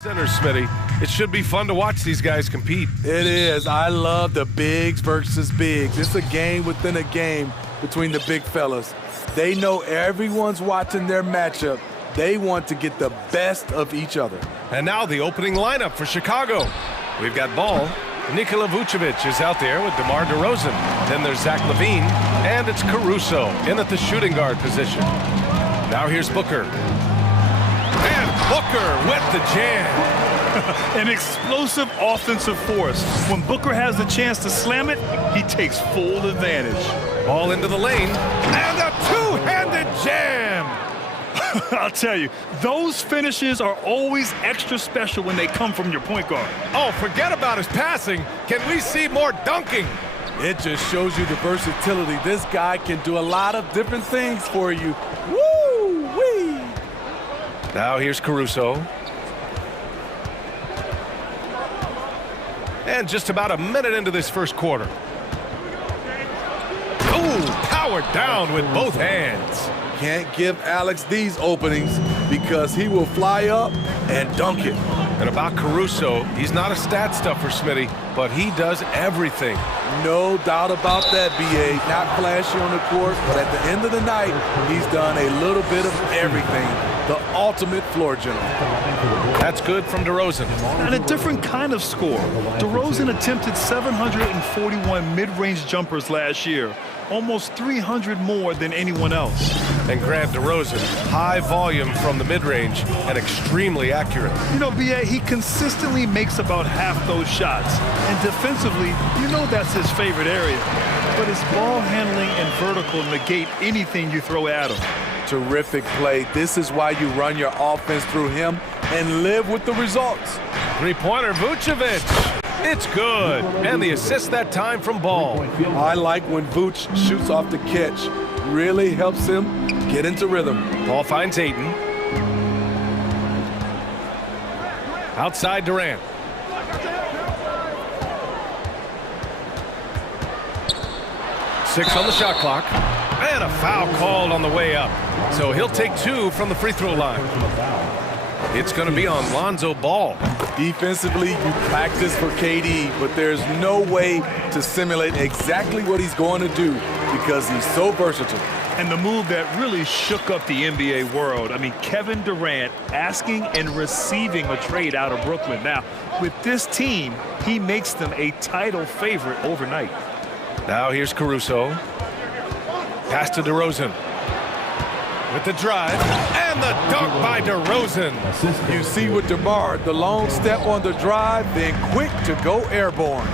Center, Smitty. It should be fun to watch these guys compete. It is. I love the bigs versus bigs. It's a game within a game between the big fellas. They know everyone's watching their matchup. They want to get the best of each other. And now the opening lineup for Chicago. We've got ball. Nikola Vucevic is out there with DeMar DeRozan. Then there's Zach LaVine, and it's Caruso in at the shooting guard position. Now here's Booker. And Booker with the jam. An explosive offensive force. When Booker has the chance to slam it, he takes full advantage. Ball into the lane, and a two-handed jam. I'll tell you, those finishes are always extra special when they come from your point guard. Oh, forget about his passing. Can we see more dunking? It just shows you the versatility. This guy can do a lot of different things for you. Woo-wee! Now here's Caruso. And just about a minute into this first quarter. Oh, powered down with both hands. Can't give Alex these openings because he will fly up and dunk it. And about Caruso, he's not a stat stuffer, Smitty, but he does everything. No doubt about that, B.A. Not flashy on the court, but at the end of the night, he's done a little bit of everything. The ultimate floor general. That's good from DeRozan. And a different kind of score. DeRozan attempted 741 mid-range jumpers last year, almost 300 more than anyone else. And Grant DeRozan, high volume from the mid-range and extremely accurate. You know, B.A., he consistently makes about half those shots. And defensively, you know that's his favorite area. But his ball handling and vertical negate anything you throw at him. Terrific play. This is why you run your offense through him and live with the results. Three-pointer, Vucevic. It's good. And the assist that time from Ball. I like when Vooch shoots off the catch. Really helps him get into rhythm. Ball finds Ayton. Outside Durant. Six on the shot clock. And a foul called on the way up. So he'll take two from the free throw line. It's going to be on Lonzo Ball. Defensively, you practice for KD, but there's no way to simulate exactly what he's going to do because he's so versatile. And the move that really shook up the NBA world. I mean, Kevin Durant asking and receiving a trade out of Brooklyn. Now, with this team, he makes them a title favorite overnight. Now here's Caruso. Pass to DeRozan. With the drive, and the dunk by DeRozan. You see with DeMar, the long step on the drive, then quick to go airborne.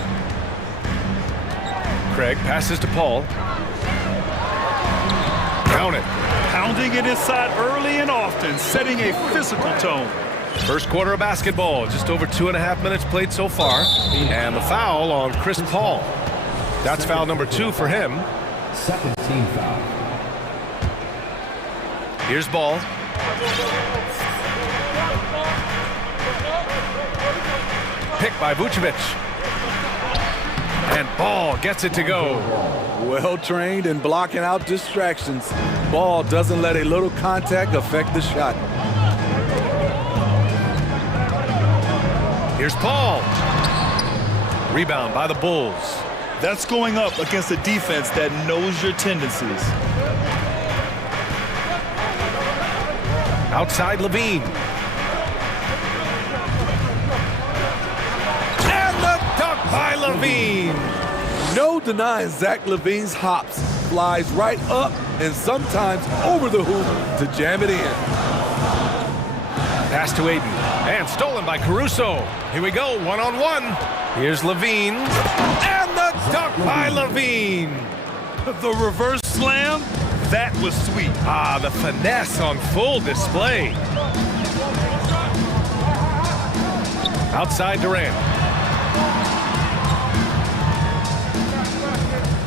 Craig passes to Paul. Count it. Pounding it inside early and often, setting a physical tone. First quarter of basketball, just over 2.5 minutes played so far. And the foul on Chris Paul. That's foul number 2 for him. Second team foul. Here's Ball. Picked by Vucevic. And Ball gets it to go. Well trained in blocking out distractions. Ball doesn't let a little contact affect the shot. Here's Paul. Rebound by the Bulls. That's going up against a defense that knows your tendencies. Outside LaVine. And the dunk by LaVine. No denying Zach LaVine's hops. Flies right up and sometimes over the hoop to jam it in. Pass to Ayton. And stolen by Caruso. Here we go, one-on-one. Here's LaVine. And the dunk by LaVine. The reverse slam, that was sweet. Ah, the finesse on full display. Outside Durant.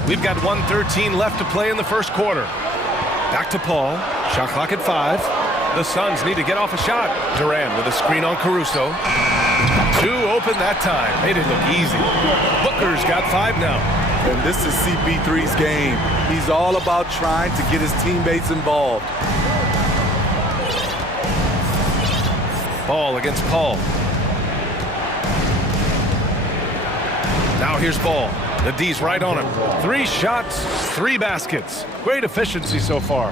We've got 1:13 left to play in the first quarter. Back to Paul. Shot clock at 5. The Suns need to get off a shot. Durant with a screen on Caruso. 2 open that time. Made it look easy. Booker's got 5 now. And this is CP3's game. He's all about trying to get his teammates involved. Ball against Paul. Now here's ball. The D's right on him. 3 shots, 3 baskets. Great efficiency so far.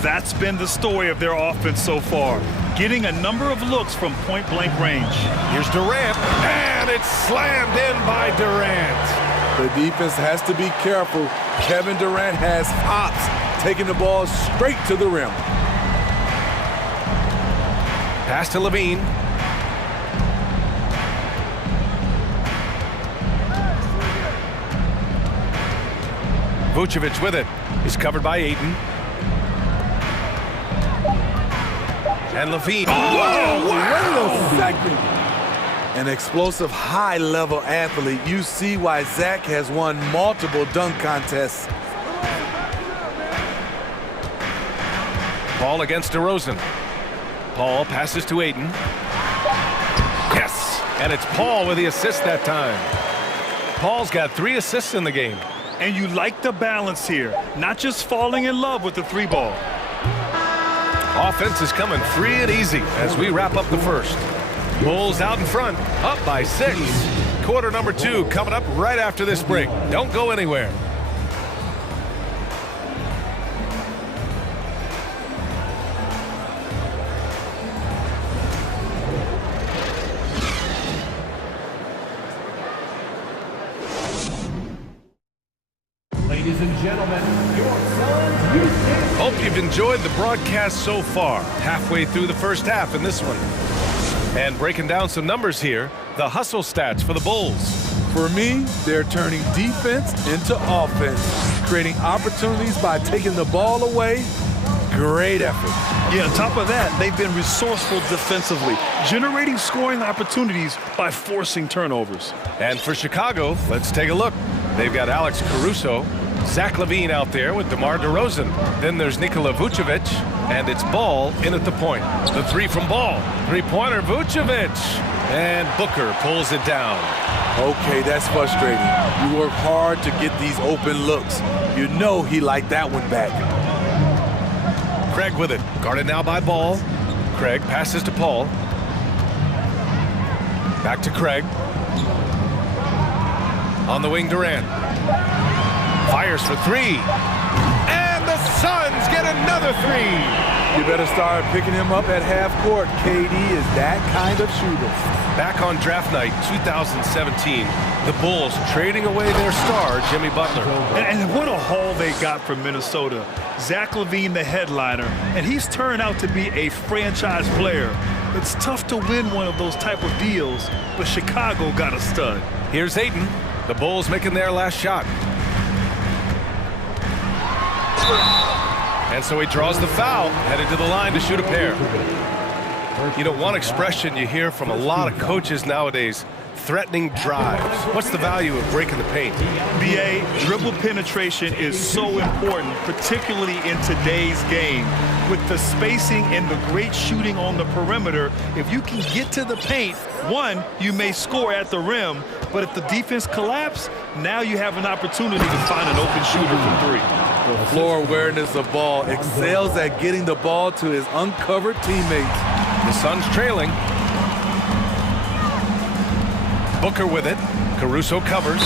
That's been the story of their offense so far, getting a number of looks from point-blank range. Here's Durant, and it's slammed in by Durant. The defense has to be careful. Kevin Durant has hops, taking the ball straight to the rim. Pass to Levine. Vucevic with it. He's covered by Ayton. And Levine. Oh, wait a second. An explosive, high-level athlete. You see why Zach has won multiple dunk contests. Ball against DeRozan. Paul passes to Ayton. Yes! And it's Paul with the assist that time. Paul's got 3 assists in the game. And you like the balance here, not just falling in love with the 3-ball. Offense is coming free and easy as we wrap up the first. Bulls out in front, up by 6. Quarter number 2 coming up right after this break. Don't go anywhere. Ladies and gentlemen, your son, Houston. Hope you've enjoyed the broadcast so far. Halfway through the first half in this one. And breaking down some numbers here, the hustle stats for the Bulls. For me, they're turning defense into offense, creating opportunities by taking the ball away. Great effort. Yeah, on top of that, they've been resourceful defensively, generating scoring opportunities by forcing turnovers. And for Chicago, let's take a look. They've got Alex Caruso, Zach LaVine out there with DeMar DeRozan. Then there's Nikola Vucevic, and it's Ball in at the point. The 3 from Ball. 3-pointer Vucevic. And Booker pulls it down. Okay, that's frustrating. You work hard to get these open looks. You know he liked that one back. Craig with it. Guarded now by Ball. Craig passes to Paul. Back to Craig. On the wing, Durant. Fires for 3. And the Suns get another 3. You better start picking him up at half court. KD is that kind of shooter. Back on draft night 2017, the Bulls trading away their star, Jimmy Butler. And what a haul they got from Minnesota. Zach LaVine, the headliner, and he's turned out to be a franchise player. It's tough to win one of those type of deals, but Chicago got a stud. Here's Ayton. The Bulls making their last shot. And so he draws the foul, headed to the line to shoot a pair. You know, one expression you hear from a lot of coaches nowadays, threatening drives. What's the value of breaking the paint? BA, dribble penetration is so important, particularly in today's game. With the spacing and the great shooting on the perimeter, if you can get to the paint, one, you may score at the rim, but if the defense collapses, now you have an opportunity to find an open shooter from 3. The floor awareness of Ball excels at getting the ball to his uncovered teammates. The Suns trailing. Booker with it. Caruso covers.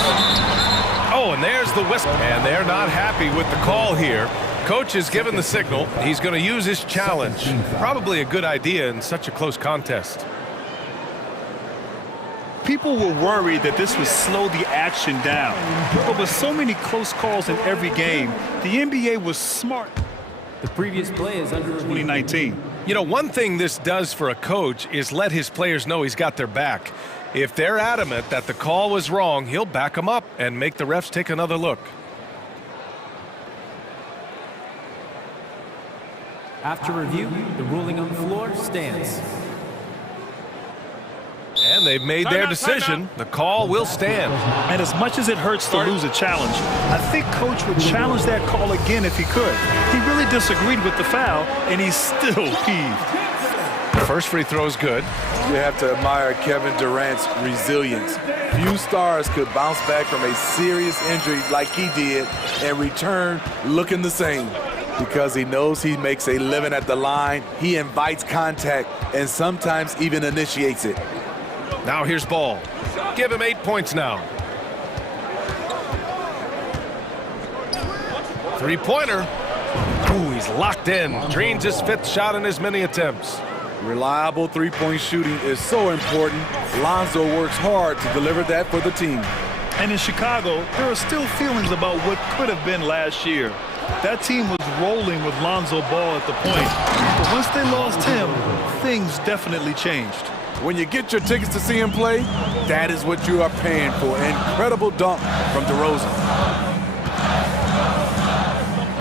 Oh, and there's the whistle. And they're not happy with the call here. Coach is given the signal. He's going to use his challenge. Probably a good idea in such a close contest. People were worried that this would slow the action down. But with so many close calls in every game, the NBA was smart. The previous play is under 2019. You know, one thing this does for a coach is let his players know he's got their back. If they're adamant that the call was wrong, he'll back them up and make the refs take another look. After review, the ruling on the floor stands. And they've made their decision. The call will stand. And as much as it hurts to lose a challenge, I think Coach would challenge that call again if he could. He really disagreed with the foul, and he's still peeved. The first free throw is good. You have to admire Kevin Durant's resilience. Few stars could bounce back from a serious injury like he did and return looking the same. Because he knows he makes a living at the line, he invites contact and sometimes even initiates it. Now here's Ball. Give him 8 points now. Three-pointer. Ooh, he's locked in. Drains his fifth shot in as many attempts. Reliable three-point shooting is so important. Lonzo works hard to deliver that for the team. And in Chicago, there are still feelings about what could have been last year. That team was rolling with Lonzo Ball at the point. But once they lost him, things definitely changed. When you get your tickets to see him play, that is what you are paying for. Incredible dunk from DeRozan.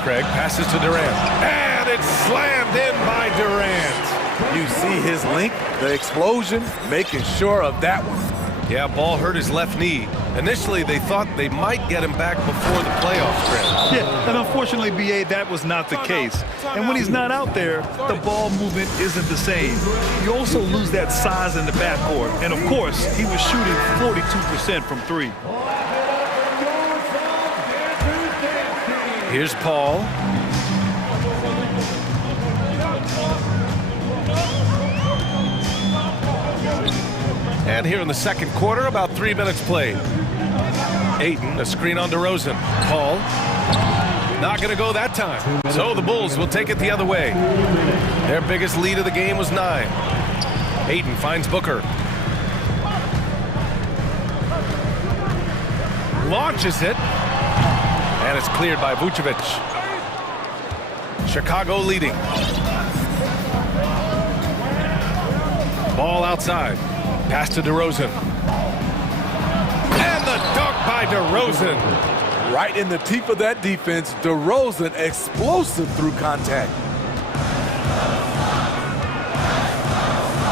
Craig passes to Durant. And it's slammed in by Durant. You see his length, the explosion, making sure of that one. Yeah, ball hurt his left knee. Initially, they thought they might get him back before the playoffs, Chris. Yeah, and unfortunately, B.A., that was not the case. And when he's not out there, the ball movement isn't the same. You also lose that size in the backcourt. And, of course, he was shooting 42% from three. Here's Paul. And here in the second quarter, about 3 minutes played. Ayton, a screen on DeRozan. Paul, not going to go that time. So the Bulls will take it the other way. Their biggest lead of the game was 9. Ayton finds Booker. Launches it. And it's cleared by Vucevic. Chicago leading. Ball outside. Pass to DeRozan. And the dunk by DeRozan. Right in the teeth of that defense, DeRozan explosive through contact.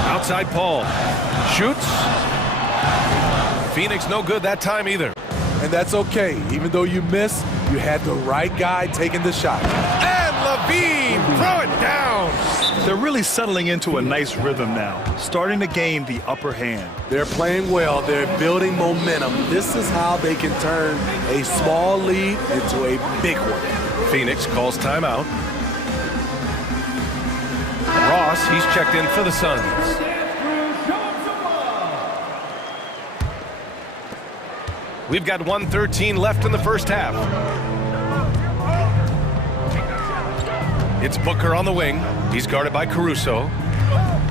Outside Paul. Shoots. Phoenix no good that time either. And that's okay. Even though you miss, you had the right guy taking the shot. And Levine, throw it down. They're really settling into a nice rhythm now, starting to gain the upper hand. They're playing well. They're building momentum. This is how they can turn a small lead into a big one. Phoenix calls timeout. Ross, he's checked in for the Suns. We've got 1:13 left in the first half. It's Booker on the wing. He's guarded by Caruso.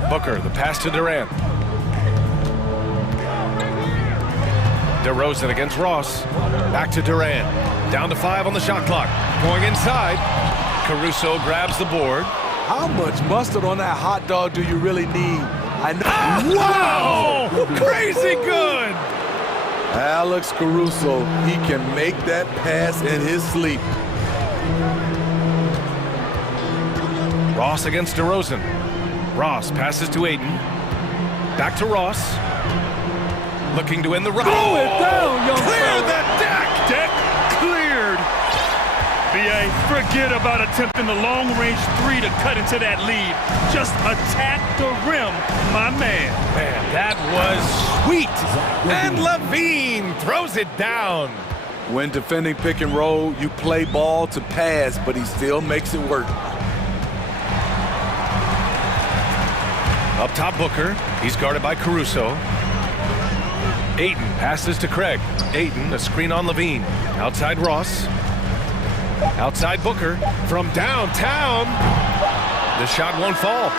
Booker, the pass to Durant. DeRozan against Ross. Back to Durant. Down to 5 on the shot clock. Going inside. Caruso grabs the board. How much mustard on that hot dog do you really need? I know. Wow! Crazy good! Alex Caruso, he can make that pass in his sleep. Ross against DeRozan. Ross passes to Ayton. Back to Ross. Looking to end the run. Throw it down, young Clear fella. the deck! Deck cleared. B.A., forget about attempting the long-range three to cut into that lead. Just attack the rim, my man. Man, that was sweet. And Levine throws it down. When defending pick and roll, you play ball to pass, but he still makes it work. Up top, Booker. He's guarded by Caruso. Ayton passes to Craig. Ayton, a screen on Levine. Outside Ross. Outside Booker. From downtown. The shot won't fall.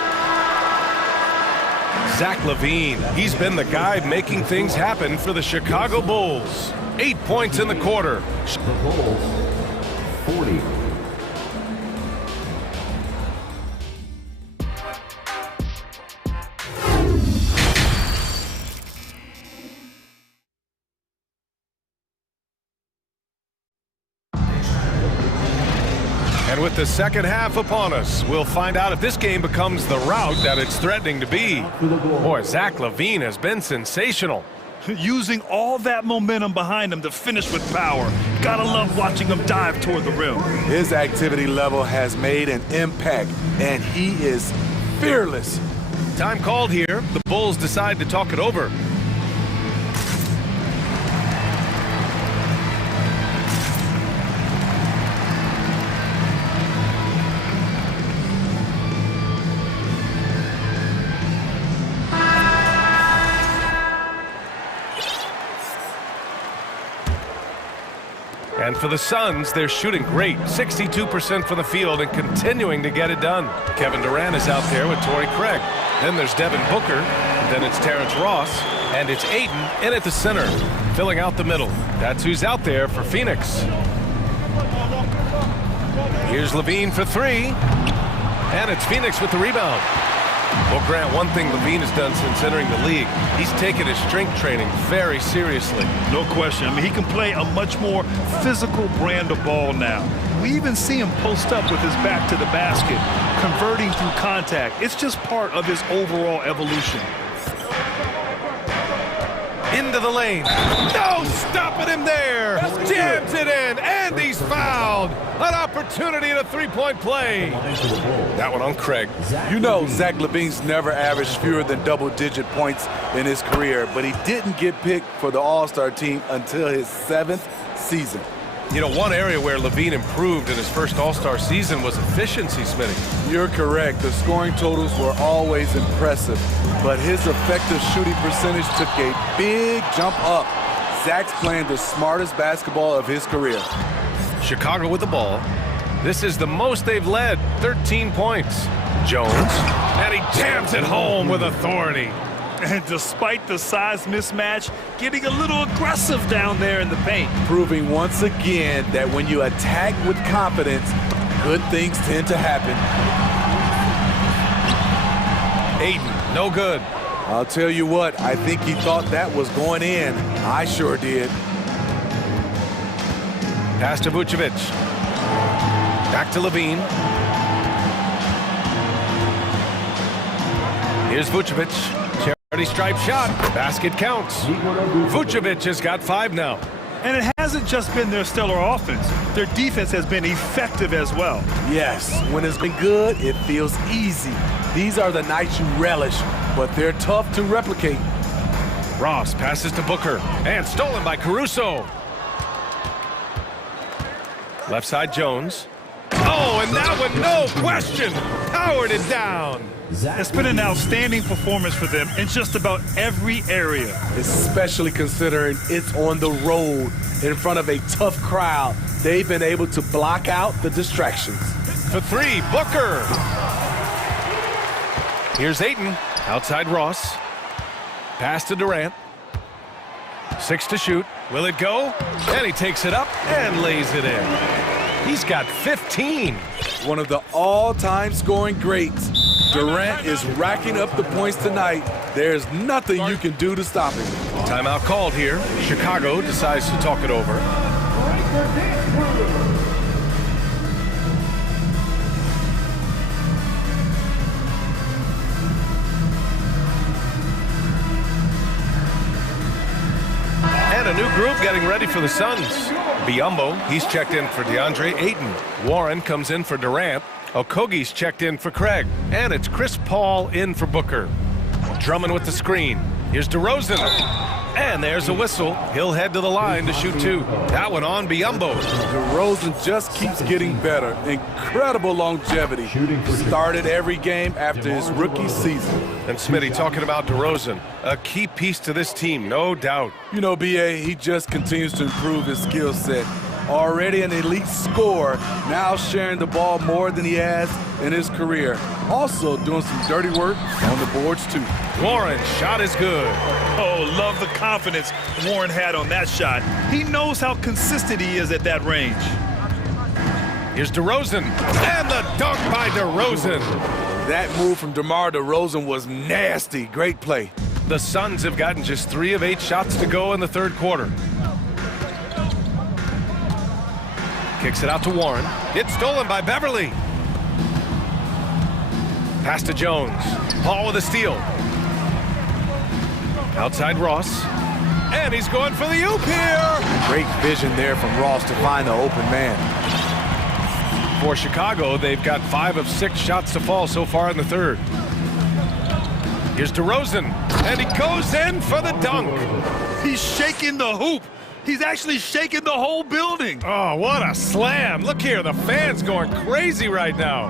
Zach LaVine. He's been the guy making things happen for the Chicago Bulls. 8 points in the quarter. The Bulls, 40. And with the second half upon us, we'll find out if this game becomes the rout that it's threatening to be. Boy, Zach LaVine has been sensational. Using all that momentum behind him to finish with power. Gotta love watching him dive toward the rim. His activity level has made an impact, and he is fearless. Time called here. The Bulls decide to talk it over. And for the Suns, they're shooting great, 62% from the field and continuing to get it done. Kevin Durant is out there with Torrey Craig. Then there's Devin Booker, and then it's Terrence Ross, and it's Ayton in at the center, filling out the middle. That's who's out there for Phoenix. Here's Levine for three, and it's Phoenix with the rebound. Well, Grant, one thing Levine has done since entering the league, he's taken his strength training very seriously. No question. I mean, he can play a much more physical brand of ball now. We even see him post up with his back to the basket, converting through contact. It's just part of his overall evolution. Into the lane. No stopping him there. Jams it in, and he's fouled. An opportunity at a three-point play. That one on Craig. You know, Zach LaVine's never averaged fewer than double-digit points in his career, but he didn't get picked for the All-Star team until his 7th season. You know, one area where Levine improved in his first All-Star season was efficiency, Smitty. You're correct. The scoring totals were always impressive, but his effective shooting percentage took a big jump up. Zach's playing the smartest basketball of his career. Chicago with the ball. This is the most they've led, 13 points. Jones, and he jams it home with authority. And despite the size mismatch, getting a little aggressive down there in the paint. Proving once again that when you attack with confidence, good things tend to happen. Ayton, no good. I'll tell you what, I think he thought that was going in. I sure did. Pass to Vucevic. Back to Levine. Here's Vucevic. Charity stripe shot. Basket counts. Vucevic has got 5 now. And it hasn't just been their stellar offense. Their defense has been effective as well. Yes, when it's been good, it feels easy. These are the nights you relish, but they're tough to replicate. Ross passes to Booker, and stolen by Caruso. Left side Jones. Oh, and that one, no question, powered it down. It's been an outstanding performance for them in just about every area. Especially considering it's on the road in front of a tough crowd. They've been able to block out the distractions. For three, Booker. Here's Ayton, outside Ross. Pass to Durant. 6 to shoot. Will it go? And he takes it up and lays it in. He's got 15. One of the all-time scoring greats. Durant is racking up the points tonight. There's nothing you can do to stop him. Timeout called here. Chicago decides to talk it over. And a new group getting ready for the Suns. Biyombo, he's checked in for DeAndre Ayton. Warren comes in for Durant. Okogie's checked in for Craig. And it's Chris Paul in for Booker. Drummond with the screen. Here's DeRozan. And there's a whistle. He'll head to the line to shoot 2. That one on Biyombo. DeRozan just keeps getting better. Incredible longevity. Started every game after his rookie season. And Smitty talking about DeRozan. A key piece to this team, no doubt. You know, B.A., he just continues to improve his skill set. Already an elite scorer, now sharing the ball more than he has in his career. Also doing some dirty work on the boards, too. Warren, shot is good. Oh, love the confidence Warren had on that shot. He knows how consistent he is at that range. Here's DeRozan, and the dunk by DeRozan. That move from DeMar DeRozan was nasty. Great play. The Suns have gotten just 3 of 8 shots to go in the third quarter. Kicks it out to Warren. It's stolen by Beverly. Pass to Jones. Paul with a steal. Outside Ross. And he's going for the oop here. Great vision there from Ross to find the open man. For Chicago, they've got 5 of 6 shots to fall so far in the third. Here's DeRozan. And he goes in for the dunk. He's shaking the hoop. He's actually shaking the whole building. Oh, what a slam. Look here, the fans going crazy right now.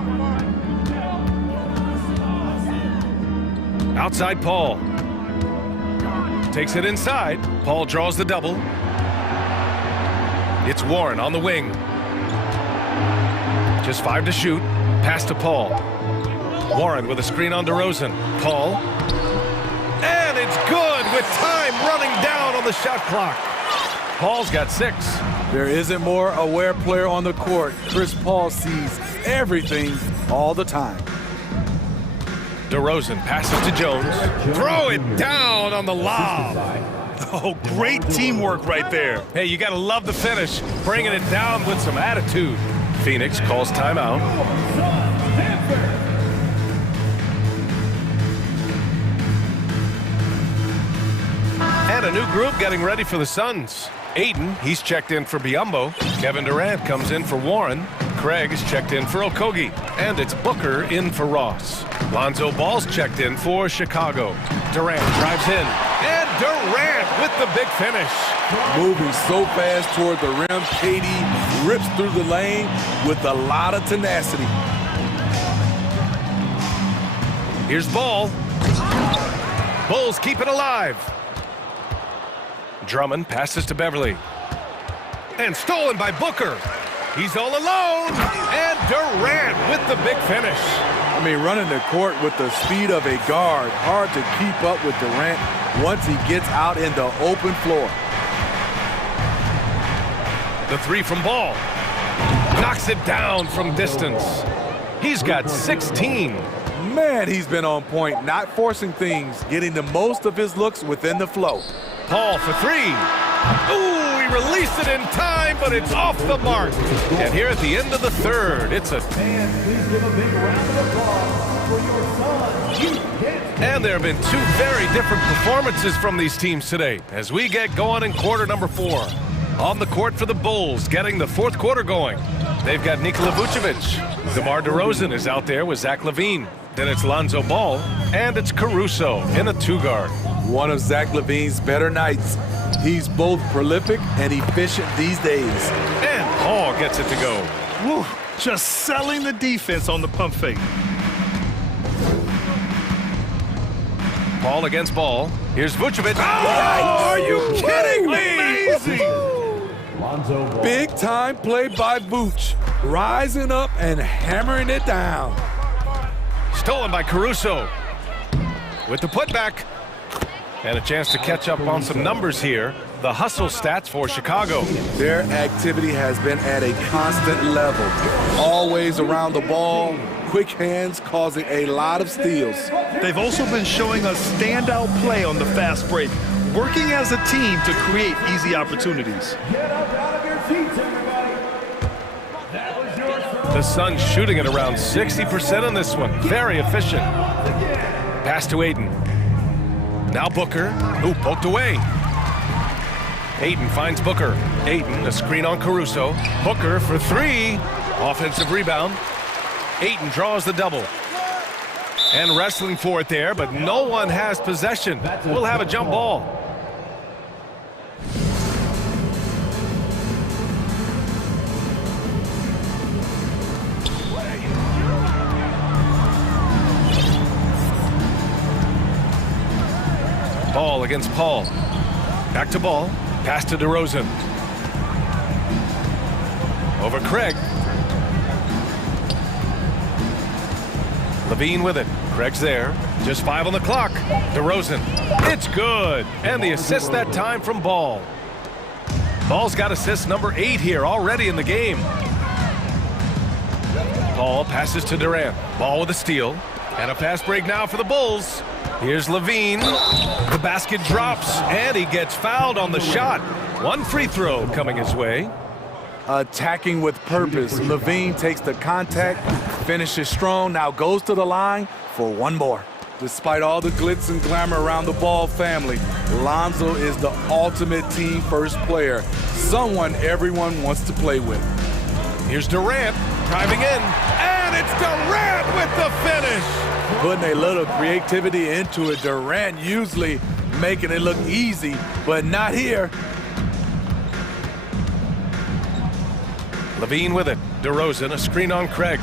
Outside Paul. Takes it inside. Paul draws the double. It's Warren on the wing. Just 5 to shoot. Pass to Paul. Warren with a screen on DeRozan. Paul. And it's good with time running down on the shot clock. Paul's got 6. There isn't more aware player on the court. Chris Paul sees everything all the time. DeRozan passes to Jones. Throw it down on the lob. Oh, great teamwork right there. Hey, you gotta love the finish. Bringing it down with some attitude. Phoenix calls timeout. And a new group getting ready for the Suns. Aiden, he's checked in for Biyombo. Kevin Durant comes in for Warren. Craig is checked in for Okogie. And it's Booker in for Ross. Lonzo Ball's checked in for Chicago. Durant drives in. And Durant with the big finish. Moving so fast toward the rim, KD rips through the lane with a lot of tenacity. Here's Ball. Bulls keep it alive. Drummond passes to Beverly. And stolen by Booker. He's all alone. And Durant with the big finish. I mean, running the court with the speed of a guard. Hard to keep up with Durant once he gets out in the open floor. The 3 from Ball. Knocks it down from distance. He's got 16. Man, he's been on point, not forcing things, getting the most of his looks within the flow. Paul for 3. Ooh, he released it in time, but it's off the mark. And here at the end of the third, it's a... Please give a big round of applause for your son. And there have been 2 very different performances from these teams today as we get going in quarter number 4. On the court for the Bulls, getting the 4th quarter going. They've got Nikola Vucevic. DeMar DeRozan is out there with Zach LaVine. Then it's Lonzo Ball, and it's Caruso in a 2-guard. One of Zach LaVine's better nights. He's both prolific and efficient these days. And Paul gets it to go. Woo, just selling the defense on the pump fake. Paul against Ball. Here's Vucevic. Oh, are you kidding me? Amazing. Lonzo Ball. Big time play by Vooch, rising up and hammering it down. Stolen by Caruso. With the putback. And a chance to catch up on some numbers here. The hustle stats for Chicago. Their activity has been at a constant level. Always around the ball, quick hands causing a lot of steals. They've also been showing us standout play on the fast break, working as a team to create easy opportunities. Get up out of your seats, everybody. That was your son. The Suns shooting at around 60% on this one. Very efficient. Pass to Aiden. Now Booker, who poked away. Aiden finds Booker. Aiden, a screen on Caruso. Booker for 3. Offensive rebound. Aiden draws the double. And wrestling for it there, but no one has possession. We'll have a jump ball. Ball against Paul. Back to Ball. Pass to DeRozan. Over Craig. LaVine with it. Craig's there. Just 5 on the clock. DeRozan. It's good. And the assist that time from Ball. Ball's got assist number 8 here already in the game. Ball passes to Durant. Ball with a steal. And a fast break now for the Bulls. Here's LaVine. The basket drops, and he gets fouled on the shot. 1 free throw coming his way. Attacking with purpose. LaVine takes the contact, finishes strong, now goes to the line for 1 more. Despite all the glitz and glamour around the Ball family, Lonzo is the ultimate team first player, someone everyone wants to play with. Here's Durant driving in, and it's Durant with the finish. Putting a little creativity into it. Durant usually making it look easy, but not here. LaVine with it. DeRozan, a screen on Craig.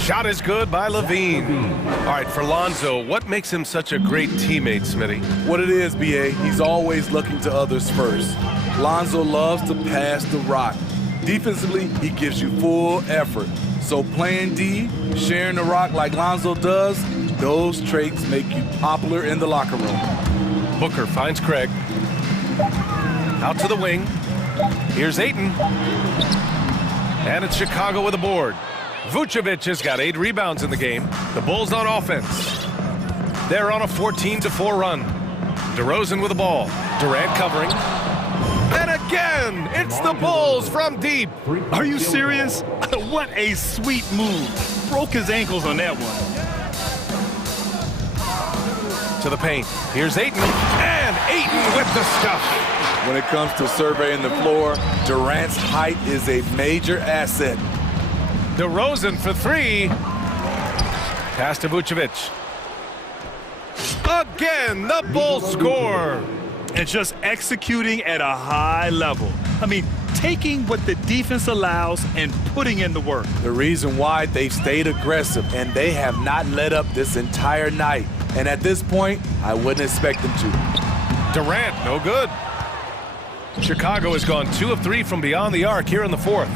Shot is good by LaVine. All right, for Lonzo, what makes him such a great teammate, Smitty? What it is, B.A., he's always looking to others first. Lonzo loves to pass the rock. Defensively, he gives you full effort. So playing D, sharing the rock like Lonzo does, those traits make you popular in the locker room. Booker finds Craig. Out to the wing. Here's Ayton. And it's Chicago with a board. Vucevic has got 8 rebounds in the game. The Bulls on offense. They're on a 14-4 run. DeRozan with the ball. Durant covering. And again, it's the Bulls from deep. Are you serious? What a sweet move. Broke his ankles on that one. To the paint. Here's Ayton. And Ayton with the stuff. When it comes to surveying the floor, Durant's height is a major asset. DeRozan for 3. Pass to Vucevic. Again, the Bulls score. And just executing at a high level. I mean, taking what the defense allows and putting in the work. The reason why they've stayed aggressive and they have not let up this entire night. And at this point, I wouldn't expect them to. Durant, no good. Chicago has gone 2 of 3 from beyond the arc here in the 4th.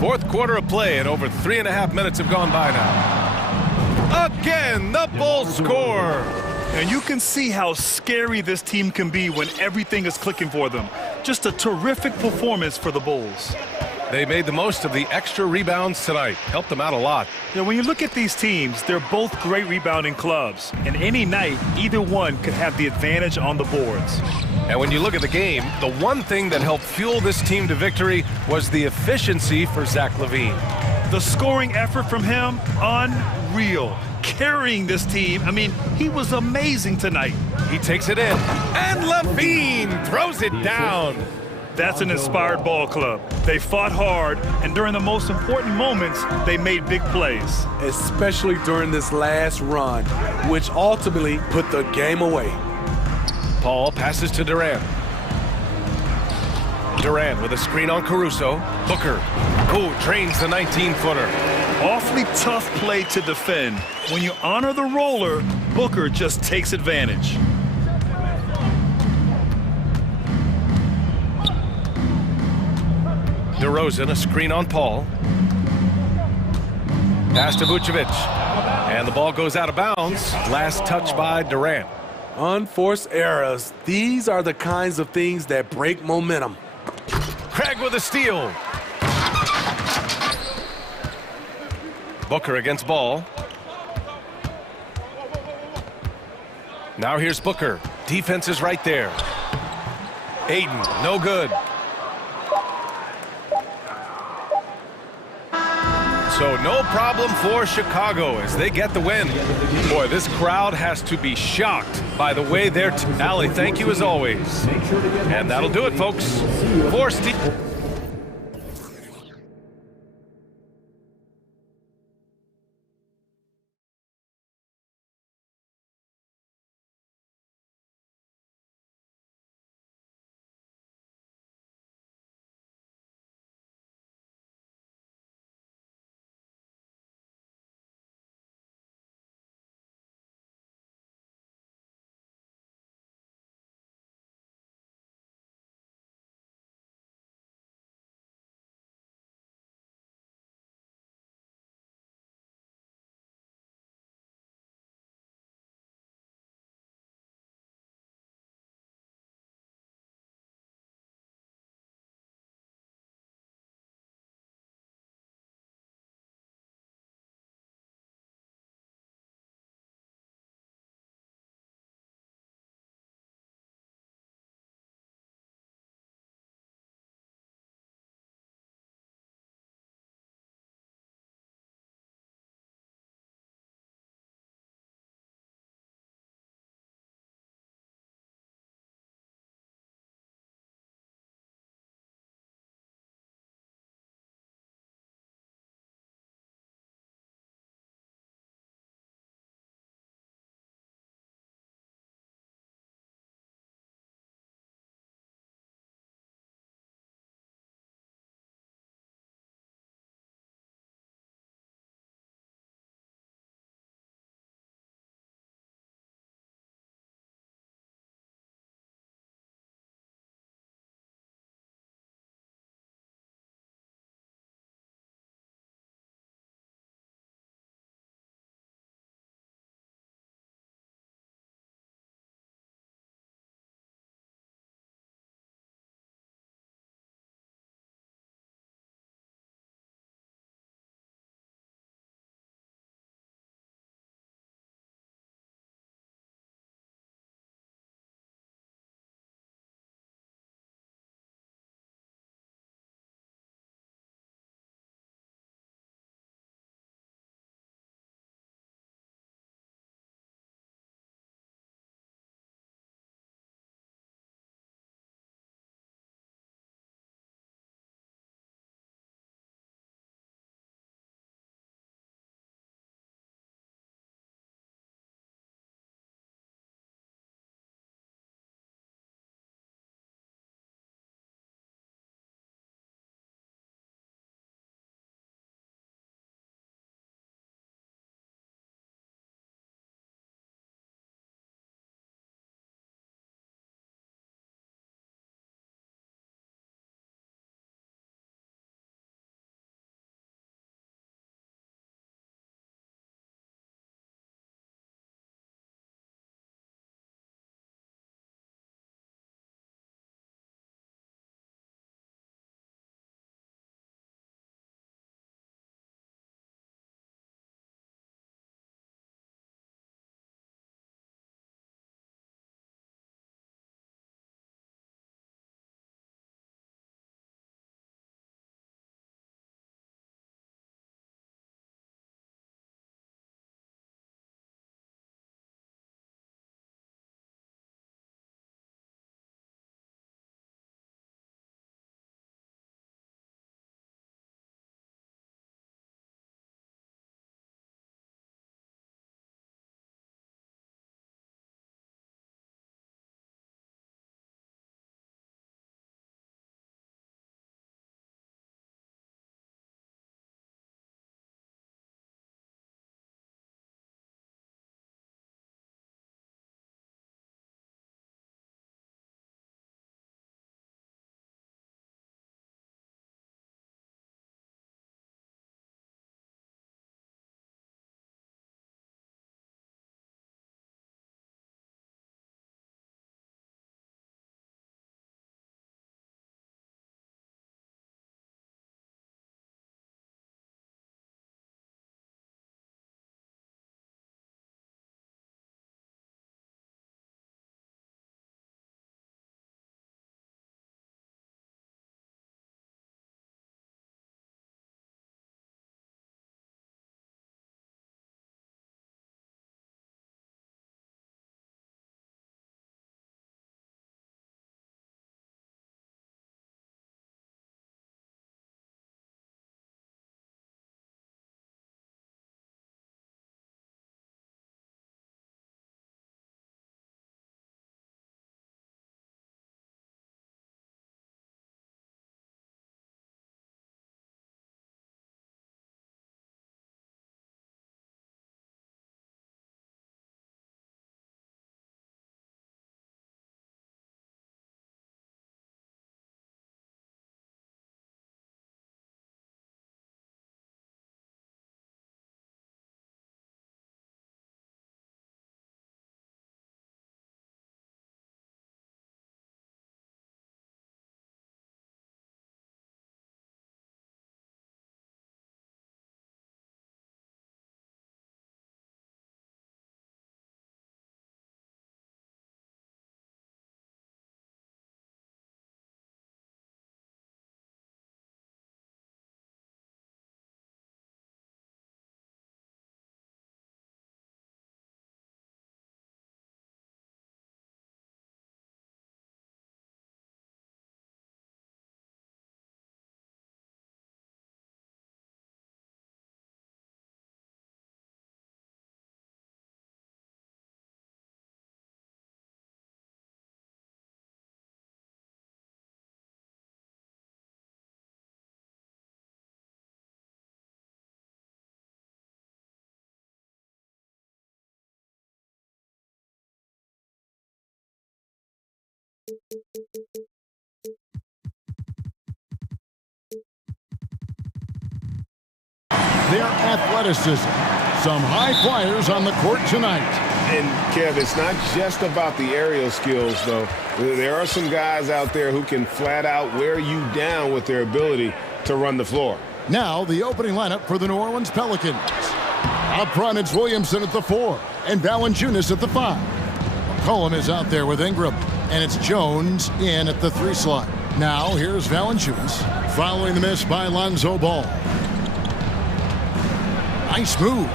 Fourth quarter of play, and over 3.5 minutes have gone by now. Again, the Bulls score. And you can see how scary this team can be when everything is clicking for them. Just a terrific performance for the Bulls. They made the most of the extra rebounds tonight. Helped them out a lot. Now, when you look at these teams, they're both great rebounding clubs. And any night, either one could have the advantage on the boards. And when you look at the game, the one thing that helped fuel this team to victory was the efficiency for Zach LaVine. The scoring effort from him, unreal. Carrying this team, I mean, he was amazing tonight. He takes it in, and LaVine throws it down. That's an inspired ball club. They fought hard, and during the most important moments, they made big plays. Especially during this last run, which ultimately put the game away. Paul passes to Durant. Durant with a screen on Caruso. Booker, who drains the 19-footer. Awfully tough play to defend. When you honor the roller, Booker just takes advantage. DeRozan, a screen on Paul. Pass to Vucevic. And the ball goes out of bounds. Last touch by Durant. Unforced errors. These are the kinds of things that break momentum. Craig with a steal. Booker against Ball. Now here's Booker. Defense is right there. Ayton, no good. So no problem for Chicago as they get the win. Boy, this crowd has to be shocked by the way they're... Allie, thank you as always. And that'll do it, folks. For Steve... Their athleticism. Some high flyers on the court tonight. And, Kev, it's not just about the aerial skills, though. There are some guys out there who can flat out wear you down with their ability to run the floor. Now, the opening lineup for the New Orleans Pelicans. Up front, it's Williamson at the 4 and Valanciunas at the 5. McCollum is out there with Ingram, and it's Jones in at the 3 slot. Now, here's Valanciunas, following the miss by Lonzo Ball. Nice move.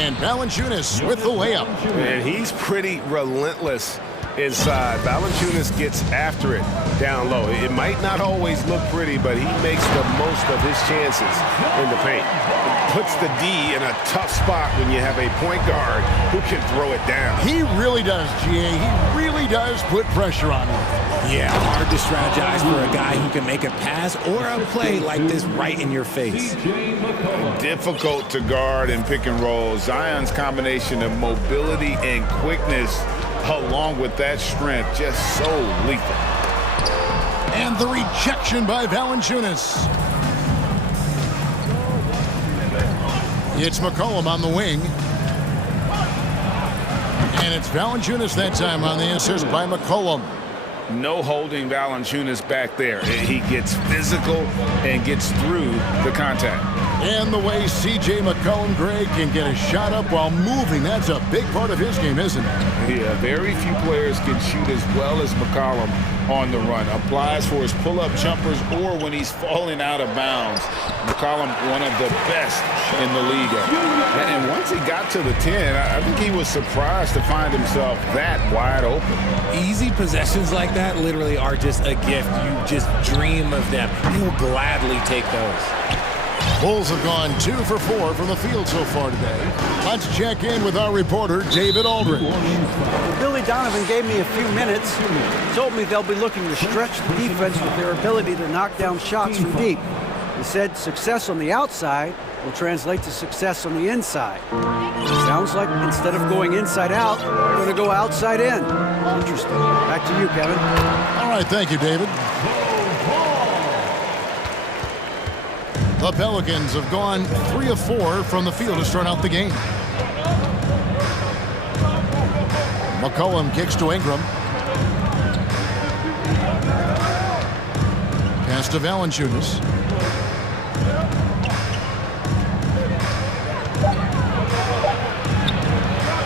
And Valanciunas with the layup. And he's pretty relentless inside. Valanciunas gets after it down low. It might not always look pretty, but he makes the most of his chances in the paint. Puts the D in a tough spot when you have a point guard who can throw it down. He really does, GA. He really does put pressure on him. Yeah, hard to strategize for a guy who can make a pass or a play like this right in your face. Difficult to guard in pick and roll. Zion's combination of mobility and quickness along with that strength, just so lethal. And the rejection by Valanciunas. It's McCollum on the wing. And it's Valanciunas that time on the assist by McCollum. No holding Valanciunas back there. He gets physical and gets through the contact. And the way C.J. McCollum, Greg, can get a shot up while moving, that's a big part of his game, isn't it? Yeah, very few players can shoot as well as McCollum on the run. Applies for his pull-up jumpers or when he's falling out of bounds. McCollum, one of the best in the league. And once he got to the 10, I think he was surprised to find himself that wide open. Easy possessions like that literally are just a gift. You just dream of them. He'll gladly take those. Bulls have gone 2 for 4 from the field so far today. Let's check in with our reporter, David Aldridge. Billy Donovan gave me a few minutes. Told me they'll be looking to stretch the defense with their ability to knock down shots from deep. He said success on the outside will translate to success on the inside. Sounds like instead of going inside out, they're going to go outside in. Interesting. Back to you, Kevin. All right, thank you, David. The Pelicans have gone 3 of 4 from the field to start out the game. McCollum kicks to Ingram. Pass to Valanciunas.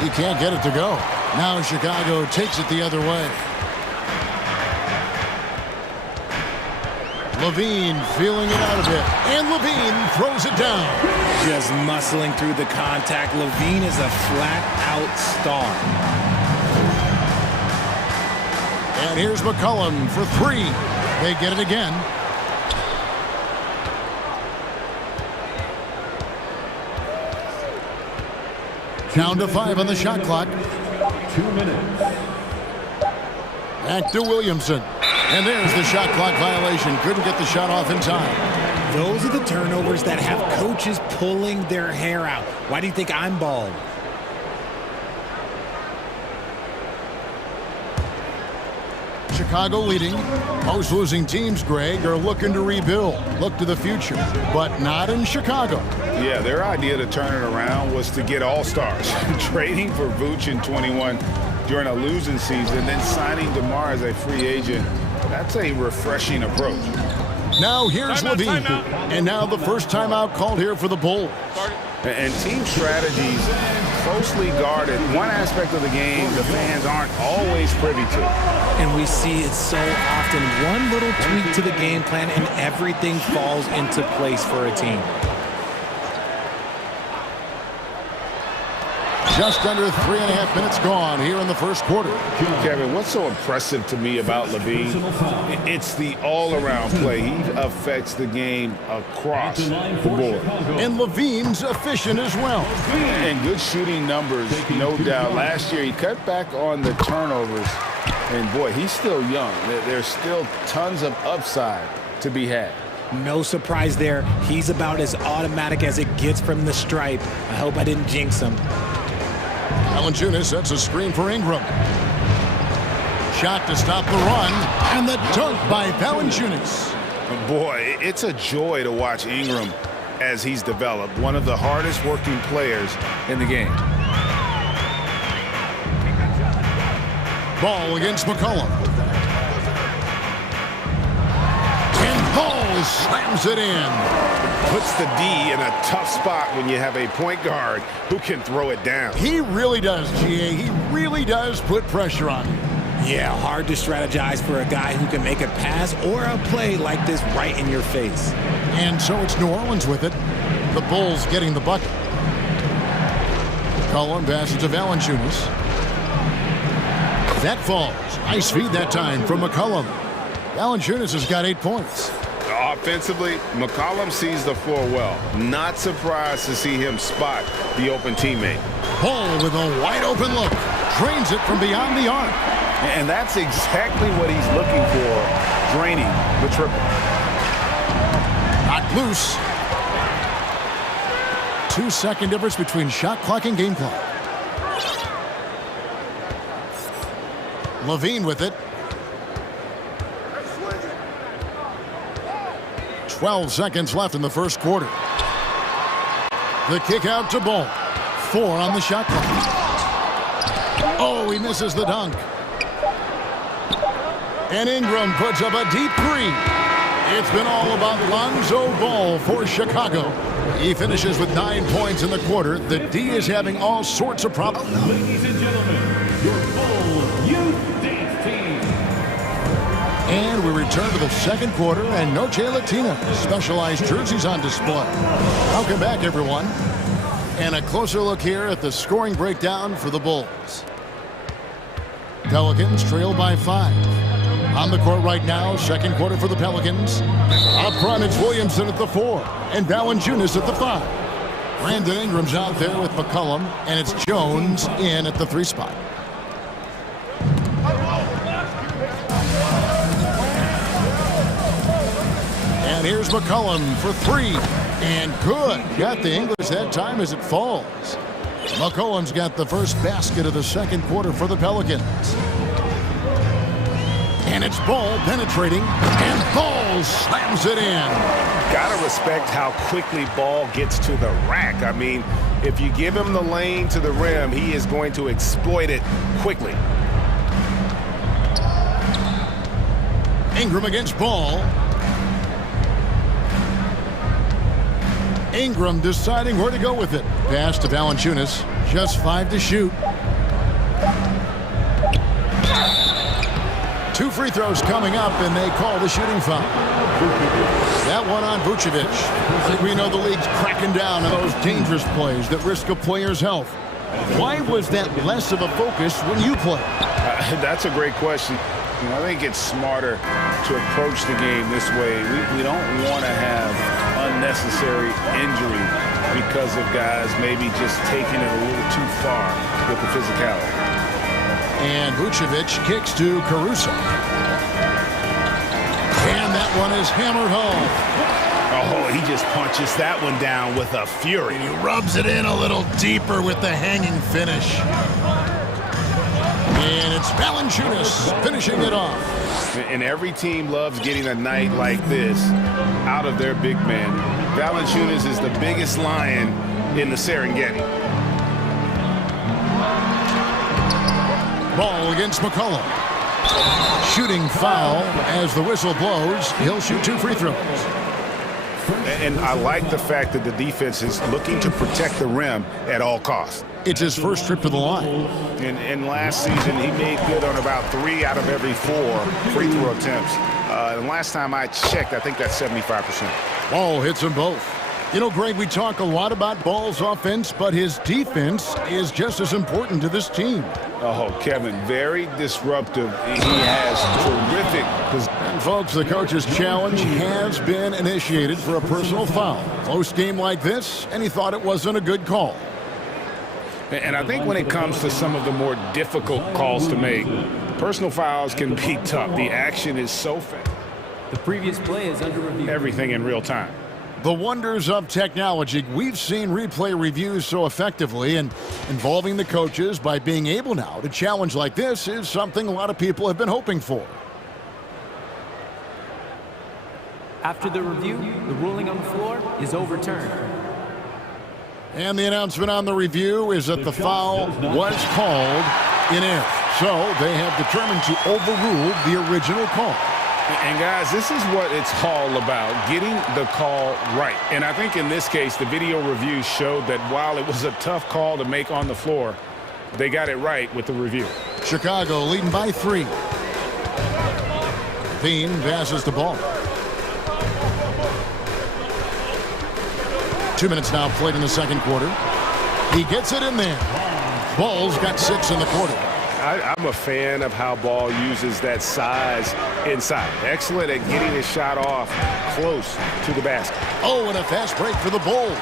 He can't get it to go. Now Chicago takes it the other way. Levine feeling it out a bit, and Levine throws it down. Just muscling through the contact. Levine is a flat-out star. And here's McCollum for 3. They get it again. Down to 5 on the shot clock. 2 minutes. Back to Williamson. And there's the shot clock violation. Couldn't get the shot off in time. Those are the turnovers that have coaches pulling their hair out. Why do you think I'm bald? Chicago leading. Most losing teams, Greg, are looking to rebuild. Look to the future, but not in Chicago. Yeah, their idea to turn it around was to get all-stars. Trading for Vooch in 21 during a losing season, then signing DeMar as a free agent. That's a refreshing approach. Now here's Levine. And now the first timeout called here for the Bulls. And team strategies closely guarded. One aspect of the game the fans aren't always privy to. And we see it so often. One little tweak to the game plan and everything falls into place for a team. Just under 3.5 minutes gone here in the first quarter. Kevin, what's so impressive to me about Levine? It's the all-around play. He affects the game across the board. And Levine's efficient as well. And good shooting numbers, no doubt. Last year, he cut back on the turnovers. And, boy, he's still young. There's still tons of upside to be had. No surprise there. He's about as automatic as it gets from the stripe. I hope I didn't jinx him. Valanciunas sets a screen for Ingram. Shot to stop the run, and the dunk by Valanciunas. Boy, it's a joy to watch Ingram as he's developed. One of the hardest working players in the game. Ball against McCollum. And Ball slams it in. Puts the D in a tough spot when you have a point guard who can throw it down. He really does, GA. He really does put pressure on you. Yeah, hard to strategize for a guy who can make a pass or a play like this right in your face. And so it's New Orleans with it. The Bulls getting the bucket. McCollum passes to Valanciunas. That falls. Nice feed that time from McCollum. Valanciunas has got 8 points. Offensively, McCollum sees the floor well. Not surprised to see him spot the open teammate. Ball with a wide open look. Drains it from beyond the arc. And that's exactly what he's looking for, draining the triple. Not loose. 2-second difference between shot clock and game clock. Levine with it. 12 seconds left in the first quarter. The kick out to Ball. 4 on the shot clock. Oh, he misses the dunk. And Ingram puts up a deep 3. It's been all about Lonzo Ball for Chicago. He finishes with 9 points in the quarter. The D is having all sorts of problems. Ladies and gentlemen, your Bull Youth Dance Team. And we return to the second quarter, and Noche Latina specialized jerseys on display. Welcome back, everyone. And a closer look here at the scoring breakdown for the Bulls. Pelicans trail by 5. On the court right now, second quarter for the Pelicans. Up front, it's Williamson at the 4, and Valanciunas at the 5. Brandon Ingram's out there with McCollum, and it's Jones in at the 3 spot. And here's McCollum for 3, and good. Got the English that time as it falls. McCollum's got the first basket of the second quarter for the Pelicans. And it's Ball penetrating, and Ball slams it in. Gotta respect how quickly Ball gets to the rack. I mean, if you give him the lane to the rim, he is going to exploit it quickly. Ingram against Ball. Ingram deciding where to go with it. Pass to Valanciunas. Just 5 to shoot. 2 free throws coming up, and they call the shooting foul. That one on Vucevic. We know the league's cracking down on those dangerous plays that risk a player's health. Why was that less of a focus when you play? That's a great question. I think it's smarter to approach the game this way. We don't want to have unnecessary injury because of guys maybe just taking it a little too far with the physicality. And Vucevic kicks to Caruso. And that one is hammered home. Oh, he just punches that one down with a fury. He rubs it in a little deeper with the hanging finish. And it's Valanciunas finishing it off. And every team loves getting a night like this out of their big man. Valanciunas is the biggest lion in the Serengeti. Ball against McCollum. Shooting foul as the whistle blows. He'll shoot 2 free throws. And I like the fact that the defense is looking to protect the rim at all costs. It's his first trip to the line. And last season, he made good on about 3 out of every 4 free throw attempts. And last time I checked, I think that's 75%. Ball hits them both. You know, Greg, we talk a lot about Ball's offense, but his defense is just as important to this team. Oh, Kevin, very disruptive. He has terrific position. And folks, the coach's challenge has been initiated for a personal foul. Close game like this, and he thought it wasn't a good call. And I think when it comes to some of the more difficult calls to make, personal fouls can be tough. The action is so fast. The previous play is under review. Everything in real time. The wonders of technology. We've seen replay reviews so effectively, and involving the coaches by being able now to challenge like this is something a lot of people have been hoping for. After the review, the ruling on the floor is overturned. And the announcement on the review is that the foul was called in error. So they have determined to overrule the original call. And guys, this is what it's all about, getting the call right. And I think in this case, the video review showed that while it was a tough call to make on the floor, they got it right with the review. Chicago leading by 3. Thien passes the ball. 2 minutes now played in the second quarter. He gets it in there. Ball's got 6 in the quarter. I'm a fan of how Ball uses that size inside. Excellent at getting his shot off close to the basket. Oh, and a fast break for the Bulls.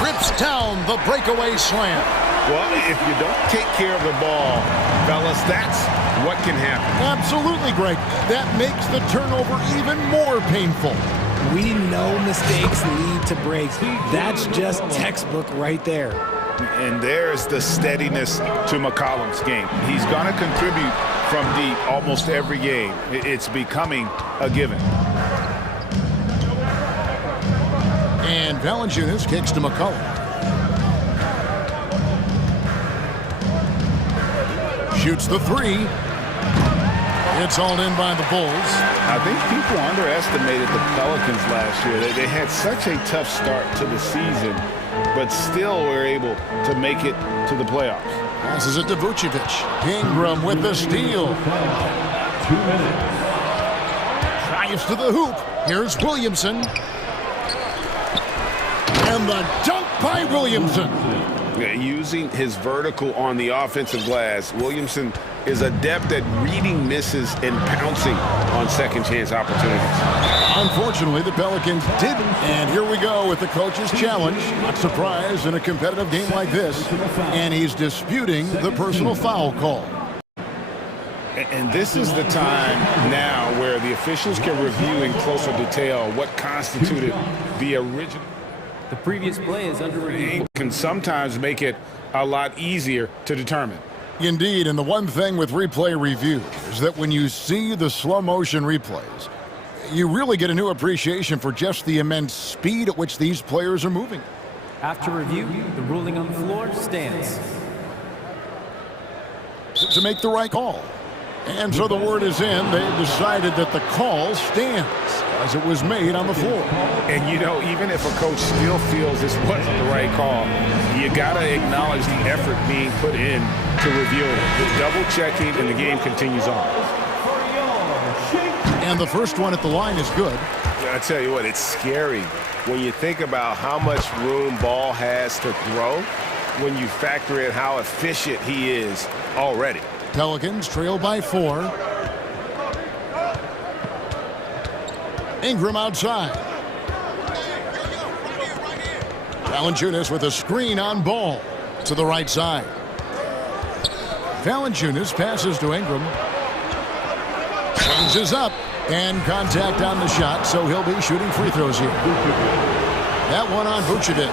Rips down the breakaway slam. Well, if you don't take care of the ball, fellas, that's what can happen. Absolutely, Greg. That makes the turnover even more painful. We know mistakes lead to breaks. That's just textbook right there. And there's the steadiness to McCollum's game. He's going to contribute from deep almost every game. It's becoming a given. And Valanciunas kicks to McCollum. Shoots the 3. It's all in by the Bulls. I think people underestimated the Pelicans last year. They had such a tough start to the season, but still were able to make it to the playoffs. Passes it to Vucevic. Ingram with the steal. 2 minutes. Drives to the hoop. Here's Williamson. And the dunk by Williamson. Using his vertical on the offensive glass, Williamson is adept at reading misses and pouncing on second chance opportunities. Unfortunately, the Pelicans didn't. And here we go with the coach's challenge. Not surprised in a competitive game like this. And he's disputing the personal foul call. And this is the time now where the officials can review in closer detail what constituted the original. The previous play is under review. Can sometimes make it a lot easier to determine. Indeed, and the one thing with replay review is that when you see the slow motion replays, you really get a new appreciation for just the immense speed at which these players are moving. After review, the ruling on the floor stands. To make the right call. And so the word is in. They've decided that the call stands as it was made on the floor. And, you know, even if a coach still feels this wasn't the right call, you got to acknowledge the effort being put in to review it. The double-checking, and the game continues on. And the first one at the line is good. I tell you what, it's scary when you think about how much room Ball has to throw when you factor in how efficient he is already. Pelicans trail by 4. Ingram outside. Valanciunas with a screen on Ball to the right side. Valanciunas passes to Ingram. Changes up and contact on the shot, so he'll be shooting free throws here. That one on Vucevic.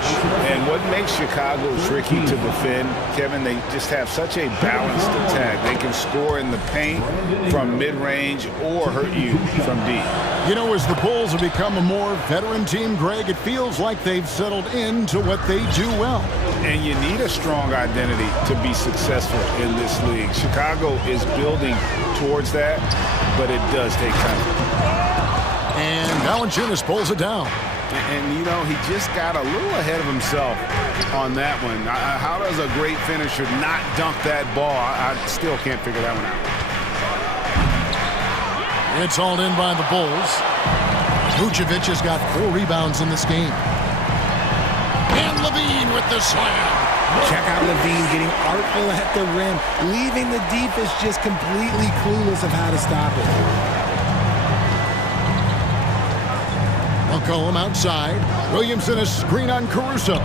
And what makes Chicago tricky to defend, Kevin, they just have such a balanced attack. They can score in the paint from mid-range or hurt you from deep. You know, as the Bulls have become a more veteran team, Greg, it feels like they've settled into what they do well. And you need a strong identity to be successful in this league. Chicago is building towards that, but it does take time. And Valanciunas pulls it down. And, you know, he just got a little ahead of himself on that one. How does a great finisher not dunk that ball? I still can't figure that one out. It's all in by the Bulls. Vucevic has got 4 rebounds in this game. And Levine with the slam. Check out Levine getting artful at the rim, leaving the defense just completely clueless of how to stop it. McCollum outside. Williamson a screen on Caruso.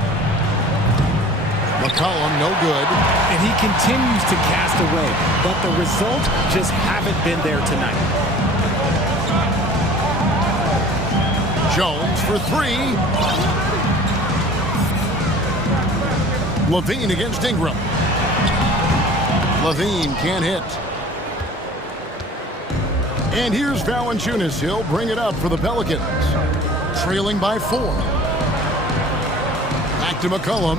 McCollum no good. And he continues to cast away, but the results just haven't been there tonight. Jones for three. Levine against Ingram. Levine can't hit. And here's Valanciunas. He'll bring it up for the Pelicans. Trailing by 4. Back to McCollum.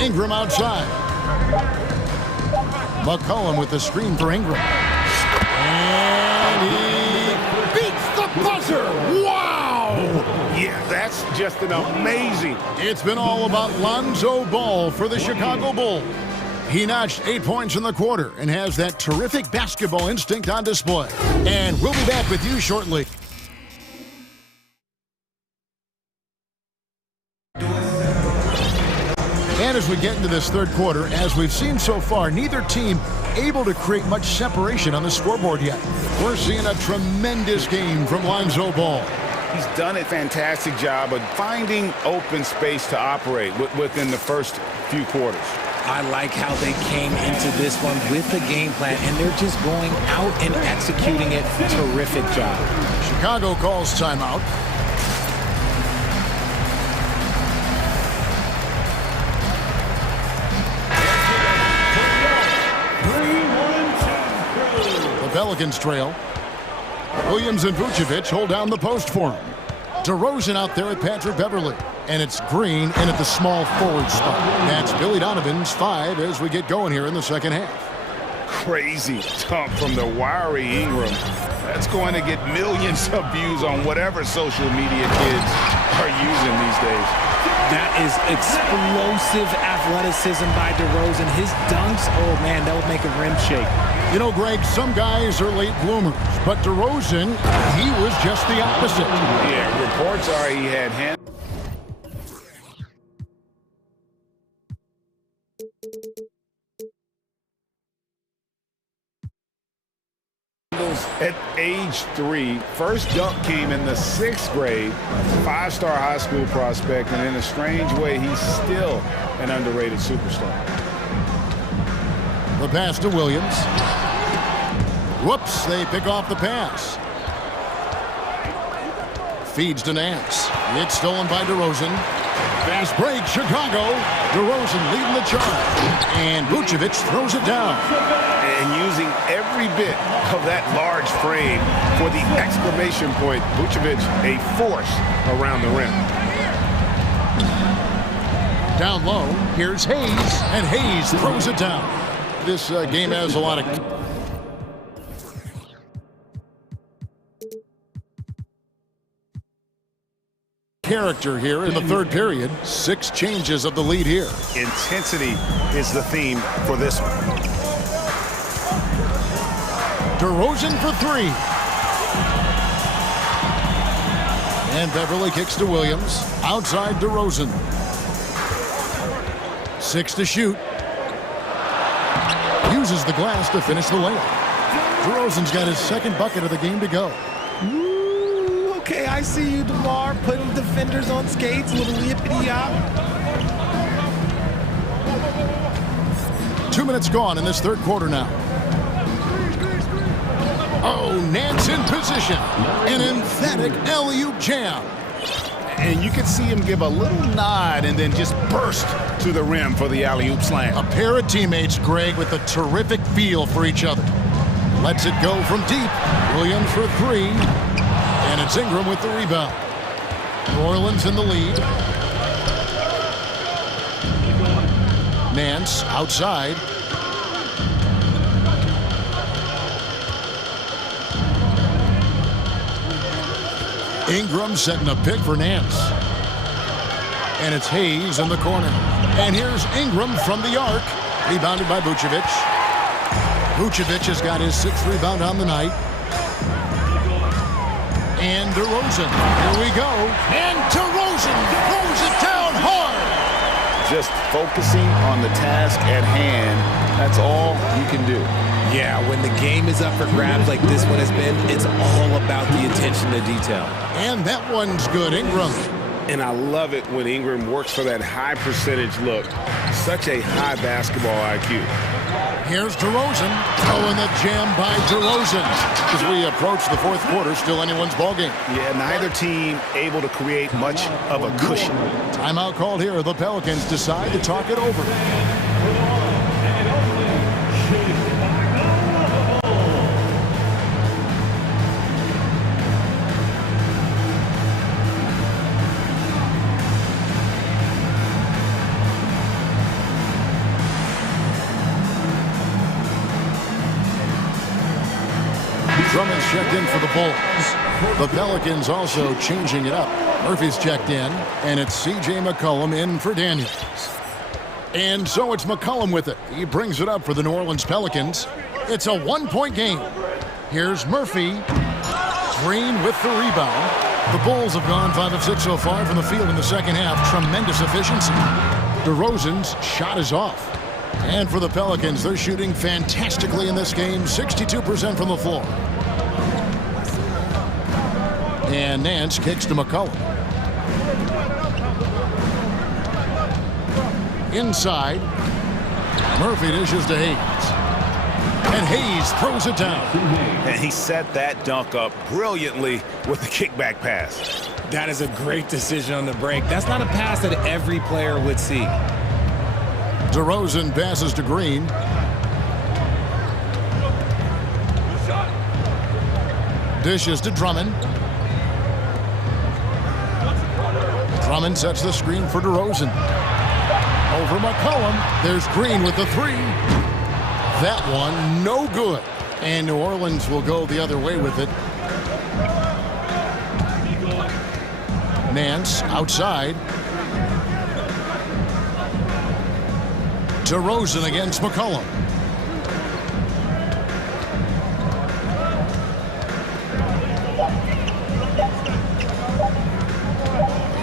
Ingram outside. McCollum with the screen for Ingram. And he beats the buzzer. Wow! Yeah, that's just an amazing. It's been all about Lonzo Ball for the Chicago Bulls. He notched 8 points in the quarter and has that terrific basketball instinct on display. And we'll be back with you shortly. And as we get into this third quarter, as we've seen so far, neither team able to create much separation on the scoreboard yet. We're seeing a tremendous game from Lonzo Ball. He's done a fantastic job of finding open space to operate within the first few quarters. I like how they came into this one with the game plan, and they're just going out and executing it. Terrific job. Chicago calls timeout. The Pelicans trail. Williams and Vucevic hold down the post for him. DeRozan out there at Patrick Beverley. And it's Green in at the small forward spot. That's Billy Donovan's 5 as we get going here in the second half. Crazy dunk from the wiry Ingram. That's going to get millions of views on whatever social media kids are using these days. That is explosive athleticism by DeRozan. His dunks, oh man, that would make a rim shake. You know, Greg, some guys are late bloomers, but DeRozan, he was just the opposite. Yeah, reports are he had hand. At age 3, first dunk came in the 6th grade, 5-star high school prospect, and in a strange way, he's still an underrated superstar. The pass to Williams. Whoops, they pick off the pass. Feeds to Nance. It's stolen by DeRozan. Fast break, Chicago. DeRozan leading the charge. And Vucevic throws it down. And using every bit of that large frame for the exclamation point, Vucevic a force around the rim. Down low, here's Hayes, and Hayes throws it down. This game has a lot of... character here in the third period. 6 changes of the lead here. Intensity is the theme for this one. DeRozan for 3. And Beverly kicks to Williams. Outside DeRozan. 6 to shoot. Uses the glass to finish the layup. DeRozan's got his 2nd bucket of the game to go. Okay, I see you, DeMar, putting defenders on skates, a little yippity-yop. 2 minutes gone in this third quarter now. Oh, Nance in position. An emphatic alley-oop jam. And you can see him give a little nod and then just burst to the rim for the alley-oop slam. A pair of teammates, Greg, with a terrific feel for each other. Lets it go from deep. Williams for 3. And it's Ingram with the rebound. New Orleans in the lead. Nance outside. Ingram setting a pick for Nance. And it's Hayes in the corner. And here's Ingram from the arc. Rebounded by Vucevic. Vucevic has got his 6th rebound on the night. And DeRozan. Here we go. And DeRozan throws it down hard. Just focusing on the task at hand. That's all you can do. Yeah, when the game is up for grabs like this one has been, it's all about the attention to detail. And that one's good, Ingram. And I love it when Ingram works for that high percentage look. Such a high basketball IQ. Here's DeRozan. Oh, and the jam by DeRozan. As we approach the fourth quarter, still anyone's ballgame. Yeah, neither team able to create much of a cushion. Timeout called here. The Pelicans decide to talk it over. Drummond's checked in for the Bulls. The Pelicans also changing it up. Murphy's checked in, and it's C.J. McCollum in for Daniels. And so it's McCollum with it. He brings it up for the New Orleans Pelicans. It's a one-point game. Here's Murphy. Green with the rebound. The Bulls have gone 5 of 6 so far from the field in the second half. Tremendous efficiency. DeRozan's shot is off. And for the Pelicans, they're shooting fantastically in this game. 62% from the floor. And Nance kicks to McCollum. Inside. Murphy dishes to Hayes. And Hayes throws it down. And he set that dunk up brilliantly with the kickback pass. That is a great decision on the break. That's not a pass that every player would see. DeRozan passes to Green. Dishes to Drummond. Drummond sets the screen for DeRozan. Over McCollum. There's Green with the three. That one, no good. And New Orleans will go the other way with it. Nance outside. DeRozan against McCollum.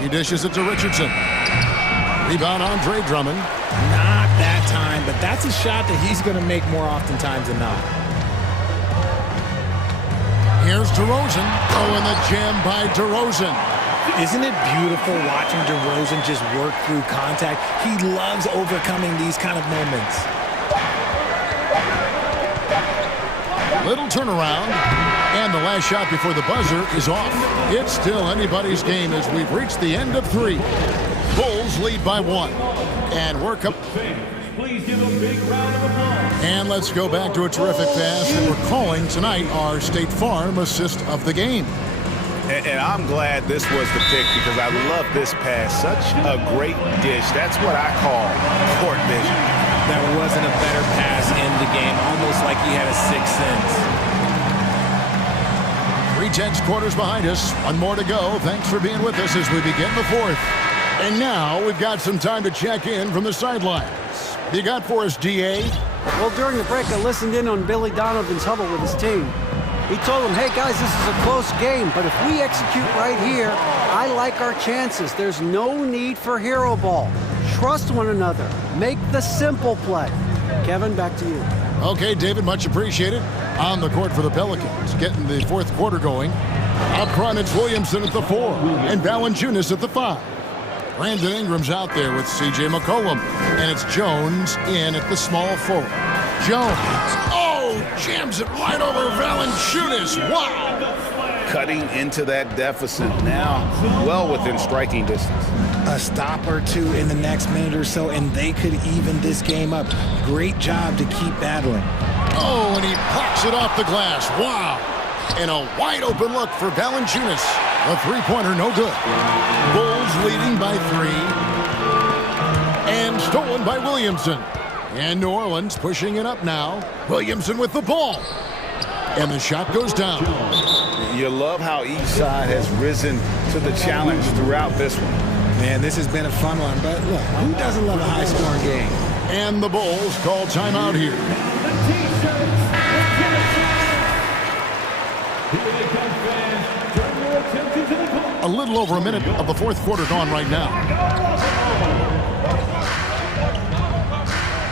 He dishes it to Richardson. Rebound Andre Drummond. Not that time, but that's a shot that he's going to make more oftentimes than not. Here's DeRozan. Oh, and the jam by DeRozan. Isn't it beautiful watching DeRozan just work through contact? He loves overcoming these kind of moments. Little turnaround. And the last shot before the buzzer is off. It's still anybody's game as we've reached the end of 3. Bulls lead by 1. And work up. Please give a big round of applause. And let's go back to a terrific pass that we're calling tonight our State Farm assist of the game. And I'm glad this was the pick because I love this pass. Such a great dish. That's what I call court vision. There wasn't a better pass in the game, almost like he had a sixth sense. 3/10 quarters behind us. One more to go. Thanks for being with us as we begin the fourth. And now we've got some time to check in from the sidelines. You got for us, DA? Well, during the break, I listened in on Billy Donovan's huddle with his team. He told them, hey, guys, this is a close game, but if we execute right here, I like our chances. There's no need for hero ball. Trust one another. Make the simple play. Kevin, back to you. Okay, David, much appreciated. On the court for the Pelicans, getting the fourth quarter going. Up front, it's Williamson at the 4 and Valanciunas at the 5. Brandon Ingram's out there with C.J. McCollum, and it's Jones in at the small forward. Jones, jams it right over Valanciunas. Wow! Cutting into that deficit now, well within striking distance. A stop or two in the next minute or so, and they could even this game up. Great job to keep battling. Oh, and he pops it off the glass. Wow! And a wide open look for Valanciunas. A three-pointer, no good. Bulls leading by 3. And stolen by Williamson. And New Orleans pushing it up now. Williamson with the ball. And the shot goes down. You love how each side has risen to the challenge throughout this one. Man, this has been a fun one, but look, who doesn't love a high-scoring game? And the Bulls call timeout here. A little over a minute of the fourth quarter gone right now.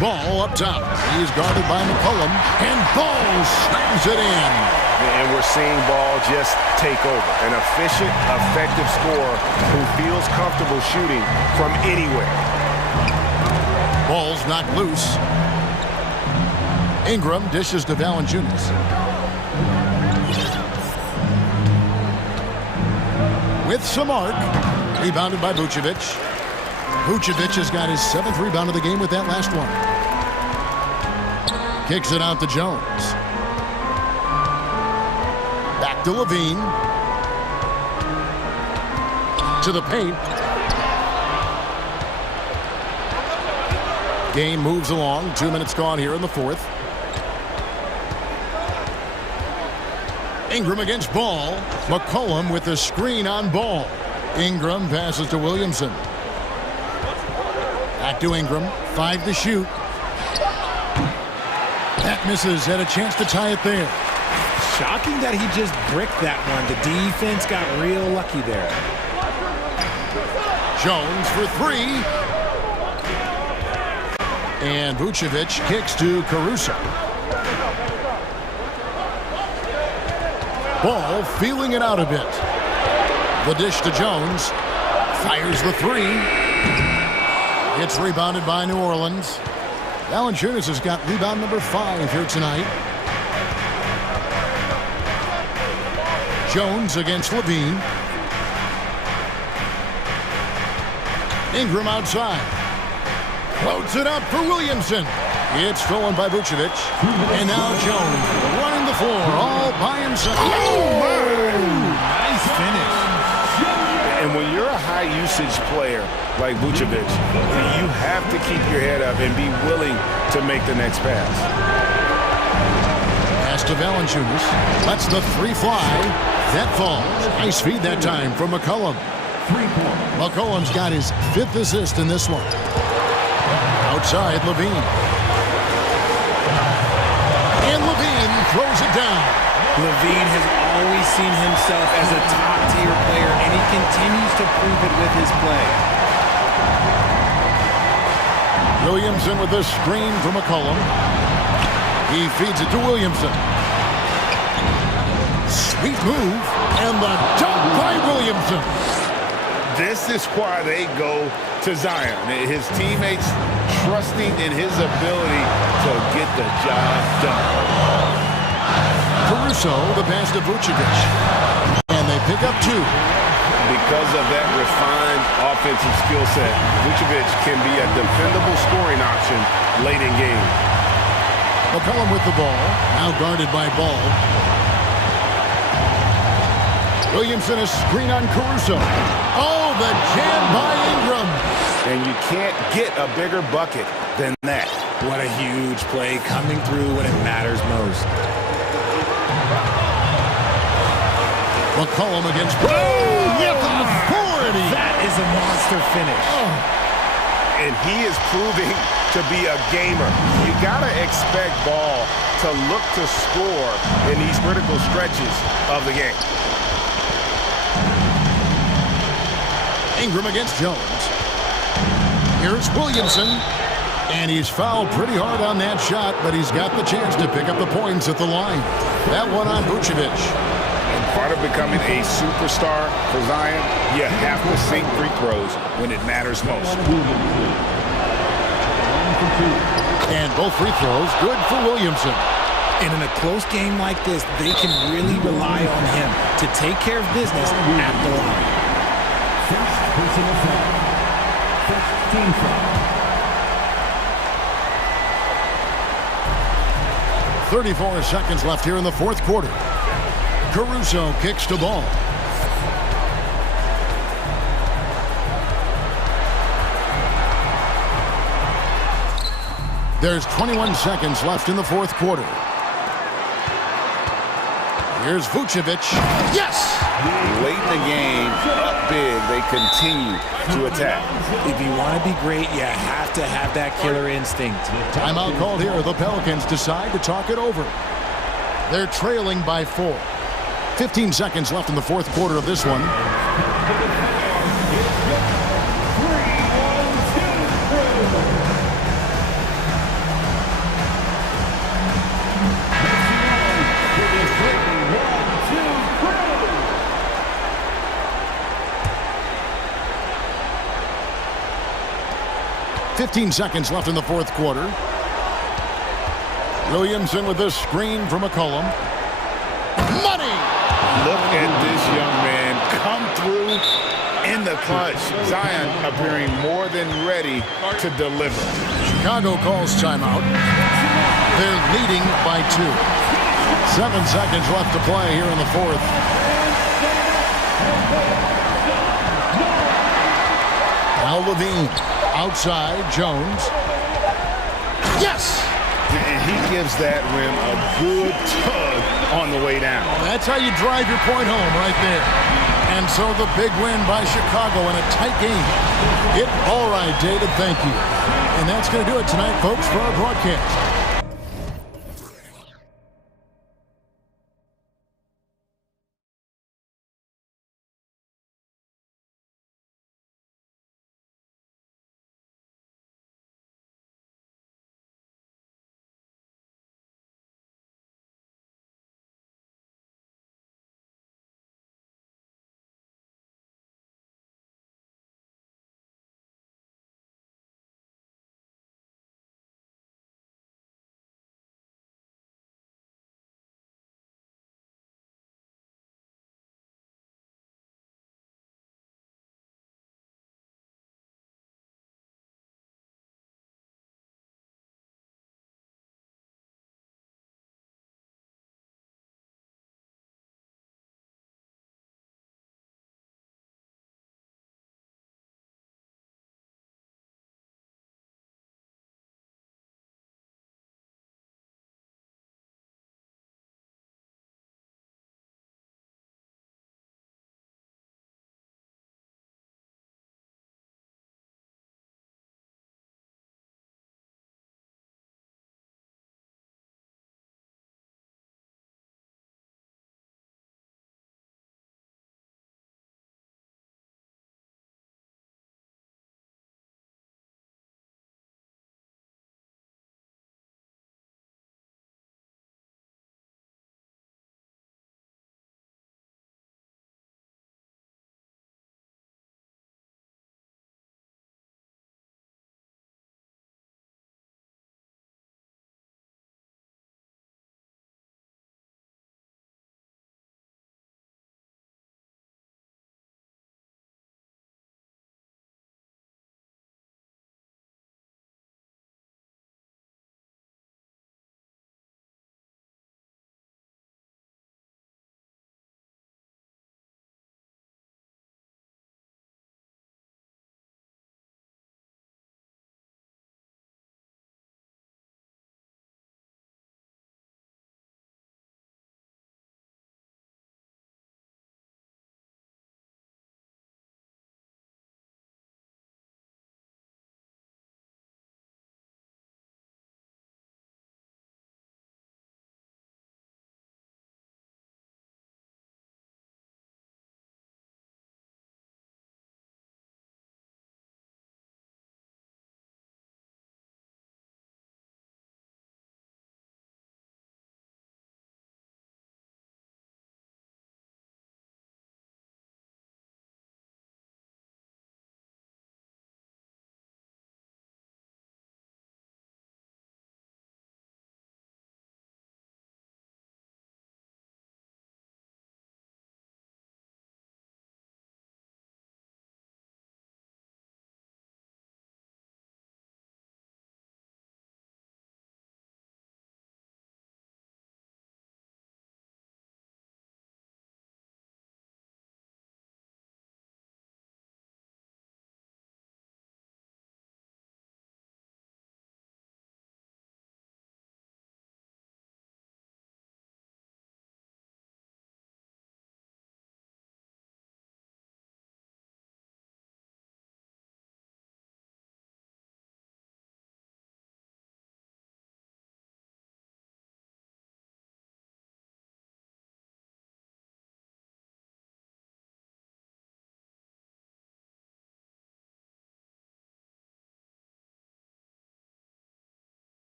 Ball up top. He's guarded by McCollum. And Ball slams it in. And we're seeing Ball just take over. An efficient, effective scorer who feels comfortable shooting from anywhere. Ball's knocked loose. Ingram dishes to Valanciunas. With some arc. Rebounded by Vucevic. Vucevic has got his 7th rebound of the game with that last one. Kicks it out to Jones. Back to Levine. To the paint. Game moves along. 2 minutes gone here in the 4th. Ingram against Ball. McCollum with the screen on Ball. Ingram passes to Williamson. Back to Ingram. 5 to shoot. That misses. Had a chance to tie it there. Shocking that he just bricked that one. The defense got real lucky there. Jones for 3. And Vucevic kicks to Caruso. Ball feeling it out a bit. The dish to Jones. Fires the 3. It's rebounded by New Orleans. Valanciunas has got rebound number 5 here tonight. Jones against Levine. Ingram outside. Floats it up for Williamson. It's stolen by Vucevic. And now Jones running the floor all by himself. Oh, Nice finish. And when you're a high-usage player like Vucevic, you have to keep your head up and be willing to make the next pass. Pass to Valanciunas. Lets the 3 fly. That falls. Nice feed that time from McCollum. McCollum's got his 5th assist in this one. Outside, Levine. And Levine throws it down. Levine has always seen himself as a top-tier player, and he continues to prove it with his play. Williamson with the screen from McCollum. He feeds it to Williamson. Sweet move, and the dunk by Williamson. This is why they go to Zion. His teammates trusting in his ability to get the job done. Caruso, the pass to Vucevic. And they pick up 2. Because of that refined offensive skill set, Vucevic can be a dependable scoring option late in game. McCollum with the ball, now guarded by Ball. Williamson a screen on Caruso. Oh, the jam by Ingram. And you can't get a bigger bucket than that. What a huge play coming through when it matters most. McCollum against with authority. That is a monster finish. And he is proving to be a gamer. You gotta expect Ball to look to score in these critical stretches of the game. Ingram against Jones. Here's Williamson. And he's fouled pretty hard on that shot, but he's got the chance to pick up the points at the line. That one on Vucevic. And part of becoming a superstar for Zion, you have to sink free throws when it matters most. And both free throws good for Williamson. And in a close game like this, they can really rely on him to take care of business at the line. First personal foul. First team foul. 34 seconds left here in the 4th quarter. Caruso kicks to Ball. There's 21 seconds left in the 4th quarter. Here's Vucevic. Yes! Late in the game, up big, they continue to attack. If you want to be great, you have to have that killer instinct. Timeout called here. The Pelicans decide to talk it over. They're trailing by 4. 15 seconds left in the 4th quarter of this one. Fifteen seconds left in the 4th quarter. Williamson with this screen from McCollum. Money! Look at this young man come through in the clutch. Zion appearing more than ready to deliver. Chicago calls timeout. They're leading by 2. 7 seconds left to play here in the fourth. Now Levine outside Jones. Yes! And he gives that rim a good tug on the way down. That's how you drive your point home right there. And so the big win by Chicago in a tight game. All right, David, thank you. And that's going to do it tonight, folks, for our broadcast.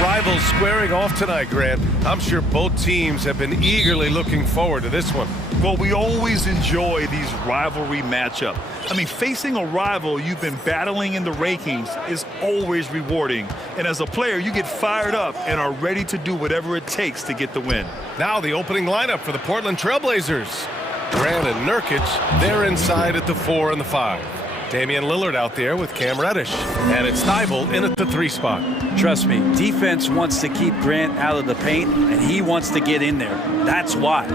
Rivals squaring off tonight, Grant. I'm sure both teams have been eagerly looking forward to this one. Well, we always enjoy these rivalry matchups. I mean, facing a rival you've been battling in the rankings is always rewarding. And as a player, you get fired up and are ready to do whatever it takes to get the win. Now the opening lineup for the Portland Trailblazers. Grant and Nurkic, they're inside at the 4 and the 5. Damian Lillard out there with Cam Reddish. And it's Thibault in at the 3 spot. Trust me, defense wants to keep Grant out of the paint, and he wants to get in there. That's why.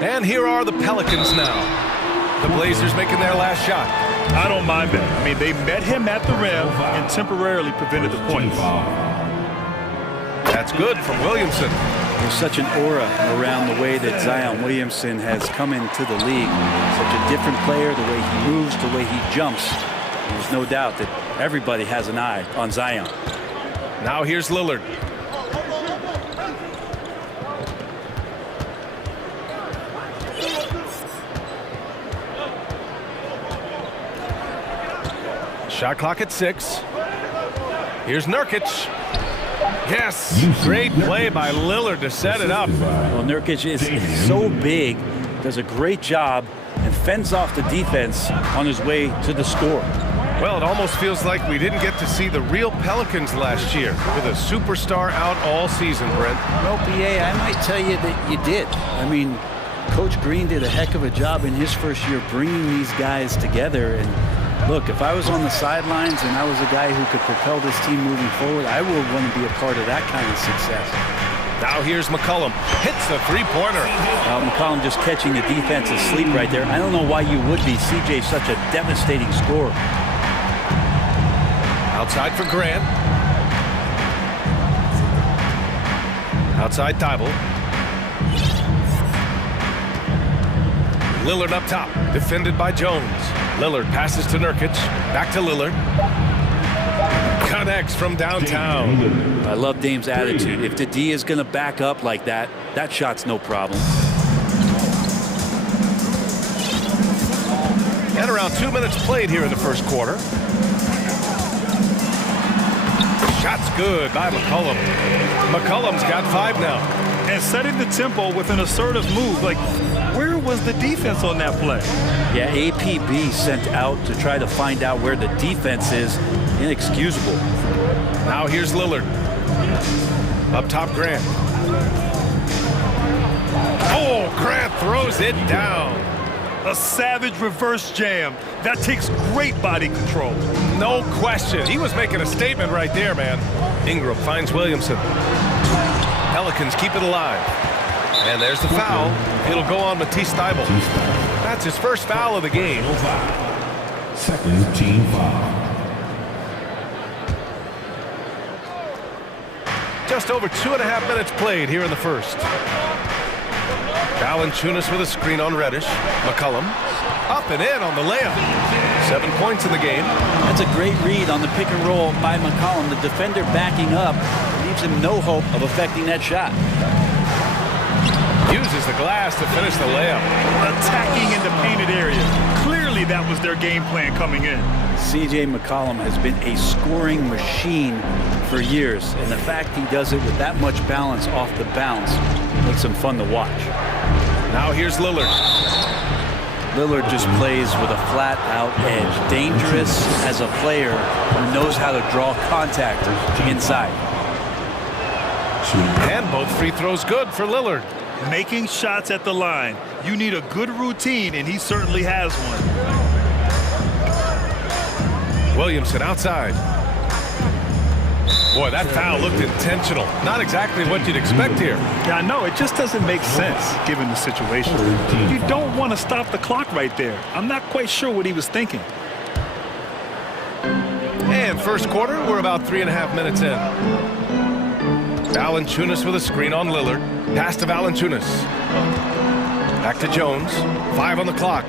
And here are the Pelicans now. The Blazers making their last shot. I don't mind that. I mean, they met him at the rim and temporarily prevented the points. That's good from Williamson. There's such an aura around the way that Zion Williamson has come into the league. Such a different player, the way he moves, the way he jumps. There's no doubt that everybody has an eye on Zion. Now here's Lillard. Shot clock at 6. Here's Nurkic. Yes, great play by Lillard to set it up. Well, Nurkic is so big, does a great job, and fends off the defense on his way to the score. Well, it almost feels like we didn't get to see the real Pelicans last year with a superstar out all season, Brent. Well, BA, I might tell you that you did. I mean, Coach Green did a heck of a job in his first year bringing these guys together. And look, if I was on the sidelines and I was a guy who could propel this team moving forward, I would want to be a part of that kind of success. Now here's McCollum. Hits the three-pointer. McCollum just catching the defense asleep right there. I don't know why you would be. CJ's such a devastating scorer. Outside for Grant. Outside Thibault. Lillard up top, defended by Jones. Lillard passes to Nurkic. Back to Lillard. Connects from downtown. I love Dame's attitude. If the D is going to back up like that, that shot's no problem. And around 2 minutes played here in the first quarter. Shot's good by McCollum. McCollum's got 5 now. And setting the tempo with an assertive move. Like, where was the defense on that play? Yeah, APB sent out to try to find out where the defense is. Inexcusable. Now here's Lillard. Up top, Grant. Oh, Grant throws it down. A savage reverse jam. That takes great body control. No question. He was making a statement right there, man. Ingram finds Williamson. Pelicans keep it alive. And there's the foul. It'll go on Matisse Thybulle. That's his first foul of the game. Second team foul. Just over 2.5 minutes played here in the first. Valanciunas with a screen on Reddish. McCollum up and in on the layup. 7 points in the game. That's a great read on the pick and roll by McCollum. The defender backing up leaves him no hope of affecting that shot. Uses the glass to finish the layup. Attacking in the painted area. Clearly that was their game plan coming in. CJ McCollum has been a scoring machine for years, and the fact he does it with that much balance off the bounce makes him fun to watch. Now here's Lillard. Lillard just plays with a flat-out edge. Dangerous as a player who knows how to draw contact inside. And both free throws good for Lillard. Making shots at the line. You need a good routine, and he certainly has one. Williamson outside. Boy, that foul looked intentional. Not exactly what you'd expect here. Yeah, I know. It just doesn't make sense, given the situation. You don't want to stop the clock right there. I'm not quite sure what he was thinking. And first quarter, we're about 3.5 minutes in. Valanciunas with a screen on Lillard. Pass to Valanciunas. Back to Jones. 5 on the clock.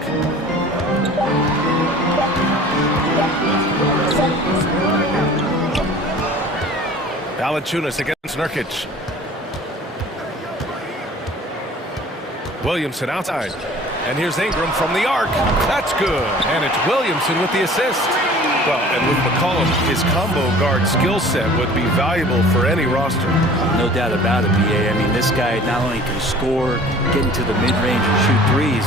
Valanciunas against Nurkic. Williamson outside. And here's Ingram from the arc. That's good. And it's Williamson with the assist. Well, and with McCollum, his combo guard skill set would be valuable for any roster. No doubt about it, BA. I mean, this guy not only can score, get into the mid-range and shoot threes,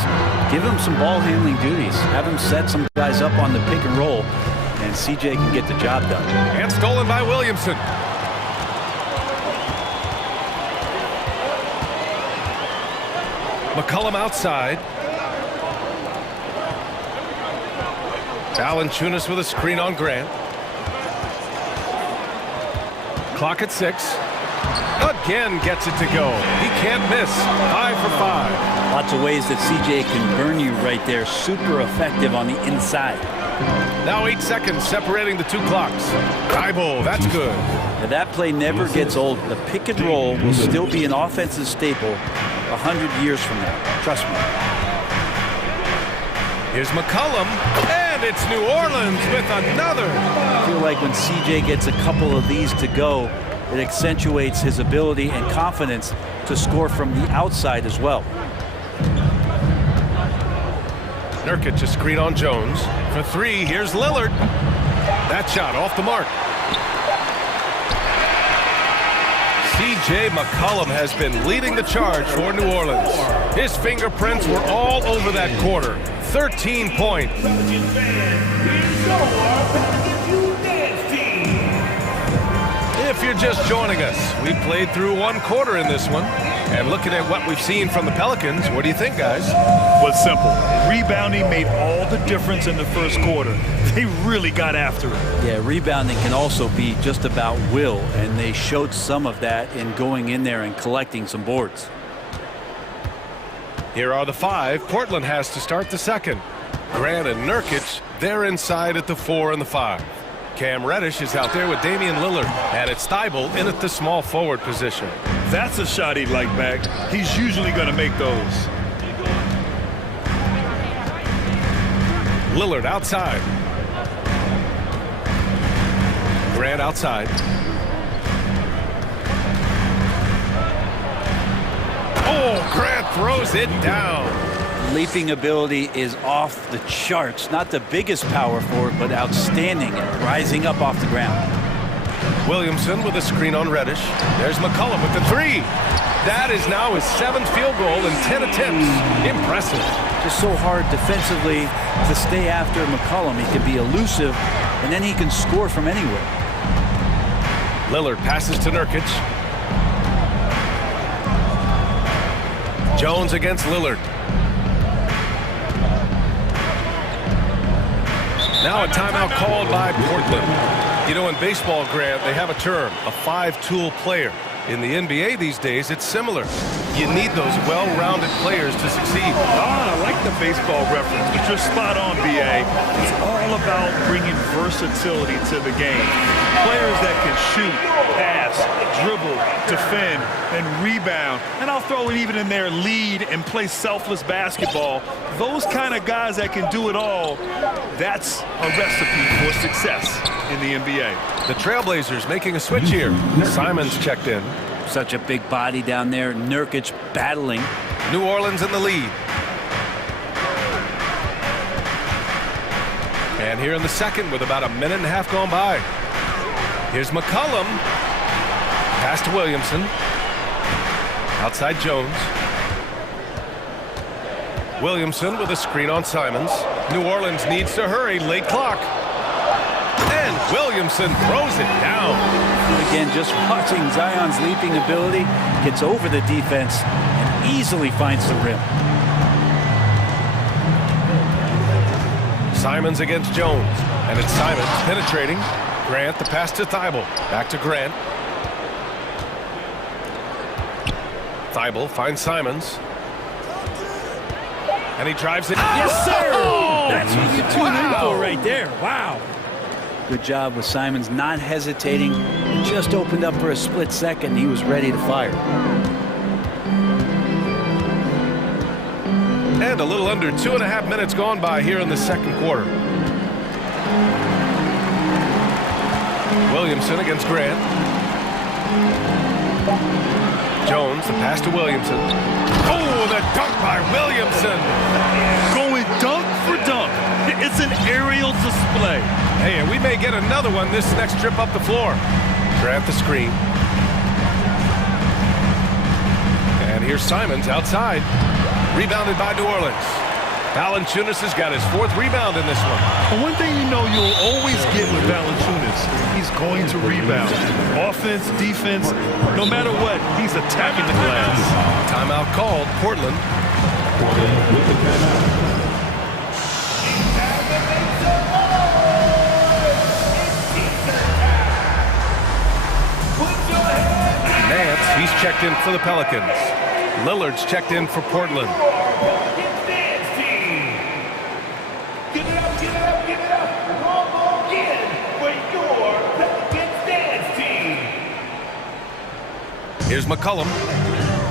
give him some ball handling duties. Have him set some guys up on the pick and roll, and CJ can get the job done. And stolen by Williamson. McCollum outside. Valanciunas with a screen on Grant. Clock at 6. Again gets it to go. He can't miss. 5 for 5. Lots of ways that CJ can burn you right there. Super effective on the inside. Now 8 seconds separating the two clocks. Thibault, that's good. Now that play never gets old. The pick and roll will still be an offensive staple 100 years from now. Trust me. Here's McCollum, and it's New Orleans with another. I feel like when CJ gets a couple of these to go, it accentuates his ability and confidence to score from the outside as well. Nurkic a screen on Jones. For 3, here's Lillard. That shot off the mark. C.J. McCollum has been leading the charge for New Orleans. His fingerprints were all over that quarter. 13 points. If you're just joining us, we played through 1 quarter in this one. And looking at what we've seen from the Pelicans, what do you think, guys? Well, it's simple. Rebounding made all the difference in the first quarter. They really got after it. Yeah, rebounding can also be just about will, and they showed some of that in going in there and collecting some boards. Here are the 5. Portland has to start the second. Grant and Nurkic, they're inside at the 4 and the 5. Cam Reddish is out there with Damian Lillard, and it's Thibault in at the small forward position. That's a shot he'd like back. He's usually going to make those. Lillard outside. Grant outside. Oh, Grant throws it down. Leaping ability is off the charts. Not the biggest power forward, but outstanding at rising up off the ground. Williamson with a screen on Reddish. There's McCollum with the 3. That is now his 7th field goal in 10 attempts. Impressive. Just so hard defensively to stay after McCollum. He can be elusive, and then he can score from anywhere. Lillard passes to Nurkic. Jones against Lillard. Now a timeout called by Portland. You know, in baseball, Grant, they have a term, a 5-tool player. In the NBA these days, it's similar. You need those well-rounded players to succeed. I like the baseball reference, but you're spot on, BA. It's all about bringing versatility to the game. Players that can shoot, pass, dribble, defend, and rebound. And I'll throw it even in there, lead and play selfless basketball. Those kind of guys that can do it all, that's a recipe for success in the NBA. The Trailblazers making a switch here. Simons checked in. Such a big body down there. Nurkic battling. New Orleans in the lead. And here in the second with about a minute and a half gone by. Here's McCollum. Pass to Williamson. Outside Jones. Williamson with a screen on Simons. New Orleans needs to hurry. Late clock. And Williamson throws it down. Again, just watching Zion's leaping ability, gets over the defense and easily finds the rim. Simons against Jones. And it's Simons penetrating. Grant, the pass to Thibault. Back to Grant. Thibault finds Simons. And he drives it. Yes, sir! Oh! That's what you tune in for right there. Wow. Good job with Simons not hesitating. He just opened up for a split second. He was ready to fire. And a little under 2.5 minutes gone by here in the second quarter. Williamson against Grant. Jones, the pass to Williamson. Oh, the dunk by Williamson. Going dunk for dunk. It's an aerial display. Hey, and we may get another one this next trip up the floor. Grant the screen. And here's Simons outside. Rebounded by New Orleans. Valanciunas has got his 4th rebound in this one. And one thing you know you'll always get with Valanciunas, he's going to rebound. Offense, defense, no matter what, he's attacking the glass. Timeout called, Portland. With the timeout. Nance, he's checked in for the Pelicans. Lillard's checked in for Portland. Give it up, give it up, give it up. One more again for your Pelicans dance team. Here's McCollum.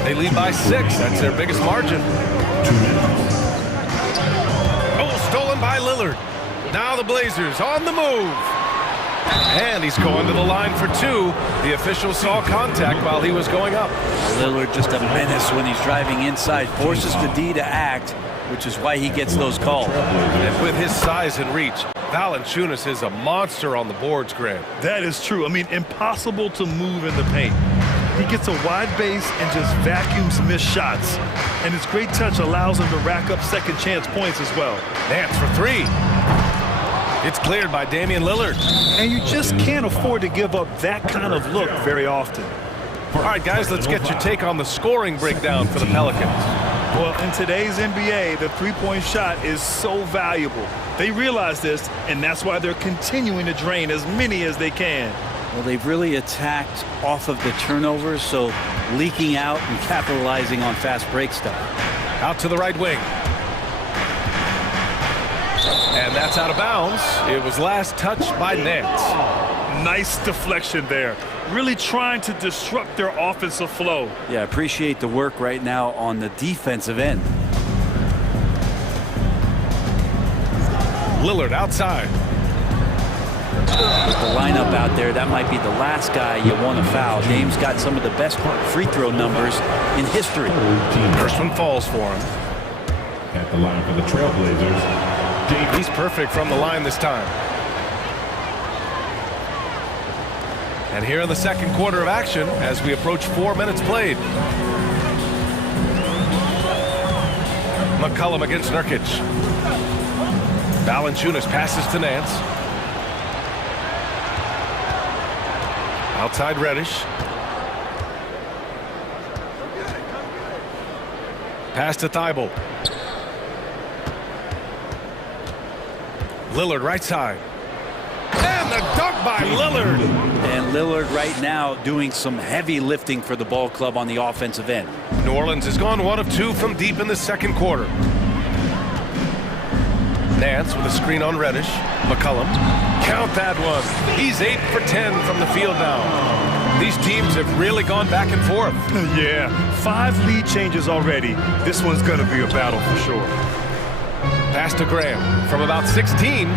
They lead by 6. That's their biggest margin. 2 minutes. Oh, stolen by Lillard. Now the Blazers on the move. And he's going to the line for 2. The official saw contact while he was going up. Lillard just a menace when he's driving inside, forces the D to act, which is why he gets those calls. And with his size and reach, Valanciunas is a monster on the boards, Grant. That is true. I mean, impossible to move in the paint. He gets a wide base and just vacuums missed shots. And his great touch allows him to rack up second chance points as well. Nance for 3. It's cleared by Damian Lillard. And you just can't afford to give up that kind of look very often. All right, guys, let's get your take on the scoring breakdown for the Pelicans. Well, in today's NBA, the three-point shot is so valuable. They realize this, and that's why they're continuing to drain as many as they can. Well, they've really attacked off of the turnovers, so leaking out and capitalizing on fast break stuff. Out to the right wing. And that's out of bounds. It was last touched by Nance. Nice deflection there. Really trying to disrupt their offensive flow. Yeah, appreciate the work right now on the defensive end. Lillard outside. With the lineup out there, that might be the last guy you want to foul. Dame's got some of the best free throw numbers in history. First one falls for him. At the line for the Trailblazers. He's perfect from the line this time. And here in the second quarter of action as we approach 4 minutes played. McCollum against Nurkic. Valanciunas passes to Nance. Outside Reddish. Pass to Thibault. Lillard right side. And the dunk by Lillard. And Lillard right now doing some heavy lifting for the ball club on the offensive end. New Orleans has gone 1 of 2 from deep in the second quarter. Nance with a screen on Reddish. McCollum. Count that one. He's 8 for 10 from the field now. These teams have really gone back and forth. Yeah, 5 lead changes already. This one's going to be a battle for sure. Pass to Graham from about 16.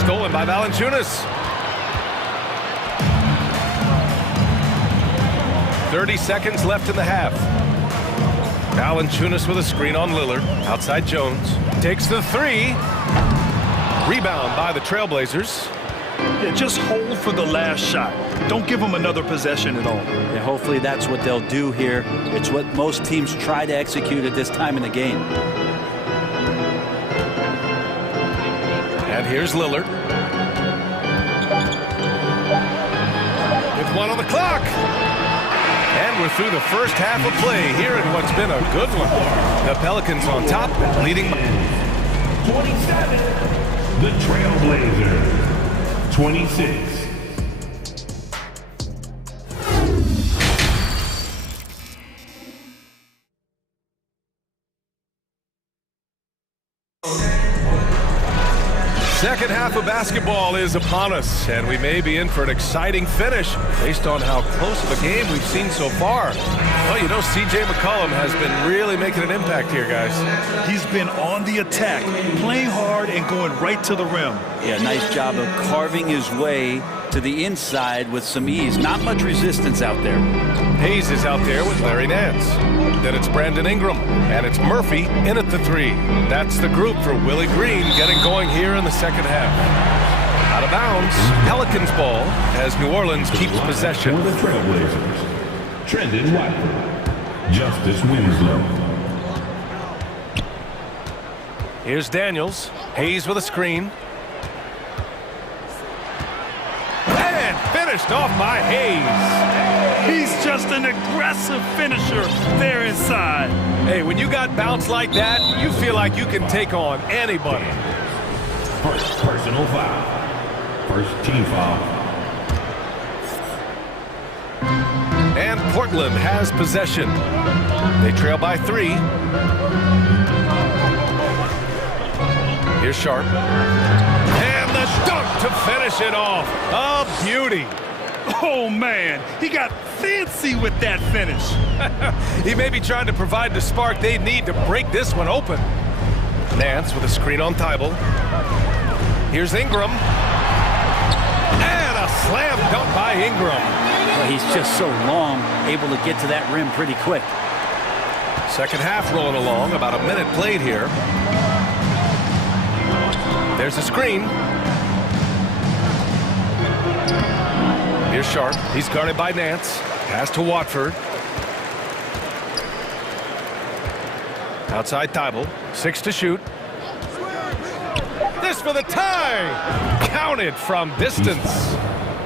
Stolen by Valanciunas. 30 seconds left in the half. Valanciunas with a screen on Lillard. Outside Jones. Takes the 3. Rebound by the Trailblazers. Yeah, just hold for the last shot. Don't give them another possession at all. Yeah, hopefully that's what they'll do here. It's what most teams try to execute at this time in the game. And here's Lillard. With 1 on the clock. And we're through the first half of play here in what's been a good one. The Pelicans on top, leading. 27, the Trailblazers. 26. Second half of basketball is upon us, and we may be in for an exciting finish based on how close of a game we've seen so far. Well, you know, C.J. McCollum has been really making an impact here, guys. He's been on the attack, playing hard and going right to the rim. Yeah, nice job of carving his way to the inside with some ease. Not much resistance out there. Hayes is out there with Larry Nance. Then it's Brandon Ingram, and it's Murphy in at the 3. That's the group for Willie Green getting going here in the second half. Out of bounds, Pelicans ball as New Orleans keeps possession. For the Trailblazers, Trendon White, Justice Winslow. Here's Daniels. Hayes with a screen. And finished off by Hayes. He's just an aggressive finisher there inside. Hey, when you got bounce like that, you feel like you can take on anybody. First personal foul. First team foul. And Portland has possession. They trail by 3. Here's Sharp. And the dunk to finish it off. A beauty. Oh, man, he got fancy with that finish. He may be trying to provide the spark they need to break this one open. Nance with a screen on Thibault. Here's Ingram. And a slam dunk by Ingram. Well, he's just so long, able to get to that rim pretty quick. Second half rolling along, about a minute played here. There's a screen. Here's Sharp. He's guarded by Nance. Pass to Watford. Outside Thibault. 6 to shoot. This for the tie. Counted from distance.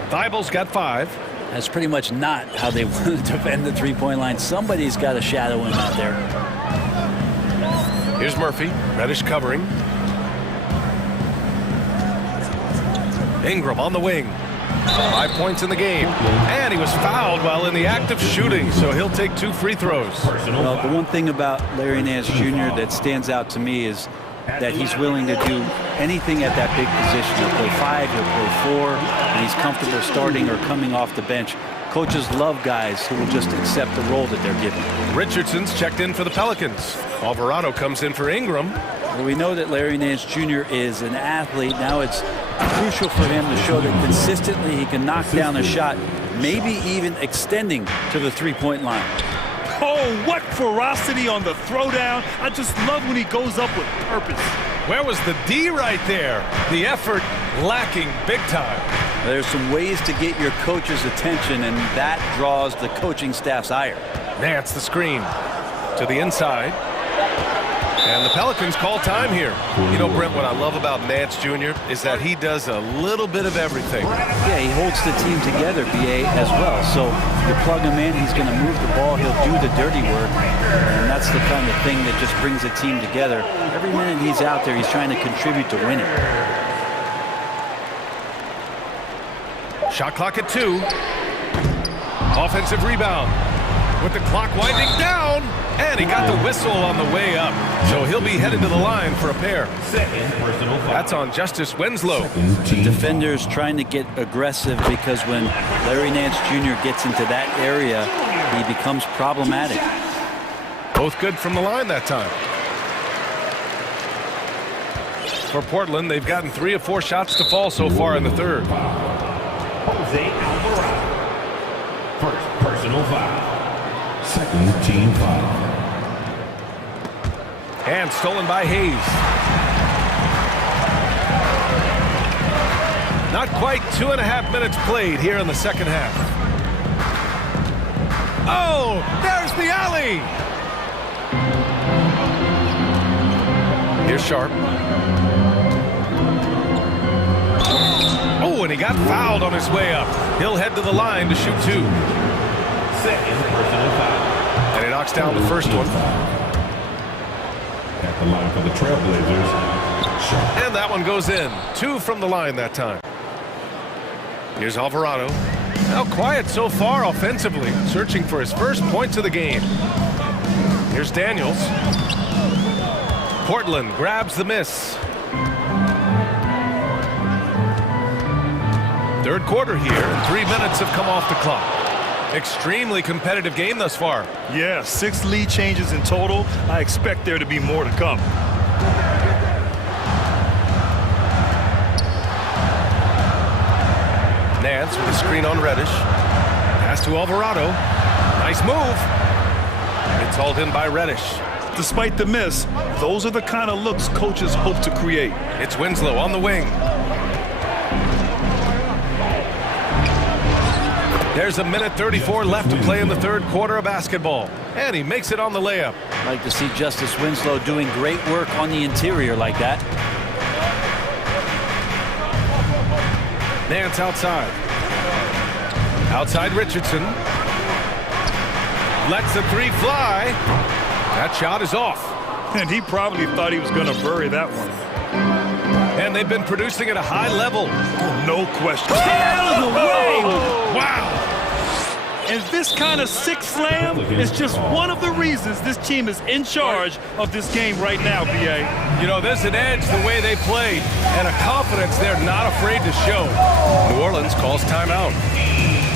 Thibault's got 5. That's pretty much not how they want to defend the three-point line. Somebody's got to shadow him out there. Here's Murphy. Reddish covering. Ingram on the wing. 5 points in the game. And he was fouled while in the act of shooting, so he'll take 2 free throws. Well, the one thing about Larry Nance Jr. that stands out to me is that he's willing to do anything at that big position. He'll play 5, he'll play 4, and he's comfortable starting or coming off the bench. Coaches love guys who will just accept the role that they're given. Richardson's checked in for the Pelicans. Alvarado comes in for Ingram. Well, we know that Larry Nance Jr. is an athlete. Now it's crucial for him to show that consistently he can knock down a shot, maybe even extending to the three-point line. Oh, what ferocity on the throwdown. I just love when he goes up with purpose. Where was the D right there? The effort lacking big time. There's some ways to get your coach's attention, and that draws the coaching staff's ire. Nance the screen to the inside. And the Pelicans call time here. You know, Brent, what I love about Nance Jr. is that he does a little bit of everything. Yeah, he holds the team together, BA, as well. So you plug him in, he's going to move the ball, he'll do the dirty work. And that's the kind of thing that just brings a team together. Every minute he's out there, he's trying to contribute to winning. Shot clock at 2. Offensive rebound. With the clock winding down. And he got the whistle on the way up. So he'll be headed to the line for a pair. That's on Justice Winslow. The defender's trying to get aggressive because when Larry Nance Jr. gets into that area, he becomes problematic. Both good from the line that time. For Portland, they've gotten 3 of 4 shots to fall so far in the third. First personal foul. Second team foul. And stolen by Hayes. Not quite 2.5 minutes played here in the second half. Oh, there's the alley. Here's Sharp. Oh, and he got fouled on his way up. He'll head to the line to shoot 2. Second personal foul. And he knocks down the first one. At the line for the Trailblazers. Sharp. And that one goes in. 2 from the line that time. Here's Alvarado. Now quiet so far offensively, searching for his first points of the game. Here's Daniels. Portland grabs the miss. Third quarter here, and 3 minutes have come off the clock. Extremely competitive game thus far. Yeah, 6 lead changes in total. I expect there to be more to come. Nance with a screen on Reddish. Pass to Alvarado. Nice move. It's hauled in by Reddish. Despite the miss, those are the kind of looks coaches hope to create. It's Winslow on the wing. There's a minute 34 left to play in the third quarter of basketball. And he makes it on the layup. Like to see Justice Winslow doing great work on the interior like that. Nance outside. Outside Richardson. Lets the three fly. That shot is off. And he probably thought he was going to bury that one. And they've been producing at a high level. No question. Out of the way! Wow! And this kind of sick slam is just one of the reasons this team is in charge of this game right now, B.A. You know, there's an edge the way they played and a confidence they're not afraid to show. New Orleans calls timeout.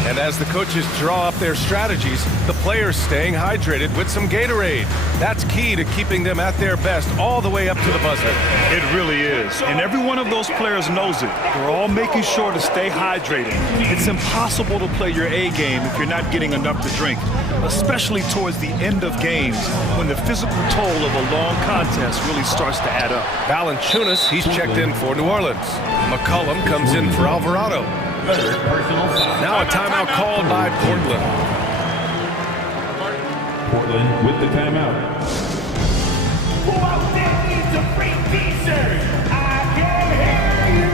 And as the coaches draw up their strategies, the players staying hydrated with some Gatorade. That's key to keeping them at their best all the way up to the buzzer. It really is. And every one of those players knows it. They're all making sure to stay hydrated. It's impossible to play your A game if you're not getting enough to drink, especially towards the end of games when the physical toll of a long contest really starts to add up. Valanciunas, he's checked in for New Orleans. McCollum comes in for Alvarado. Now a timeout called by Portland. Portland with the timeout. Who out there needs a free t-shirt? I can hear you.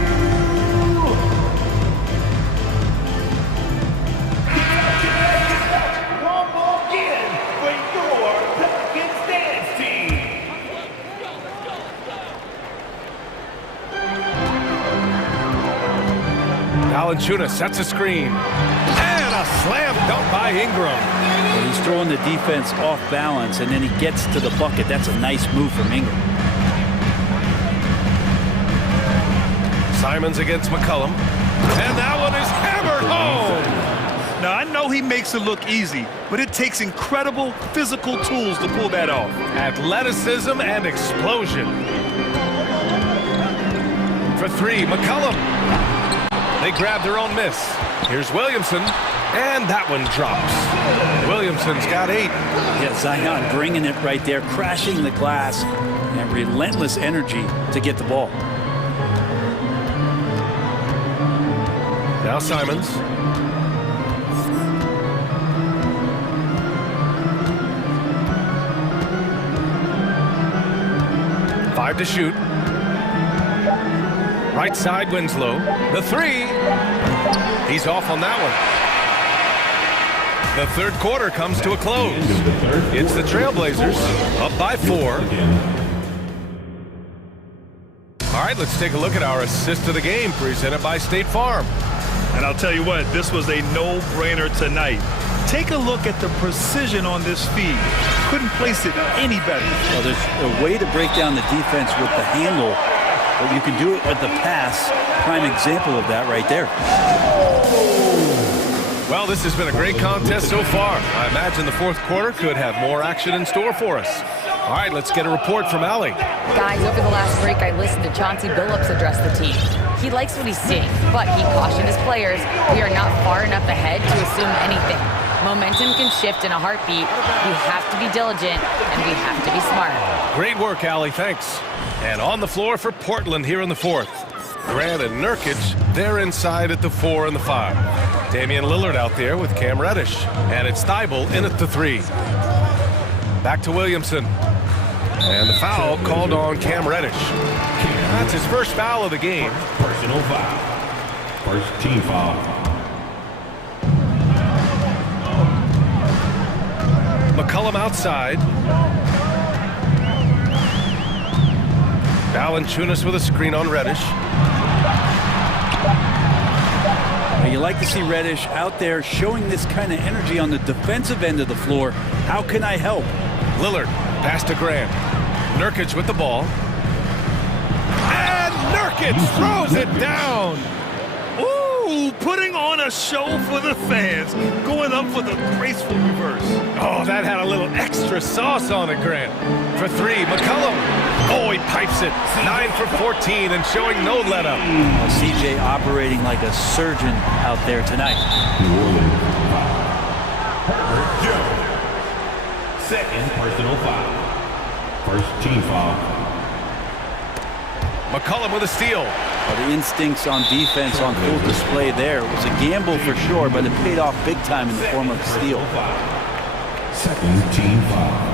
Get up. One more again for your Pelicans dance team. Valanciunas sets a screen. And a slam dunk by Ingram. Well, he's throwing the defense off balance, and then he gets to the bucket. That's a nice move from Ingram. Simons against McCollum. And that one is hammered home. Now, I know he makes it look easy, but it takes incredible physical tools to pull that off. Athleticism and explosion. For three, McCollum. They grab their own miss. Here's Williamson, and that one drops. Williamson's got 8. Yeah, Zion bringing it right there, crashing the glass, and relentless energy to get the ball. Now Simons. Five to shoot. Right side, Winslow. The three. He's off on that one. The third quarter comes to a close. It's the Trailblazers up by 4. All right, let's take a look at our assist of the game presented by State Farm. And I'll tell you what, this was a no-brainer tonight. Take a look at the precision on this feed. Couldn't place it any better. Well, there's a way to break down the defense with the handle, but you can do it with the pass. Prime example of that right there. Well, this has been a great contest so far. I imagine the fourth quarter could have more action in store for us. All right, let's get a report from Allie. Guys, over the last break, I listened to Chauncey Billups address the team. He likes what he's seeing, but he cautioned his players, we are not far enough ahead to assume anything. Momentum can shift in a heartbeat. We have to be diligent, and we have to be smart. Great work, Allie. Thanks. And on the floor for Portland here in the fourth. Grant and Nurkic, they're inside at the 4 and the 5. Damian Lillard out there with Cam Reddish. And it's Thibault in at the 3. Back to Williamson. And the foul called on Cam Reddish. That's his first foul of the game. Personal foul. First team foul. McCollum outside. Valanciunas with a screen on Reddish. You like to see Reddish out there showing this kind of energy on the defensive end of the floor. How can I help? Lillard, pass to Grant. Nurkic with the ball. And Nurkic throws it down. Ooh, putting on a show for the fans. Going up with a graceful reverse. Oh, that had a little extra sauce on it, Grant. For 3, McCollum. Oh, he pipes it. 9 for 14 and showing no let-up. Well, CJ operating like a surgeon out there tonight. Jones. Second personal foul. First team foul. McCollum with a steal. Well, the instincts on defense on full display there. It was a gamble for sure, but it paid off big time in the form of a steal. Second team foul.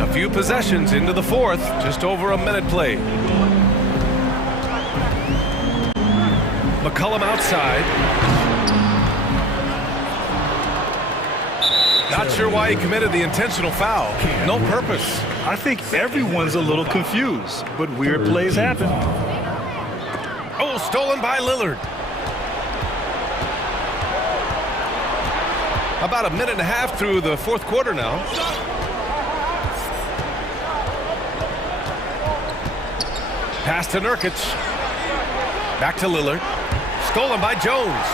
A few possessions into the fourth, just over a minute played. McCollum outside. Not sure why he committed the intentional foul. No purpose. I think everyone's a little confused, but weird plays happen. Oh, stolen by Lillard. About a minute and a half through the fourth quarter now. Pass to Nurkic. Back to Lillard. Stolen by Jones.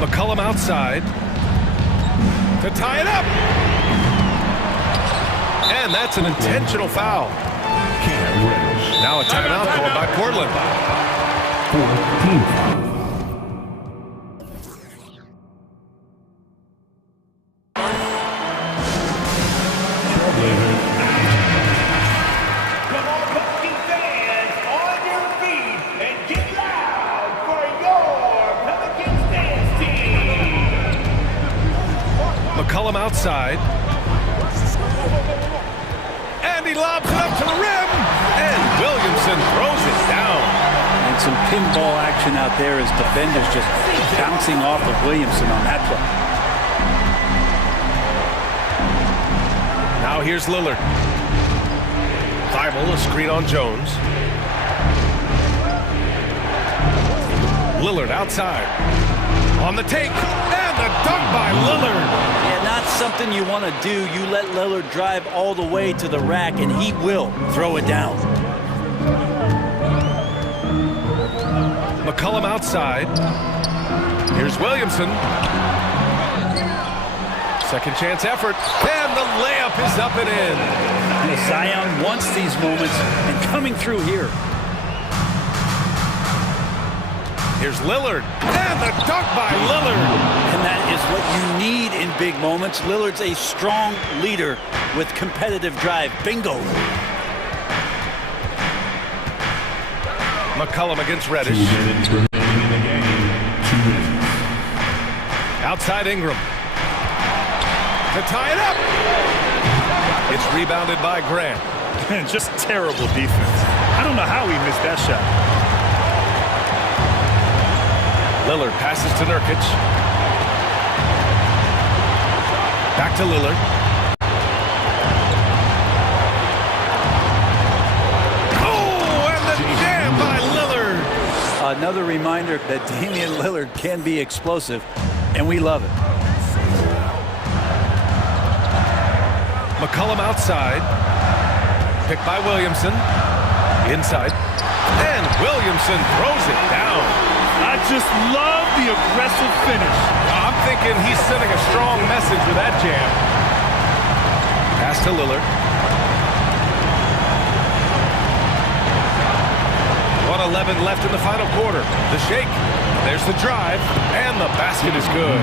McCollum outside to tie it up. And that's an intentional foul. Now a timeout called by Portland. Fourth team foul. McCollum outside. And he lobs it up to the rim. And Williamson throws it down. And some pinball action out there as defenders just bouncing off of Williamson on that play. Now here's Lillard. Thibault, a screen on Jones. Lillard outside. On the take. And the dunk by Lillard. Yeah, not something you want to do. You let Lillard drive all the way to the rack, and he will throw it down. McCollum outside. Here's Williamson. Second chance effort. And the layup is up and in. Zion wants these moments, and coming through here. Here's Lillard. And the dunk by Lillard. And that is what you need in big moments. Lillard's a strong leader with competitive drive. Bingo. McCollum against Reddish. 2 minutes remaining in the game. 2 minutes. Outside Ingram. To tie it up. It's rebounded by Grant. Just terrible defense. I don't know how he missed that shot. Lillard passes to Nurkic. Back to Lillard. Oh, and the jam by Lillard. Another reminder that Damian Lillard can be explosive, and we love it. McCollum outside. Picked by Williamson. Inside. And Williamson throws it down. I just love the aggressive finish. I'm thinking he's sending a strong message with that jam. Pass to Lillard. 1:11 left in the final quarter. The shake. There's the drive. And the basket is good.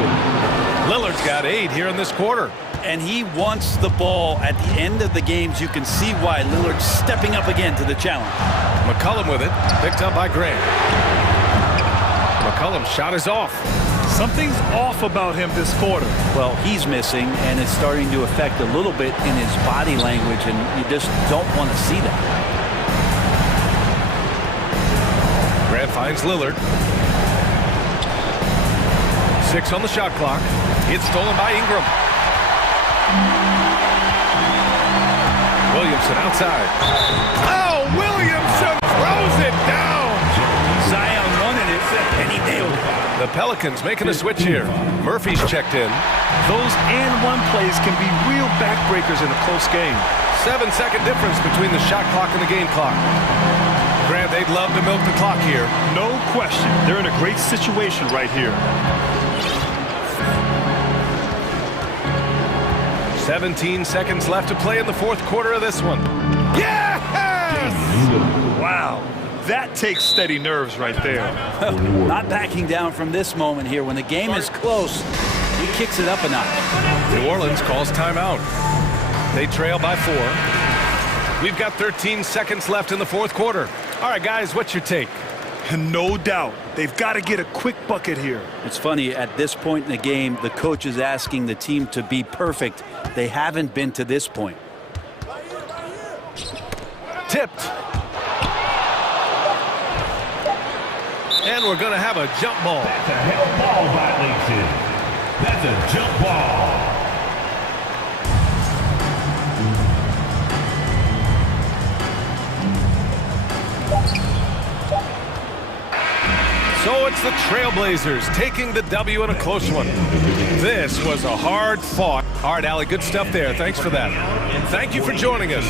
Lillard's got 8 here in this quarter. And he wants the ball at the end of the games. You can see why Lillard's stepping up again to the challenge. McCollum with it. Picked up by Grant. McCollum's shot is off. Something's off about him this quarter. Well, he's missing, and it's starting to affect a little bit in his body language, and you just don't want to see that. Grant finds Lillard. 6 on the shot clock. It's stolen by Ingram. Williamson outside. Oh, Williamson throws it down. Zion wanted it, and he nailed it. The Pelicans making a switch here. Murphy's checked in. Those and-one plays can be real backbreakers in a close game. 7-second difference between the shot clock and the game clock. Grant, they'd love to milk the clock here. No question. They're in a great situation right here. 17 seconds left to play in the fourth quarter of this one. Yes! Wow. That takes steady nerves right there. Not backing down from this moment here. When the game is close, he kicks it up a notch. New Orleans calls timeout. They trail by 4. We've got 13 seconds left in the fourth quarter. All right, guys, what's your take? No doubt. They've got to get a quick bucket here. It's funny, at this point in the game, the coach is asking the team to be perfect. They haven't been to this point. Tipped. And we're going to have a jump ball. That's a held ball violation. That's a jump ball. So it's the Trailblazers taking the W in a close one. This was a hard fought. All right, Allie, good stuff there. Thanks for that. Thank you for joining us.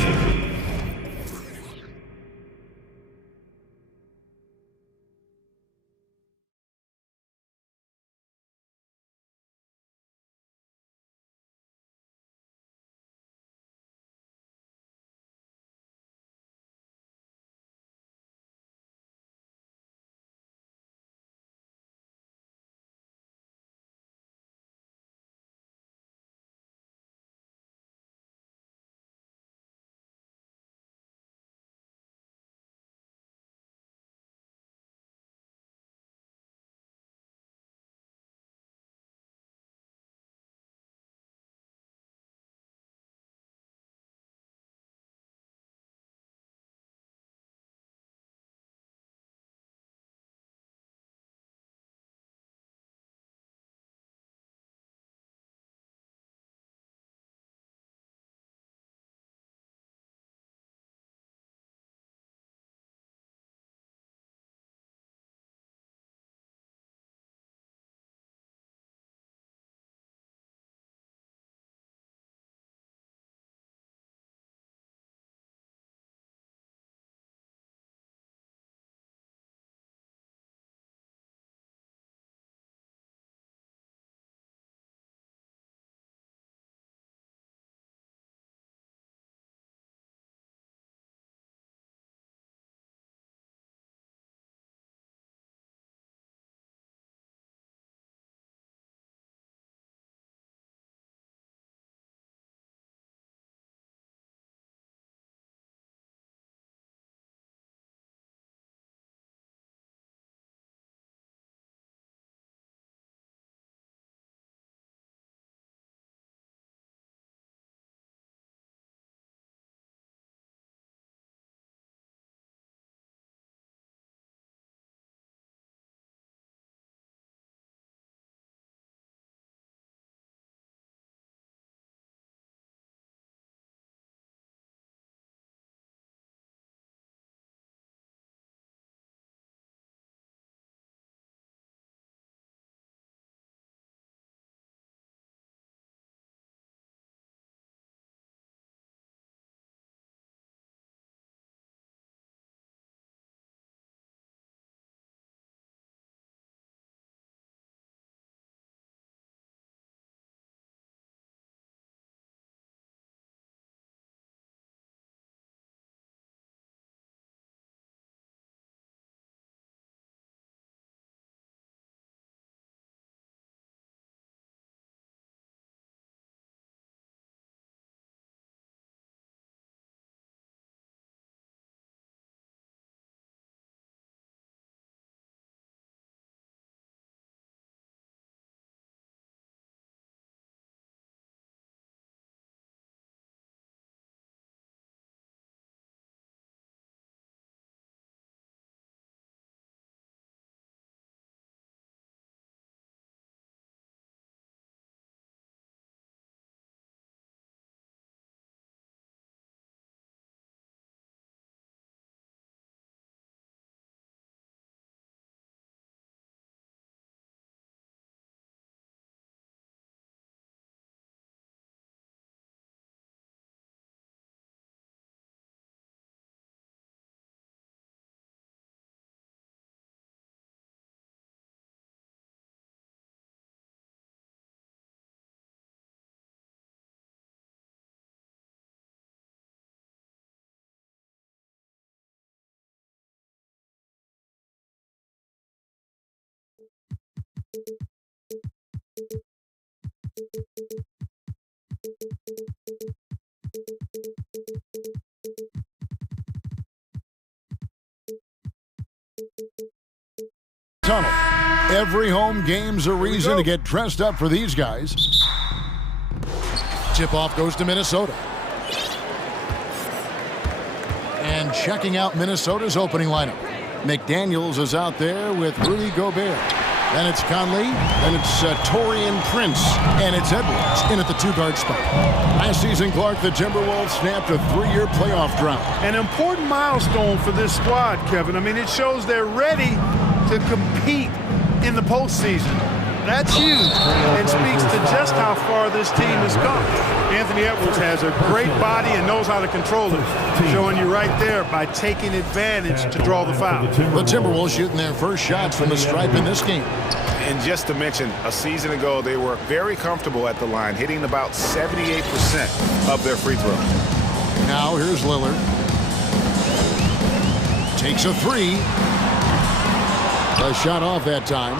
Tunnel. Every home game's a reason to get dressed up for these guys. Tip-off goes to Minnesota. And checking out Minnesota's opening lineup. McDaniels is out there with Rudy Gobert. Then it's Conley. Then it's Taurean Prince. And it's Edwards in at the two-guard spot. Last season, Clark, the Timberwolves snapped a 3-year playoff drought. An important milestone for this squad, Kevin. I mean, it shows they're ready to compete in the postseason. That's huge and speaks to just how far this team has come. Anthony Edwards has a great body and knows how to control it, showing you right there by taking advantage to draw the foul. The Timberwolves shooting their first shots from the stripe in this game. And just to mention, a season ago, they were very comfortable at the line, hitting about 78% of their free throws. Now here's Lillard. Takes a three. A shot off that time.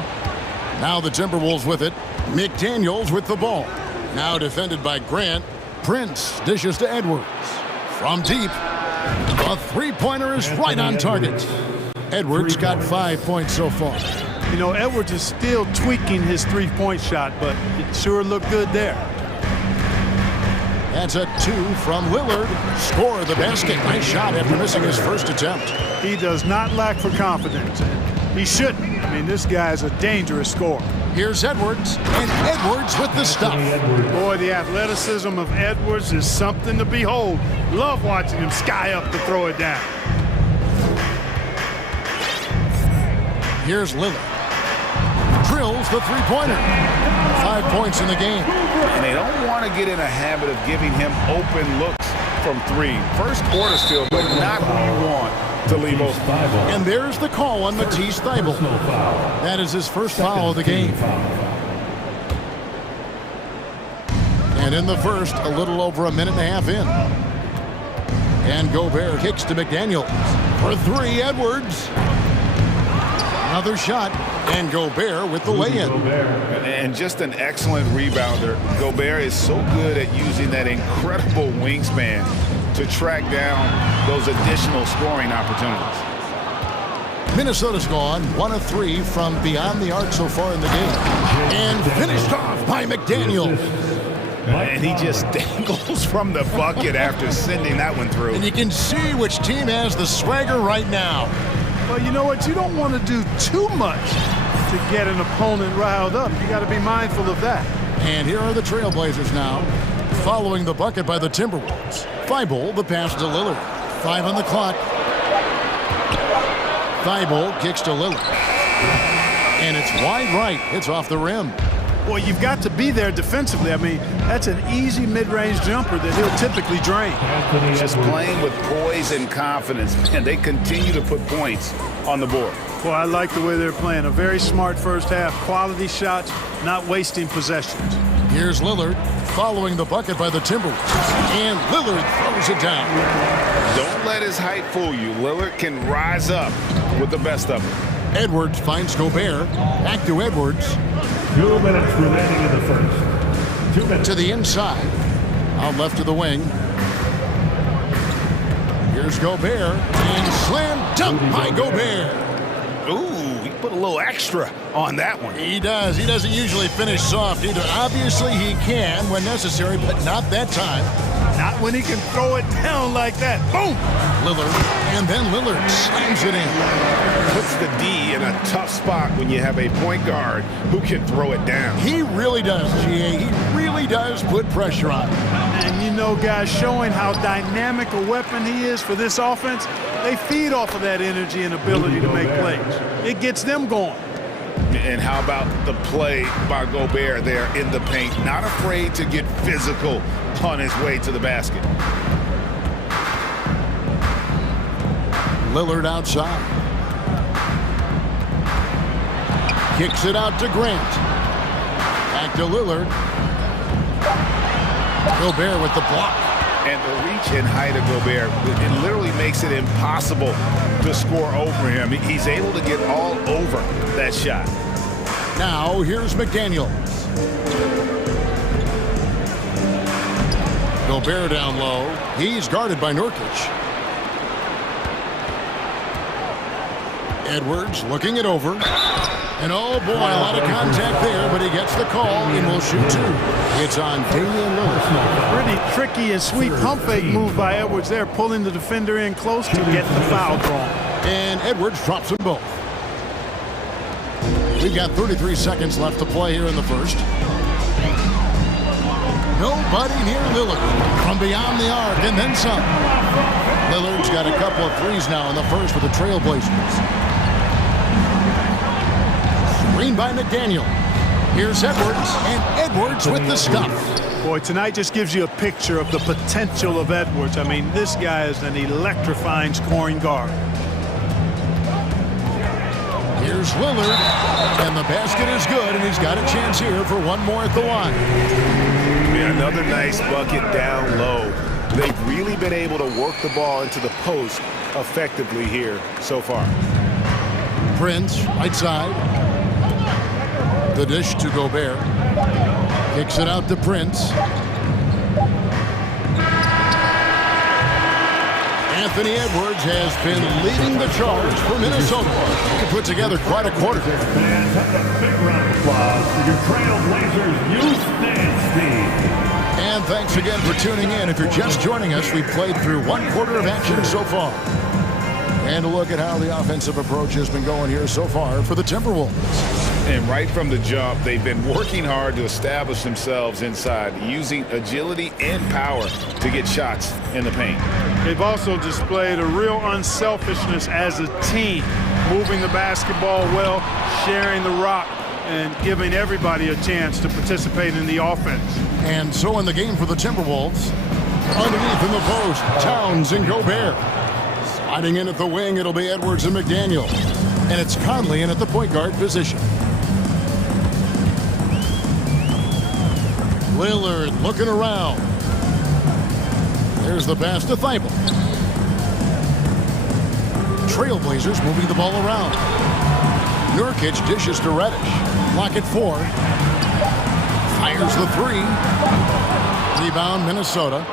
Now the Timberwolves with it. McDaniels with the ball. Now defended by Grant. Prince dishes to Edwards. From deep. A three-pointer is right on target. Edwards got 5 points so far. You know, Edwards is still tweaking his three-point shot, but it sure looked good there. That's a 2 from Lillard. Score the basket. Nice shot after missing his first attempt. He does not lack for confidence. He shouldn't. I mean, this guy's a dangerous scorer. Here's Edwards, and Edwards with the stuff. Boy, the athleticism of Edwards is something to behold. Love watching him sky up to throw it down. Here's Lillard. Drills the three-pointer. 5 points in the game. And they don't want to get in a habit of giving him open looks from three. First quarter still, but not who you want to leave open. And there's the call on Matisse Thybulle. That is his first foul of the game. And in the first, a little over a minute and a half in. And Gobert kicks to McDaniels. For three, Edwards. Another shot, and Gobert with the lay-in. And just an excellent rebounder. Gobert is so good at using that incredible wingspan to track down those additional scoring opportunities. Minnesota's gone 1 of 3 from beyond the arc so far in the game. And finished off by McDaniels. And he just dangles from the bucket after sending that one through. And you can see which team has the swagger right now. Well, you know what? You don't want to do too much to get an opponent riled up. You got to be mindful of that. And here are the Trailblazers now, following the bucket by the Timberwolves. Thybulle, the pass to Lillard. 5 on the clock. Thybulle kicks to Lillard. And it's wide right. It's off the rim. Well, you've got to be there defensively. I mean, that's an easy mid-range jumper that he'll typically drain. Just playing with poise and confidence, and they continue to put points on the board. Well, I like the way they're playing. A very smart first half. Quality shots, not wasting possessions. Here's Lillard, following the bucket by the Timberwolves. And Lillard throws it down. Don't let his height fool you. Lillard can rise up with the best of them. Edwards finds Gobert. Back to Edwards. 2 minutes remaining in the first. 2 minutes. To the inside. Out left of the wing. Here's Gobert. And slam dunk by Gobert. Ooh, he put a little extra on that one. He does. He doesn't usually finish soft either. Obviously, he can when necessary, but not that time. Not when he can throw it down like that. Boom! Lillard, and then Lillard slams it in. Puts the D in a tough spot when you have a point guard who can throw it down. He really does, GA. He really does put pressure on him. And you know, guys, showing how dynamic a weapon he is for this offense, they feed off of that energy and ability to make plays. It gets them going. And how about the play by Gobert there in the paint? Not afraid to get physical on his way to the basket. Lillard outside. Kicks it out to Grant. Back to Lillard. Gobert with the block. And the reach and height of Gobert, it literally makes it impossible to score over him. He's able to get all over that shot. Now, here's McDaniels. Gobert down low. He's guarded by Nurkic. Edwards looking it over. And oh boy, a lot of contact there, but he gets the call and will shoot two. It's on Damian Lillard. Pretty tricky and sweet pump fake move by Edwards there, pulling the defender in close to get the foul drawn. And Edwards drops them both. We've got 33 seconds left to play here in the first. Nobody near Lillard from beyond the arc and then some. Lillard's got a couple of threes now in the first for the Trailblazers. Screen by McDaniel. Here's Edwards, and Edwards with the stuff. Boy, tonight just gives you a picture of the potential of Edwards. I mean, this guy is an electrifying scoring guard. Here's Lillard, and the basket is good, and he's got a chance here for one more at the line. Another nice bucket down low. They've really been able to work the ball into the post effectively here so far. Prince, right side. The dish to Gobert. Kicks it out to Prince. Anthony Edwards has been leading the charge for Minnesota. He put together quite a quarter. Fans, a big round of applause for your Trailblazers youth dance team. And thanks again for tuning in. If you're just joining us, we played through one quarter of action so far. And a look at how the offensive approach has been going here so far for the Timberwolves. And right from the jump, they've been working hard to establish themselves inside, using agility and power to get shots in the paint. They've also displayed a real unselfishness as a team, moving the basketball well, sharing the rock, and giving everybody a chance to participate in the offense. And so in the game for the Timberwolves, underneath in the post, Towns and Gobert. Sliding in at the wing, it'll be Edwards and McDaniel. And it's Conley in at the point guard position. Lillard looking around. There's the pass to Thibault. Trailblazers moving the ball around. Nurkic dishes to Reddish. Clock at 4. Fires the three. Rebound, Minnesota.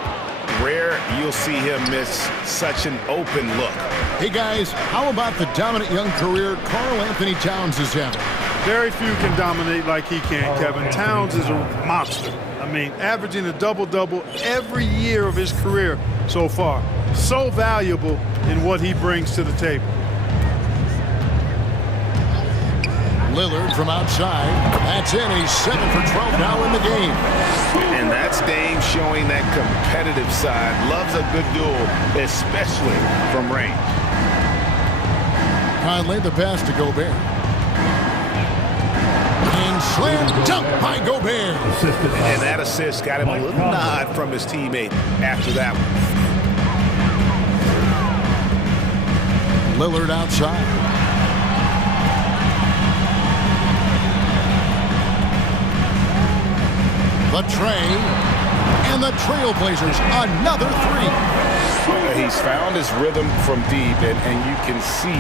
Rare you'll see him miss such an open look. Hey guys, how about the dominant young career Karl Anthony Towns is having? Very few can dominate like he can, Kevin. Towns is a monster. I mean, averaging a double-double every year of his career so far. So valuable in what he brings to the table. Lillard from outside. That's in. He's 7 for 12 now in the game. And that's Dame showing that competitive side. Loves a good duel, especially from range. Conley, the pass to Gobert. And slam dunk by Gobert. And that assist got him a little nod from his teammate after that one. Lillard outside. The tray, and the Trailblazers, another three. He's found his rhythm from deep, and you can see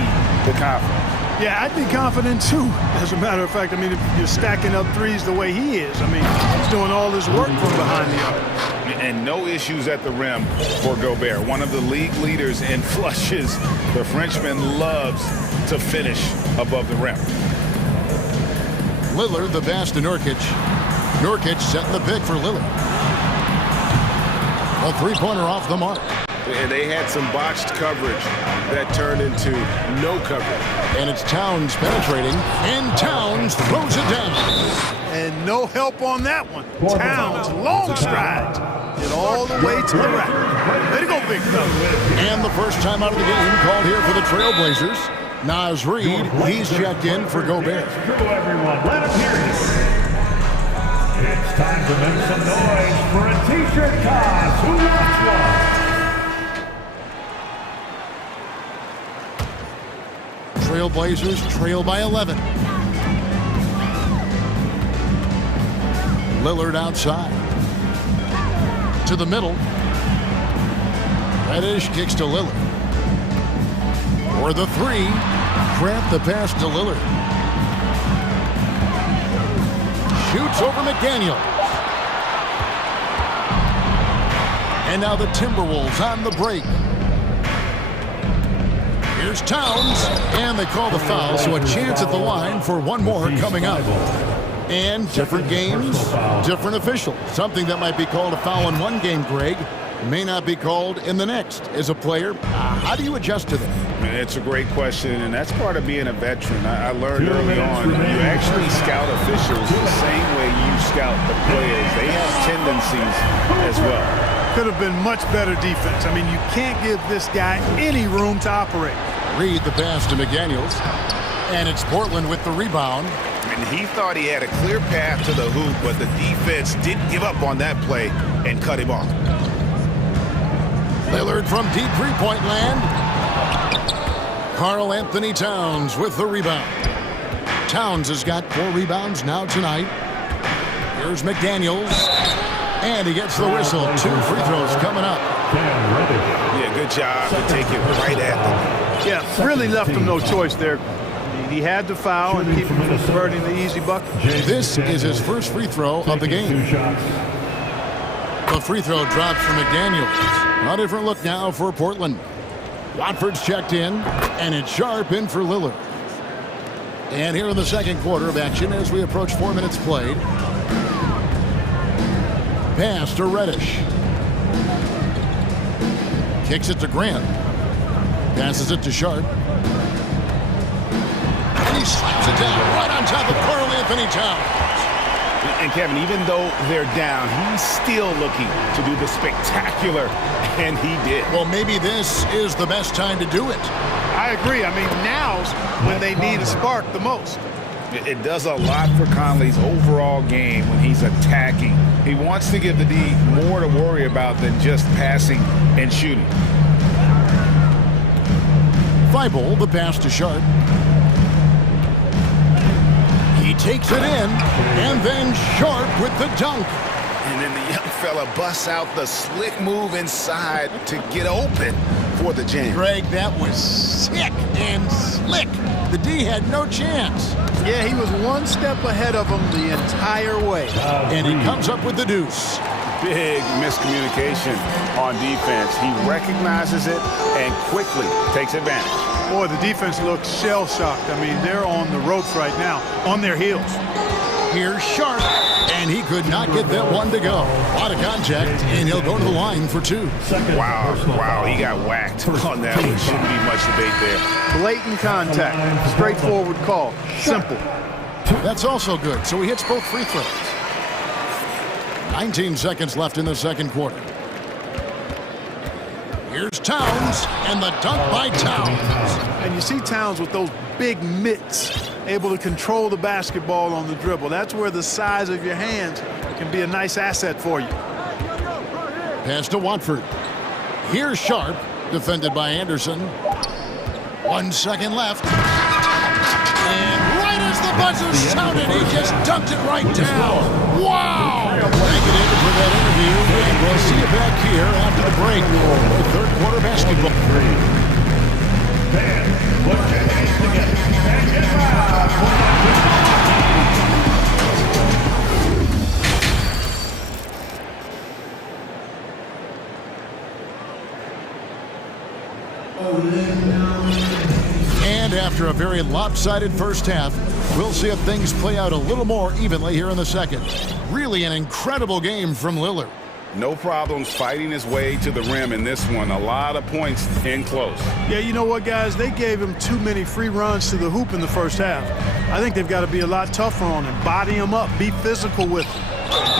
the confidence. Yeah, I'd be confident too. As a matter of fact, I mean, if you're stacking up threes the way he is, I mean, he's doing all his work from behind the arc. And no issues at the rim for Gobert. One of the league leaders in flushes. The Frenchman loves to finish above the rim. Lillard, the pass to Nurkic. Nurkic setting the pick for Lillard. A three-pointer off the mark. And they had some botched coverage that turned into no coverage. And it's Towns penetrating, and Towns throws it down. And no help on that one. Towns, long stride. Get all the way to the rack. Way to go, big fella. And the first time out of the game called here for the Trailblazers. Naz Reid, he's checked in for Gobert. Hello, everyone. Let him hear it. It's time to make some noise for a t-shirt toss. Who wants one? Trailblazers trail by 11. Lillard outside. To the middle. Reddish kicks to Lillard. For the three. Grant the pass to Lillard. shoots over McDaniel. And now the Timberwolves on the break. Here's Towns, and they call the foul, so a chance at the line for one more coming up. And different games, different officials. Something that might be called a foul in one game, Greg, may not be called in the next. As a player, how do you adjust to that? It's a great question, and that's part of being a veteran. I learned early on, you actually scout officials the same way you scout the players. They have tendencies as well. Could have been much better defense. I mean, you can't give this guy any room to operate. Reed the pass to McDaniels, and it's Portland with the rebound. And he thought he had a clear path to the hoop, but the defense didn't give up on that play and cut him off. Lillard from deep three-point land. Karl Anthony Towns with the rebound. Towns has got 4 rebounds now tonight. Here's McDaniels, and he gets the whistle. 2 free throws coming up. Yeah, good job to take it right at them. Yeah, really left him no choice there. He had to foul and keep him from converting the easy bucket. This is his first free throw of the game. The free throw drops for McDaniels. A different look now for Portland. Watford's checked in, and it's Sharp in for Lillard. And here in the second quarter of action as we approach 4 minutes played. Pass to Reddish. Kicks it to Grant. Passes it to Sharp. And he slaps it down right on top of Karl Anthony Towns. And Kevin, even though they're down, he's still looking to do the spectacular, and he did. Well, maybe this is the best time to do it. I agree. I mean, now's when they need a spark the most. It does a lot for Conley's overall game when he's attacking. He wants to give the D more to worry about than just passing and shooting. Thibault, the pass to Sharp. He takes it in, and then Sharp with the dunk. And then the young fella busts out the slick move inside to get open for the jam. Greg, that was sick and slick. The D had no chance. Yeah, he was one step ahead of him the entire way. And he comes up with the deuce. Big miscommunication on defense. He recognizes it and quickly takes advantage. Boy, the defense looks shell-shocked. I mean, they're on the ropes right now, on their heels. Here's Sharp, and he could not get that one to go. A lot of contact, and he'll go to the line for 2. Wow, he got whacked on that one. Shouldn't be much debate there. Blatant contact, straightforward call, simple. That's also good, so he hits both free throws. 19 seconds left in the second quarter. Here's Towns, and the dunk by Towns. And you see Towns with those big mitts, able to control the basketball on the dribble. That's where the size of your hands can be a nice asset for you. Pass to Watford. Here's Sharp, defended by Anderson. 1 second left. And right as the buzzer sounded, he just dunked it right down. Wow! Thank you, David, for that interview. And we'll see you back here after the break for third quarter basketball. Fans, put your hands together and get loud. And after a very lopsided first half, we'll see if things play out a little more evenly here in the second. Really an incredible game from Lillard. No problems fighting his way to the rim in this one. A lot of points in close. Yeah, you know what, guys? They gave him too many free runs to the hoop in the first half. I think they've got to be a lot tougher on him. Body him up. Be physical with him.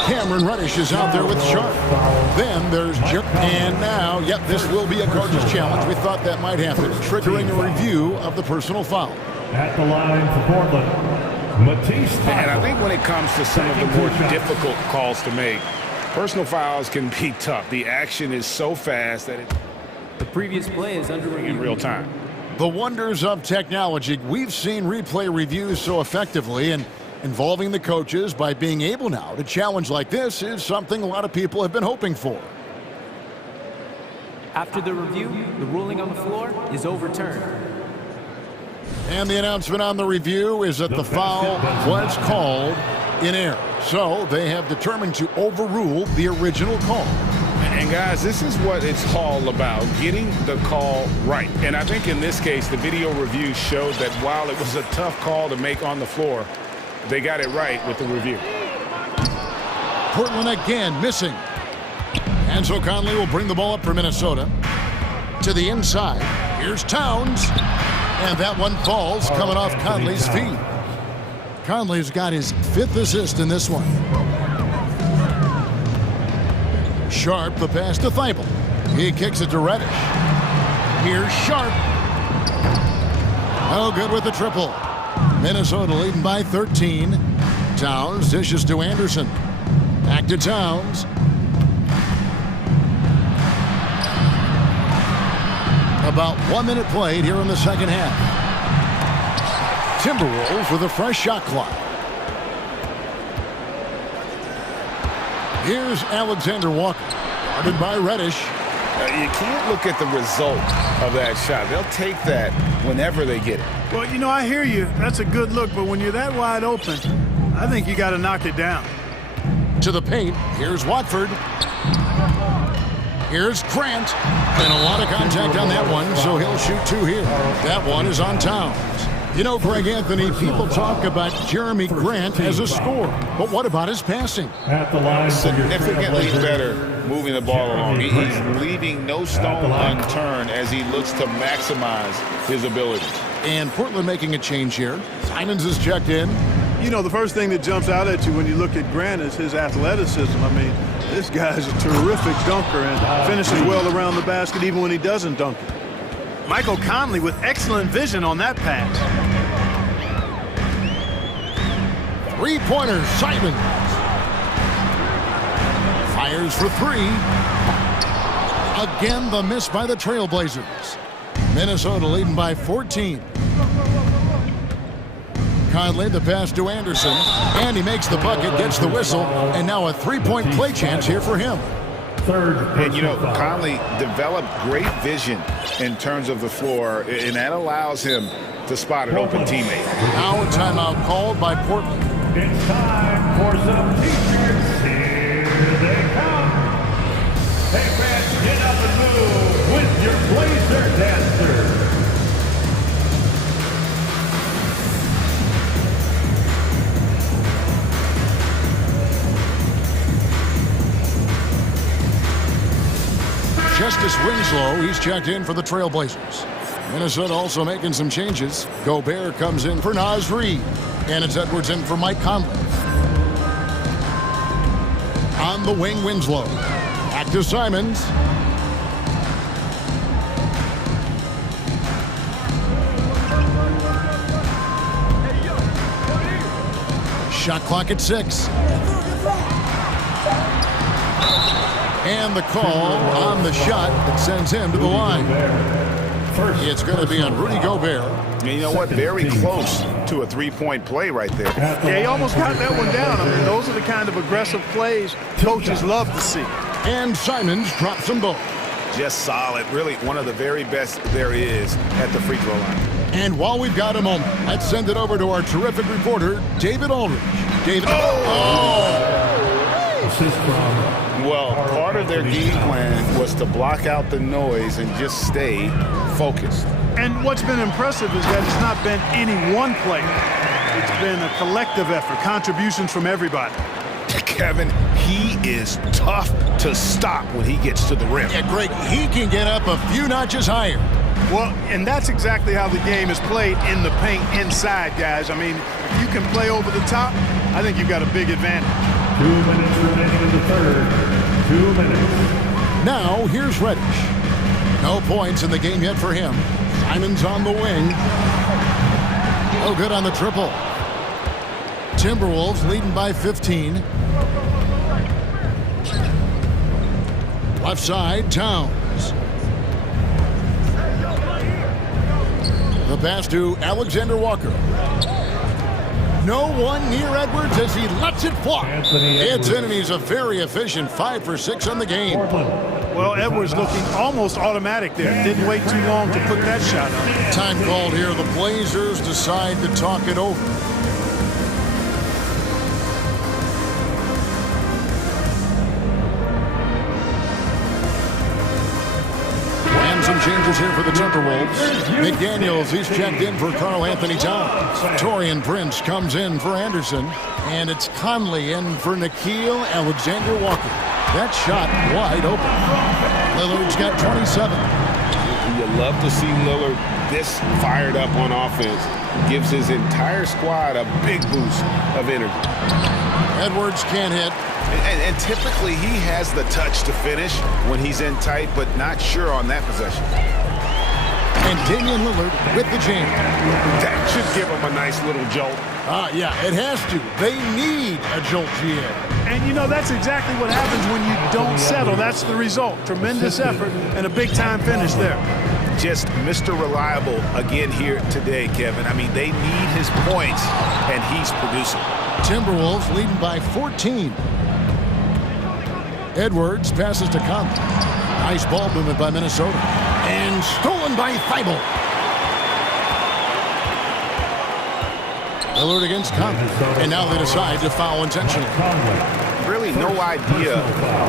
Cameron Reddish is out there with Sharp. Then there's and now, yep, this will be a coach's challenge. We thought that might happen, triggering a review of the personal foul. At the line for Portland, Matisse. And I think when it comes to some of the more difficult calls to make, personal fouls can be tough. The action is so fast that the previous play is under review in real time. The wonders of technology. We've seen replay reviews so effectively, and involving the coaches by being able now to challenge like this is something a lot of people have been hoping for. After the review, the ruling on the floor is overturned. And the announcement on the review is that the foul was called in error. So they have determined to overrule the original call. And guys, this is what it's all about, getting the call right. And I think in this case, the video review showed that while it was a tough call to make on the floor, they got it right with the review. Portland again missing. And so Conley will bring the ball up for Minnesota. To the inside. Here's Towns. And that one falls, coming off Conley's feet. Conley's got his 5th assist in this one. Sharp, the pass to Thibault. He kicks it to Reddish. Here's Sharp. Oh, good with the triple. Minnesota leading by 13. Towns dishes to Anderson. Back to Towns. About 1 minute played here in the second half. Timberwolves with a fresh shot clock. Here's Alexander Walker, guarded by Reddish. You can't look at the result of that shot. They'll take that whenever they get it. Well, you know, I hear you. That's a good look, but when you're that wide open, I think you got to knock it down. To the paint, here's Watford. Here's Grant. And a lot of contact on that one, so he'll shoot 2 here. That one is on Towns. You know, Greg Anthony, people talk about Jeremy Grant as a scorer, but what about his passing? At the line, significantly better moving the ball along. He's leaving no stone unturned as he looks to maximize his abilities. And Portland making a change here. Simons is checked in. You know, the first thing that jumps out at you when you look at Grant is his athleticism. I mean, this guy's a terrific dunker and finishes well around the basket even when he doesn't dunk it. Michael Conley with excellent vision on that pass. Three-pointer, Simons. Fires for 3. Again, the miss by the Trailblazers. Minnesota leading by 14. Conley, the pass to Anderson. And he makes the bucket, gets the whistle, and now a 3-point play chance here for him. And, you know, Conley developed great vision in terms of the floor, and that allows him to spot an open teammate. Now a timeout called by Portland. It's time for some t-shirts. Here they come. Hey, fans, get up and move with your Blazer dancer. Justice Winslow, he's checked in for the Trailblazers. Minnesota also making some changes. Gobert comes in for Naz Reid. And it's Edwards in for Mike Conley. On the wing, Winslow. Back to Simons. Shot clock at 6. And the call on the shot that sends him to the line. It's going to be on Rudy Gobert. And you know what? Very close to a 3-point play right there. Yeah, he almost got that one down. I mean, those are the kind of aggressive plays coaches love to see. And Simons drops them both. Just solid. Really one of the very best there is at the free throw line. And while we've got a moment, let's send it over to our terrific reporter, David Aldridge. David. Well, part of their game plan was to block out the noise and just stay focused. And what's been impressive is that it's not been any one player. It's been a collective effort, contributions from everybody. Kevin, he is tough to stop when he gets to the rim. Yeah, Greg, he can get up a few notches higher. Well, and that's exactly how the game is played in the paint inside, guys. I mean, if you can play over the top, I think you've got a big advantage. 2 minutes remaining in the third. 2 minutes. Now, here's Reddish. No points in the game yet for him. Simons on the wing. Oh, good on the triple. Timberwolves leading by 15. Left side, Towns. The pass to Alexander Walker. No one near Edwards as he lets it fly. It's in, and he's a very efficient 5 for 6 on the game. Well, Edwards looking almost automatic there. Didn't wait too long to put that shot on. Time called here. The Blazers decide to talk it over. some changes here for the Timberwolves. McDaniels, he's checked in for Karl Anthony Towns. Taurean Prince comes in for Anderson. And it's Conley in for Nickeil Alexander-Walker. That shot wide open. Lillard's got 27. You love to see Lillard this fired up on offense. Gives his entire squad a big boost of energy. Edwards can't hit. And typically he has the touch to finish when he's in tight, but not sure on that possession. And Damian Lillard with the jam. That should give him a nice little jolt. Yeah, it has to. They need a jolt, GA. And, you know, that's exactly what happens when you don't settle. That's the result. Tremendous effort and a big-time finish there. Just Mr. Reliable again here today, Kevin. I mean, they need his points, and he's producing. Timberwolves leading by 14. Edwards passes to Conley. Nice ball movement by Minnesota. And stolen by Thibault. Lillard against Conley. And now they decide to foul intentionally. Really no idea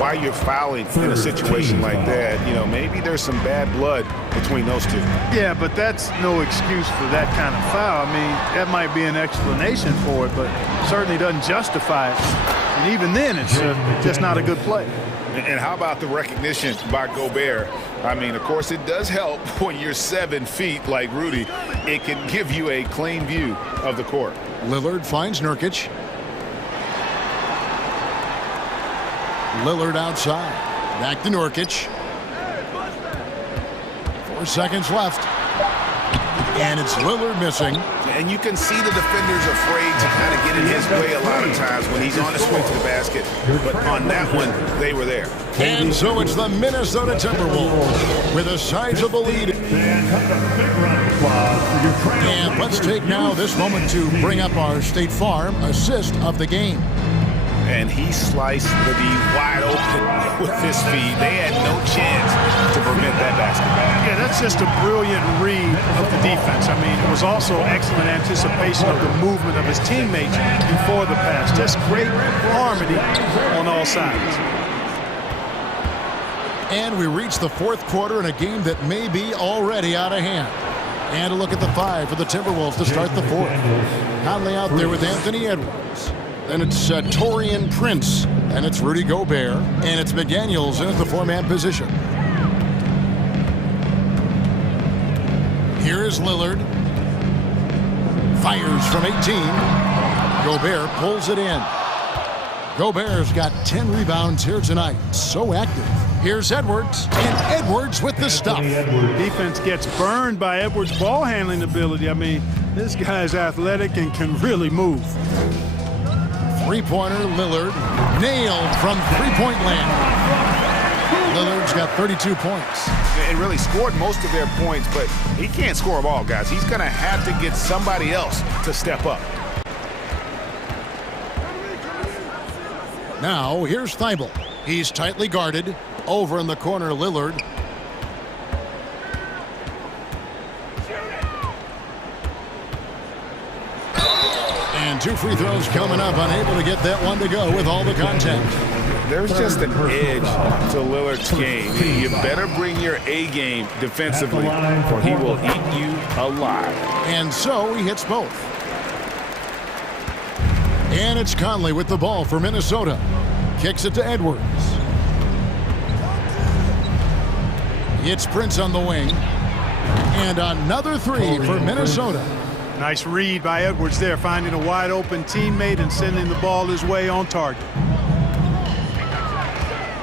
why you're fouling in a situation like that. You know, maybe there's some bad blood between those two. Yeah, but that's no excuse for that kind of foul. I mean, that might be an explanation for it, but certainly doesn't justify it. And even then, it's just not a good play. And how about the recognition by Gobert? I mean, of course, it does help when you're 7 feet like Rudy. It can give you a clean view of the court. Lillard finds Nurkic. Lillard outside. Back to Nurkic. 4 seconds left. And it's Lillard missing. And you can see the defenders afraid to kind of get in his way a lot of times when he's on his way to the basket. But on that one, they were there. And so it's the Minnesota Timberwolves with a sizable lead. And let's take now this moment to bring up our State Farm assist of the game. And he sliced the D wide open with his feed. They had no chance to prevent that basket. Yeah, that's just a brilliant read of the defense. I mean, it was also excellent anticipation of the movement of his teammates before the pass. Just great harmony on all sides. And we reach the fourth quarter in a game that may be already out of hand. And a look at the 5 for the Timberwolves to start the fourth. Conley out there with Anthony Edwards. Then it's Taurean Prince. And it's Rudy Gobert. And it's McDaniels in at the 4-man position. Here is Lillard. Fires from 18. Gobert pulls it in. Gobert's got 10 rebounds here tonight. So active. Here's Edwards. And Edwards with the stuff. Defense gets burned by Edwards' ball handling ability. I mean, this guy's athletic and can really move. Three-pointer, Lillard, nailed from three-point land. Lillard's got 32 points. And really scored most of their points, but he can't score them all, guys. He's going to have to get somebody else to step up. Now, here's Thibault. He's tightly guarded. Over in the corner, Lillard. And 2 free throws coming up, unable to get that one to go with all the contact. There's just an edge to Lillard's game. You better bring your A game defensively, or he will eat you alive. And so he hits both. And it's Conley with the ball for Minnesota. Kicks it to Edwards. It's Prince on the wing. And another 3 for Minnesota. Nice read by Edwards there, finding a wide open teammate and sending the ball his way on target.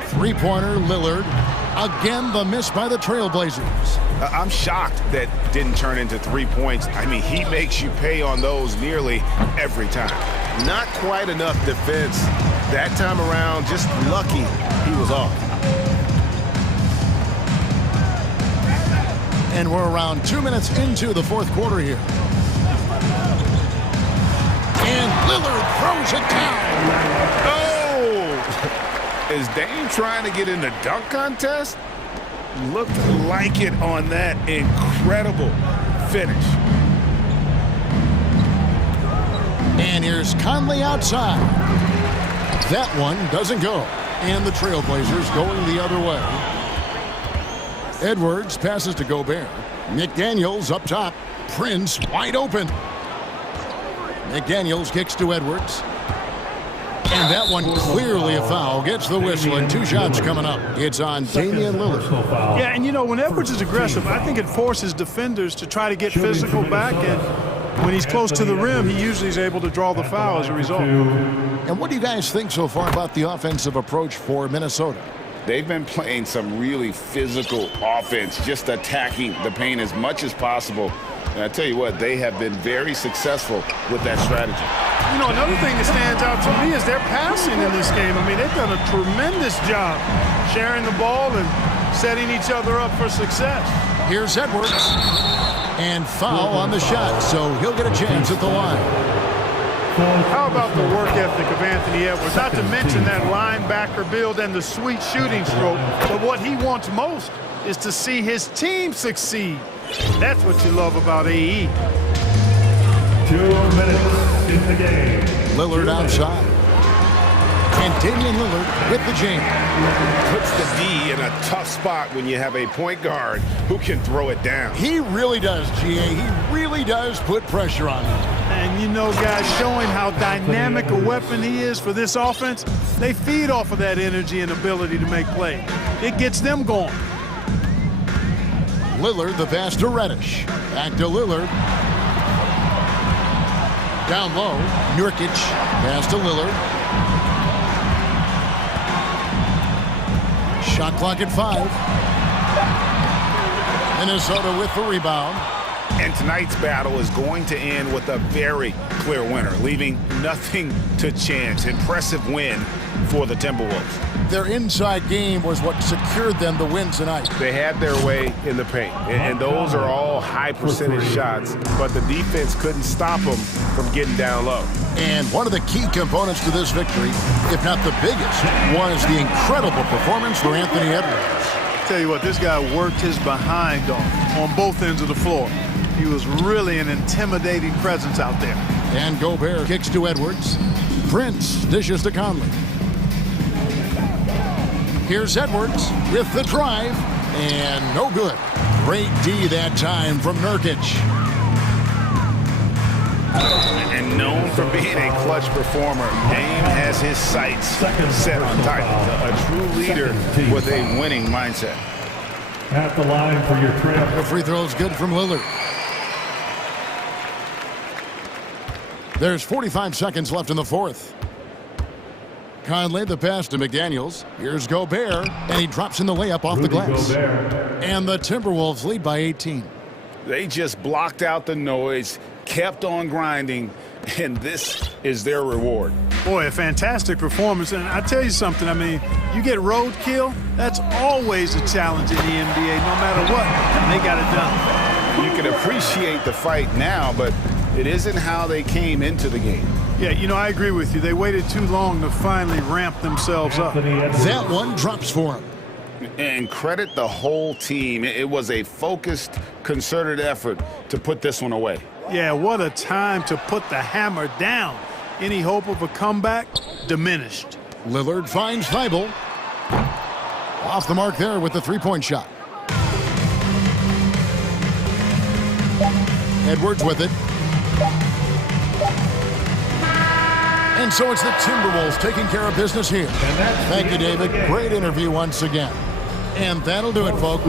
Three-pointer, Lillard. Again, the miss by the Trailblazers. I'm shocked that didn't turn into 3 points. I mean, he makes you pay on those nearly every time. Not quite enough defense that time around. Just lucky he was off. And we're around 2 minutes into the fourth quarter here. And Lillard throws it down. Oh! Is Dame trying to get in the dunk contest? Looked like it on that incredible finish. And here's Conley outside. That one doesn't go. And the Trailblazers going the other way. Edwards passes to Gobert. McDaniels up top. Prince wide open. McDaniels kicks to Edwards. And that one clearly a foul. Gets the whistle, and 2 shots coming up. It's on Damian Lillard. Yeah, and you know, when Edwards is aggressive, I think it forces defenders to try to get physical back, and when he's close to the rim, he usually is able to draw the foul as a result. And what do you guys think so far about the offensive approach for Minnesota? They've been playing some really physical offense, just attacking the paint as much as possible. And I tell you what, they have been very successful with that strategy. You know, another thing that stands out to me is their passing in this game. I mean, they've done a tremendous job sharing the ball and setting each other up for success. Here's Edwards. And foul on the shot, so he'll get a chance at the line. How about the work ethic of Anthony Edwards? Not to mention that linebacker build and the sweet shooting stroke. But what he wants most is to see his team succeed. That's what you love about AE. 2 minutes in the game. Lillard outside. And Damian Lillard with the jam. Puts the D in a tough spot when you have a point guard who can throw it down. He really does, GA. He really does put pressure on him. And you know, guys, showing how dynamic a weapon he is for this offense, they feed off of that energy and ability to make plays. It gets them going. Lillard, the pass to Reddish. Back to Lillard. Down low, Nurkic. Pass to Lillard. Shot clock at 5. Minnesota with the rebound. And tonight's battle is going to end with a very clear winner, leaving nothing to chance. Impressive win for the Timberwolves. Their inside game was what secured them the win tonight. They had their way in the paint, and those are all high percentage shots, but the defense couldn't stop them from getting down low. And one of the key components to this victory, if not the biggest, was the incredible performance for Anthony Edwards. Tell you what, this guy worked his behind off on both ends of the floor. He was really an intimidating presence out there. And Gobert kicks to Edwards. Prince dishes to Conley. Here's Edwards with the drive, and no good. Great D that time from Nurkic. And known for being a clutch performer, Dame has his sights set on title. A true leader with a winning mindset. At the line for your trip. The free throw is good from Lillard. There's 45 seconds left in the fourth. Conley, the pass to McDaniels. Here's Gobert, and he drops in the layup off the glass. And the Timberwolves lead by 18. They just blocked out the noise, kept on grinding, and this is their reward. Boy, a fantastic performance. And I tell you something, I mean, you get roadkill, that's always a challenge in the NBA, no matter what, and they got it done. You can appreciate the fight now, but it isn't how they came into the game. Yeah, you know, I agree with you. They waited too long to finally ramp themselves up. That one drops for him. And credit the whole team. It was a focused, concerted effort to put this one away. Yeah, what a time to put the hammer down. Any hope of a comeback diminished. Lillard finds Thibault. Off the mark there with the three-point shot. Edwards with it. And so it's the Timberwolves taking care of business here. Thank you, David. Great interview once again. And that'll do it, folks.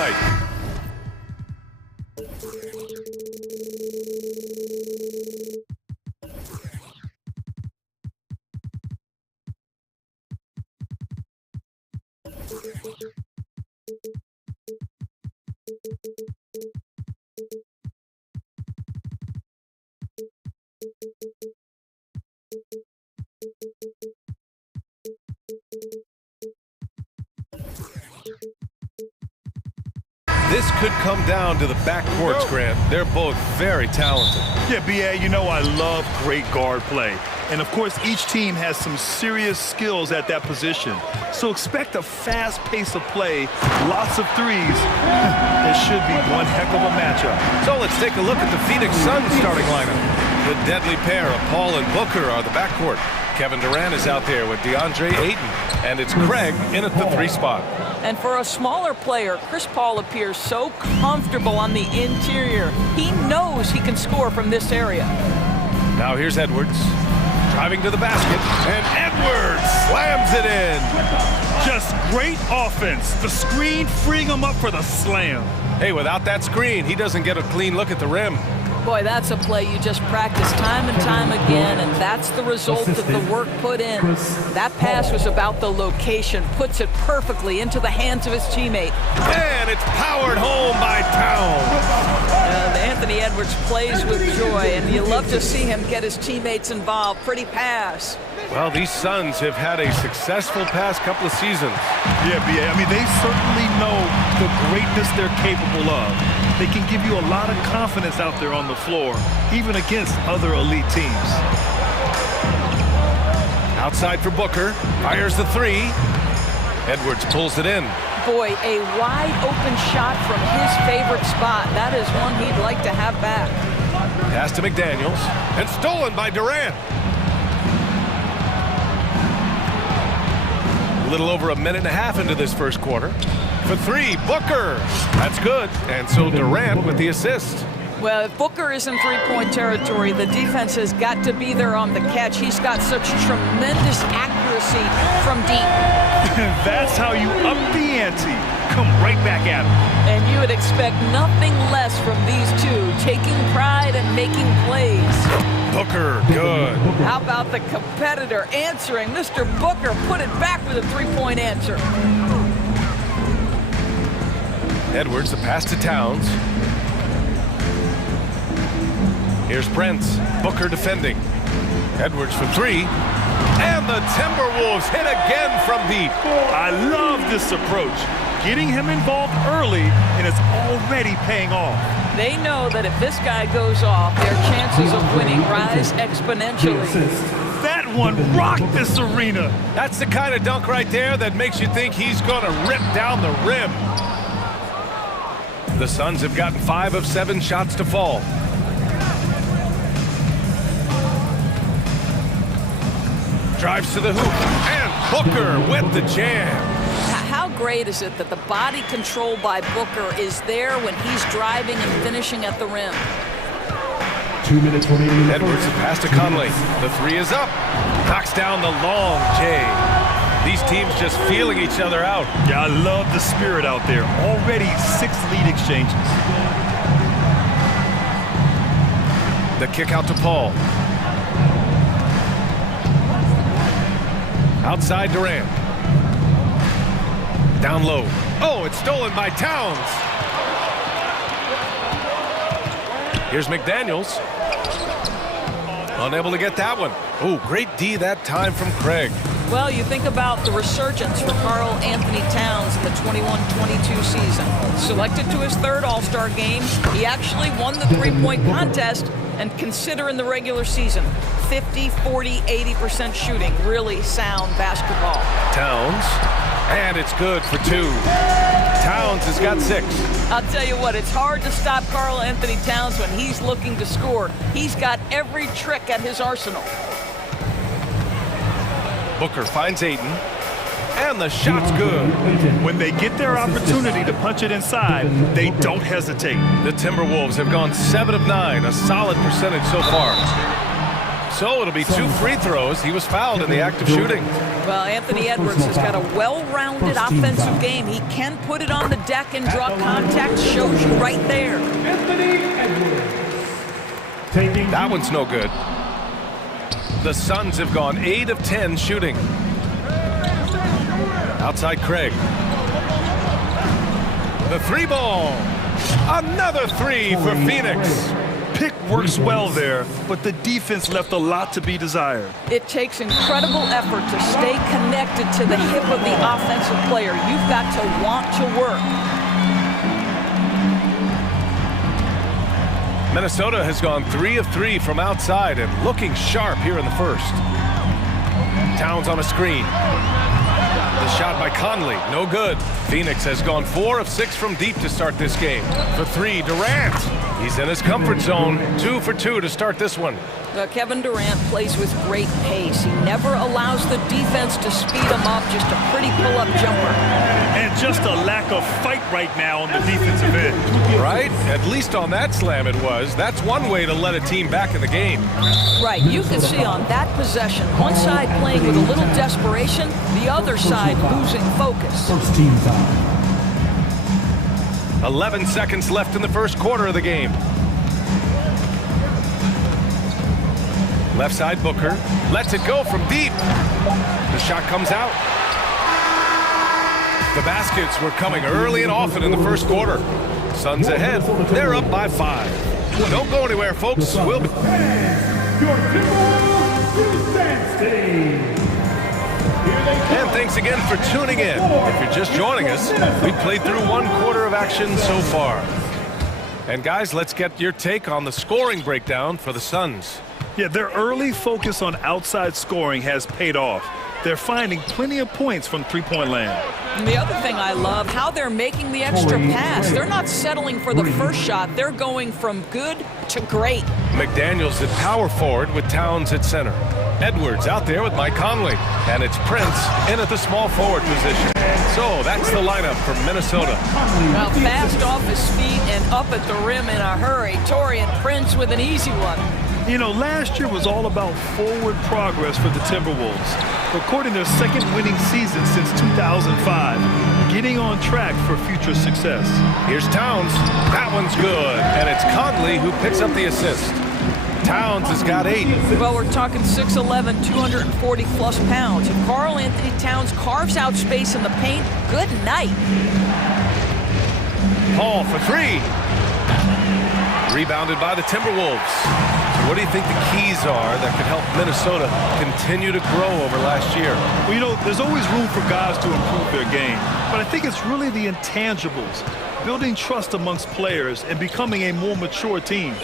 tonight. This could come down to the backcourts, Grant. They're both very talented. Yeah, B.A., you know I love great guard play. And, of course, each team has some serious skills at that position. So expect a fast pace of play, lots of threes. It should be one heck of a matchup. So let's take a look at the Phoenix Suns starting lineup. The deadly pair of Paul and Booker are the backcourt. Kevin Durant is out there with DeAndre Ayton. And it's Craig in at the 3 spot. And for a smaller player, Chris Paul appears so comfortable on the interior. He knows he can score from this area. Now here's Edwards. Driving to the basket, and Edwards slams it in. Just great offense. The screen freeing him up for the slam. Hey, without that screen, he doesn't get a clean look at the rim. Boy, that's a play you just practice time and time again, and that's the result of the work put in. That pass was about the location, puts it perfectly into the hands of his teammate. And it's powered home by Towns. Anthony Edwards plays with joy, and you love to see him get his teammates involved. Pretty pass. Well, these Suns have had a successful past couple of seasons. Yeah, B.A., I mean, they certainly know the greatness they're capable of. They can give you a lot of confidence out there on the floor, even against other elite teams. Outside for Booker, fires the 3. Edwards pulls it in. Boy, a wide open shot from his favorite spot. That is one he'd like to have back. Pass to McDaniels, and stolen by Durant. A little over a minute and a half into this first quarter. For 3, Booker. That's good. And so Durant with the assist. Well, if Booker is in three-point territory, the defense has got to be there on the catch. He's got such tremendous accuracy from deep. That's how you up the ante. Come right back at him. And you would expect nothing less from these two, taking pride and making plays. Booker, good. How about the competitor answering? Mr. Booker put it back with a three-point answer. Edwards, the pass to Towns. Here's Brent. Booker defending. Edwards for 3. And the Timberwolves hit again from deep. I love this approach. Getting him involved early, and it's already paying off. They know that if this guy goes off, their chances of winning rise exponentially. That one rocked this arena. That's the kind of dunk right there that makes you think he's going to rip down the rim. The Suns have gotten 5 of 7 shots to fall. Drives to the hoop, and Booker with the jam. How great is it that the body control by Booker is there when he's driving and finishing at the rim? 2 minutes remaining. Edwards, the pass to Conley. The 3 is up. Knocks down the long J. These teams just feeling each other out. Yeah, I love the spirit out there. Already 6 lead exchanges. The kick out to Paul. Outside Durant. Down low. Oh, it's stolen by Towns. Here's McDaniels. Unable to get that one. Oh, great D that time from Craig. Well, you think about the resurgence for Karl Anthony Towns in the 21-22 season. Selected to his 3rd All-Star game, he actually won the three-point contest. And consider in the regular season, 50, 40, 80% shooting. Really sound basketball. Towns, and it's good for 2. Towns has got 6. I'll tell you what, it's hard to stop Karl Anthony Towns when he's looking to score. He's got every trick at his arsenal. Booker finds Ayton, and the shot's good. When they get their opportunity to punch it inside, they don't hesitate. The Timberwolves have gone 7 of 9, a solid percentage so far. So it'll be 2 free throws. He was fouled in the act of shooting. Well, Anthony Edwards has got a well-rounded offensive game. He can put it on the deck and draw contact. Shows you right there. Anthony Edwards. That one's no good. The Suns have gone 8 of 10 shooting. Outside Craig. The 3 ball. Another 3 for Phoenix. Pick works well there, but the defense left a lot to be desired. It takes incredible effort to stay connected to the hip of the offensive player. You've got to want to work. Minnesota has gone 3 of 3 from outside and looking sharp here in the first. Towns on a screen. The shot by Conley, no good. Phoenix has gone 4 of 6 from deep to start this game. For 3, Durant. He's in his comfort zone. 2 for 2 to start this one. Kevin Durant plays with great pace. He never allows the defense to speed him up, just a pretty pull-up jumper. And just a lack of fight right now on the defensive end. Right? At least on that slam it was. That's one way to let a team back in the game. Right, you can see on that possession, one side playing with a little desperation, the other side losing focus. First team foul. 11 seconds left in the first quarter of the game. Left side Booker lets it go from deep. The shot comes out. The baskets were coming early and often in the first quarter. Suns ahead. They're up by 5. Don't go anywhere, folks. We'll be... Your Timberwolves Dynasty. And thanks again for tuning in. If you're just joining us, we played through 1 quarter of action so far. And guys, let's get your take on the scoring breakdown for the Suns. Yeah, their early focus on outside scoring has paid off. They're finding plenty of points from three-point land. And the other thing I love, how they're making the extra pass. They're not settling for the first shot. They're going from good to great. McDaniels at power forward with Towns at center. Edwards out there with Mike Conley. And it's Prince in at the small forward position. So that's the lineup from Minnesota. Well, fast off his feet and up at the rim in a hurry. Taurean Prince with an easy one. You know, last year was all about forward progress for the Timberwolves, recording their 2nd winning season since 2005, getting on track for future success. Here's Towns. That one's good. And it's Conley who picks up the assist. Towns has got 8. Well, we're talking 6'11", 240-plus pounds. If Karl Anthony Towns carves out space in the paint, good night. Paul for 3. Rebounded by the Timberwolves. What do you think the keys are that could help Minnesota continue to grow over last year? Well, you know, there's always room for guys to improve their game, but I think it's really the intangibles, building trust amongst players and becoming a more mature team.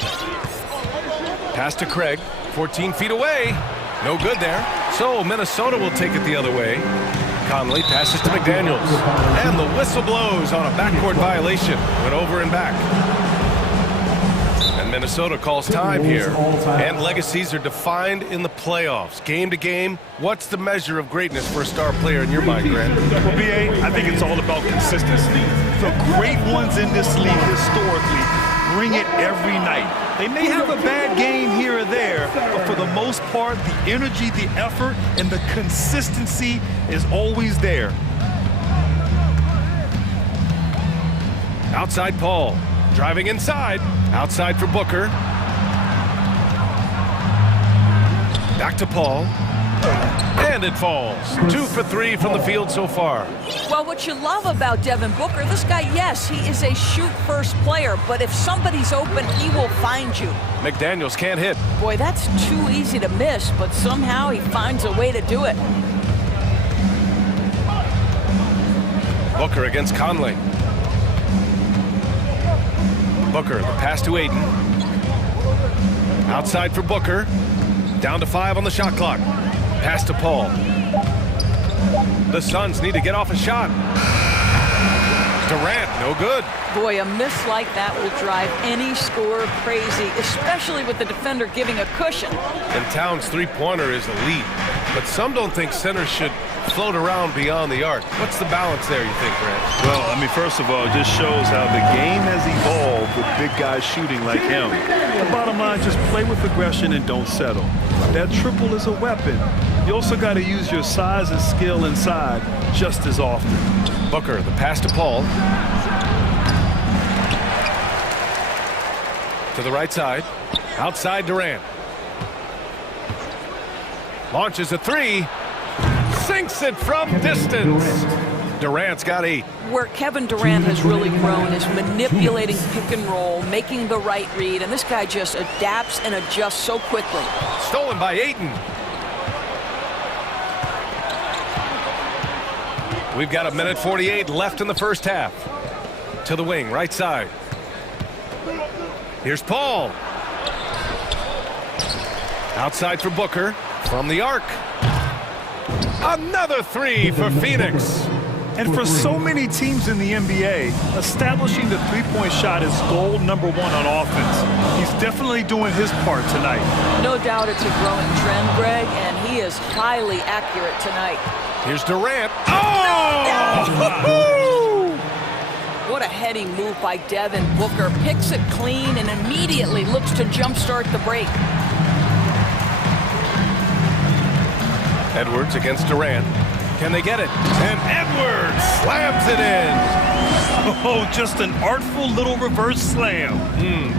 Pass to Craig, 14 feet away. No good there. So Minnesota will take it the other way. Conley passes to McDaniels. And the whistle blows on a backcourt violation. Went over and back. And Minnesota calls time here. And legacies are defined in the playoffs. Game to game, what's the measure of greatness for a star player in your mind, Grant? Well, B.A., I think it's all about consistency. The great ones in this league historically bring it every night. They may have a bad game here or there, but for the most part, the energy, the effort, and the consistency is always there. Outside Paul. Driving inside. Outside for Booker. Back to Paul. And it falls. 2 for 3 from the field so far. Well, what you love about Devin Booker, this guy, yes, he is a shoot-first player, but if somebody's open, he will find you. McDaniels can't hit. Boy, that's too easy to miss, but somehow he finds a way to do it. Booker against Conley. Booker, the pass to Ayton. Outside for Booker. Down to 5 on the shot clock. Pass to Paul. The Suns need to get off a shot. Durant, no good. Boy, a miss like that will drive any scorer crazy, especially with the defender giving a cushion. And Towns' three-pointer is elite. But some don't think centers should float around beyond the arc. What's the balance there, you think, Grant? Well, I mean, first of all, it just shows how the game has evolved with big guys shooting like him. The bottom line, just play with aggression and don't settle. That triple is a weapon. You also got to use your size and skill inside just as often. Booker, the pass to Paul. To the right side. Outside Durant. Launches a three. Sinks it from distance. Durant's got 8. Where Kevin Durant has really grown is manipulating pick and roll, making the right read, and this guy just adapts and adjusts so quickly. Stolen by Ayton. We've got 1:48 left in the first half. To the wing, right side. Here's Paul. Outside for Booker. From the arc. Another 3 for Phoenix. And for so many teams in the NBA, establishing the three-point shot is goal number 1 on offense. He's definitely doing his part tonight. No doubt it's a growing trend, Greg, and he is highly accurate tonight. Here's Durant. Oh! What a heady move by Devin Booker. Picks it clean and immediately looks to jumpstart the break. Edwards against Durant. Can they get it? And Edwards slams it in. Oh, just an artful little reverse slam.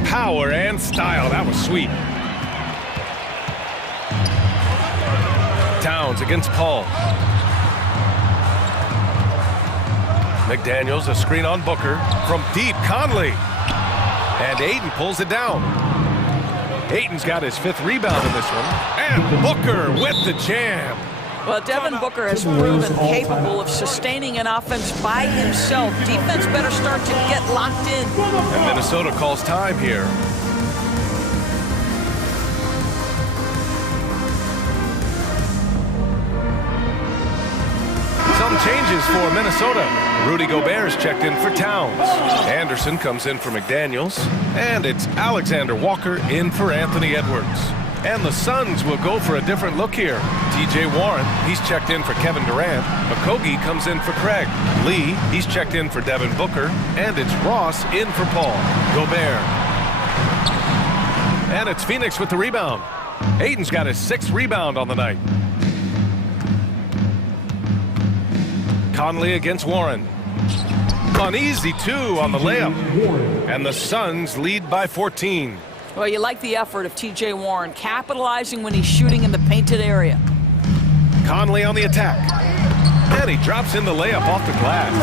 Power and style. That was sweet. Towns against Paul. McDaniels, a screen on Booker. From deep, Conley. And Ayton pulls it down. Ayton's got his 5th rebound in this one. And Booker with the jam. Well, Devin Booker has proven capable of sustaining an offense by himself. Defense better start to get locked in. And Minnesota calls time here. Some changes for Minnesota. Rudy Gobert's checked in for Towns. Anderson comes in for McDaniels. And it's Alexander Walker in for Anthony Edwards. And the Suns will go for a different look here. T.J. Warren, he's checked in for Kevin Durant. Okogie comes in for Craig. Lee, he's checked in for Devin Booker. And it's Ross in for Paul. Gobert. And it's Phoenix with the rebound. Ayton's got his 6th rebound on the night. Conley against Warren. An easy 2 on the layup. And the Suns lead by 14. Well, you like the effort of T.J. Warren, capitalizing when he's shooting in the painted area. Conley on the attack. And he drops in the layup off the glass.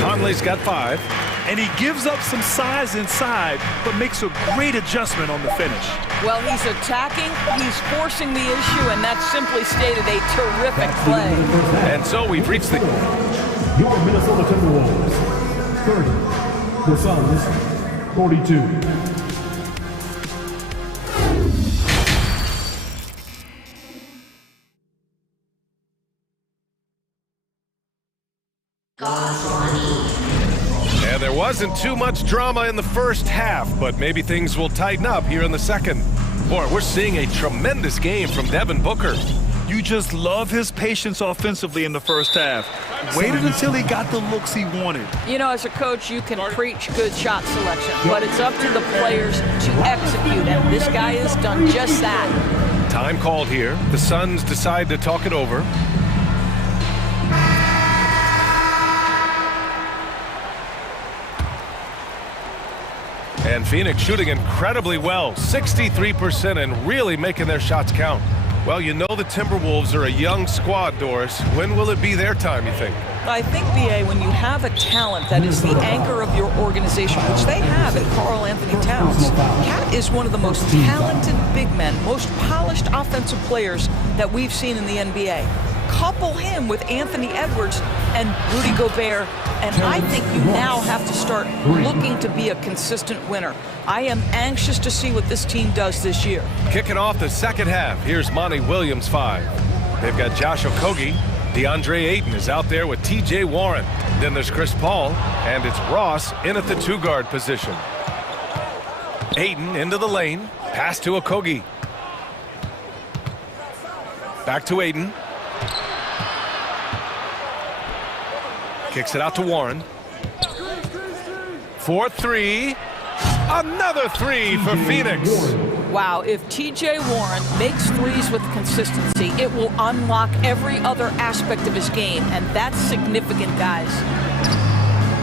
Conley's got 5. And he gives up some size inside, but makes a great adjustment on the finish. Well, he's attacking, he's forcing the issue, and that's simply stated a terrific play. And so we've reached the... Your Minnesota Timberwolves, 30. The Suns, 42. And there wasn't too much drama in the first half, but maybe things will tighten up here in the second. Boy, we're seeing a tremendous game from Devin Booker. You just love his patience offensively in the first half. Waited until he got the looks he wanted. You know, as a coach, you can preach good shot selection, but it's up to the players to execute, and this guy has done just that. Time called here. The Suns decide to talk it over. And Phoenix shooting incredibly well, 63%, and really making their shots count. Well, you know the Timberwolves are a young squad, Doris. When will it be their time, you think? I think, B.A., when you have a talent that is the anchor of your organization, which they have in Karl Anthony Towns, Cat is one of the most talented big men, most polished offensive players that we've seen in the NBA. Couple him with Anthony Edwards and Rudy Gobert, and I think you now have to start looking to be a consistent winner. I am anxious to see what this team does this year. Kicking off the second half, here's Monty Williams 5. They've got Josh Okogie. DeAndre Ayton is out there with T.J. Warren. Then there's Chris Paul, and it's Ross in at the 2-guard position. Ayton into the lane, pass to Okogie. Back to Ayton. Kicks it out to Warren. 4-3. Another three for Phoenix. Wow, if TJ Warren makes threes with consistency, it will unlock every other aspect of his game, and that's significant, guys.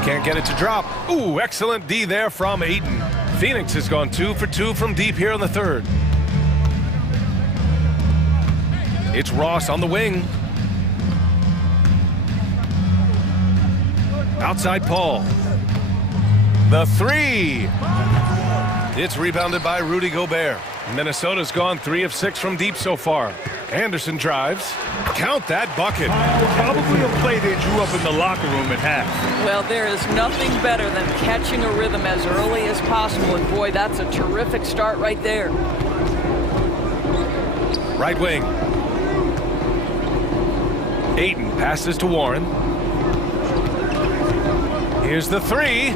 Can't get it to drop. Ooh, excellent D there from Ayton. Phoenix has gone 2 for 2 from deep here in the third. It's Ross on the wing. Outside Paul. The three. It's rebounded by Rudy Gobert. Minnesota's gone 3 of 6 from deep so far. Anderson drives. Count that bucket. Probably a play they drew up in the locker room at half. Well, there is nothing better than catching a rhythm as early as possible, and boy, that's a terrific start right there. Right wing. Ayton passes to Warren. Here's the three.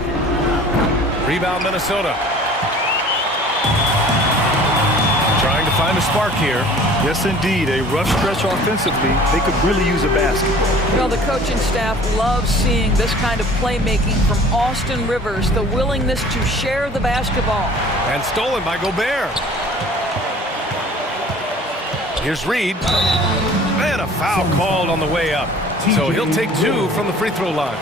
Rebound Minnesota. Trying to find a spark here. Yes, indeed. A rough stretch offensively. They could really use a basket. Well, the coaching staff loves seeing this kind of playmaking from Austin Rivers, the willingness to share the basketball. And stolen by Gobert. Here's Reed. And a foul called on the way up. So he'll take 2 from the free throw line.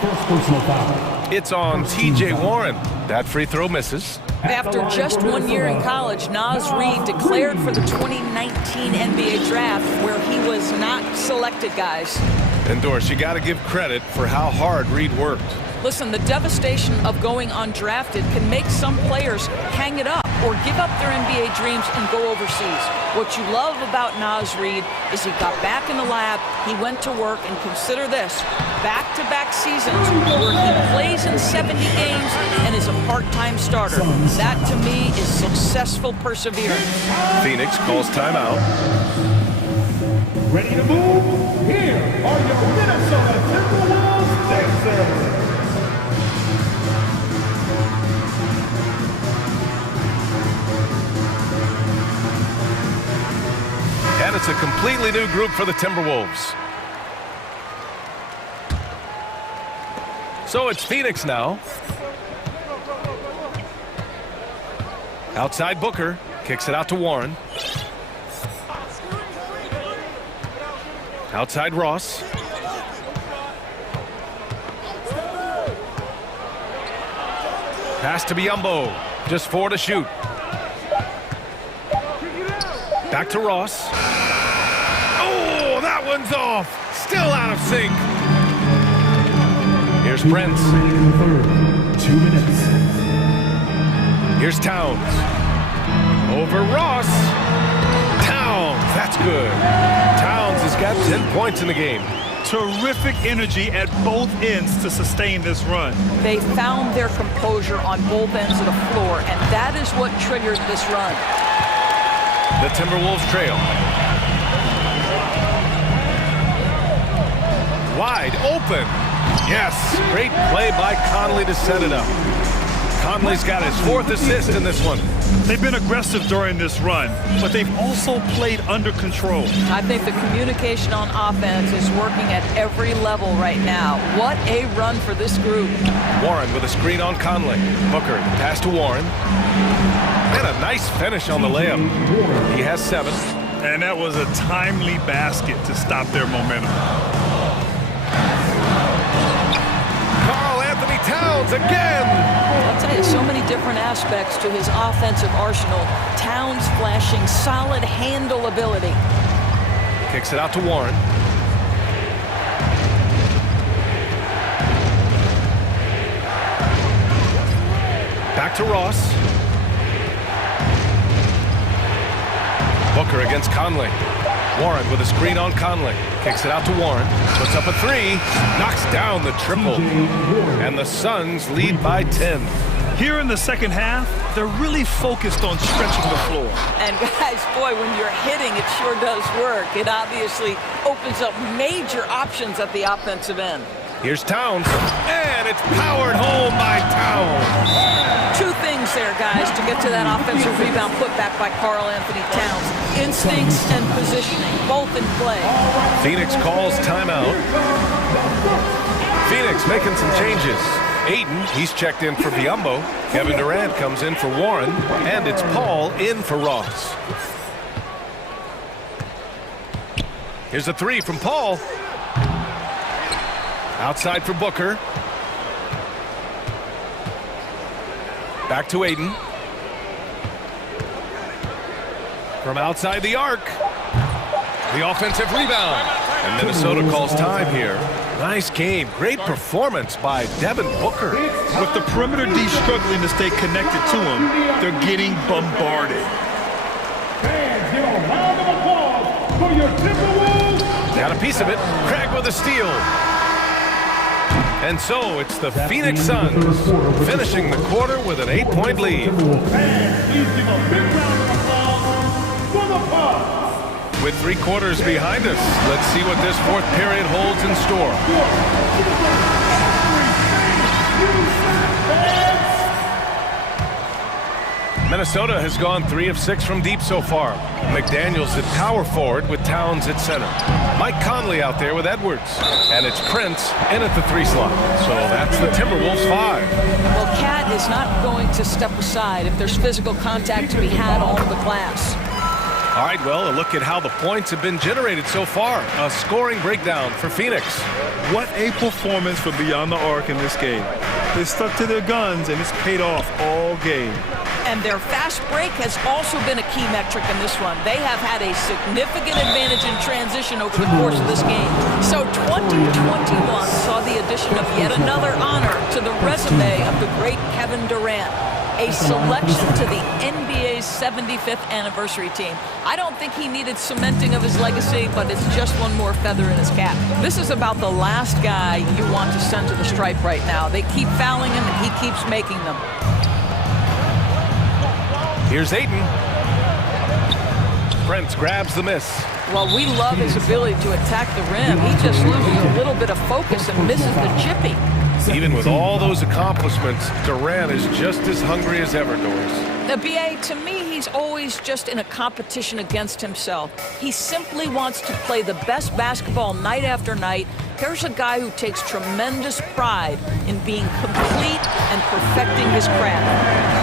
It's on TJ Warren. That free throw misses. After just 1 year in college, Naz Reid declared for the 2019 NBA draft, where he was not selected, guys. And Doris, you got to give credit for how hard Reed worked. Listen, the devastation of going undrafted can make some players hang it up or give up their NBA dreams and go overseas. What you love about Naz Reid is he got back in the lab, he went to work, and consider this, back-to-back seasons where he plays in 70 games and is a part-time starter. That, to me, is successful perseverance. Phoenix calls timeout. Ready to move? Here are your Minnesota Timberwolves Sixers. And it's a completely new group for the Timberwolves. So it's Phoenix now. Outside Booker. Kicks it out to Warren. Outside Ross. Pass to Biyombo. Just 4 to shoot. Back to Ross. Oh, that one's off. Still out of sync. Here's Prince. 2 minutes. Here's Towns. Over Ross. Towns. That's good. Towns has got 10 points in the game. Terrific energy at both ends to sustain this run. They found their composure on both ends of the floor, and that is what triggered this run. The Timberwolves trail. Wide open. Yes, great play by Conley to set it up. Conley's got his 4th assist in this one. They've been aggressive during this run, but they've also played under control. I think the communication on offense is working at every level right now. What a run for this group. Warren with a screen on Conley. Booker, pass to Warren. And a nice finish on the layup. He has 7. And that was a timely basket to stop their momentum. Karl-Anthony Towns again. I'll tell you, so many different aspects to his offensive arsenal. Towns flashing solid handle ability. Kicks it out to Warren. Back to Ross. Booker against Conley. Warren with a screen on Conley. Kicks it out to Warren. Puts up a 3. Knocks down the triple. And the Suns lead by 10. Here in the second half, they're really focused on stretching the floor. And guys, boy, when you're hitting, it sure does work. It obviously opens up major options at the offensive end. Here's Towns. And it's powered home by Towns. 2 things there, guys, to get to that offensive rebound put back by Karl-Anthony Towns. Instincts and positioning, both in play. Phoenix calls timeout. Phoenix making some changes. Aiden, he's checked in for Biombo. Kevin Durant comes in for Warren. And it's Paul in for Ross. Here's a three from Paul. Outside for Booker. Back to Aiden. From outside the arc. The offensive rebound. And Minnesota calls time here. Nice game. Great performance by Devin Booker. With the perimeter D struggling to stay connected to him, they're getting bombarded. Fans, give a round of applause for your Timberwolves. Got a piece of it. Craig with a steal. And so it's the Phoenix Suns finishing the quarter with an 8-point lead. Fans, please give a big round of applause for the Bucks. With 3 quarters behind us, let's see what this fourth period holds in store. Minnesota has gone 3 of 6 from deep so far. McDaniels at power forward with Towns at center. Mike Conley out there with Edwards. And it's Prince in at the 3 slot. So that's the Timberwolves 5. Well, Cat is not going to step aside if there's physical contact to be had on the glass. All right, well, a look at how the points have been generated so far. A scoring breakdown for Phoenix. What a performance for Beyond the Arc in this game. They stuck to their guns, and it's paid off all game. And their fast break has also been a key metric in this one. They have had a significant advantage in transition over the course of this game. So 2021 saw the addition of yet another honor to the resume of the great Kevin Durant. A selection to the NBA's 75th anniversary team. I don't think he needed cementing of his legacy, but it's just one more feather in his cap. This is about the last guy you want to send to the stripe right now. They keep fouling him, and he keeps making them. Here's Aiden. Prince grabs the miss. Well, we love his ability to attack the rim. He just loses a little bit of focus and misses the chippy. Even with all those accomplishments, Durant is just as hungry as ever, Doris. The BA, to me, he's always just in a competition against himself. He simply wants to play the best basketball night after night. Here's a guy who takes tremendous pride in being complete and perfecting his craft.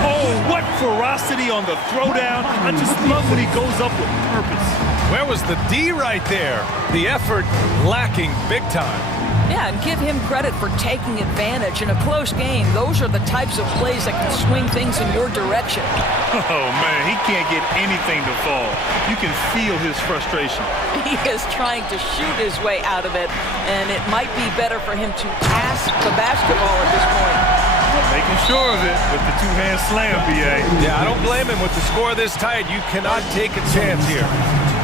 Oh, what ferocity on the throwdown. I just love when he goes up with purpose. Where was the D right there? The effort lacking big time. Yeah, and give him credit for taking advantage in a close game. Those are the types of plays that can swing things in your direction. Oh, man, he can't get anything to fall. You can feel his frustration. He is trying to shoot his way out of it, and it might be better for him to pass the basketball at this point. Making sure of it with the two-hand slam, B.A. Yeah, I don't blame him. With the score this tight, you cannot take a chance here.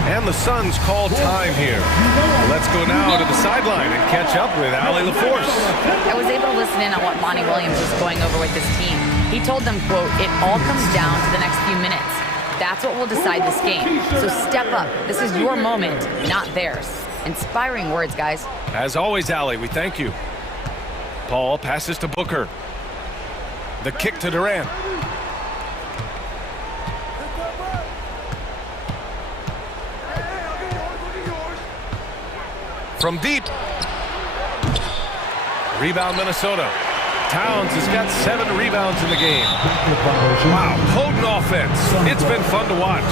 And the Suns call time here. Let's go now to the sideline and catch up with Allie LaForce. I was able to listen in on what Monty Williams was going over with his team. He told them, quote, "It all comes down to the next few minutes. That's what will decide this game. So step up. This is your moment, not theirs." Inspiring words, guys. As always, Allie, we thank you. Paul passes to Booker. The kick to Durant. From deep. Rebound Minnesota. Towns has got 7 rebounds in the game. Wow, potent offense. It's been fun to watch.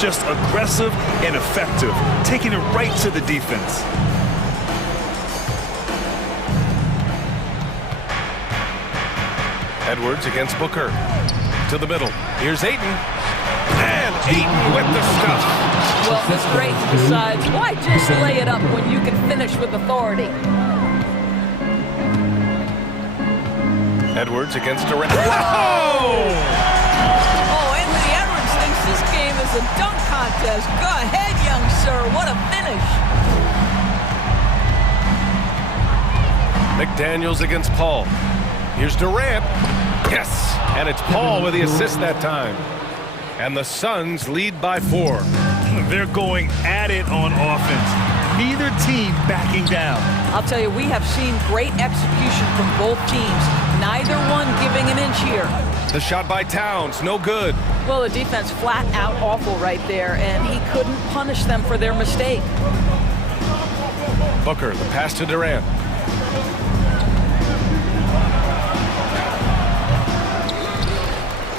Just aggressive and effective, taking it right to the defense. Edwards against Booker. To the middle. Here's Ayton. And Ayton with the stuff. Well, Miss Creighton decides, why just lay it up when you can finish with authority? Edwards against Durant. Whoa! Oh, Anthony Edwards thinks this game is a dunk contest. Go ahead, young sir. What a finish. McDaniels against Paul. Here's Durant. Yes! And it's Paul with the assist that time. And the Suns lead by 4. They're going at it on offense. Neither team backing down. I'll tell you, we have seen great execution from both teams. Neither one giving an inch here. The shot by Towns, no good. Well, the defense flat out awful right there, and he couldn't punish them for their mistake. Booker, the pass to Durant.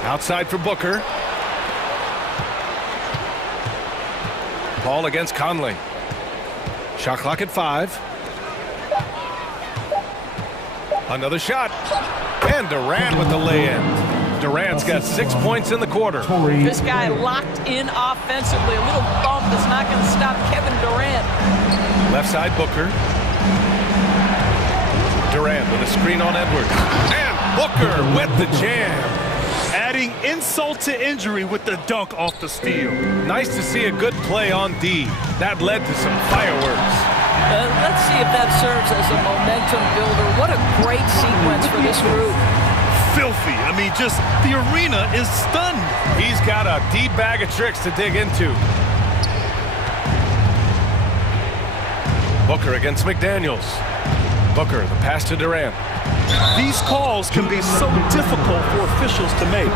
Outside for Booker. Ball against Conley. Shot clock at 5. Another shot. And Durant with the lay-in. Durant's got 6 points in the quarter. This guy locked in offensively. A little bump is not going to stop Kevin Durant. Left side, Booker. Durant with a screen on Edwards. And Booker with the jam. Adding insult to injury with the dunk off the steal. Nice to see a good play on D. That led to some fireworks. Let's see if that serves as a momentum builder. What a great sequence for this group. Filthy. I mean, just the arena is stunned. He's got a deep bag of tricks to dig into. Booker against McDaniels. Booker, the pass to Durant. These calls can be so difficult for officials to make.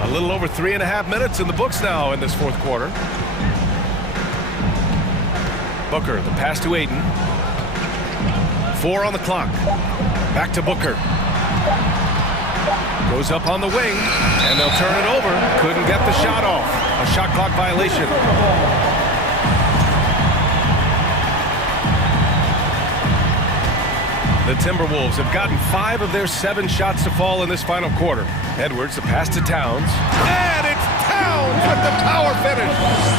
A little over 3.5 minutes in the books now in this fourth quarter. Booker, the pass to Ayton. 4 on the clock. Back to Booker. Goes up on the wing, and they'll turn it over. Couldn't get the shot off. A shot clock violation. The Timberwolves have gotten 5 of their 7 shots to fall in this final quarter. Edwards, the pass to Towns. And it's Towns with the power finish.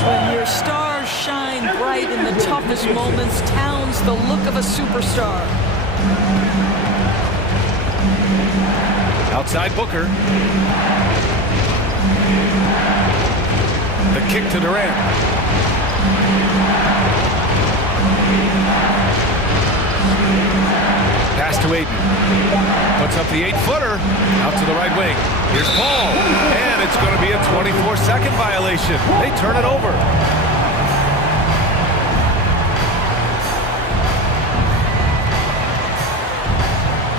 When your stars shine bright in the toughest moments, Towns the look of a superstar. Outside Booker. The kick to Durant. Pass to Ayton. Puts up the 8-footer. Out to the right wing. Here's Paul. And it's going to be a 24-second violation. They turn it over.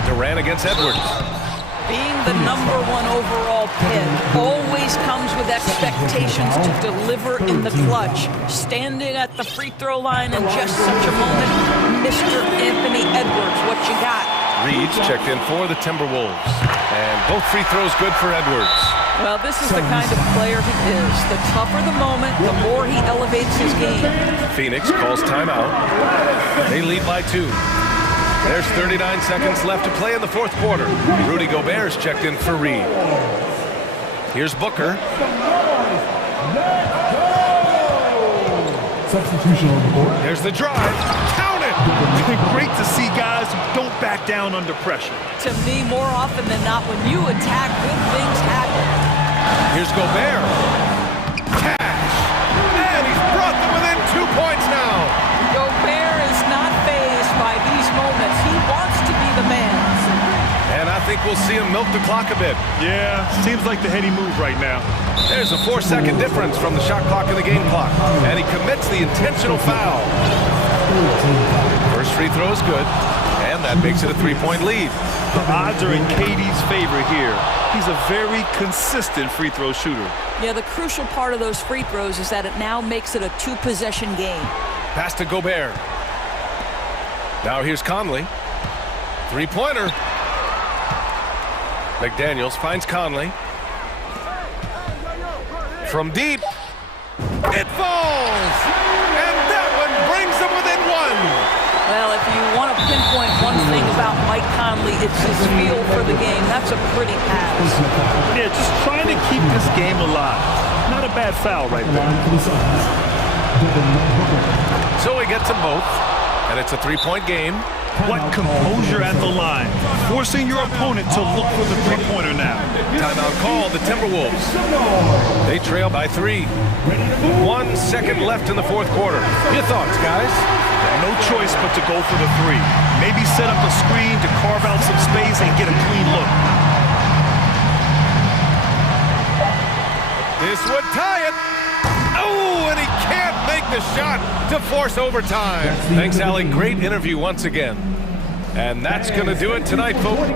Durant against Edwards. Being the #1 overall pick always comes with expectations to deliver in the clutch. Standing at the free throw line in just such a moment, Mr. Anthony Edwards, what you got? Reed's checked in for the Timberwolves. And both free throws good for Edwards. Well, this is the kind of player he is. The tougher the moment, the more he elevates his game. Phoenix calls timeout. They lead by 2. There's 39 seconds left to play in the fourth quarter. Rudy Gobert's checked in for Reed. Here's Booker. Substitution on the board. There's the drive. Count it! Great to see guys who don't back down under pressure. To me, more often than not, when you attack, good things happen. Here's Gobert. Cash. And he's brought them within 2 points now. Gobert is not fazed by these moments. He wants to be the man. And I think we'll see him milk the clock a bit. Yeah, seems like the heady move right now. There's a 4-second difference from the shot clock and the game clock. And he commits the intentional foul. First free throw is good. And that makes it a 3-point lead. The odds are in KD's favor here. He's a very consistent free throw shooter. Yeah, the crucial part of those free throws is that it now makes it a 2-possession game. Pass to Gobert. Now here's Conley. 3-pointer. McDaniels finds Conley. From deep. It falls! And that one brings them within 1. Well, if you want to pinpoint one thing about Mike Conley, it's his feel for the game. That's a pretty pass. Yeah, just trying to keep this game alive. Not a bad foul right there. So he gets them both, and it's a 3-point game. What composure at the line. Forcing your opponent to look for the three-pointer now. Timeout call, the Timberwolves. They trail by 3. 1 second left in the fourth quarter. Your thoughts, guys? No choice but to go for the 3. Maybe set up a screen to carve out some space and get a clean look. This would tie it. Oh, and he can't make the shot to force overtime. Thanks, Allie. Great interview once again. And that's going to do it tonight, folks.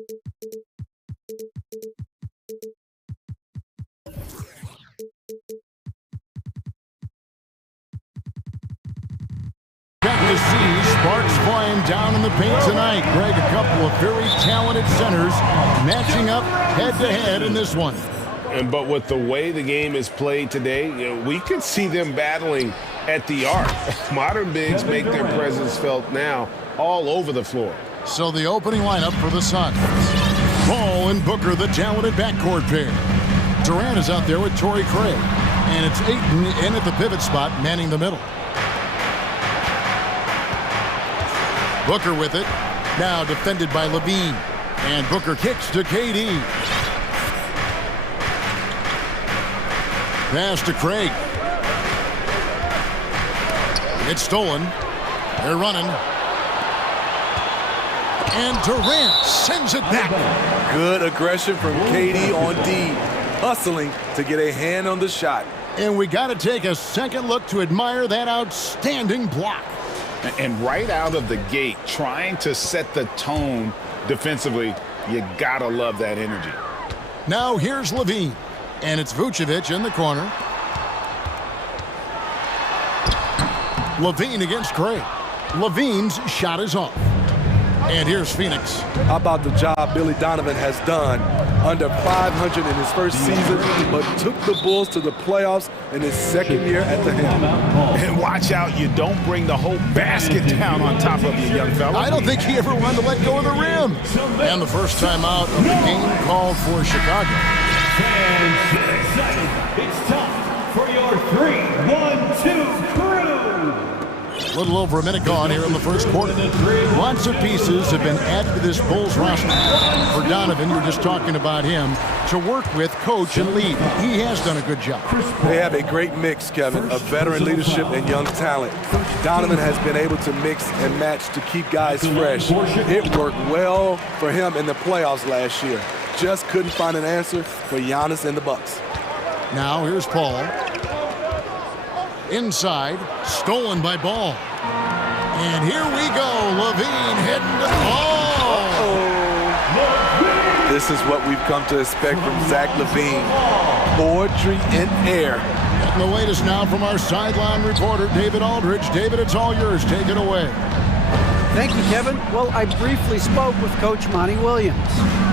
To see sparks flying down in the paint tonight. Greg, a couple of very talented centers matching up head-to-head in this one. But with the way the game is played today, we could see them battling at the arc. Modern bigs make their presence felt now all over the floor. So the opening lineup for the Suns. Ball and Booker, the talented backcourt pair. Durant is out there with Torrey Craig. And it's Ayton in at the pivot spot, manning the middle. Booker with it. Now defended by Levine. And Booker kicks to KD. Pass to Craig. It's stolen. They're running. And Durant sends it back. Good aggression from KD on D. Hustling to get a hand on the shot. And we got to take a second look to admire that outstanding block. And right out of the gate, trying to set the tone defensively, you gotta love that energy. Now here's Levine. And it's Vucevic in the corner. Levine against Craig. Levine's shot is off. And here's Phoenix. How about the job Billy Donovan has done? Under 500 in his first season, but took the Bulls to the playoffs in his second year at the helm. And watch out, you don't bring the whole basket down on top of you, young fella. I don't think he ever wanted to let go of the rim. And the first time out of the game called for Chicago. Fans, get excited. It's time for your 3-1-2 crew. A little over a minute gone here in the first quarter. Lots of pieces have been added to this Bulls roster. For Donovan, you're just talking about him, to work with, coach, and lead. He has done a good job. They have a great mix, Kevin, of veteran leadership and young talent. Donovan has been able to mix and match to keep guys fresh. It worked well for him in the playoffs last year. Just couldn't find an answer for Giannis and the Bucks. Now here's Paul. Inside, stolen by Ball. And here we go, Levine heading to the ball. This is what we've come to expect from Zach Levine. Poetry in air. Getting the latest now from our sideline reporter, David Aldridge. David, it's all yours. Take it away. Thank you, Kevin. Well, I briefly spoke with Coach Monty Williams.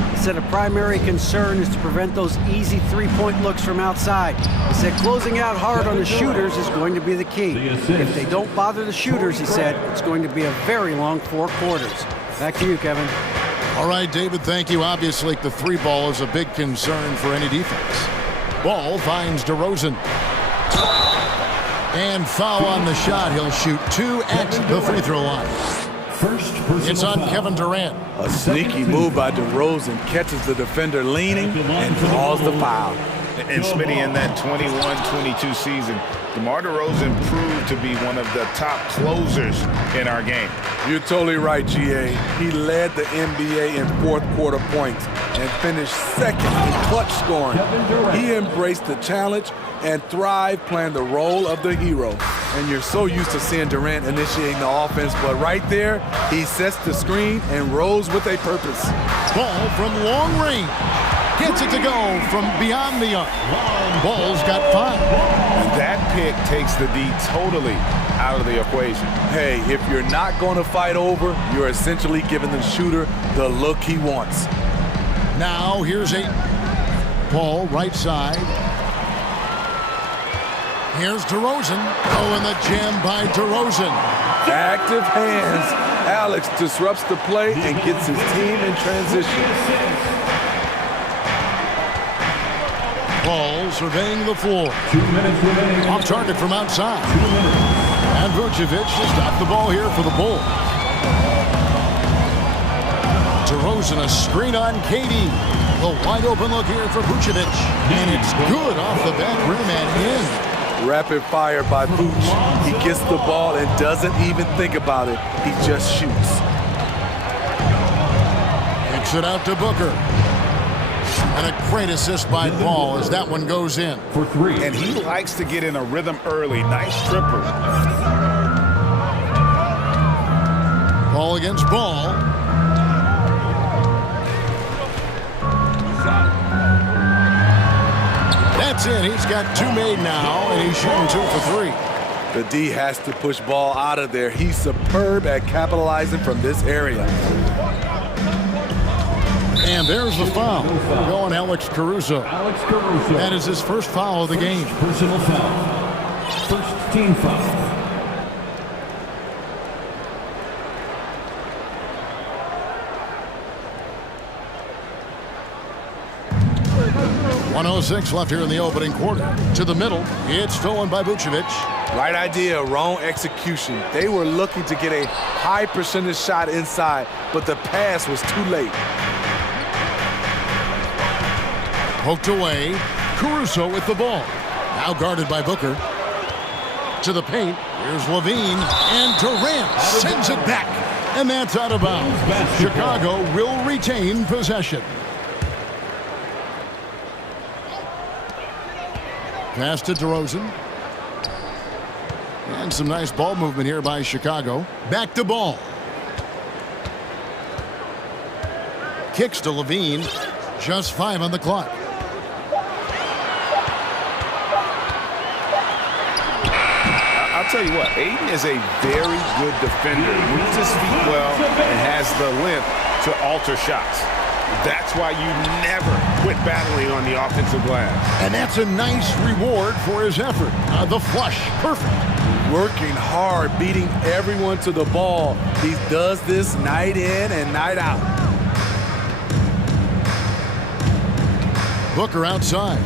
He said a primary concern is to prevent those easy three-point looks from outside. He said closing out hard on the shooters is going to be the key. If they don't bother the shooters, he said, it's going to be a very long 4 quarters. Back to you, Kevin. All right, David, thank you. Obviously, the three ball is a big concern for any defense. Ball finds DeRozan. And foul on the shot. He'll shoot 2 at the free throw line. It's on Kevin Durant. A sneaky move by DeRozan catches the defender leaning and draws the foul. And Smitty, in that 21-22 season, DeMar DeRozan proved to be one of the top closers in our game. You're totally right, GA. He led the NBA in fourth quarter points and finished second in clutch scoring. He embraced the challenge and thrived playing the role of the hero. And you're so used to seeing Durant initiating the offense, but right there, he sets the screen and rolls with a purpose. Ball from long range. Gets it to go from beyond the arc. Ball's got 5. That pick takes the D totally out of the equation. Hey, if you're not going to fight over, you're essentially giving the shooter the look he wants. Now here's Ayton. Ball right side. Here's DeRozan. Oh, and the jam by DeRozan. Active hands. Alex disrupts the play and gets his team in transition. Ball surveying the floor. 2 minutes remaining. Off target from outside. 2 minutes. And Vucevic has got the ball here for the Bulls. DeRozan, a screen on KD. The wide open look here for Vucevic. And it's good off the back rim and in. Rapid fire by Vooch. He gets the ball and doesn't even think about it. He just shoots. Kicks it out to Booker. And a great assist by Paul as that one goes in. For 3. And he likes to get in a rhythm early. Nice tripper. Ball against Ball. That's in. He's got 2 made now, and he's shooting 2 for 3. The D has to push ball out of there. He's superb at capitalizing from this area. And there's the foul. Going Alex Caruso. That is his first foul of the game. Personal foul. First team foul. .106 left here in the opening quarter. To the middle. It's stolen by Vucevic. Right idea, wrong execution. They were looking to get a high percentage shot inside, but the pass was too late. Poked away. Caruso with the ball. Now guarded by Booker. To the paint. Here's Levine. And Durant sends it back. And that's out of bounds. Chicago will retain possession. Pass to DeRozan. And some nice ball movement here by Chicago. Back to ball. Kicks to Levine. Just 5 on the clock. I'll tell you what, Aiden is a very good defender. Moves his feet well and has the length to alter shots. That's why you never quit battling on the offensive glass. And that's a nice reward for his effort. The flush, perfect. Working hard, beating everyone to the ball. He does this night in and night out. Booker outside.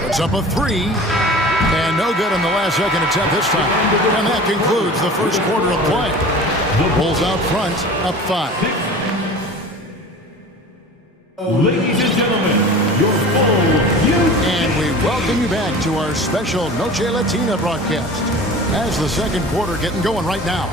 Puts up a 3. And no good on the last second attempt this time. And that concludes the first quarter of play. The Bulls out front, up 5. Ladies and gentlemen, your full And we welcome you back to our special Noche Latina broadcast as the second quarter getting going right now.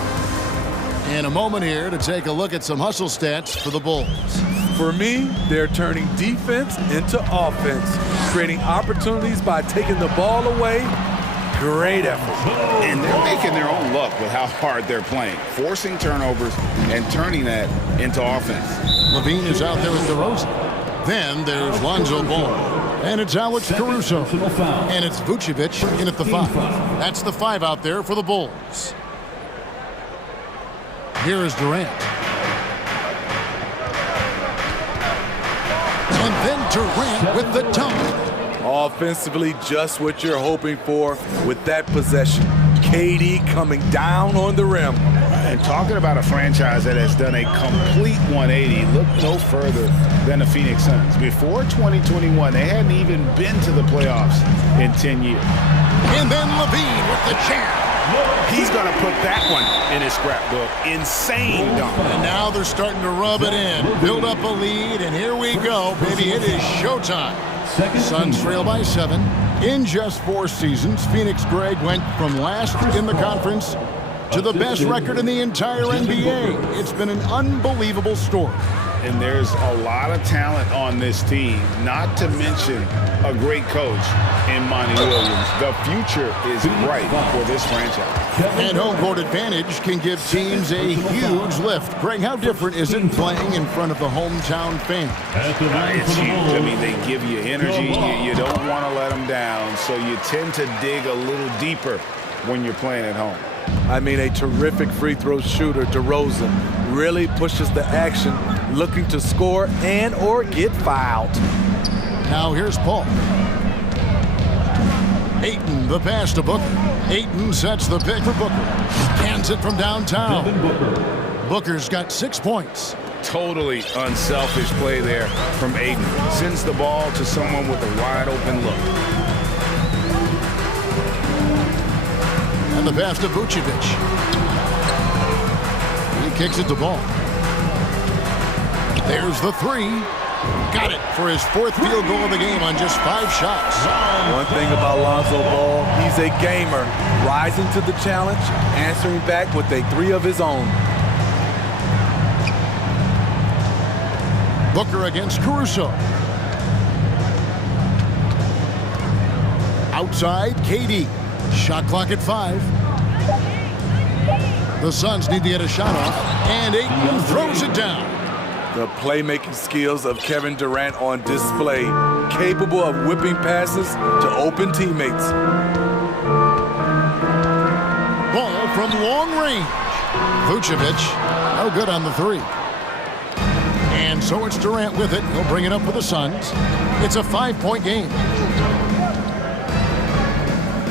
In a moment here to take a look at some hustle stats for the Bulls. For me, they're turning defense into offense, creating opportunities by taking the ball away. Great effort. And they're making their own luck with how hard they're playing, forcing turnovers and turning that into offense. Levine is out there with DeRozan. Then there's Lonzo Ball. And it's Alex Caruso. And it's Vucevic in at the 5. That's the 5 out there for the Bulls. Here is Durant. And then Durant with the dunk. Offensively, just what you're hoping for with that possession. KD coming down on the rim. And talking about a franchise that has done a complete 180, look no further than the Phoenix Suns. Before 2021, they hadn't even been to the playoffs in 10 years. And then Levine with the jam. He's going to put that one in his scrapbook. Insane dunk. And now they're starting to rub it in. Build up a lead, and here we go, baby. It is showtime. Suns trail by 7. In just 4 seasons, Phoenix Greg went from last in the conference to the best record in the entire NBA. It's been an unbelievable story. And there's a lot of talent on this team, not to mention a great coach in Monty Williams. The future is bright for this franchise. And home court advantage can give teams a huge lift. Greg, how different is it playing in front of the hometown fans? It's huge. I mean, they give you energy. You don't want to let them down, so you tend to dig a little deeper when you're playing at home. I mean, a terrific free throw shooter, DeRozan, really pushes the action, looking to score and or get fouled. Now here's Paul. Ayton, the pass to Booker. Ayton sets the pick for Booker. Cans it from downtown. Booker's got 6 points. Totally unselfish play there from Ayton. Sends the ball to someone with a wide open look. And the pass to Vucevic. He kicks it to Ball. There's the 3. Got it for his 4th field goal of the game on just 5 shots. One thing about Lonzo Ball, he's a gamer, rising to the challenge, answering back with a 3 of his own. Booker against Caruso. Outside, KD. Shot clock at 5. The Suns need to get a shot off, and Ayton throws it down. The playmaking skills of Kevin Durant on display, capable of whipping passes to open teammates. Ball from long range. Vucevic, no good on the three. And so it's Durant with it. He'll bring it up for the Suns. It's a 5-point game.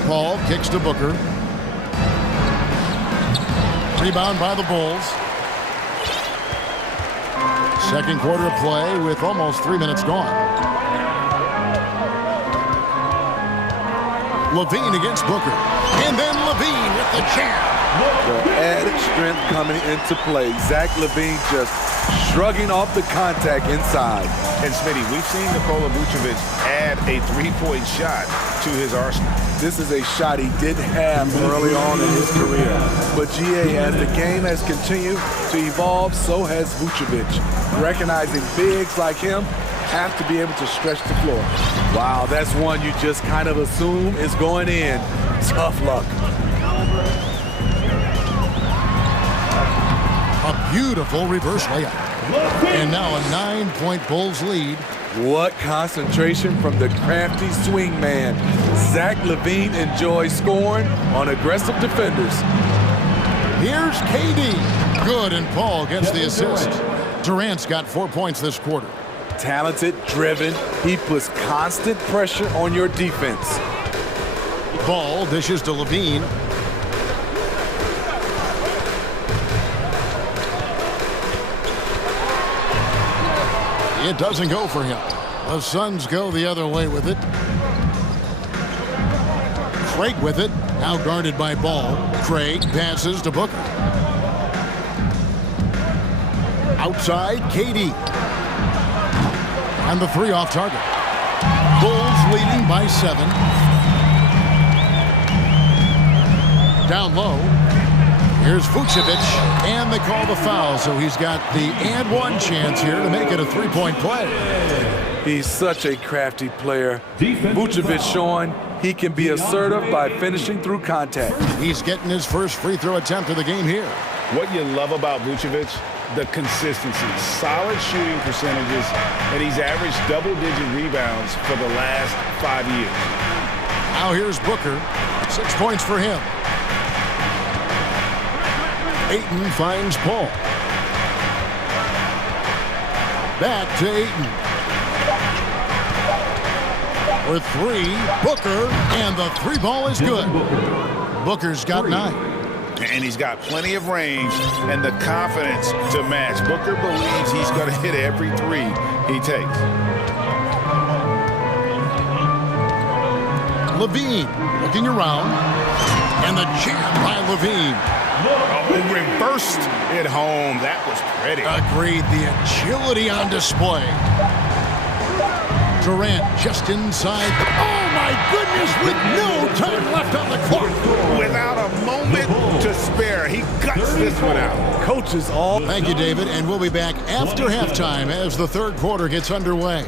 Paul kicks to Booker. Rebound by the Bulls. Second quarter of play with almost 3 minutes gone. Levine against Booker. And then Levine with the jam. The added strength coming into play. Zach LaVine just shrugging off the contact inside. And Smitty, we've seen Nikola Vucevic add a three-point shot to his arsenal. This is a shot he didn't have early on in his career. But GA, as the game has continued to evolve, so has Vucevic. Recognizing bigs like him have to be able to stretch the floor. Wow, that's one you just kind of assume is going in. Tough luck. A beautiful reverse layup. And now a 9-point Bulls lead. What concentration from the crafty swing man. Zach LaVine enjoys scoring on aggressive defenders. Here's KD. Good, and Paul gets the assist. Durant's got 4 points this quarter. Talented, driven, he puts constant pressure on your defense. Ball dishes to Levine. It doesn't go for him. The Suns go the other way with it. Craig with it, now guarded by Ball. Craig passes to Booker. Outside, KD. And the three off target. Bulls leading by 7. Down low. Here's Vucevic, and they call the foul, so he's got the and one chance here to make it a 3-point play. He's such a crafty player. Vucevic showing he can be assertive by finishing through contact. He's getting his first free throw attempt of the game here. What you love about Vucevic, the consistency, solid shooting percentages, and he's averaged double-digit rebounds for the last 5 years. Now here's Booker, 6 points for him. Ayton finds Paul. Back to Ayton. For 3, Booker, and the 3 ball is good. Booker's got 9. And he's got plenty of range and the confidence to match. Booker believes he's going to hit every 3 he takes. Levine looking around, and the jam by Levine. Oh, reversed it home. That was pretty. Agreed. The agility on display. Durant just inside. Oh, my goodness, with no time left on the clock. Without a moment to spare, he guts this one out. Coaches all. Thank you, David, and we'll be back after halftime as the third quarter gets underway.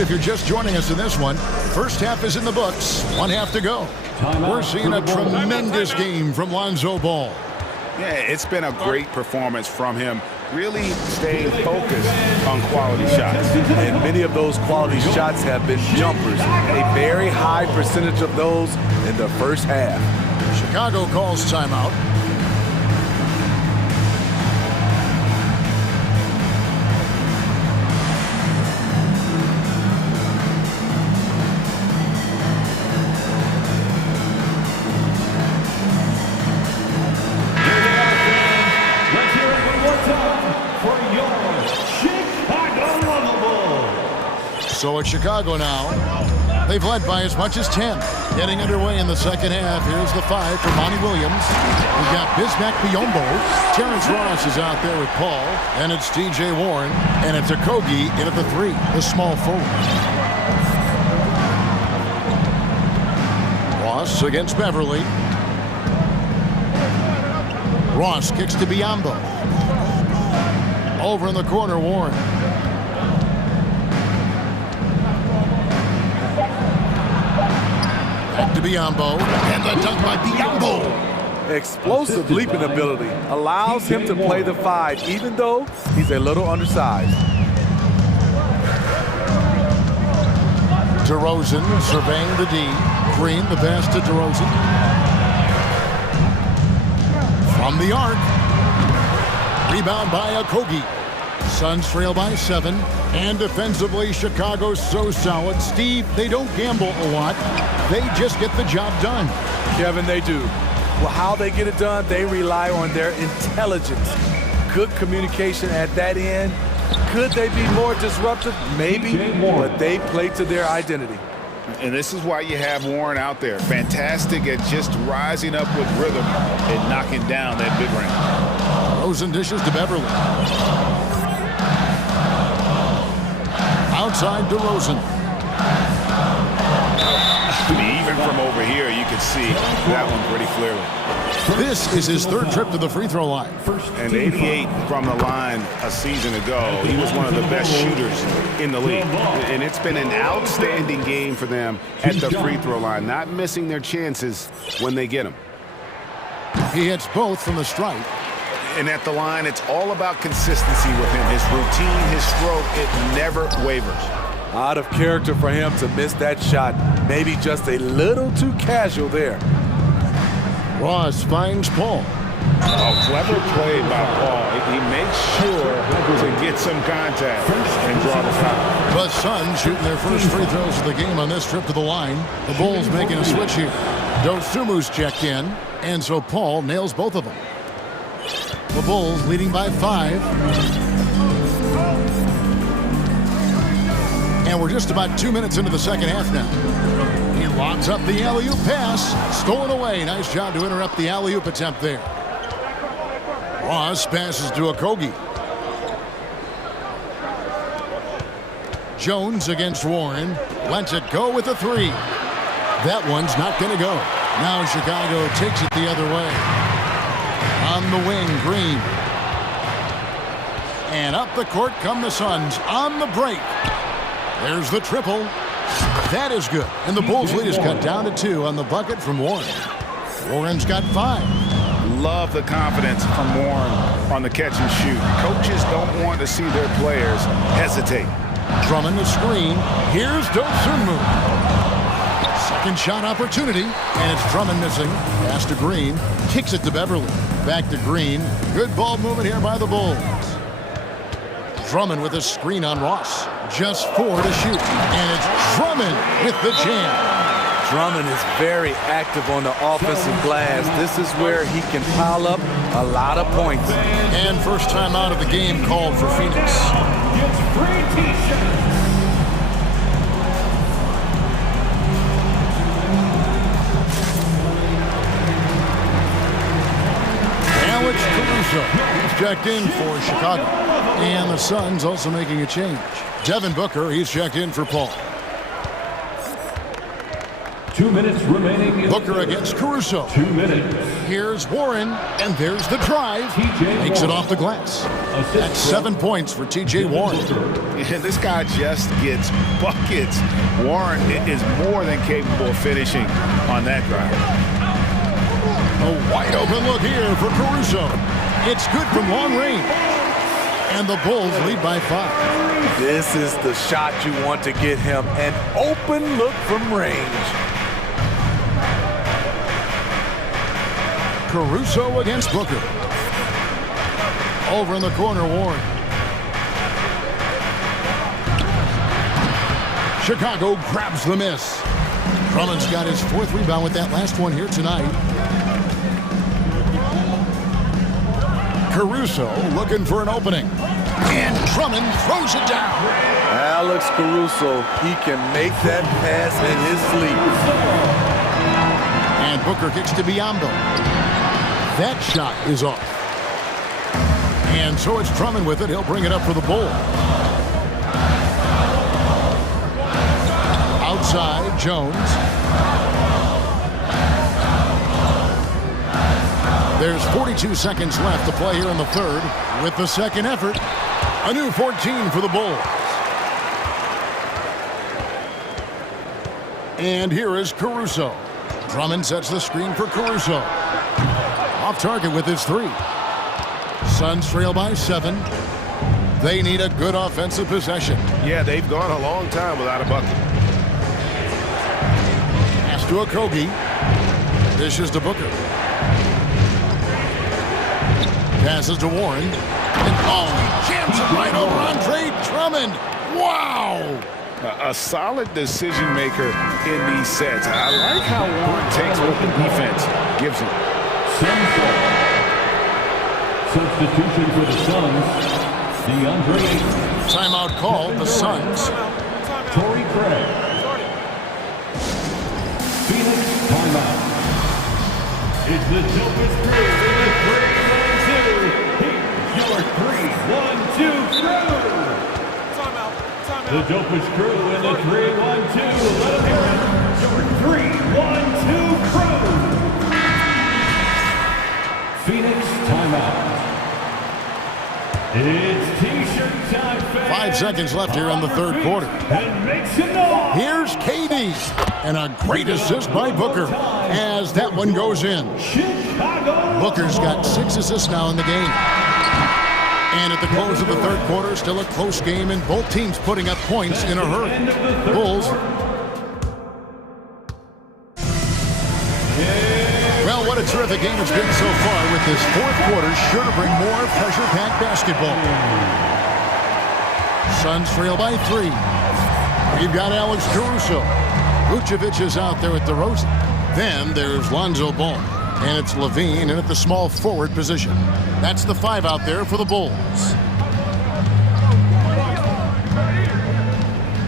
If you're just joining us in this one, first half is in the books, 1 half to go. We're seeing a tremendous game from Lonzo Ball. Yeah, it's been a great performance from him, really staying focused on quality shots. And many of those quality shots have been jumpers, a very high percentage of those in the first half. Chicago calls timeout. So it's Chicago now. They've led by as much as 10. Getting underway in the second half. Here's the 5 for Monty Williams. We've got Bismack Biyombo. Terrence Ross is out there with Paul. And it's TJ Warren. And it's Okogie in at the 3, the small forward. Ross against Beverly. Ross kicks to Biombo. Over in the corner, Warren. Back to Biombo. And the dunk by Biombo. Explosive leaping ability allows him to play the 5, even though he's a little undersized. DeRozan surveying the D. Green, the pass to DeRozan. From the arc. Rebound by Okogie. Suns trail by 7. And defensively, Chicago's so solid. Steve, they don't gamble a lot. They just get the job done. Kevin, they do. Well, how they get it done, they rely on their intelligence. Good communication at that end. Could they be more disruptive? Maybe, but they play to their identity. And this is why you have Warren out there. Fantastic at just rising up with rhythm and knocking down that big ring. Rosen dishes to Beverly. Outside DeRozan. Even from over here, you can see that one pretty clearly. This is his 3rd trip to the free throw line. And 88 from the line a season ago. He was one of the best shooters in the league. And it's been an outstanding game for them at the free throw line, not missing their chances when they get them. He hits both from the stripe. And at the line, it's all about consistency with him. His routine, his stroke, it never wavers. Out of character for him to miss that shot. Maybe just a little too casual there. Ross finds Paul. Oh, clever play by Paul. He makes sure to get some contact and draw the foul. The Suns shooting their first free throws of the game on this trip to the line. The Bulls making a switch here. Dosumu's checked in, and so Paul nails both of them. The Bulls leading by 5. And we're just about 2 minutes into the second half now. He lobs up the alley-oop pass. Stolen away. Nice job to interrupt the alley-oop attempt there. Ross passes to Okogie. Jones against Warren. Lets it go with a 3. That one's not going to go. Now Chicago takes it the other way. On the wing, Green. And up the court come the Suns on the break. There's the triple. That is good. And the Bulls' lead is cut down to 2 on the bucket from Warren. Warren's got 5. Love the confidence from Warren on the catch and shoot. Coaches don't want to see their players hesitate. Drummond the screen. Here's Dosunmu. Second shot opportunity. And it's Drummond missing. Pass to Green. Kicks it to Beverly. Back to Green. Good ball movement here by the Bulls. Drummond with a screen on Ross. Just 4 to shoot. And it's Drummond with the jam. Drummond is very active on the offensive glass. This is where he can pile up a lot of points. And first time out of the game called for Phoenix. Alex Caruso. He's checked in for Chicago. And the Suns also making a change. Devin Booker, he's checked in for Paul. 2 minutes remaining. Booker against Caruso. 2 minutes. Here's Warren, and there's the drive. Makes it off the glass. That's 7 points for T.J. Warren. And this guy just gets buckets. Warren is more than capable of finishing on that drive. A wide open look here for Caruso. It's good from long range. And the Bulls lead by 5. This is the shot you want to get him. An open look from range. Caruso against Booker. Over in the corner, Warren. Chicago grabs the miss. Drummond's got his 4th rebound with that last one here tonight. Caruso looking for an opening. And Drummond throws it down. Alex Caruso, he can make that pass in his sleep. And Booker kicks to Biombo. That shot is off. And so it's Drummond with it. He'll bring it up for the Bulls. Outside, Jones. There's 42 seconds left to play here in the third. With the second effort, a new 14 for the Bulls. And here is Caruso. Drummond sets the screen for Caruso. Off target with his three. Suns trail by 7. They need a good offensive possession. Yeah, they've gone a long time without a bucket. Pass to Okogie. Dishes to Booker. Passes to Warren. And jams it right over Andre Drummond. Wow! A solid decision maker in these sets. I like how Warren takes what the defense gives him. Substitution for the Suns. DeAndre. Timeout called. The Suns. Torrey Craig. Phoenix timeout. It's the dopest crew in the 3-1-2. Here's your 3-1-2 crew. The dopest crew in the 3-1-2. Let them hear it. Your 3-1-2 crew. Phoenix timeout. It's T-shirt time, fans. 5 seconds left here in the third quarter. And make some noise. Here's KD. And a great assist by Booker as that one goes in. Chicago. Booker's got 6 assists now in the game. And at the close of the third quarter, still a close game, and both teams putting up points in a hurry. Bulls. Well, what a terrific game it's been so far, with this fourth quarter sure to bring more pressure-packed basketball. Suns trail by 3. We've got Alex Caruso. Vucevic is out there with DeRozan. Then there's Lonzo Ball. And it's Levine in at the small forward position. That's the 5 out there for the Bulls.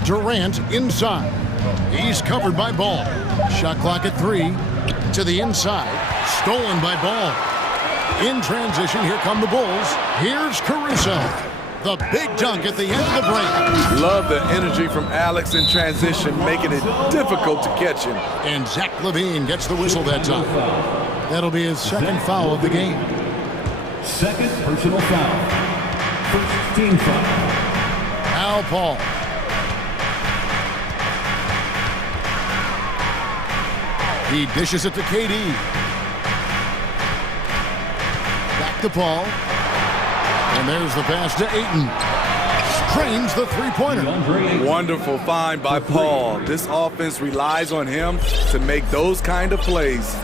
Durant inside. He's covered by Ball. Shot clock at 3. To the inside. Stolen by Ball. In transition, here come the Bulls. Here's Caruso. The big dunk at the end of the break. Love the energy from Alex in transition, making it difficult to catch him. And Zach LaVine gets the whistle that time. That'll be his second foul of the game. Second personal foul. First team foul. Al Paul. He dishes it to KD. Back to Paul. And there's the pass to Ayton. Drains the three-pointer. Wonderful find by Paul. This offense relies on him to make those kind of plays.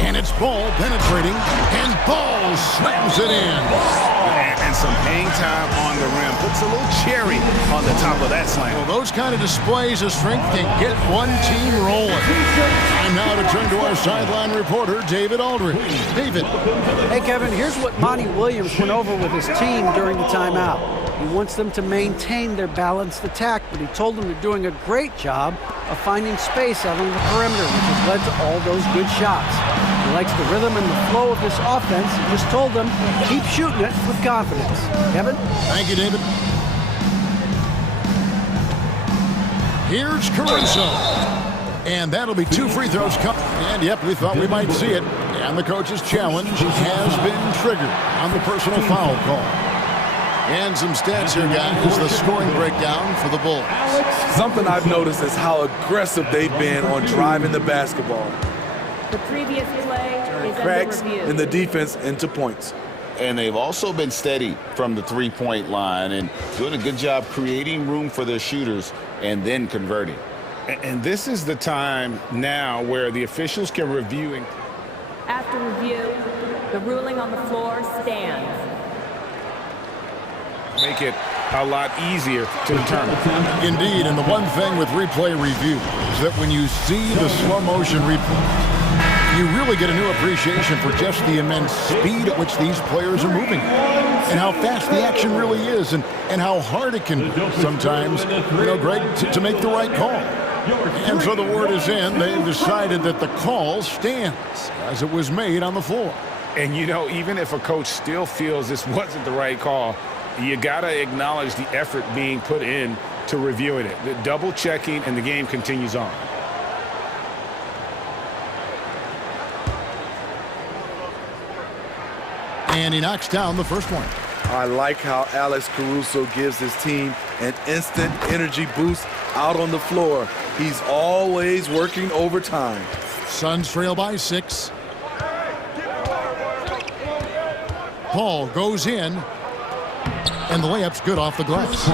And it's Ball penetrating, and Ball slams it in. And some hang time on the rim. Puts a little cherry on the top of that slam. Well, those kind of displays of strength can get one team rolling. Time now to turn to our sideline reporter, David Aldridge. David. Hey, Kevin, here's what Monty Williams went over with his team during the timeout. He wants them to maintain their balanced attack, but he told them they're doing a great job of finding space out on the perimeter, which has led to all those good shots. He likes the rhythm and the flow of this offense. He just told them, keep shooting it with confidence. Kevin? Thank you, David. Here's Caruso. And that'll be 2 free throws. And, yep, we thought we might see it. And the coach's challenge has been triggered on the personal foul call. And some stats here, guys. The scoring breakdown for the Bulls. Something I've noticed is how aggressive they've been on driving the basketball. The previous play is Cracks under review. in the defense into points. And they've also been steady from the three-point line and doing a good job creating room for their shooters and then converting. And this is the time now where the officials can review. After review, the ruling on the floor stands. Make it a lot easier to determine. Indeed, and the one thing with replay review is that when you see the slow motion replay, you really get a new appreciation for just the immense speed at which these players are moving and how fast the action really is and how hard it can be sometimes, Greg, to make the right call. And so the word is in. They've decided that the call stands as it was made on the floor. And, even if a coach still feels this wasn't the right call, you got to acknowledge the effort being put in to reviewing it, the double checking, and the game continues on. And he knocks down the first one. I like how Alex Caruso gives his team an instant energy boost out on the floor. He's always working overtime. Suns trail by 6. Paul goes in, and the layup's good off the glass.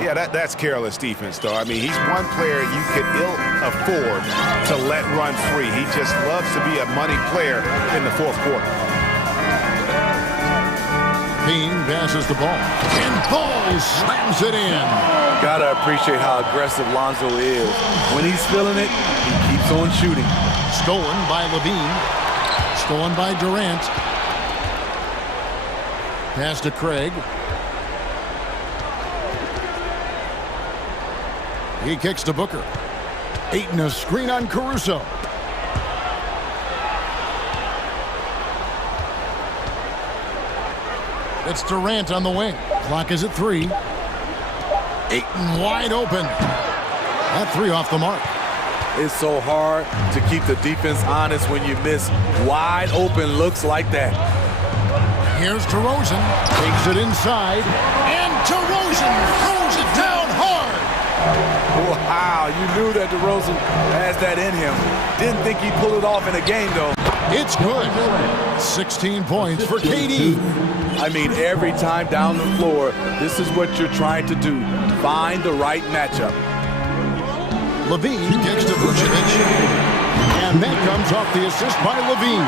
Yeah, that's careless defense, though. I mean, he's one player you could ill afford to let run free. He just loves to be a money player in the fourth quarter. Bean passes the ball, and Paul slams it in. Gotta appreciate how aggressive Lonzo is. When he's feeling it, he keeps on shooting. Stolen by Levine. Stolen by Durant. Pass to Craig. He kicks to Booker. Ayton a screen on Caruso. It's Durant on the wing. Clock is at 3. Ayton wide open. That 3 off the mark. It's so hard to keep the defense honest when you miss wide open looks like that. Here's DeRozan. Takes it inside. And DeRozan throws it down hard. Wow, you knew that DeRozan has that in him. Didn't think he'd pull it off in a game, though. It's good. 16 points for KD. I mean, every time down the floor, this is what you're trying to do. Find the right matchup. Levine kicks to Vucevic. And that comes off the assist by Levine.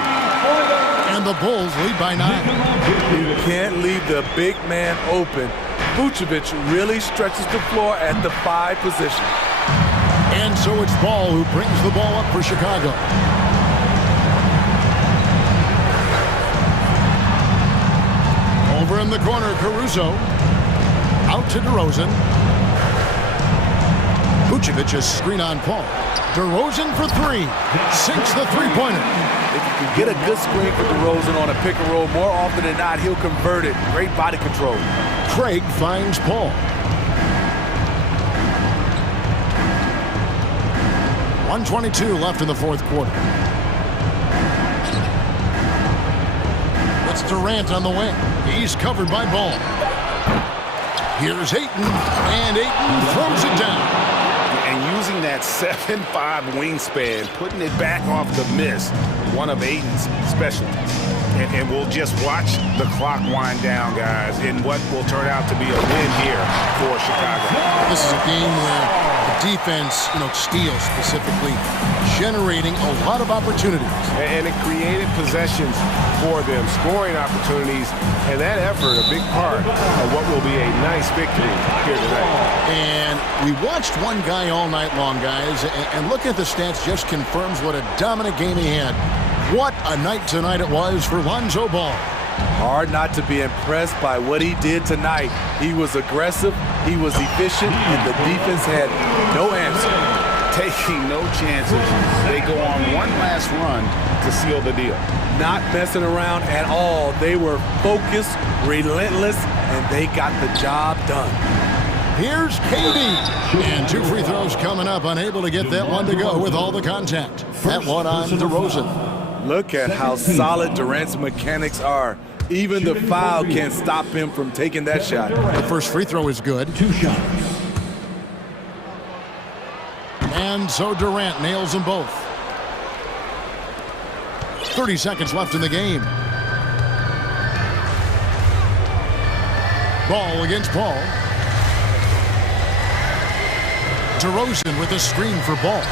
And the Bulls lead by 9. You can't leave the big man open. Vucevic really stretches the floor at the 5 position. And so it's Ball who brings the ball up for Chicago. Over in the corner, Caruso. Out to DeRozan. Vucevic is screen on Paul. DeRozan for 3. Sinks the three-pointer. If you can get a good screen for DeRozan on a pick and roll, more often than not, he'll convert it. Great body control. Craig finds Paul. .122 left in the fourth quarter. It's Durant on the wing. He's covered by Ball. Here's Ayton, and Ayton throws it down. And using that 7'5" wingspan, putting it back off the miss, one of Ayton's specialties. And we'll just watch the clock wind down, guys, in what will turn out to be a win here for Chicago. This is a game where the defense, steals specifically, generating a lot of opportunities. And it created possessions for them, scoring opportunities, and that effort, a big part of what will be a nice victory here tonight. And we watched one guy all night long, guys, and looking at the stats just confirms what a dominant game he had. What a night tonight it was for Lonzo Ball. Hard not to be impressed by what he did tonight. He was aggressive, he was efficient, and the defense had no answer. Taking no chances. They go on one last run to seal the deal. Not messing around at all. They were focused, relentless, and they got the job done. Here's KD. And 2 free throws coming up, unable to get that one to go with all the contact. That one on DeRozan. Look at how solid Durant's mechanics are. Even the foul can't stop him from taking that shot. The first free throw is good. 2 shots. And so Durant nails them both. 30 seconds left in the game. Ball against Paul. DeRozan with a screen for Ball.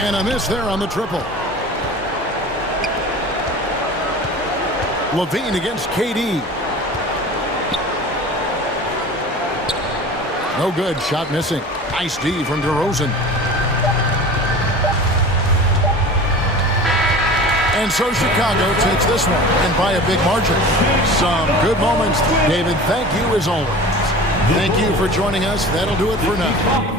And a miss there on the triple. Levine against KD. No good. Shot missing. Nice D from DeRozan. And so Chicago takes this one, and by a big margin. Some good moments. David, thank you as always. Thank you for joining us. That'll do it for now.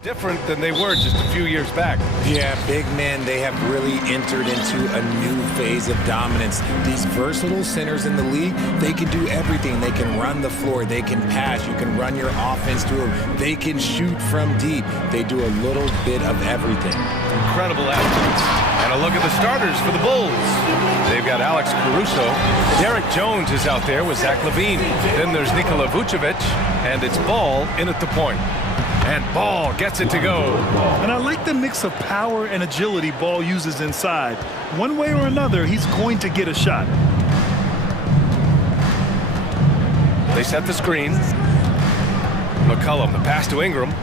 Different than they were just a few years back. Yeah, big men, they have really entered into a new phase of dominance. These versatile centers in the league, they can do everything. They can run the floor, they can pass, you can run your offense through them, they can shoot from deep. They do a little bit of everything. Incredible athletes. And a look at the starters for the Bulls. They've got Alex Caruso. Derek Jones is out there with Zach LaVine. Then there's Nikola Vucevic, and it's Ball in at the point. And Ball gets it to go. And I like the mix of power and agility Ball uses inside. One way or another, he's going to get a shot. They set the screen. McCollum, the pass to Ingram.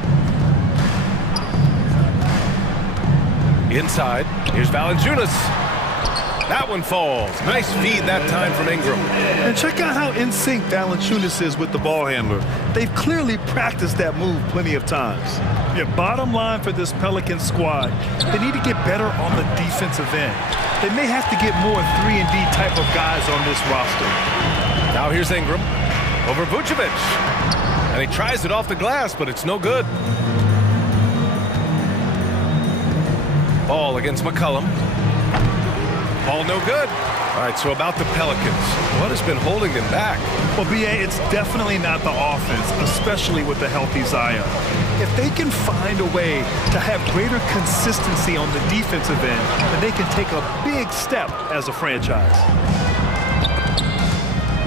Inside, here's Valanciunas. That one falls. Nice feed that time from Ingram. And check out how in sync Valanciunas is with the ball handler. They've clearly practiced that move plenty of times. Yeah, bottom line for this Pelican squad, they need to get better on the defensive end. They may have to get more 3-and-D type of guys on this roster. Now here's Ingram over Vucevic. And he tries it off the glass, but it's no good. Ball against McCollum. Ball no good. All right, so about the Pelicans. What has been holding them back? Well, B.A., it's definitely not the offense, especially with the healthy Zion. If they can find a way to have greater consistency on the defensive end, then they can take a big step as a franchise.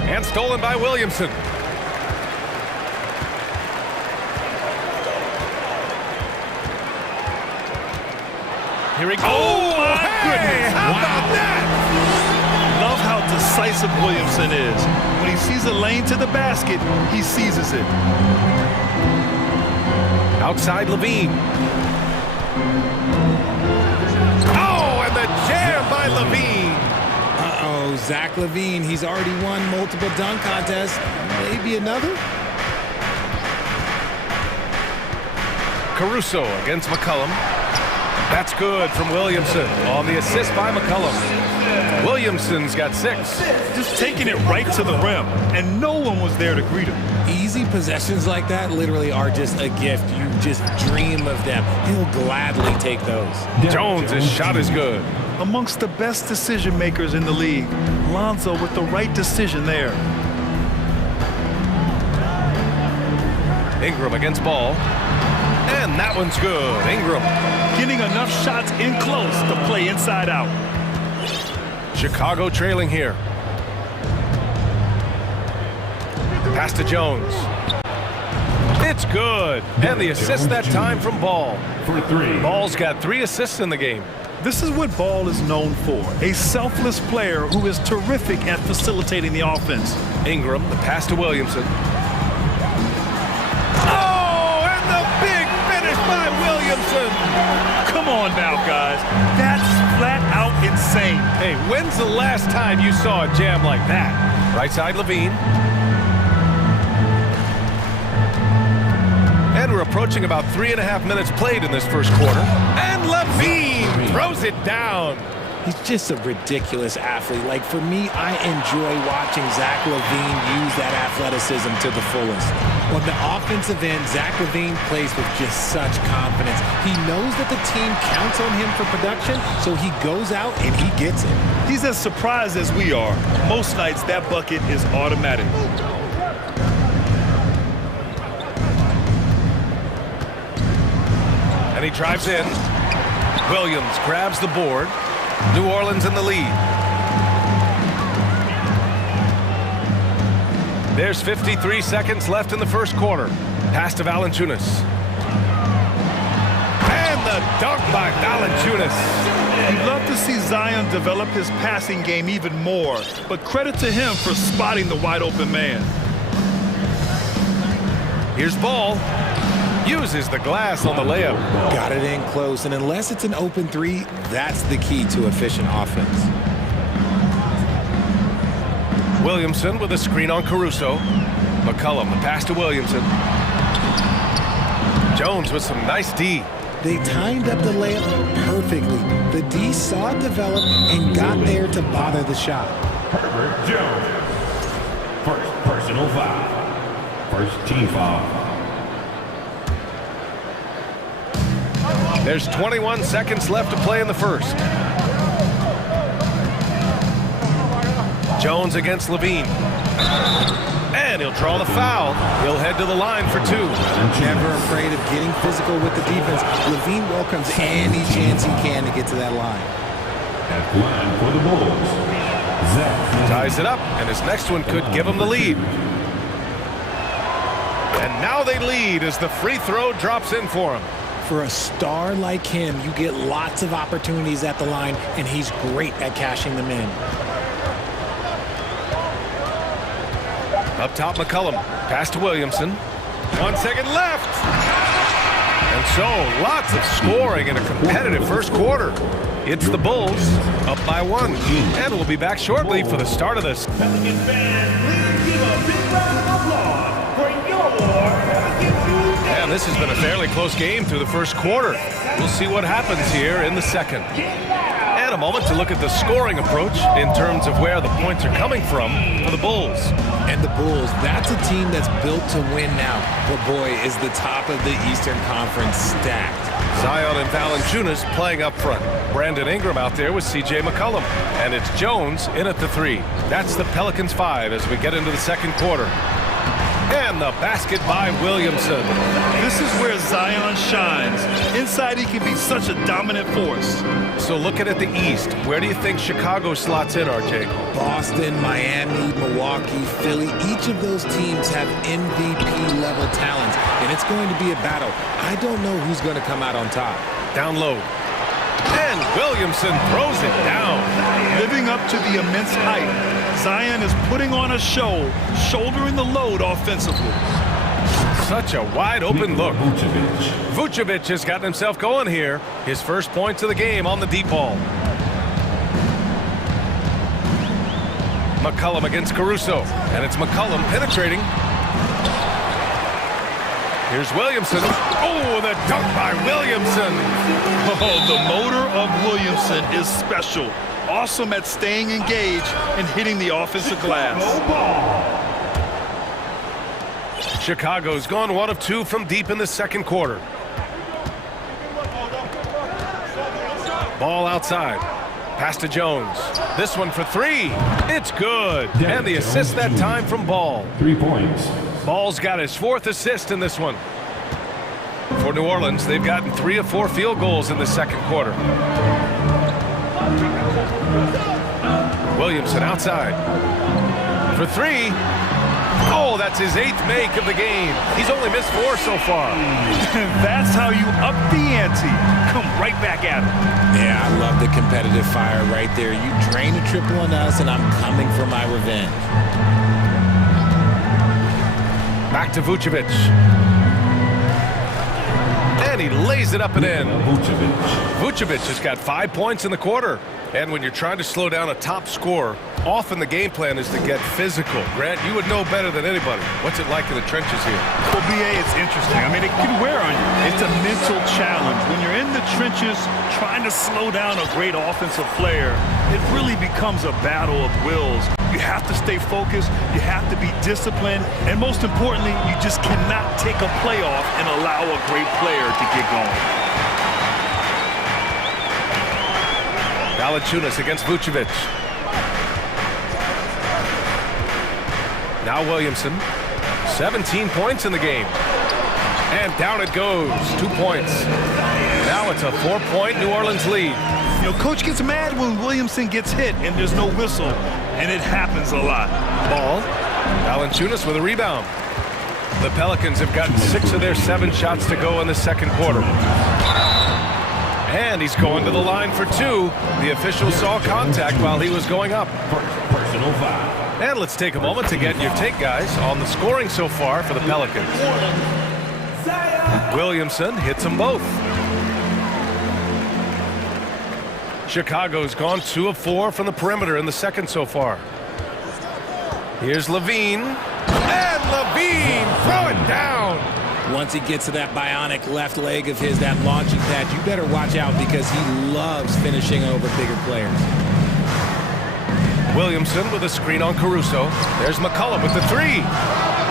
And stolen by Williamson. Here he goes. Oh, my goodness. How about that? Love how decisive Williamson is. When he sees a lane to the basket, he seizes it. Outside LaVine. Oh, and the jam by LaVine. Uh-oh, Zach LaVine, he's already won multiple dunk contests. Maybe another? Caruso against McCollum. That's good from Williamson on the assist by McCollum. Williamson's got 6. Just taking it right to the rim, and no one was there to greet him. Easy possessions like that literally are just a gift. You just dream of them. He'll gladly take those. Jones' shot is good. Amongst the best decision makers in the league, Lonzo with the right decision there. Ingram against Ball. And that one's good. Ingram. Getting enough shots in close to play inside out. Chicago trailing here. Pass to Jones. It's good. And the assist that time from Ball. For 3. Ball's got 3 assists in the game. This is what Ball is known for. A selfless player who is terrific at facilitating the offense. Ingram, the pass to Williamson. Come on now, guys. That's flat out insane. Hey, when's the last time you saw a jam like that? Right side, LaVine. And we're approaching about 3.5 minutes played in this first quarter. And LaVine throws it down. He's just a ridiculous athlete. Like, for me, I enjoy watching Zach LaVine use that athleticism to the fullest. On the offensive end, Zach LaVine plays with just such confidence. He knows that the team counts on him for production, so he goes out and he gets it. He's as surprised as we are. Most nights, that bucket is automatic. And he drives in. Williams grabs the board. New Orleans in the lead. There's 53 seconds left in the first quarter. Pass to Valanciunas. And the dunk by Valanciunas. You'd love to see Zion develop his passing game even more, but credit to him for spotting the wide open man. Here's Ball. Uses the glass on the layup. Got it in close, and unless it's an open 3, that's the key to efficient offense. Williamson with a screen on Caruso. McCollum, the pass to Williamson. Jones with some nice D. They timed up the layup perfectly. The D saw it develop and got there to bother the shot. Herbert Jones. First personal foul. First team foul. There's 21 seconds left to play in the first. Jones against Levine. And he'll draw the foul. He'll head to the line for 2. Never afraid of getting physical with the defense. Levine welcomes any chance he can to get to that line. At line for the Bulls, Zach. Ties it up, and his next one could give him the lead. And now they lead as the free throw drops in for him. For a star like him, you get lots of opportunities at the line, and he's great at cashing them in. Up top, McCollum. Pass to Williamson. 1 second left. And so, lots of scoring in a competitive first quarter. It's the Bulls up by 1. And we'll be back shortly for the start of this. Pelican fans, please give a big round of applause for your Pelicans. And this has been a fairly close game through the first quarter. We'll see what happens here in the second. And a moment to look at the scoring approach in terms of where the points are coming from for the Bulls. And the Bulls, that's a team that's built to win now. But boy, is the top of the Eastern Conference stacked. Zion and Valanciunas playing up front. Brandon Ingram out there with C.J. McCollum. And it's Jones in at the 3. That's the Pelicans 5 as we get into the second quarter. And the basket by Williamson. This is where Zion shines. Inside, he can be such a dominant force. So looking at the East, where do you think Chicago slots in, RJ? Boston, Miami, Milwaukee, Philly, each of those teams have MVP-level talent, and it's going to be a battle. I don't know who's going to come out on top. Down low. And Williamson throws it down. Living up to the immense height, Zion is putting on a show, shouldering the load offensively. Such a wide-open look. Vucevic has gotten himself going here. His first points of the game on the deep ball. McCollum against Caruso. And it's McCollum penetrating. Here's Williamson. Oh, the dunk by Williamson. Oh, the motor of Williamson is special. Awesome at staying engaged and hitting the offensive glass. Chicago's gone 1 of 2 from deep in the second quarter. Ball outside. Pass to Jones. This one for 3. It's good. And the assist that time from Ball. 3 points. Ball's got his 4th assist in this one. For New Orleans, they've gotten 3 of 4 field goals in the second quarter. Williamson outside. For 3. Oh, that's his 8th make of the game. He's only missed 4 so far. That's how you up the ante. Come right back at him. Yeah, I love the competitive fire right there. You drain a triple on us, and I'm coming for my revenge. Back to Vucevic. And he lays it up and in. Vucevic has got 5 points in the quarter. And when you're trying to slow down a top scorer, often the game plan is to get physical. Grant, you would know better than anybody. What's it like in the trenches here? Well, B.A., it's interesting. I mean, it can wear on you. It's a mental challenge. When you're in the trenches trying to slow down a great offensive player, it really becomes a battle of wills. You have to stay focused. You have to be disciplined. And most importantly, you just cannot take a play off and allow a great player to get going. Valanciunas against Vucevic. Now Williamson. 17 points in the game. And down it goes. 2 points. Now it's a 4-point New Orleans lead. You know, coach gets mad when Williamson gets hit and there's no whistle. And it happens a lot. Ball. Valanciunas with a rebound. The Pelicans have gotten 6 of their 7 shots to go in the second quarter. And he's going to the line for 2. The official saw contact while he was going up. Personal foul. And let's take a moment to get your take, guys, on the scoring so far for the Pelicans. Williamson hits them both. Chicago's gone 2 of 4 from the perimeter in the second so far. Here's Levine. And Levine, throw it down. Once he gets to that bionic left leg of his, that launching pad, you better watch out because he loves finishing over bigger players. Williamson with a screen on Caruso. There's McCollum with the 3.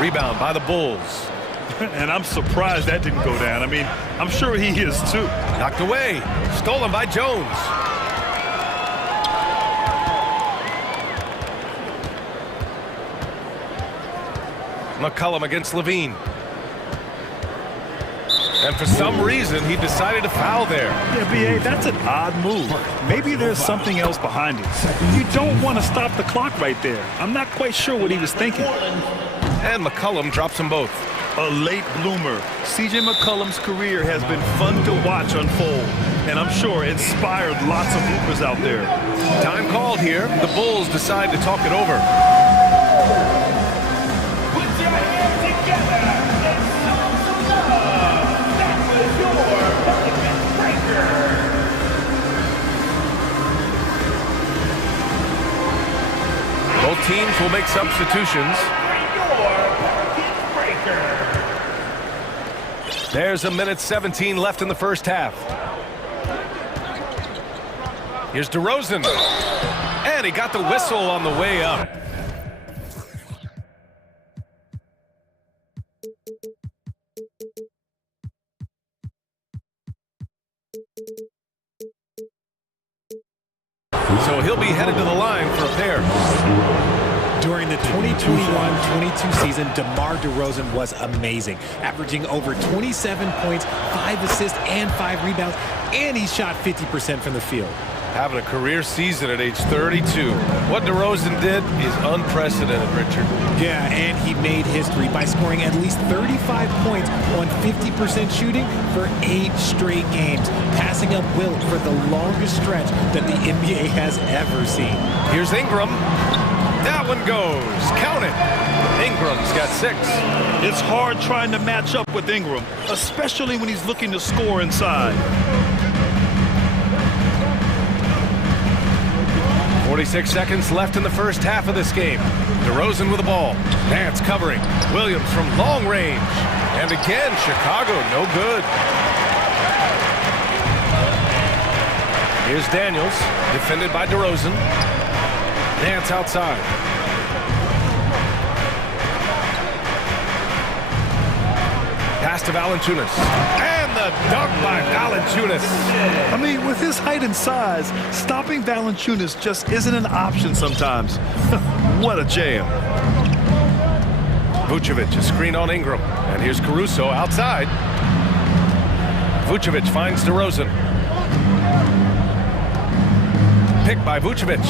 Rebound by the Bulls. And I'm surprised that didn't go down. I mean, I'm sure he is too. Knocked away. Stolen by Jones. McCollum against Levine. And for some reason, he decided to foul there. Yeah, B.A., that's an odd move. Maybe there's something else behind it. You don't want to stop the clock right there. I'm not quite sure what he was thinking. And McCollum drops them both. A late bloomer. C.J. McCollum's career has been fun to watch unfold, and I'm sure inspired lots of hoopers out there. Time called here. The Bulls decide to talk it over. Put your hands together and show some love. That was your Pelican Breaker. Both teams will make substitutions. There's a minute 17 left in the first half. Here's DeRozan. And he got the whistle on the way up. So he'll be headed to the line for a pair. During the 2021-22 season, DeMar DeRozan was amazing, averaging over 27 points, 5 assists, and 5 rebounds, and he shot 50% from the field. Having a career season at age 32. What DeRozan did is unprecedented, Richard. Yeah, and he made history by scoring at least 35 points on 50% shooting for 8 straight games, passing up Wilt for the longest stretch that the NBA has ever seen. Here's Ingram. That one goes. Count it. Ingram's got 6. It's hard trying to match up with Ingram, especially when he's looking to score inside. 46 seconds left in the first half of this game. DeRozan with the ball. Nance covering. Williams from long range. And again, Chicago no good. Here's Daniels, defended by DeRozan. Nance outside. Pass to Valanciunas. And the dunk by Valanciunas. I mean, with his height and size, stopping Valanciunas just isn't an option sometimes. What a jam. Vucevic, a screen on Ingram. And here's Caruso outside. Vucevic finds DeRozan. Picked by Vucevic.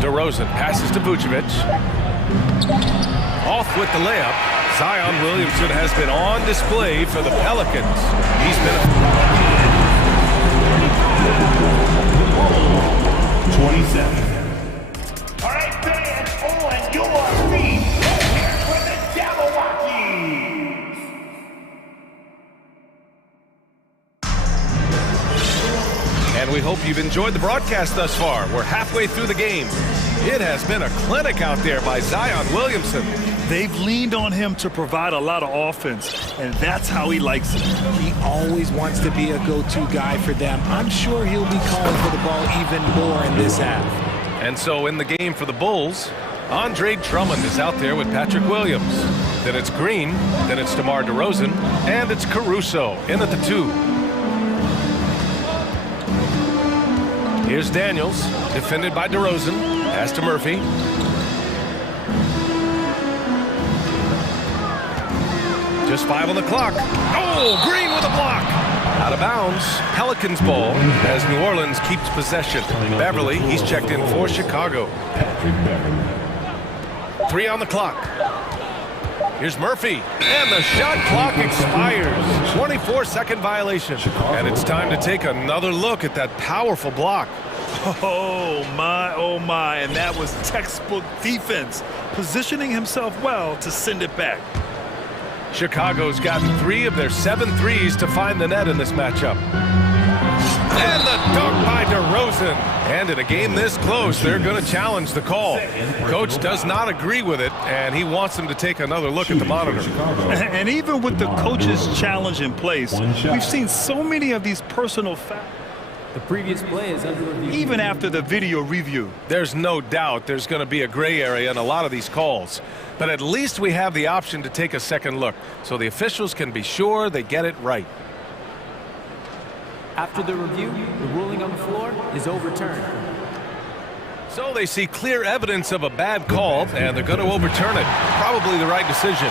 DeRozan passes to Vucevic. Off with the layup. Zion Williamson has been on display for the Pelicans. He's been 27. All right, fans, on your feet. Here for the Jabberwockies. And we hope you've enjoyed the broadcast thus far. We're halfway through the game. It has been a clinic out there by Zion Williamson. They've leaned on him to provide a lot of offense, and that's how he likes it. He always wants to be a go-to guy for them. I'm sure he'll be calling for the ball even more in this half. And so in the game for the Bulls, Andre Drummond is out there with Patrick Williams. Then it's Green, then it's DeMar DeRozan, and it's Caruso in at the 2. Here's Daniels, defended by DeRozan. Pass to Murphy. Just 5 on the clock. Oh, Green with a block. Out of bounds. Pelicans ball as New Orleans keeps possession. Beverly, he's checked in for Chicago. 3 on the clock. Here's Murphy. And the shot clock expires. 24-second violation. And it's time to take another look at that powerful block. Oh my, and that was textbook defense, positioning himself well to send it back. Chicago's gotten 3 of their 7 threes to find the net in this matchup. And the dunk by DeRozan. And in a game this close, they're going to challenge the call. Coach does not agree with it, and he wants them to take another look at the monitor. And even with the coach's challenge in place, we've seen so many of these personal fouls. The previous play is under review. Even after the video review. There's no doubt there's going to be a gray area in a lot of these calls. But at least we have the option to take a second look, so the officials can be sure they get it right. After the review, the ruling on the floor is overturned. So they see clear evidence of a bad call, and they're going to overturn it. Probably the right decision.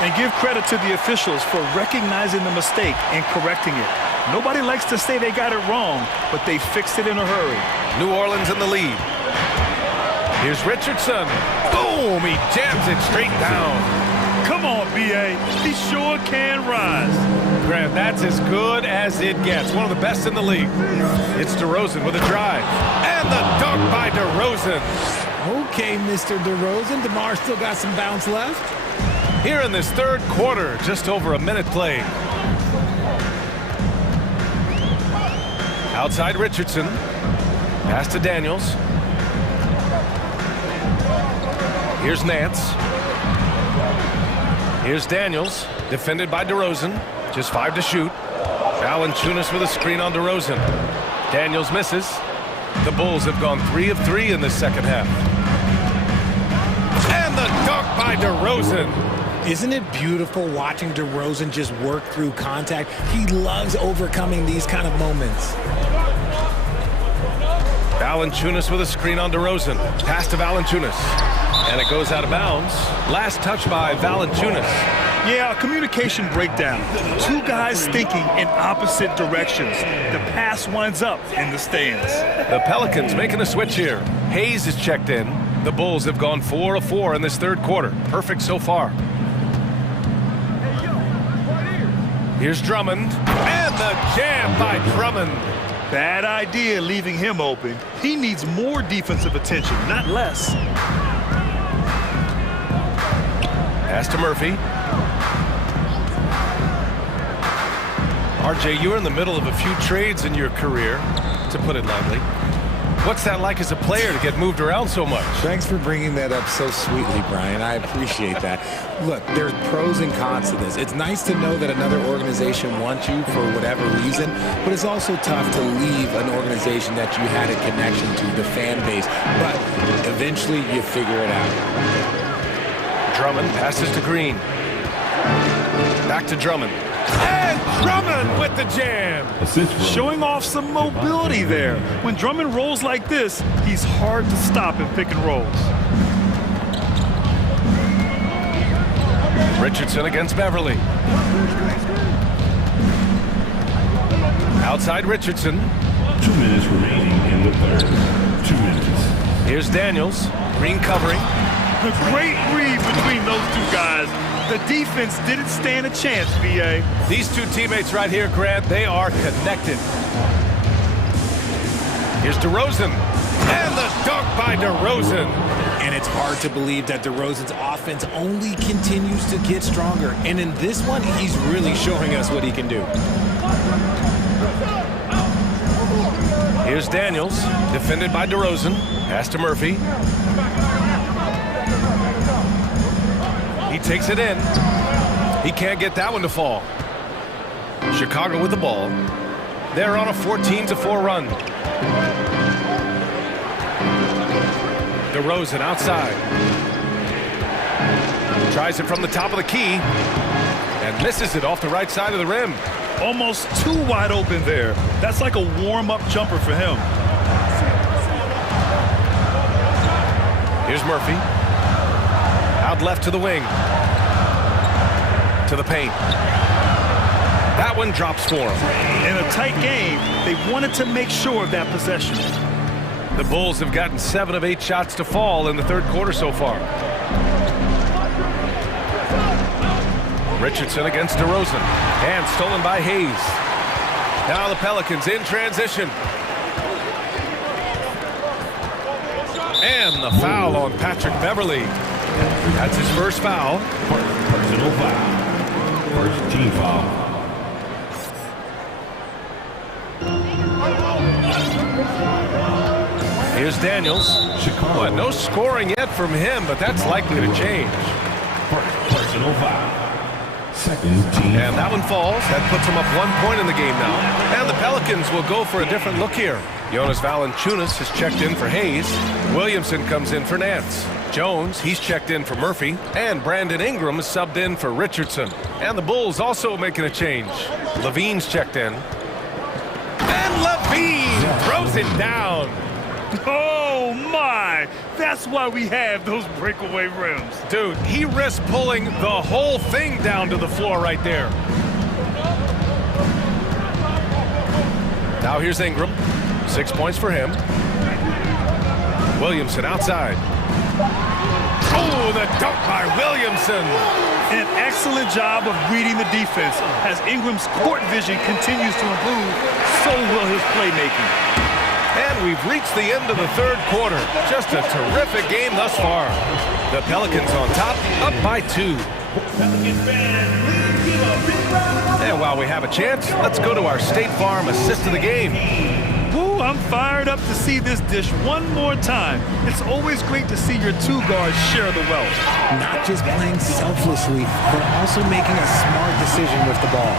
And give credit to the officials for recognizing the mistake and correcting it. Nobody likes to say they got it wrong, but they fixed it in a hurry. New Orleans in the lead. Here's Richardson. Boom! He jams it straight down. Come on, B.A. He sure can rise. Grant, that's as good as it gets. One of the best in the league. It's DeRozan with a drive. And the dunk by DeRozan. Okay, Mr. DeRozan. DeMar still got some bounce left. Here in this third quarter, just over a minute played. Outside Richardson. Pass to Daniels. Here's Nance. Here's Daniels, defended by DeRozan. Just 5 to shoot. Valanciunas with a screen on DeRozan. Daniels misses. The Bulls have gone 3 of 3 in this second half. And the dunk by DeRozan. Isn't it beautiful watching DeRozan just work through contact? He loves overcoming these kind of moments. Valanciunas with a screen on DeRozan. Pass to Valanciunas. And it goes out of bounds. Last touch by Valanciunas. Yeah, communication breakdown. Two guys thinking in opposite directions. The pass winds up in the stands. The Pelicans making a switch here. Hayes is checked in. The Bulls have gone 4 of 4 in this third quarter. Perfect so far. Here's Drummond. And the jam by Drummond. Bad idea leaving him open. He needs more defensive attention, not less. Pass to Murphy. RJ, you're in the middle of a few trades in your career, to put it lightly. What's that like as a player to get moved around so much? Thanks for bringing that up so sweetly, Brian. I appreciate that. Look, there's pros and cons to this. It's nice to know that another organization wants you for whatever reason, but it's also tough to leave an organization that you had a connection to, the fan base. But eventually you figure it out. Drummond passes to Green. Back to Drummond. And Drummond with the jam. Showing off some mobility there. When Drummond rolls like this, he's hard to stop in pick and rolls. Richardson against Beverly. Outside Richardson. 2 minutes remaining in the third. 2 minutes. Here's Daniels. Green covering. A great read between those two guys. The defense didn't stand a chance, B.A. These two teammates right here, Grant, they are connected. Here's DeRozan. And the dunk by DeRozan. And it's hard to believe that DeRozan's offense only continues to get stronger. And in this one, he's really showing us what he can do. Here's Daniels, defended by DeRozan. Pass to Murphy. He takes it in. He can't get that one to fall. Chicago with the ball. They're on a 14-4 run. DeRozan outside. Tries it from the top of the key. And misses it off the right side of the rim. Almost too wide open there. That's like a warm-up jumper for him. Here's Murphy. Out left to the wing. To the paint. That one drops for him. In a tight game, they wanted to make sure of that possession. The Bulls have gotten 7 of 8 shots to fall in the third quarter so far. Richardson against DeRozan. And stolen by Hayes. Now the Pelicans in transition. And the foul on Patrick Beverly. That's his first foul. Personal foul. First team foul. Here's Daniels. Chicago. No scoring yet from him, but that's likely to change. Personal foul. And that one falls. That puts them up 1 point in the game now. And the Pelicans will go for a different look here. Jonas Valanciunas has checked in for Hayes. Williamson comes in for Nance. Jones, he's checked in for Murphy. And Brandon Ingram is subbed in for Richardson. And the Bulls also making a change. Levine's checked in. And Levine throws it down. Oh, my! That's why we have those breakaway rims. Dude, he risked pulling the whole thing down to the floor right there. Now here's Ingram. 6 points for him. Williamson outside. Oh, the dunk by Williamson. An excellent job of reading the defense. As Ingram's court vision continues to improve, so will his playmaking. And we've reached the end of the third quarter. Just a terrific game thus far. The Pelicans on top, up by 2. And while we have a chance, let's go to our State Farm assist of the game. Woo, I'm fired up to see this dish one more time. It's always great to see your two guards share the wealth. Not just playing selflessly, but also making a smart decision with the ball.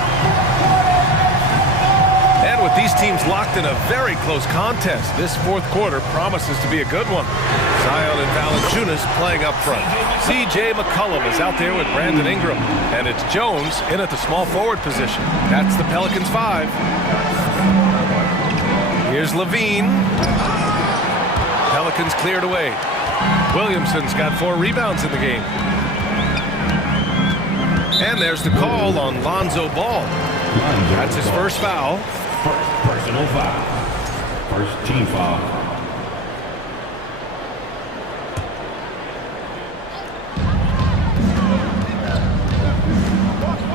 And with these teams locked in a very close contest, this fourth quarter promises to be a good one. Zion and Valanciunas playing up front. C.J. McCollum is out there with Brandon Ingram. And it's Jones in at the small forward position. That's the Pelicans 5. Here's Levine. Pelicans cleared away. Williamson's got 4 rebounds in the game. And there's the call on Lonzo Ball. That's his first foul. Personal foul. First team foul.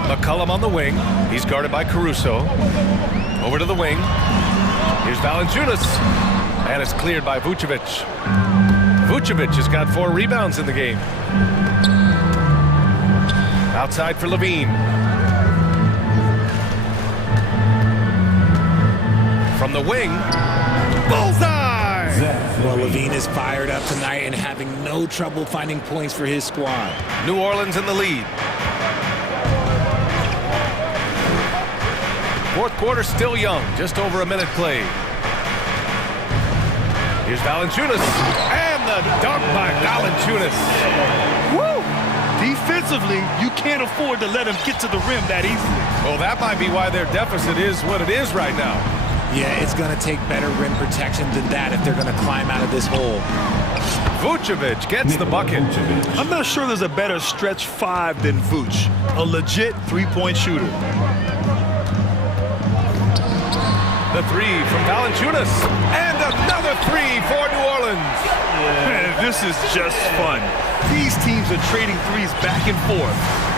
McCollum on the wing. He's guarded by Caruso. Over to the wing. Here's Valanciunas. And it's cleared by Vucevic. Vucevic has got 4 rebounds in the game. Outside for Levine. From the wing, bullseye! Well, Levine is fired up tonight and having no trouble finding points for his squad. New Orleans in the lead. Fourth quarter still young, just over a minute played. Here's Valanciunas, and the dunk by Valanciunas. Woo! Defensively, you can't afford to let him get to the rim that easily. Well, that might be why their deficit is what it is right now. Yeah, it's going to take better rim protection than that if they're going to climb out of this hole. Vucevic gets the bucket. I'm not sure there's a better stretch 5 than Vooch, a legit three-point shooter. The 3 from Valanciunas, and another 3 for New Orleans. Man, this is just fun. These teams are trading threes back and forth.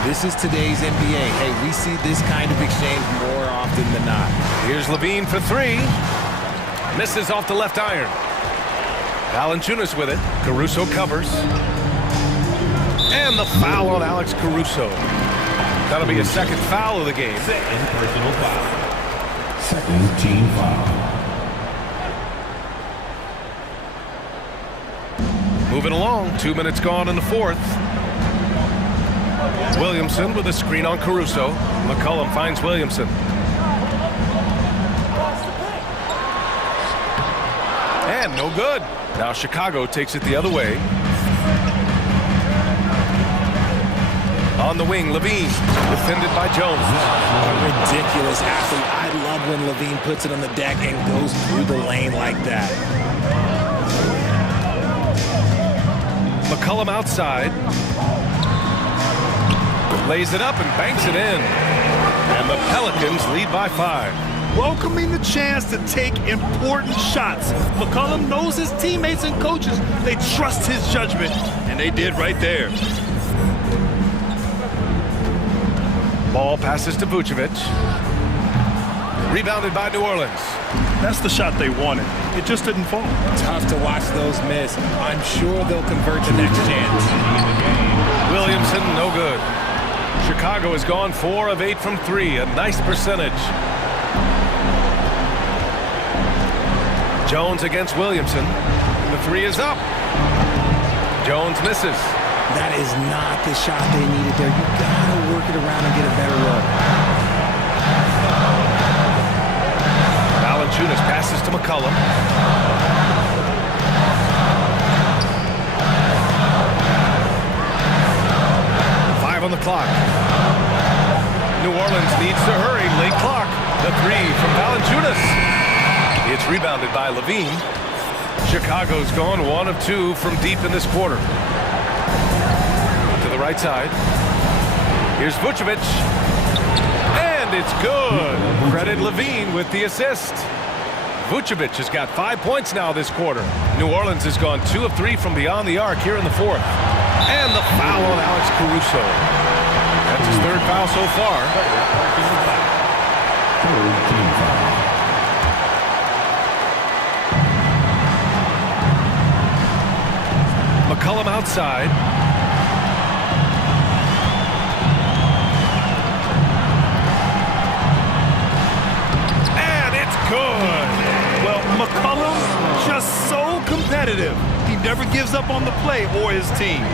This is today's NBA. Hey, we see this kind of exchange more often than not. Here's Levine for 3. Misses off the left iron. Valanciunas with it. Caruso covers. And the foul on Alex Caruso. That'll be a second foul of the game. Second personal foul. Second team foul. Moving along, 2 minutes gone in the fourth. Williamson with a screen on Caruso. McCollum finds Williamson. And no good. Now Chicago takes it the other way. On the wing, Levine, defended by Jones. A ridiculous athlete. I love when Levine puts it on the deck and goes through the lane like that. McCollum outside. Lays it up and banks it in. And the Pelicans lead by 5. Welcoming the chance to take important shots. McCollum knows his teammates and coaches. They trust his judgment, and they did right there. Ball passes to Vucevic. Rebounded by New Orleans. That's the shot they wanted. It just didn't fall. Tough to watch those miss. I'm sure they'll convert the next chance. Williamson, no good. Chicago has gone 4 of 8 from 3, a nice percentage. Jones against Williamson. The 3 is up. Jones misses. That is not the shot they needed there. You gotta work it around and get a better look. Valanciunas passes to McCollum. On the clock. New Orleans needs to hurry. Late clock. The three from Valanciunas. It's rebounded by Levine. Chicago's gone 1 of 2 from deep in this quarter. To the right side. Here's Vucevic. And it's good. Credit Levine with the assist. Vucevic has got 5 points now this quarter. New Orleans has gone 2 of 3 from beyond the arc here in the fourth. And the foul on Alex Caruso. That's his third foul so far. McCollum outside. And it's good. Well, McCollum just so competitive. He never gives up on the play or his team.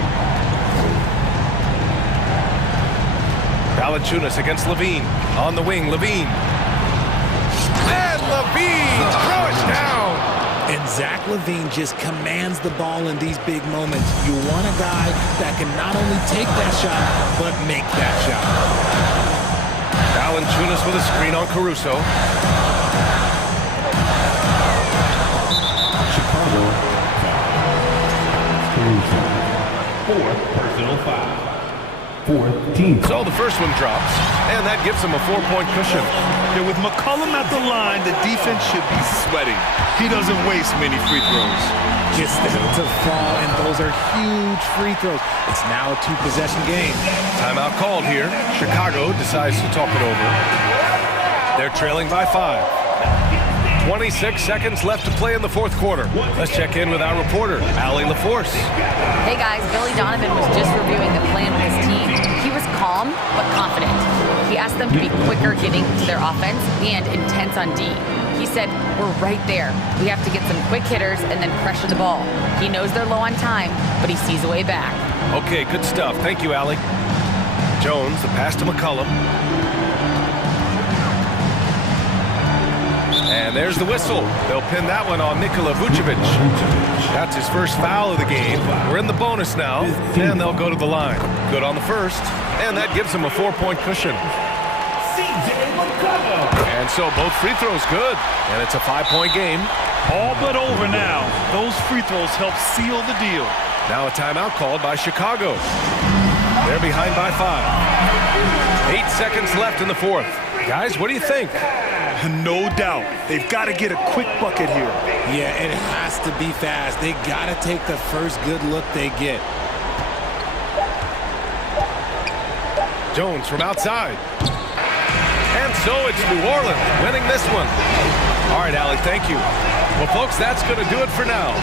Valanciunas against Levine. On the wing, Levine. And Levine throw it down. And Zach LaVine just commands the ball in these big moments. You want a guy that can not only take that shot, but make that shot. Valanciunas with a screen on Caruso. Chicago. Fourth personal foul. Fourth team. So the first one drops, and that gives him a 4-point cushion. Yeah, with McCollum at the line, the defense should be sweating. He doesn't waste many free throws. Gets them to fall, and those are huge free throws. It's now a 2-possession game. Timeout called here. Chicago decides to talk it over. They're trailing by 5. 26 seconds left to play in the fourth quarter. Let's check in with our reporter, Allie LaForce. Hey guys, Billy Donovan was just reviewing the plan with his team. He was calm but confident. He asked them to be quicker getting to their offense and intense on D. He said, we're right there. We have to get some quick hitters and then pressure the ball. He knows they're low on time, but he sees a way back. Okay, good stuff. Thank you, Allie. Jones, the pass to McCollum. And there's the whistle. They'll pin that one on Nikola Vucevic. That's his first foul of the game. We're in the bonus now, and they'll go to the line. Good on the first, and that gives him a 4-point cushion. And so both free throws good, and it's a 5-point game. All but over now. Those free throws help seal the deal. Now a timeout called by Chicago. They're behind by 5. 8 seconds left in the fourth. Guys, what do you think? No doubt. They've got to get a quick bucket here. Yeah, it has to be fast. They got to take the first good look they get. Jones from outside. And so it's New Orleans winning this one. All right, Allie, thank you. Well, folks, that's going to do it for now.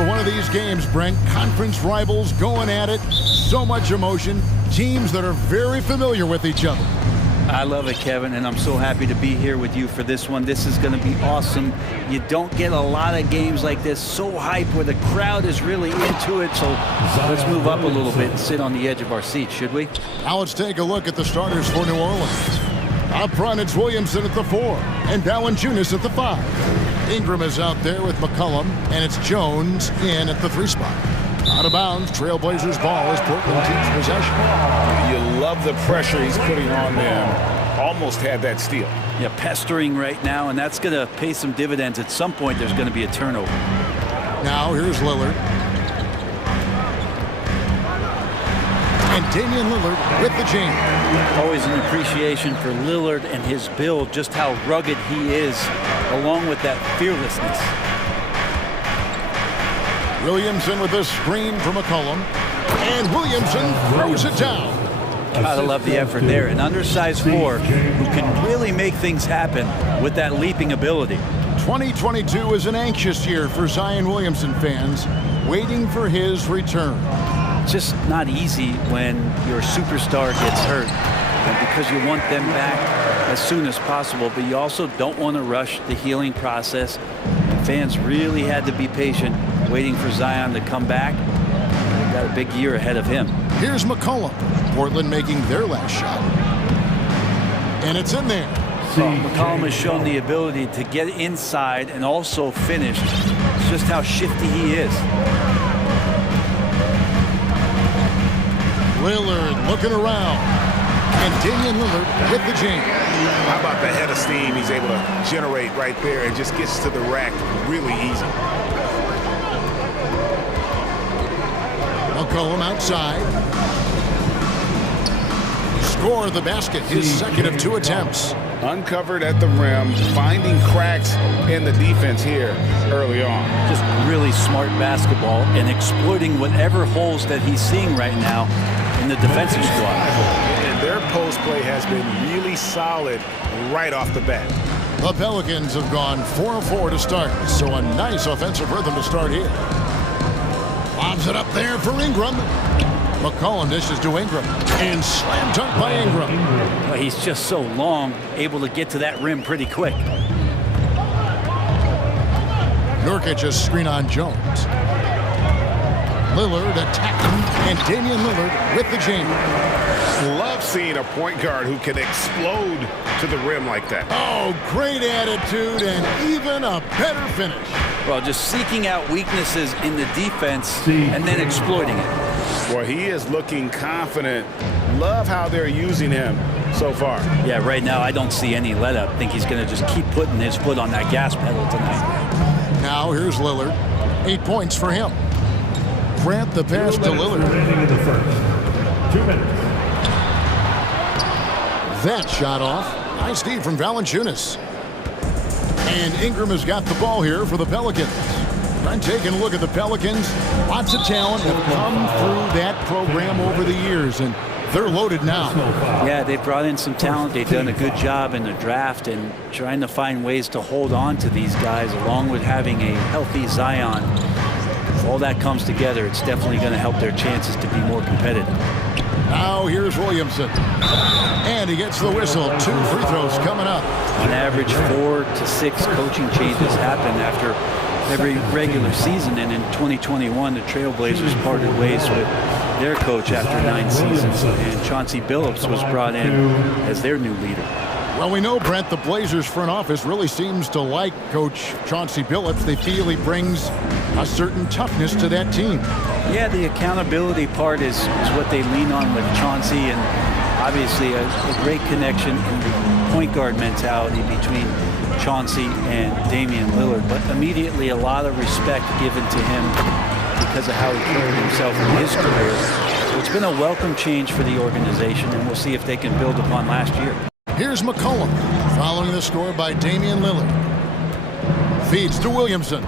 for one of these games, Brent. Conference rivals going at it. So much emotion. Teams that are very familiar with each other. I love it, Kevin, and I'm so happy to be here with you for this one. This is going to be awesome. You don't get a lot of games like this, so hype, where the crowd is really into it. So let's move up a little bit and sit on the edge of our seats, should we? Now let's take a look at the starters for New Orleans. Up front, it's Williamson at the 4 and Valanciunas at the 5. Ingram is out there with McCollum, and it's Jones in at the 3 spot. Out of bounds, Trailblazers ball as Portland keeps possession. You love the pressure he's putting on them. Almost had that steal. Yeah, pestering right now, and that's going to pay some dividends. At some point, there's going to be a turnover. Now here's Lillard. And Damian Lillard with the jam. Always an appreciation for Lillard and his build, just how rugged he is, along with that fearlessness. Williamson with a screen from McCollum. And Williamson throws it down. Gotta love the effort there. An undersized 4 who can really make things happen with that leaping ability. 2022 is an anxious year for Zion Williamson fans, waiting for his return. Just not easy when your superstar gets hurt, because you want them back as soon as possible, but you also don't want to rush the healing process. And fans really had to be patient, waiting for Zion to come back. They've got a big year ahead of him. Here's McCollum. Portland making their last shot. And it's in there. McCollum has shown the ability to get inside and also finish. It's just how shifty he is. Lillard looking around. And Damian Lillard with the jam. How about the head of steam he's able to generate right there and just gets to the rack really easy. McCollum outside. Score the basket, his second of 2 attempts. Uncovered at the rim, finding cracks in the defense here early on. Just really smart basketball and exploiting whatever holes that he's seeing right now in the defensive squad. And their post play has been really solid right off the bat. The Pelicans have gone 4 of 4 to start, so a nice offensive rhythm to start here. Lobs it up there for Ingram. McCollum dishes to Ingram, and slam dunk by Ingram. Well, he's just so long, able to get to that rim pretty quick. Nurkic's screen on Jones. Lillard attacking, and Damian Lillard with the jam. Love seeing a point guard who can explode to the rim like that. Oh, great attitude and even a better finish. Well, just seeking out weaknesses in the defense and then exploiting it. Well, he is looking confident. Love how they're using him so far. Yeah, right now I don't see any let up. I think he's going to just keep putting his foot on that gas pedal tonight. Now here's Lillard. 8 points for him. Grant the pass to Lillard. 2 minutes. That shot off. Nice D from Valanciunas. And Ingram has got the ball here for the Pelicans. I'm taking a look at the Pelicans. Lots of talent have come through that program over the years, and they're loaded now. Yeah, they brought in some talent. They've done a good job in the draft and trying to find ways to hold on to these guys, along with having a healthy Zion. If all that comes together, it's definitely going to help their chances to be more competitive. Now here's Williamson. And he gets the whistle. 2 free throws coming up. On average, 4 to 6 coaching changes happen after every regular season, and in 2021 the Trailblazers parted ways with their coach after 9 seasons, and Chauncey Billups was brought in as their new leader. Well, we know, Brent, the Blazers front office really seems to like Coach Chauncey Billups. They feel he brings a certain toughness to that team. Yeah, the accountability part is what they lean on with Chauncey, and obviously a great connection in the point guard mentality between Chauncey and Damian Lillard, but immediately a lot of respect given to him because of how he carried himself in his career. So it's been a welcome change for the organization, and we'll see if they can build upon last year. Here's McCollum, following the score by Damian Lillard. Feeds to Williamson.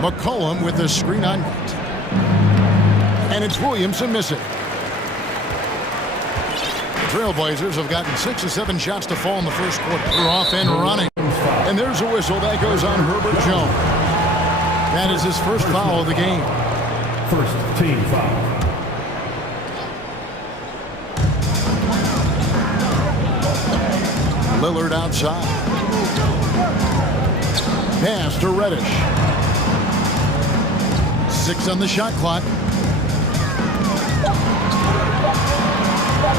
McCollum with the screen on net. And it's Williamson missing. The Trailblazers have gotten 6 or 7 shots to fall in the first quarter. They're off and running. And there's a whistle that goes on Herbert Jones. That is his first foul of the game. First team foul. Lillard outside. Pass to Reddish. 6 on the shot clock.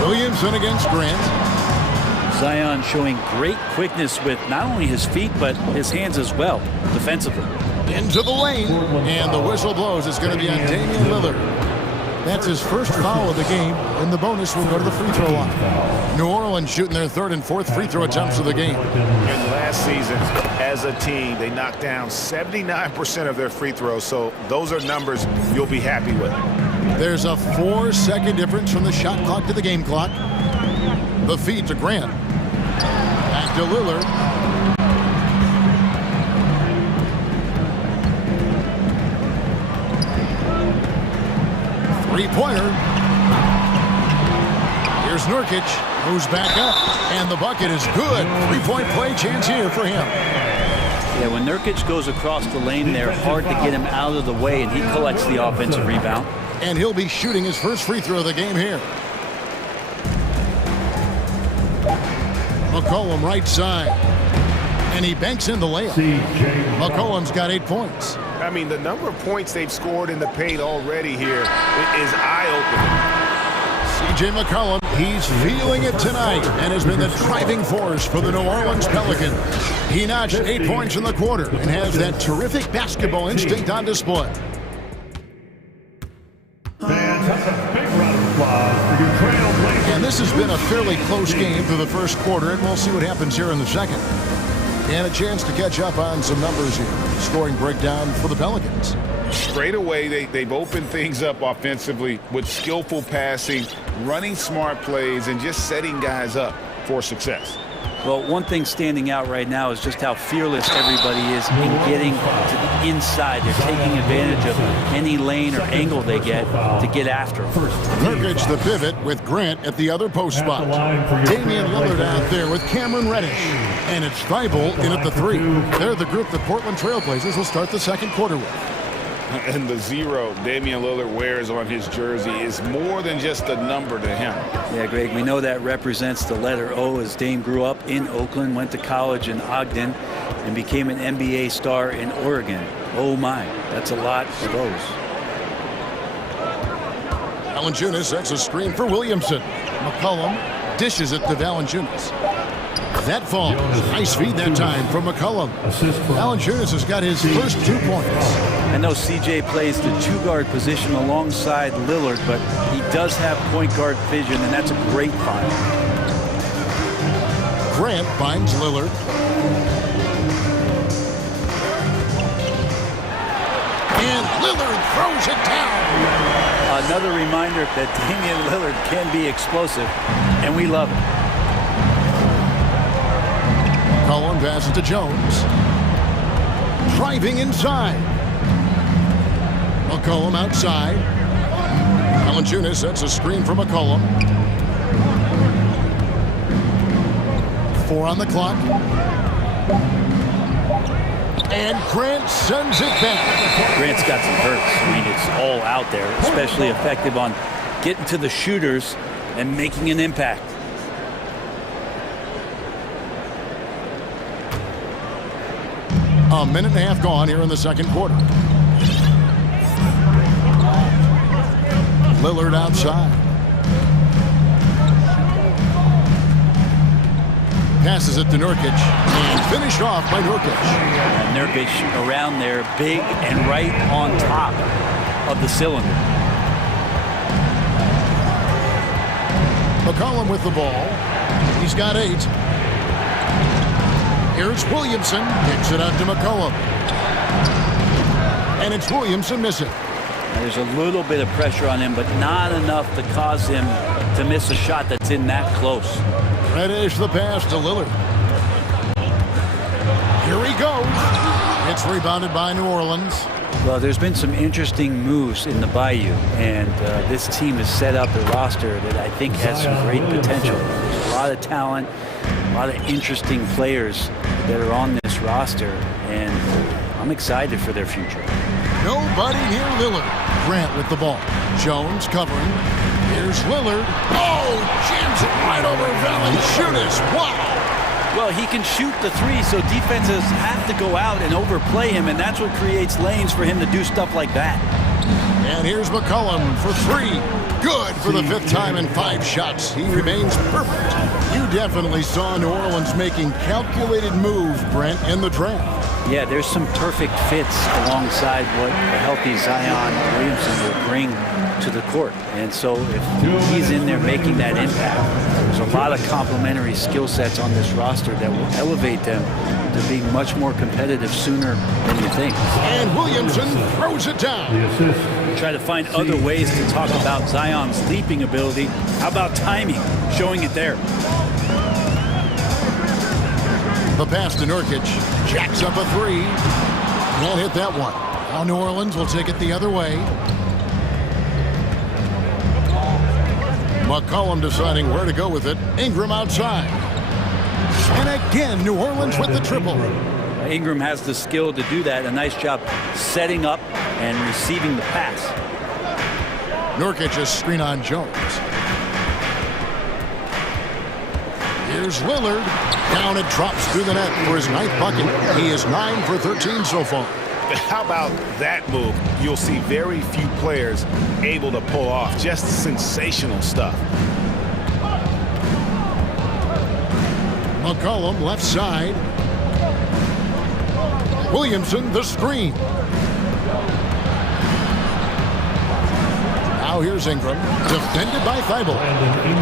Williamson against Grant. Zion showing great quickness with not only his feet, but his hands as well, defensively. Into the lane, and the whistle blows. It's going to be on Damian Lillard. That's his first foul of the game, and the bonus will go to the free throw line. New Orleans shooting their third and fourth free throw attempts of the game. And last season, as a team, they knocked down 79% of their free throws, so those are numbers you'll be happy with. There's a 4-second difference from the shot clock to the game clock. The feed to Grant. Back to Lillard. Three-pointer. Here's Nurkic, moves back up, and the bucket is good. Three-point play chance here for him. Yeah, when Nurkic goes across the lane there, hard to get him out of the way, and he collects the offensive rebound. And he'll be shooting his first free throw of the game here. McCollum right side. And he banks in the layup. McCollum's got 8 points. I mean, the number of points they've scored in the paint already here is eye-opening. C.J. McCollum, he's feeling it tonight and has been the driving force for the New Orleans Pelicans. He notched 8 points in the quarter and has that terrific basketball instinct on display. And this has been a fairly close game through the first quarter, and we'll see what happens here in the second. And a chance to catch up on some numbers here. Scoring breakdown for the Pelicans. Straight away, they've opened things up offensively with skillful passing, running smart plays, and just setting guys up for success. Well, one thing standing out right now is just how fearless everybody is in getting to the inside. They're taking advantage of any lane or angle they get to get after them. Nurkic the pivot with Grant at the other post spot. Damian Lillard out there with Cameron Reddish. And it's Thibault in at the 3. They're the group the Portland Trailblazers will start the second quarter with. And the 0 Damian Lillard wears on his jersey is more than just a number to him. Yeah, Greg, we know that represents the letter O, as Dame grew up in Oakland, went to college in Ogden, and became an NBA star in Oregon. Oh my, that's a lot of O's. Valanciunas sets a screen for Williamson. McCollum dishes it to Valanciunas. That falls. Nice feed that time from McCollum. Valanciunas has got his first 2 points. I know CJ plays the 2-guard position alongside Lillard, but he does have point guard vision, and that's a great find. Grant finds Lillard. And Lillard throws it down. Another reminder that Damian Lillard can be explosive, and we love it. McCollum passes to Jones. Driving inside. McCollum outside. Valanciunas sets a screen for McCollum. 4 on the clock. And Grant sends it back. Grant's got some hurts. I mean, it's all out there, especially effective on getting to the shooters and making an impact. A minute and a half gone here in the second quarter. Lillard outside. Passes it to Nurkic. And finished off by Nurkic. And Nurkic around there, big and right on top of the cylinder. McCollum with the ball. He's got 8. Here's Williamson. Kicks it out to McCollum. And it's Williamson missing. There's a little bit of pressure on him, but not enough to cause him to miss a shot that's in that close. Reddish the pass to Lillard. Here he goes. It's rebounded by New Orleans. Well, there's been some interesting moves in the Bayou, and this team has set up a roster that I think has some great potential. There's a lot of talent, A lot of interesting players that are on this roster, and I'm excited for their future. Nobody near Lillard. Grant with the ball. Jones covering. Here's Lillard. Oh, jams it right over Valanciunas. Wow. Well, he can shoot the three, so defenses have to go out and overplay him, and that's what creates lanes for him to do stuff like that. And here's McCollum for three. Good for the 5th time in 5 shots. He remains perfect. You definitely saw New Orleans making calculated moves, Brent, in the draft. Yeah, there's some perfect fits alongside what a healthy Zion Williamson will bring to the court. And so if he's in there making that impact, there's a lot of complementary skill sets on this roster that will elevate them to being much more competitive sooner than you think. And Williamson throws it down. Try to find other ways to talk about Zion's leaping ability. How about timing? Showing it there. The pass to Nurkic. Jacks up a 3. Can't hit that one. Now New Orleans will take it the other way. McCollum deciding where to go with it. Ingram outside. And again, New Orleans with the triple. Ingram has the skill to do that. A nice job setting up and receiving the pass. Nurkic is screen on Jones. Here's Lillard. Down it drops through the net for his 9th bucket. He is 9 for 13 so far. How about that move? You'll see very few players able to pull off. Just sensational stuff. McCollum left side. Williamson the screen. Now here's Ingram, defended by Thibault.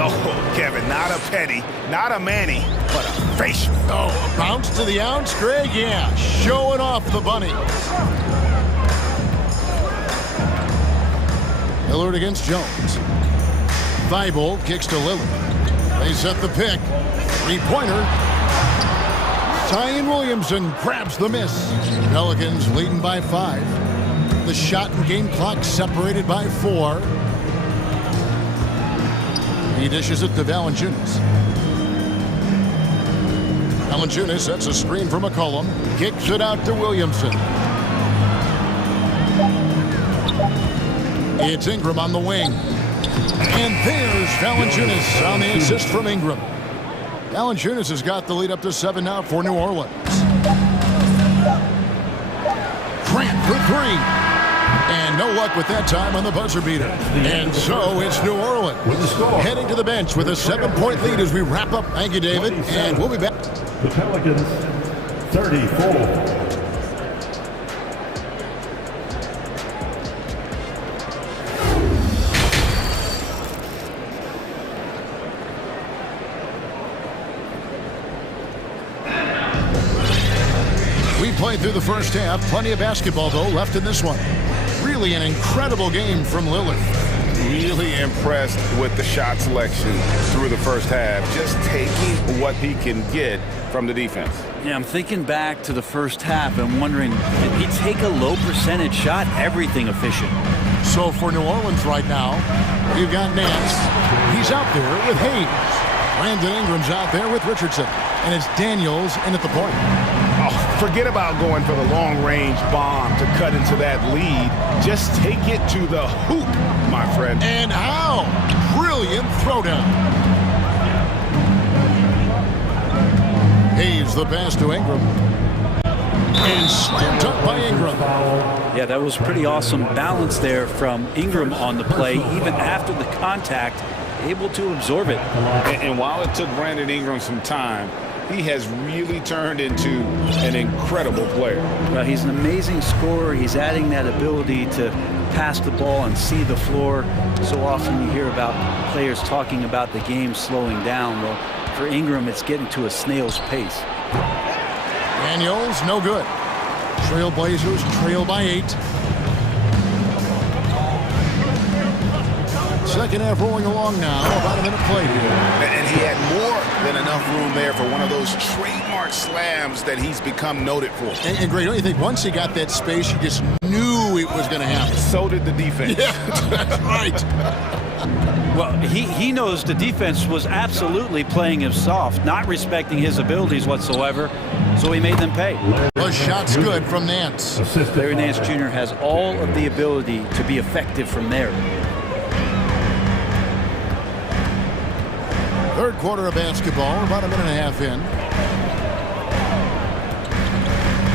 Oh, Kevin, not a penny, not a Manny, but a facial. Oh, a bounce to the ounce, Greg? Yeah, showing off the bunny. Lillard against Jones. Thibault kicks to Lillard. They set the pick. 3-pointer. Zion Williamson grabs the miss. Pelicans leading by 5. The shot and game clock separated by 4. He dishes it to Valanciunas. Valanciunas sets a screen for McCollum. Kicks it out to Williamson. It's Ingram on the wing. And there's Valanciunas on the assist from Ingram. Valanciunas has got the lead up to 7 now for New Orleans. Grant for 3. And no luck with that time on the buzzer beater. And so it's New Orleans heading to the bench with a 7-point lead as we wrap up. Thank you, David. And we'll be back. The Pelicans, 34. Played through the first half. Plenty of basketball, though, left in this one. Really an incredible game from Lillard. Really impressed with the shot selection through the first half. Just taking what he can get from the defense. Yeah, I'm thinking back to the first half and wondering, did he take a low percentage shot? Everything efficient. So for New Orleans right now, you've got Nance. He's out there with Hayes. Brandon Ingram's out there with Richardson. And it's Daniels in at the point. Oh, forget about going for the long-range bomb to cut into that lead. Just take it to the hoop, my friend. And how? Brilliant throwdown. Hayes the pass to Ingram. And slammed up by Ingram. Yeah, that was pretty awesome balance there from Ingram on the play, even after the contact, able to absorb it. And while it took Brandon Ingram some time, he has really turned into an incredible player. Well, he's an amazing scorer. He's adding that ability to pass the ball and see the floor. So often you hear about players talking about the game slowing down. Well, for Ingram, it's getting to a snail's pace. Daniels, no good. Trailblazers trail by 8. Second half rolling along now. About a minute play here. And he had more than enough room there for one of those trademark slams that he's become noted for. And Greg, don't you think once he got that space, you just knew it was going to happen? So did the defense. Yeah, that's right. Well, he knows the defense was absolutely playing him soft, not respecting his abilities whatsoever, so he made them pay. The shot's good from Nance. Larry Nance Jr. has all of the ability to be effective from there. Third quarter of basketball, about a minute and a half in.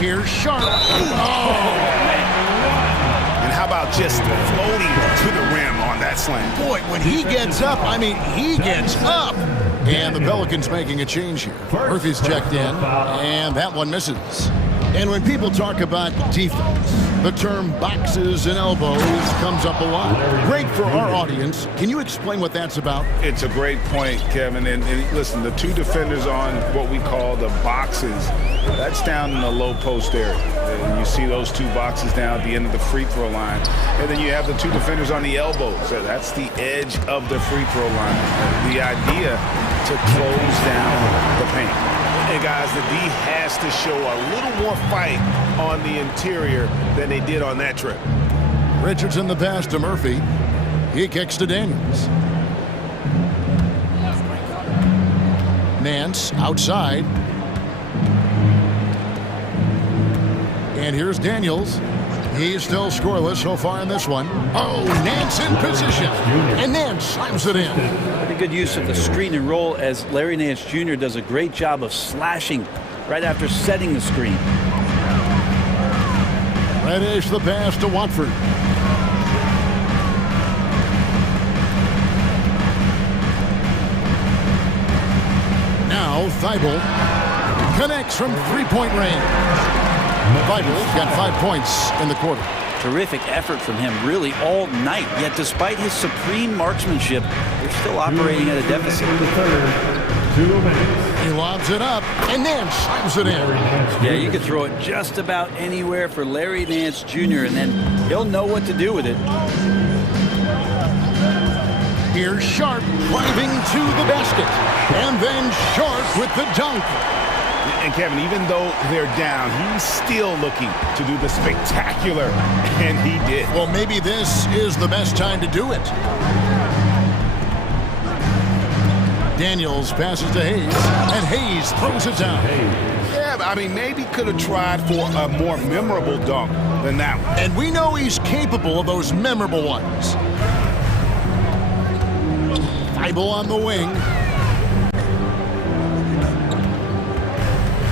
Here's Sharp. And how about just floating to the rim on that slam? Boy, when he gets up, I mean, he gets up. And the Pelicans making a change here. Murphy's checked in, and that one misses. And when people talk about defense, the term boxes and elbows comes up a lot. Great for our audience. Can you explain what that's about? It's a great point, Kevin. And listen, the two defenders on what we call the boxes, that's down in the low post area. And you see those two boxes down at the end of the free throw line. And then you have the two defenders on the elbows. So that's the edge of the free throw line. The idea to close down the paint. And guys, the D has to show a little more fight on the interior than they did on that trip. Richardson the pass to Murphy. He kicks to Daniels. Nance outside. And here's Daniels. He's still scoreless so far in this one. Oh, Nance in position. And Nance slams it in. Pretty good use of the screen and roll, as Larry Nance Jr. does a great job of slashing right after setting the screen. Reddish the pass to Watford. Now Thibault connects from three-point range. Thibault got 5 points in the quarter. Terrific effort from him really all night, yet despite his supreme marksmanship, they're still operating at a deficit. 2 minutes. He lobs it up, and Nance slams it in. Yeah, you could throw it just about anywhere for Larry Nance Jr., and then he'll know what to do with it. Here's Sharp driving to the basket, and then Sharp with the dunk. And Kevin, even though they're down, he's still looking to do the spectacular, and he did. Well, maybe this is the best time to do it. Daniels passes to Hayes, and Hayes throws it down. Yeah, I mean, maybe could have tried for a more memorable dunk than that one. And we know he's capable of those memorable ones. Thibault on the wing.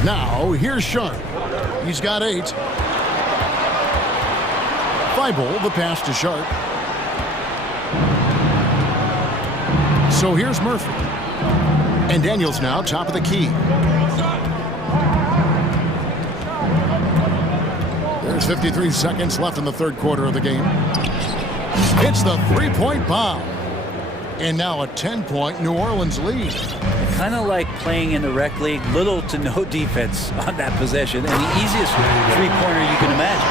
Now, here's Sharp. He's got 8. Thibault, the pass to Sharp. So here's Murphy. And Daniels now top of the key. There's 53 seconds left in the third quarter of the game. It's the three-point bomb. And now a 10-point New Orleans lead. Kind of like playing in the rec league, little to no defense on that possession, and the easiest three-pointer you can imagine.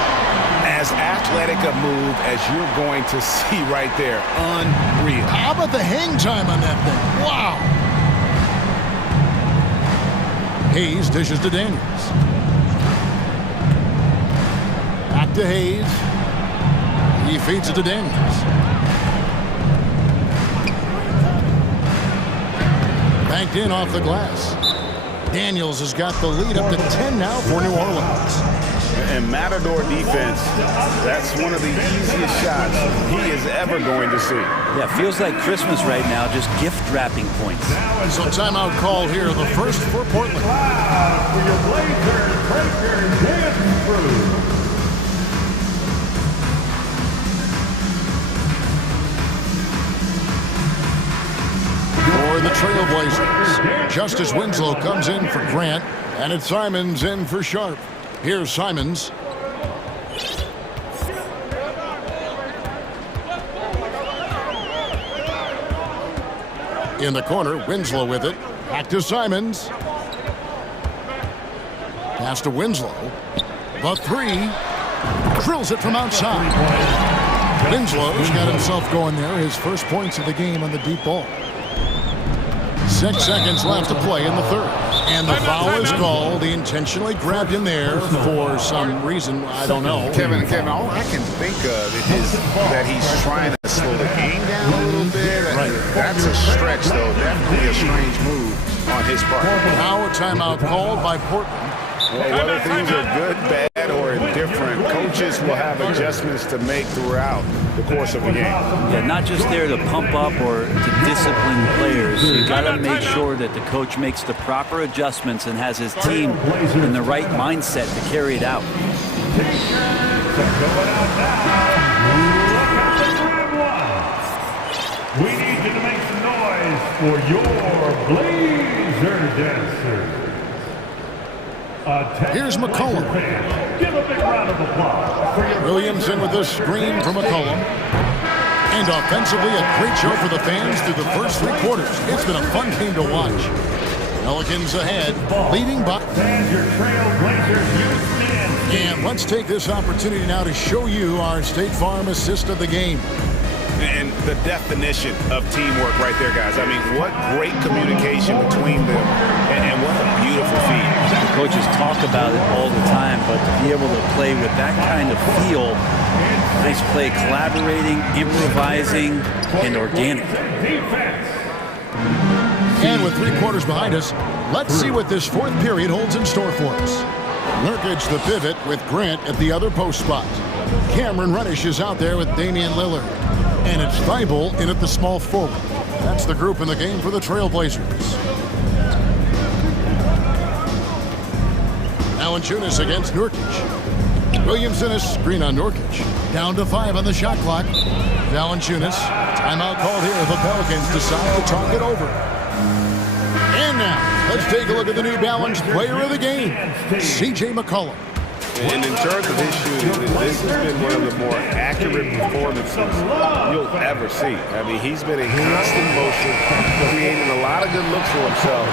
As athletic a move as you're going to see right there. Unreal. How about the hang time on that thing? Wow. Hayes dishes to Daniels. Back to Hayes. He feeds it to Daniels. Banked in off the glass. Daniels has got the lead up to 10 now for New Orleans. And Matador defense, that's one of the easiest shots he is ever going to see. Yeah, feels like Christmas right now, just gift wrapping points. So timeout call here, the first for Portland. For your Blazers, Breakers, dance crew. For the Trailblazers, Justice Winslow comes in for Grant, and it's Simons in for Sharp. Here's Simons. In the corner, Winslow with it. Back to Simons. Pass to Winslow. The three. Drills it from outside. Winslow's got himself going there. His first points of the game on the deep ball. 6 seconds left to play in the third. And the foul is called. He intentionally grabbed him there for some reason. I don't know. Kevin, all I can think of is that he's trying to slow the game down a little bit. Right. That's a stretch, though. Definitely a strange move on his part. Now a timeout called by Portland. Well, whether things are good, bad, or indifferent, coaches will have adjustments to make throughout the course of a game. Yeah, not just there to pump up or to discipline players. You got to make sure that the coach makes the proper adjustments and has his team in the right mindset to carry it out. We need you to make some noise for your Blazer dancers. Here's McCollum. Give a big round of applause for your Williamson with the screen for McCollum. And offensively, a great show for the fans through the first 3 quarters. It's been a fun game to watch. Pelicans ahead, leading by. And let's take this opportunity now to show you our State Farm assist of the game. And the definition of teamwork right there, guys. I mean, what great communication between them, and what a beautiful feat. The coaches talk about it all the time, but to be able to play with that kind of feel, nice play, collaborating, improvising, and organic. And with 3 quarters behind us, let's see what this 4th period holds in store for us. Nurkic the pivot with Grant at the other post spot. Cameron Reddish is out there with Damian Lillard. And it's Thibault in at the small forward. That's the group in the game for the Trailblazers. Valanciunas against Nurkic. Williamson is screen on Nurkic. Down to 5 on the shot clock. Valanciunas. Timeout called here. The Pelicans decide to talk it over. And now, let's take a look at the New Balance player of the game, C.J. McCollum. And in terms of his shooting, this has been one of the more accurate performances you'll ever see. I mean, he's been in constant motion, creating a lot of good looks for himself.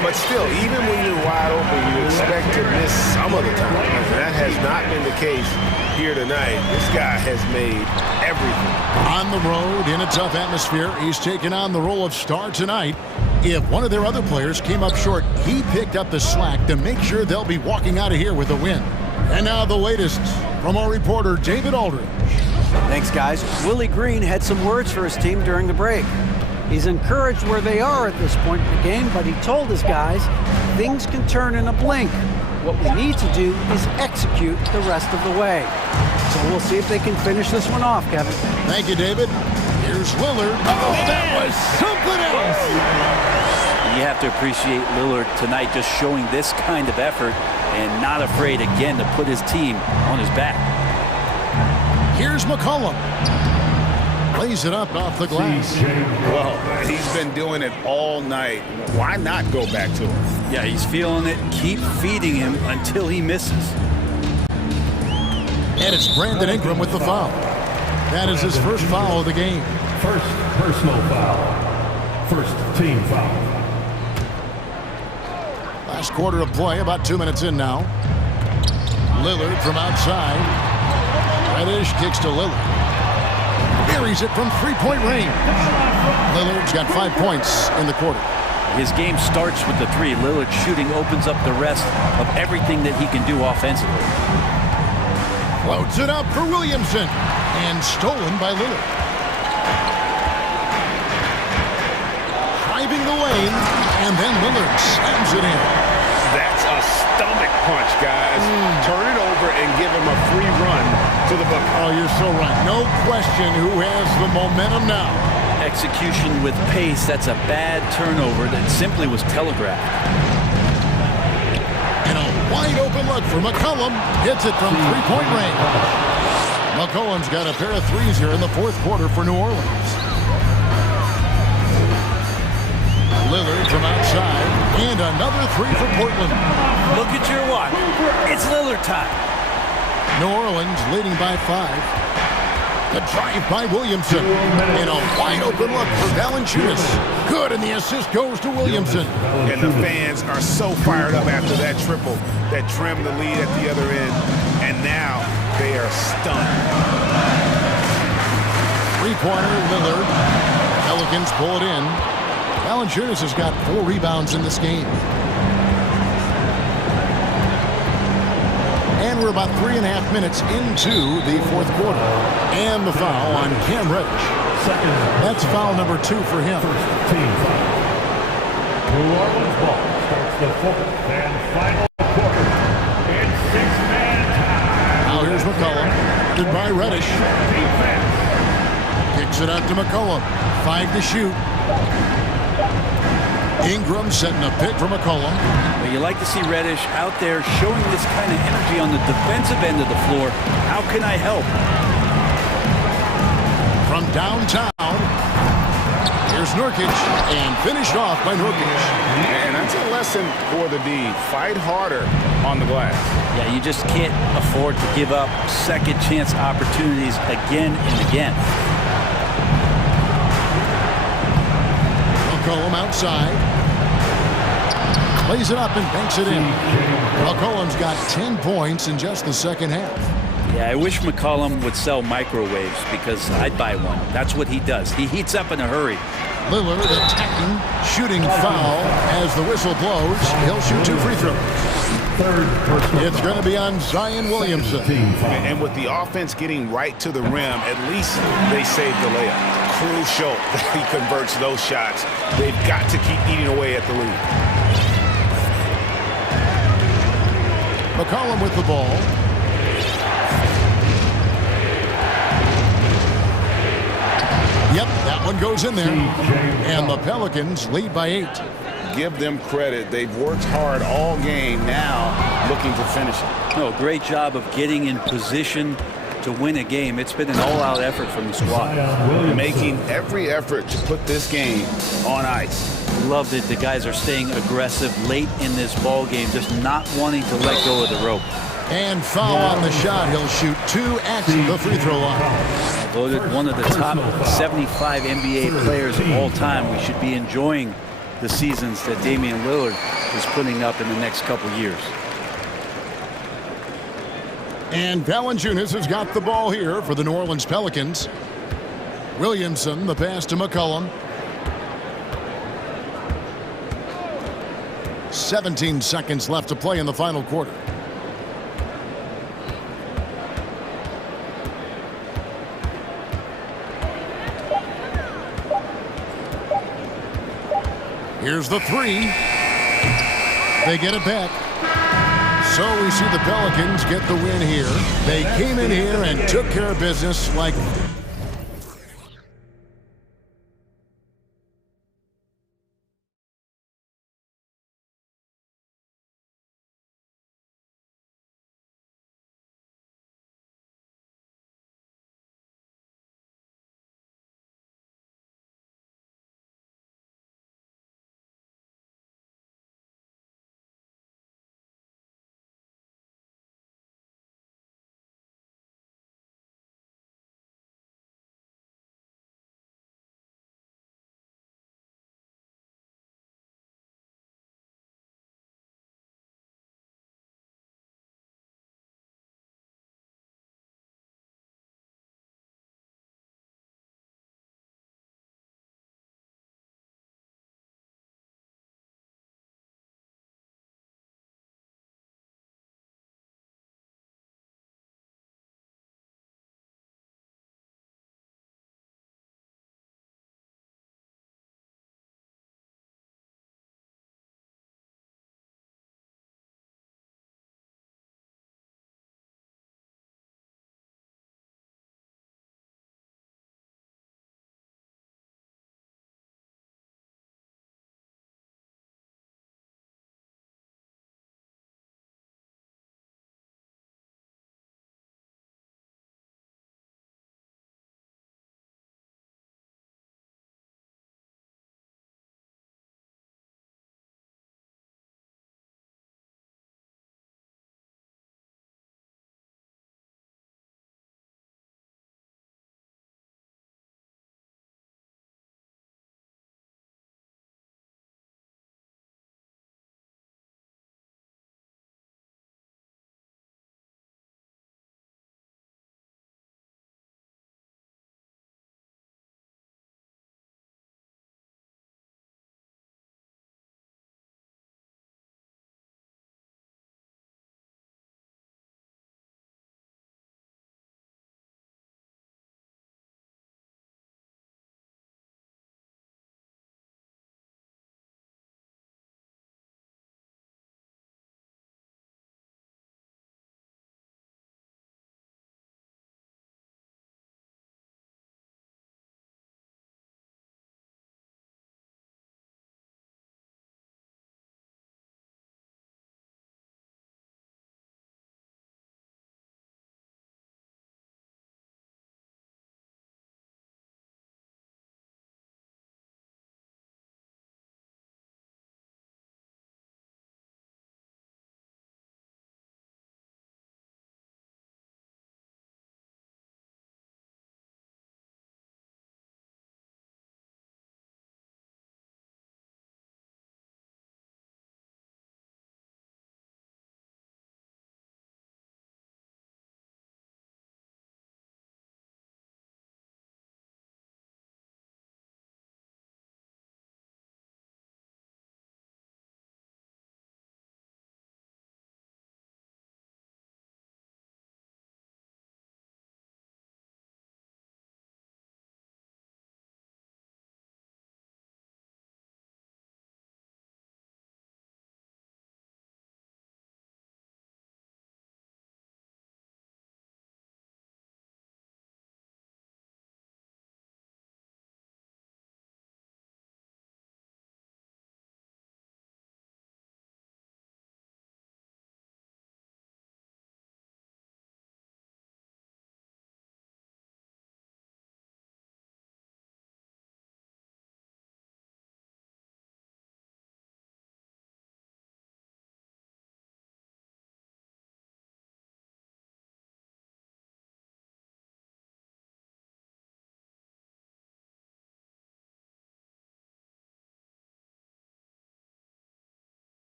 But still, even when you're wide open, you expect to miss some of the time. And that has not been the case here tonight. This guy has made everything. On the road, in a tough atmosphere, he's taken on the role of star tonight. If one of their other players came up short, he picked up the slack to make sure they'll be walking out of here with a win. And now the latest from our reporter, David Aldridge. Thanks, guys. Willie Green had some words for his team during the break. He's encouraged where they are at this point in the game, but he told his guys things can turn in a blink. What we need to do is execute the rest of the way. So we'll see if they can finish this one off, Kevin. Thank you, David. Here's Lillard. Oh, that was something else. You have to appreciate Lillard tonight just showing this kind of effort and not afraid again to put his team on his back. Here's McCollum. Lays it up off the glass. Well, he's been doing it all night. Why not go back to him? Yeah, he's feeling it. Keep feeding him until he misses. And it's Brandon Ingram with the foul. That is his first foul of the game. First personal foul. First team foul. Last quarter of play, about 2 minutes in now. Lillard from outside. Reddish kicks to Lillard. Buries it from three-point range. Lillard's got 5 points in the quarter. His game starts with the 3. Lillard shooting opens up the rest of everything that he can do offensively. Floats it up for Williamson. And stolen by Lillard. Driving the lane. And then Lillard slams it in. That's a stomach punch, guys. Turn it over and give him a free run to the bucket. Oh, you're so right. No question who has the momentum now. Execution with pace. That's a bad turnover that simply was telegraphed. And a wide open look for McCollum. Hits it from three-point range. McCollum's got a pair of threes here in the fourth quarter for New Orleans. Lillard from outside. And another 3 for Portland. Look at your watch. It's Lillard time. New Orleans leading by 5. The drive by Williamson. And a wide open look for Valanciunas. Good, and the assist goes to Williamson. And the fans are so fired up after that triple that trimmed the lead at the other end. And now they are stunned. Three-pointer, Lillard. Pelicans pull it in. Valanciunas has got 4 rebounds in this game. And we're about 3.5 minutes into the fourth quarter. And the foul on Cam Reddish. That's foul number 2 for him. Team foul. New Orleans ball starts the fourth and final quarter. It's 6-man time. Now here's McCollum. Guarded by Reddish. Defense. Kicks it out to McCollum. 5 to shoot. Ingram setting a pick for McCollum. Well, you like to see Reddish out there showing this kind of energy on the defensive end of the floor. How can I help? From downtown, here's Nurkic, and finished off by Nurkic. And that's a lesson for the D. Fight harder on the glass. Yeah, you just can't afford to give up second chance opportunities again and again. McCollum outside. Plays it up and banks it in. McCollum's got 10 points in just the second half. Yeah, I wish McCollum would sell microwaves because I'd buy one. That's what he does. He heats up in a hurry. Lillard attacking, shooting foul as the whistle blows. He'll shoot 2 free throws. It's going to be on Zion Williamson. And with the offense getting right to the rim, at least they saved the layup. Crucial that he converts those shots. They've got to keep eating away at the lead. McCollum with the ball. Yep, that one goes in there. And the Pelicans lead by 8. Give them credit. They've worked hard all game, now looking to finish it. No, great job of getting in position to win a game. It's been an all-out effort from the squad. Making every effort to put this game on ice. Love that the guys are staying aggressive late in this ball game, just not wanting to let go of the rope. And foul on the shot. He'll shoot 2 at the free throw line. Voted one of the top 75 NBA players of all time. We should be enjoying the seasons that Damian Lillard is putting up in the next couple years. And Valanciunas has got the ball here for the New Orleans Pelicans. Williamson, the pass to McCollum. 17 seconds left to play in the final quarter. Here's the 3. They get it back. So we see the Pelicans get the win here. They came in here and took care of business like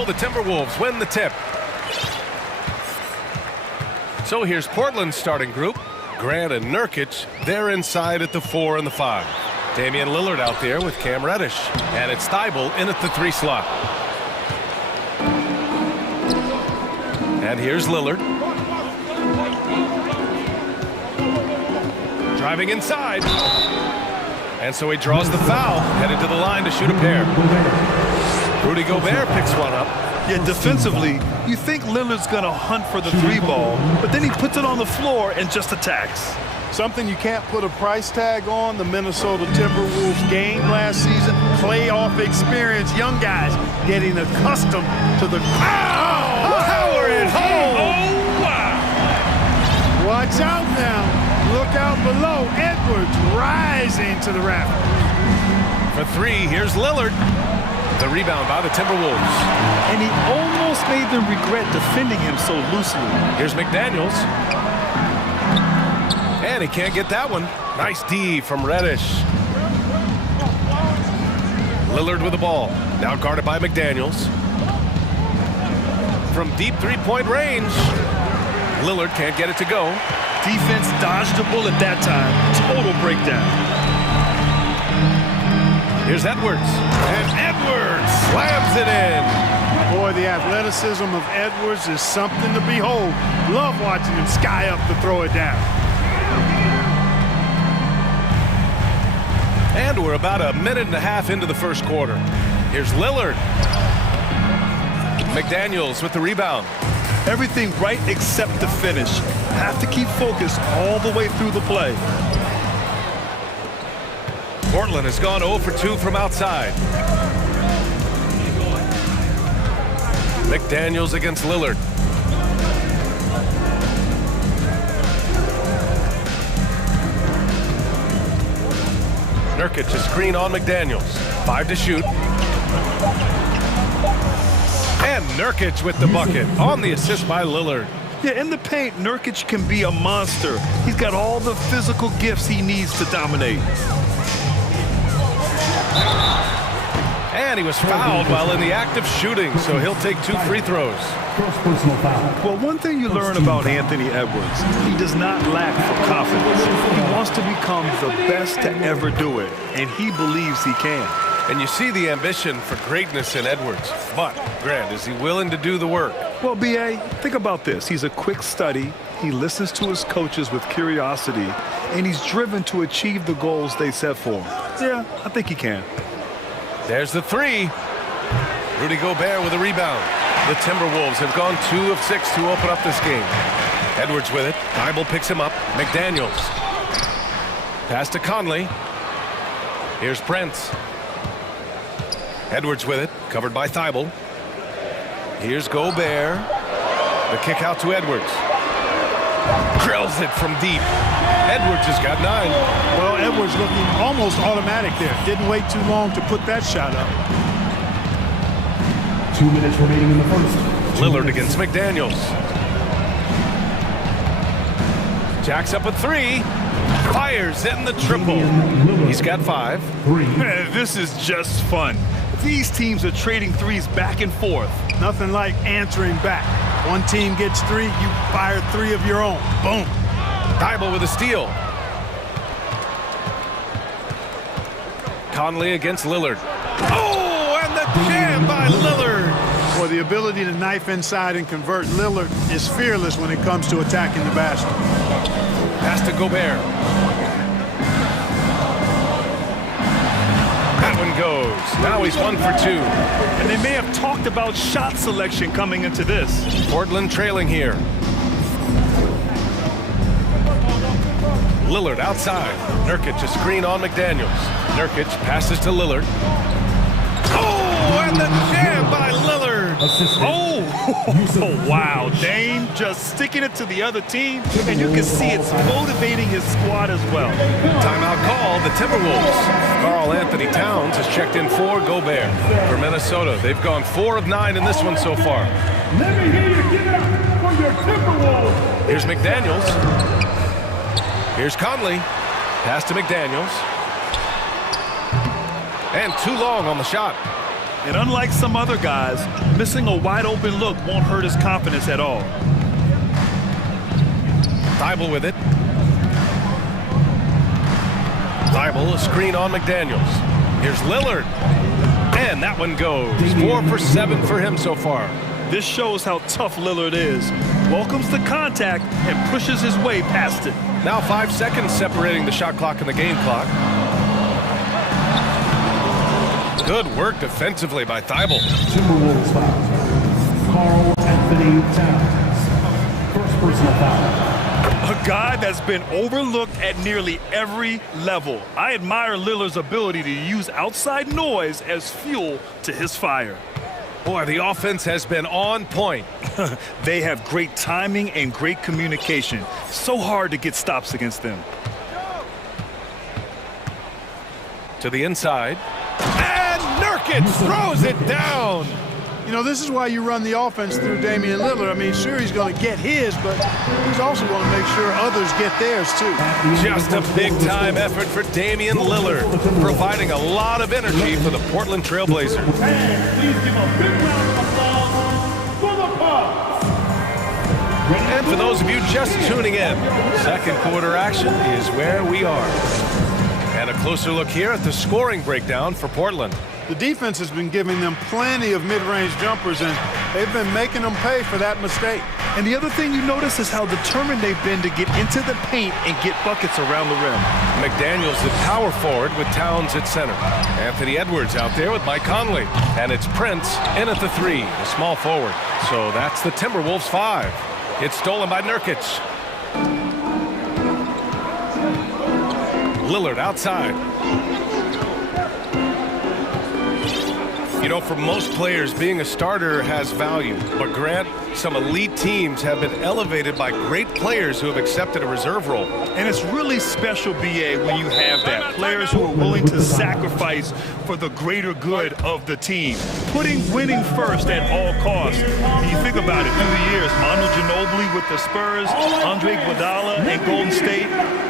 So the Timberwolves win the tip. So here's Portland's starting group. Grant and Nurkic, they're inside at the 4 and the 5. Damian Lillard out there with Cam Reddish. And it's Thibault in at the 3 slot. And here's Lillard. Driving inside. And so he draws the foul, headed to the line to shoot a pair. Rudy Gobert picks one up. Yeah, defensively, you think Lillard's going to hunt for the 3 ball, but then he puts it on the floor and just attacks. Something you can't put a price tag on, the Minnesota Timberwolves game last season, playoff experience, young guys getting accustomed to the... Howard home! Oh, wow! Watch out now. Look out below. Edwards rising to the raft. For 3, here's Lillard. The rebound by the Timberwolves. And he almost made them regret defending him so loosely. Here's McDaniels. And he can't get that one. Nice D from Reddish. Lillard with the ball. Now guarded by McDaniels. From deep three-point range. Lillard can't get it to go. Defense dodged the bullet that time. Total breakdown. Here's Edwards. And Edwards slams it in. Boy, the athleticism of Edwards is something to behold. Love watching him sky up to throw it down. And we're about a minute and a half into the first quarter. Here's Lillard. McDaniels with the rebound. Everything right except the finish. Have to keep focused all the way through the play. Portland has gone 0 for 2 from outside. McDaniels against Lillard. Nurkic, a screen on McDaniels. 5 to shoot. And Nurkic with the bucket on the assist by Lillard. Yeah, in the paint, Nurkic can be a monster. He's got all the physical gifts he needs to dominate. And he was fouled while in the act of shooting, so he'll take 2 free throws. Well, one thing you learn about Anthony Edwards, he does not lack for confidence. He wants to become the best to ever do it, and he believes he can. And you see the ambition for greatness in Edwards. But, Grant, is he willing to do the work? Well, B.A., think about this. He's a quick study. He listens to his coaches with curiosity, and he's driven to achieve the goals they set for him. Yeah, I think he can. There's the 3. Rudy Gobert with a rebound. The Timberwolves have gone 2 of 6 to open up this game. Edwards with it. Thibault picks him up. McDaniels. Pass to Conley. Here's Prince. Edwards with it. Covered by Thibault. Here's Gobert. The kick out to Edwards. Drills it from deep. Edwards has got 9. Well, Edwards looking almost automatic there. Didn't wait too long to put that shot up. 2 minutes remaining in the first. Lillard against McDaniels. Jacks up a 3. Fires in the triple. He's got 5. Man, this is just fun. These teams are trading threes back and forth. Nothing like answering back. One team gets 3, you fire 3 of your own. Boom. Thibault with a steal. Conley against Lillard. Oh, and the jam by Lillard. Well, the ability to knife inside and convert Lillard is fearless when it comes to attacking the basket. Pass to Gobert. That one goes. Now he's 1 for 2. And they may have talked about shot selection coming into this. Portland trailing here. Lillard outside. Nurkic a screen on McDaniels. Nurkic passes to Lillard. Oh, and the jam by Lillard. Oh, wow. Dame just sticking it to the other team, and you can see it's motivating his squad as well. Timeout called the Timberwolves. Karl Anthony Towns has checked in for Gobert. For Minnesota, they've gone 4 of 9 in this one so far. Let me hear you give it up for your Timberwolves. Here's McDaniels. Here's Conley. Pass to McDaniels. And too long on the shot. And unlike some other guys, missing a wide-open look won't hurt his confidence at all. Thibault with it. Thibault, a screen on McDaniels. Here's Lillard. And that one goes. 4 for 7 for him so far. This shows how tough Lillard is. Welcomes the contact and pushes his way past it. Now 5 seconds separating the shot clock and the game clock. Good work defensively by Thibault. Timberwolves foul. Carl Anthony Towns. First personal foul. A guy that's been overlooked at nearly every level. I admire Lillard's ability to use outside noise as fuel to his fire. Boy, the offense has been on point. They have great timing and great communication. So hard to get stops against them. To the inside. And Nurkic throws it down. You know, this is why you run the offense through Damian Lillard. I mean, sure, he's going to get his, but he's also going to make sure others get theirs, too. Just a big-time effort for Damian Lillard, providing a lot of energy for the Portland Trail Blazers. And please give a big round of applause for the Cubs. And for those of you just tuning in, second quarter action is where we are. And a closer look here at the scoring breakdown for Portland. The defense has been giving them plenty of mid-range jumpers, and they've been making them pay for that mistake. And the other thing you notice is how determined they've been to get into the paint and get buckets around the rim. McDaniels the power forward with Towns at center. Anthony Edwards out there with Mike Conley. And it's Prince in at the 3, the small forward. So that's the Timberwolves 5. It's stolen by Nurkic. Lillard outside. You know, for most players, being a starter has value. But Grant, some elite teams have been elevated by great players who have accepted a reserve role. And it's really special, B.A., when you have that. Players who are willing to sacrifice for the greater good of the team. Putting winning first at all costs. When you think about it, through the years, Manu Ginobili with the Spurs, Andre Iguodala and Golden State,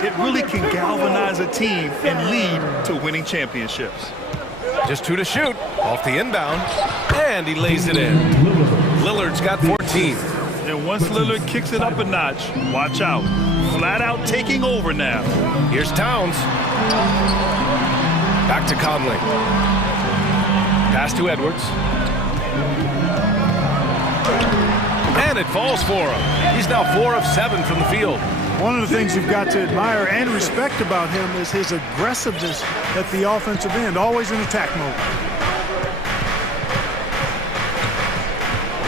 it really can galvanize a team and lead to winning championships. Just 2 to shoot, off the inbound, and he lays it in. Lillard's got 14. And once Lillard kicks it up a notch, watch out. Flat out taking over now. Here's Towns. Back to Conley. Pass to Edwards. And it falls for him. He's now 4 of 7 from the field. One of the things you've got to admire and respect about him is his aggressiveness at the offensive end, always in attack mode.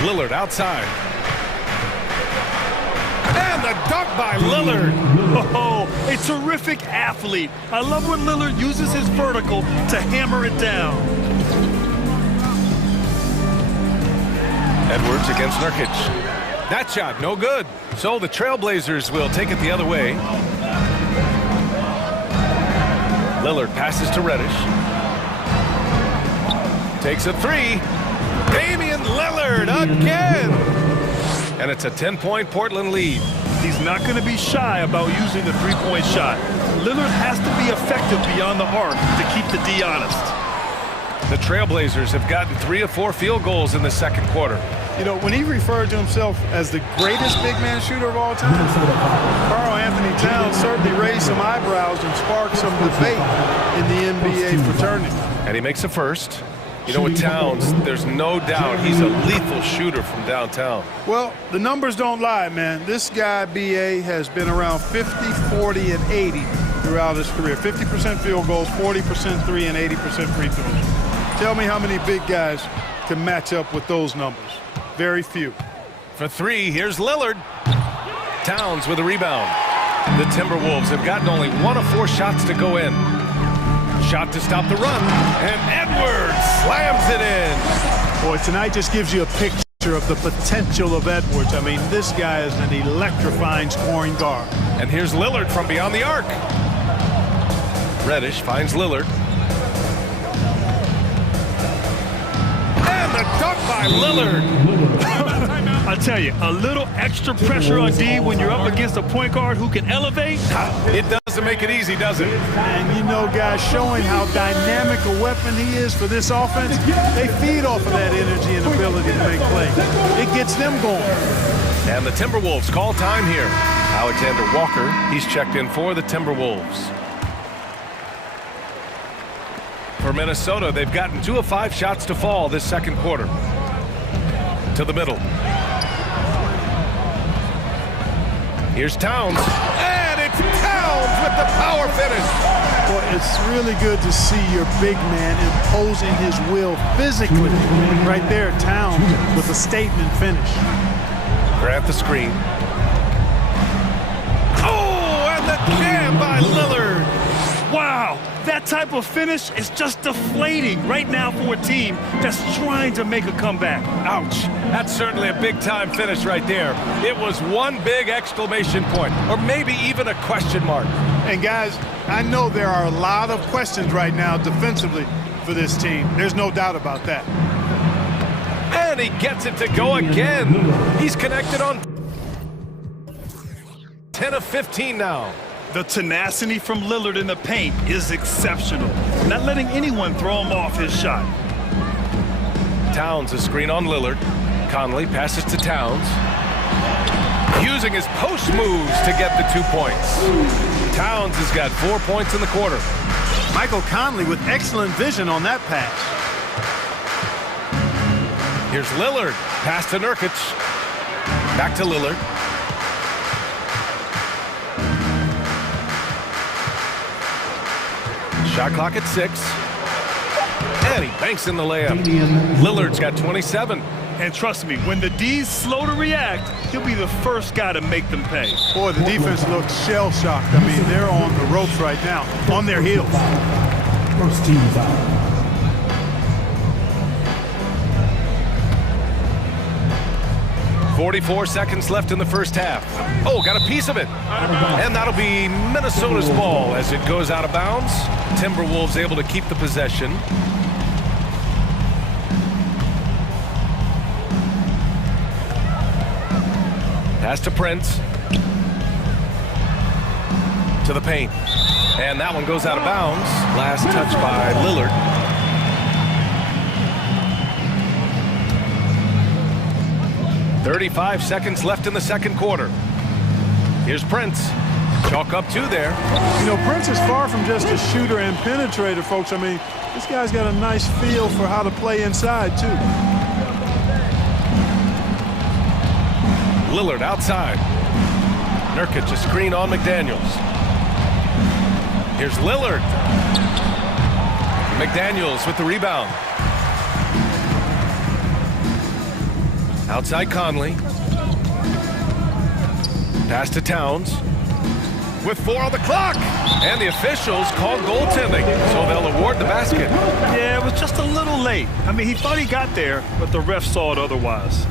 Lillard outside. And the dunk by Lillard. Oh, a terrific athlete. I love when Lillard uses his vertical to hammer it down. Edwards against Nurkic. That shot, no good. So the Trailblazers will take it the other way. Lillard passes to Reddish. Takes a 3. Damian Lillard again. And it's a 10-point Portland lead. He's not going to be shy about using the three-point shot. Lillard has to be effective beyond the arc to keep the D honest. The Trailblazers have gotten 3 of 4 field goals in the second quarter. You know, when he referred to himself as the greatest big man shooter of all time, Karl Anthony Towns certainly raised some eyebrows and sparked some debate in the NBA fraternity. And he makes a first. You know, with Towns, there's no doubt he's a lethal shooter from downtown. Well, the numbers don't lie, man. This guy, B.A., has been around 50, 40, and 80 throughout his career. 50% field goals, 40% 3, and 80% free throws. Tell me how many big guys can match up with those numbers. Very few. For 3, here's Lillard. Towns with a rebound. The Timberwolves have gotten only 1 of 4 shots to go in. Shot to stop the run, and Edwards slams it in. Boy, tonight just gives you a picture of the potential of Edwards. I mean, this guy is an electrifying scoring guard. And here's Lillard from beyond the arc. Reddish finds Lillard. And the dunk by Lillard. I tell you, a little extra pressure on D when you're up against a point guard who can elevate. It doesn't Doesn't make it easy, does it? And you know, guys, showing how dynamic a weapon he is for this offense, they feed off of that energy and ability to make plays. It gets them going. And the Timberwolves call time here. Alexander Walker, he's checked in for the Timberwolves. For Minnesota, they've gotten 2 of 5 shots to fall this second quarter. To the middle. Here's Towns. And it's Towns with the power finish. Boy, it's really good to see your big man imposing his will physically. Right there, Towns with a statement finish. Grant the screen. Oh, and the jam by Lillard. Wow, that type of finish is just deflating right now for a team that's trying to make a comeback. Ouch. That's certainly a big-time finish right there. It was one big exclamation point, or maybe even a question mark. And guys, I know there are a lot of questions right now defensively for this team. There's no doubt about that. And he gets it to go again. He's connected on 10 of 15 now. The tenacity from Lillard in the paint is exceptional. Not letting anyone throw him off his shot. Towns a screen on Lillard. Conley passes to Towns. Using his post moves to get the 2 points. Towns has got 4 points in the quarter. Michael Conley with excellent vision on that pass. Here's Lillard. Pass to Nurkic. Back to Lillard. Shot clock at 6. And he banks in the layup. Lillard's got 27. And trust me, when the D's slow to react, he'll be the first guy to make them pay. Boy, the defense looks shell-shocked. I mean, they're on the ropes right now, on their heels. First team foul. 44 seconds left in the first half. Oh, got a piece of it. And that'll be Minnesota's ball as it goes out of bounds. Timberwolves able to keep the possession. Pass to Prince. To the paint. And that one goes out of bounds. Last touch by Lillard. .35 seconds left in the second quarter. Here's Prince. Chalk up 2 there. You know, Prince is far from just a shooter and penetrator, folks. I mean, this guy's got a nice feel for how to play inside, too. Lillard outside. Nurkic a screen on McDaniels. Here's Lillard. McDaniels with the rebound. Outside Conley. Pass to Towns. With 4 on the clock. And the officials called goaltending, so they'll award the basket. Yeah, it was just a little late. I mean, he thought he got there, but the ref saw it otherwise.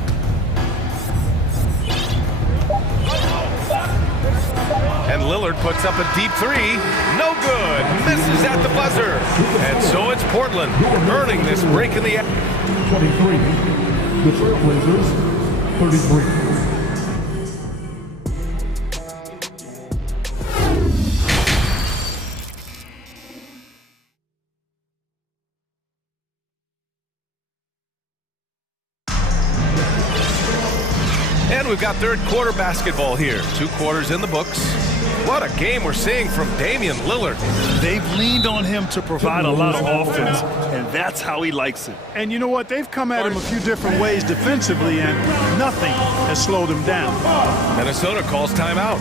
And Lillard puts up a deep 3. No good. Misses at the buzzer. And so it's Portland earning this break in the... 23. The Trailblazers, 33. And we've got third quarter basketball here. 2 quarters in the books. What a game we're seeing from Damian Lillard. They've leaned on him to provide a lot of offense, and that's how he likes it. And you know what? They've come at him a few different ways defensively, and nothing has slowed him down. Minnesota calls timeout.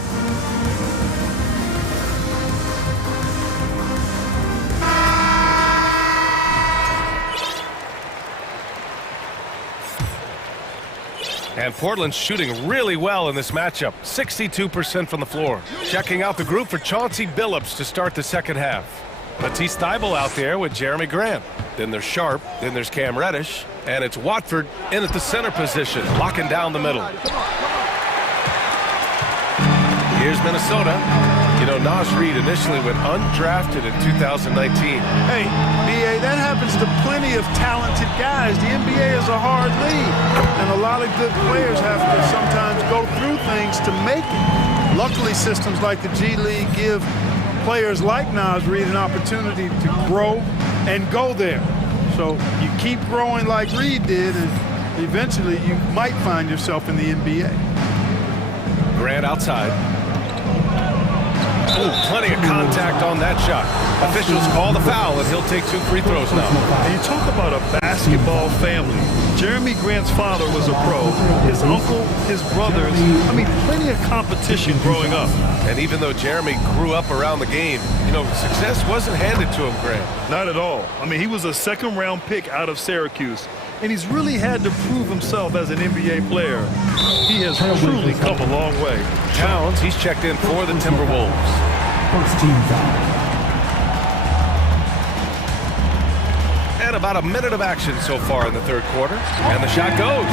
And Portland's shooting really well in this matchup. 62% from the floor. Checking out the group for Chauncey Billups to start the second half. Matisse Thybulle out there with Jeremy Grant. Then there's Sharp. Then there's Cam Reddish. And it's Watford in at the center position, locking down the middle. Here's Minnesota. You know, Naz Reid initially went undrafted in 2019. Hey, B.A., that happens to plenty of talented guys. The NBA is a hard league, and a lot of good players have to sometimes go through things to make it. Luckily, systems like the G League give players like Nas Reed an opportunity to grow and go there. So you keep growing like Reed did, and eventually you might find yourself in the NBA. Grant outside. Oh, plenty of contact on that shot. Officials call the foul, and he'll take 2 free throws now. And you talk about a basketball family. Jeremy Grant's father was a pro. His uncle, his brothers, I mean, plenty of competition growing up. And even though Jeremy grew up around the game, you know, success wasn't handed to him, Grant. Not at all. I mean, he was a second-round pick out of Syracuse, and he's really had to prove himself as an NBA player. He has truly come a long way. Towns, he's checked in for the Timberwolves. First team foul. And about a minute of action so far in the third quarter, and the shot goes.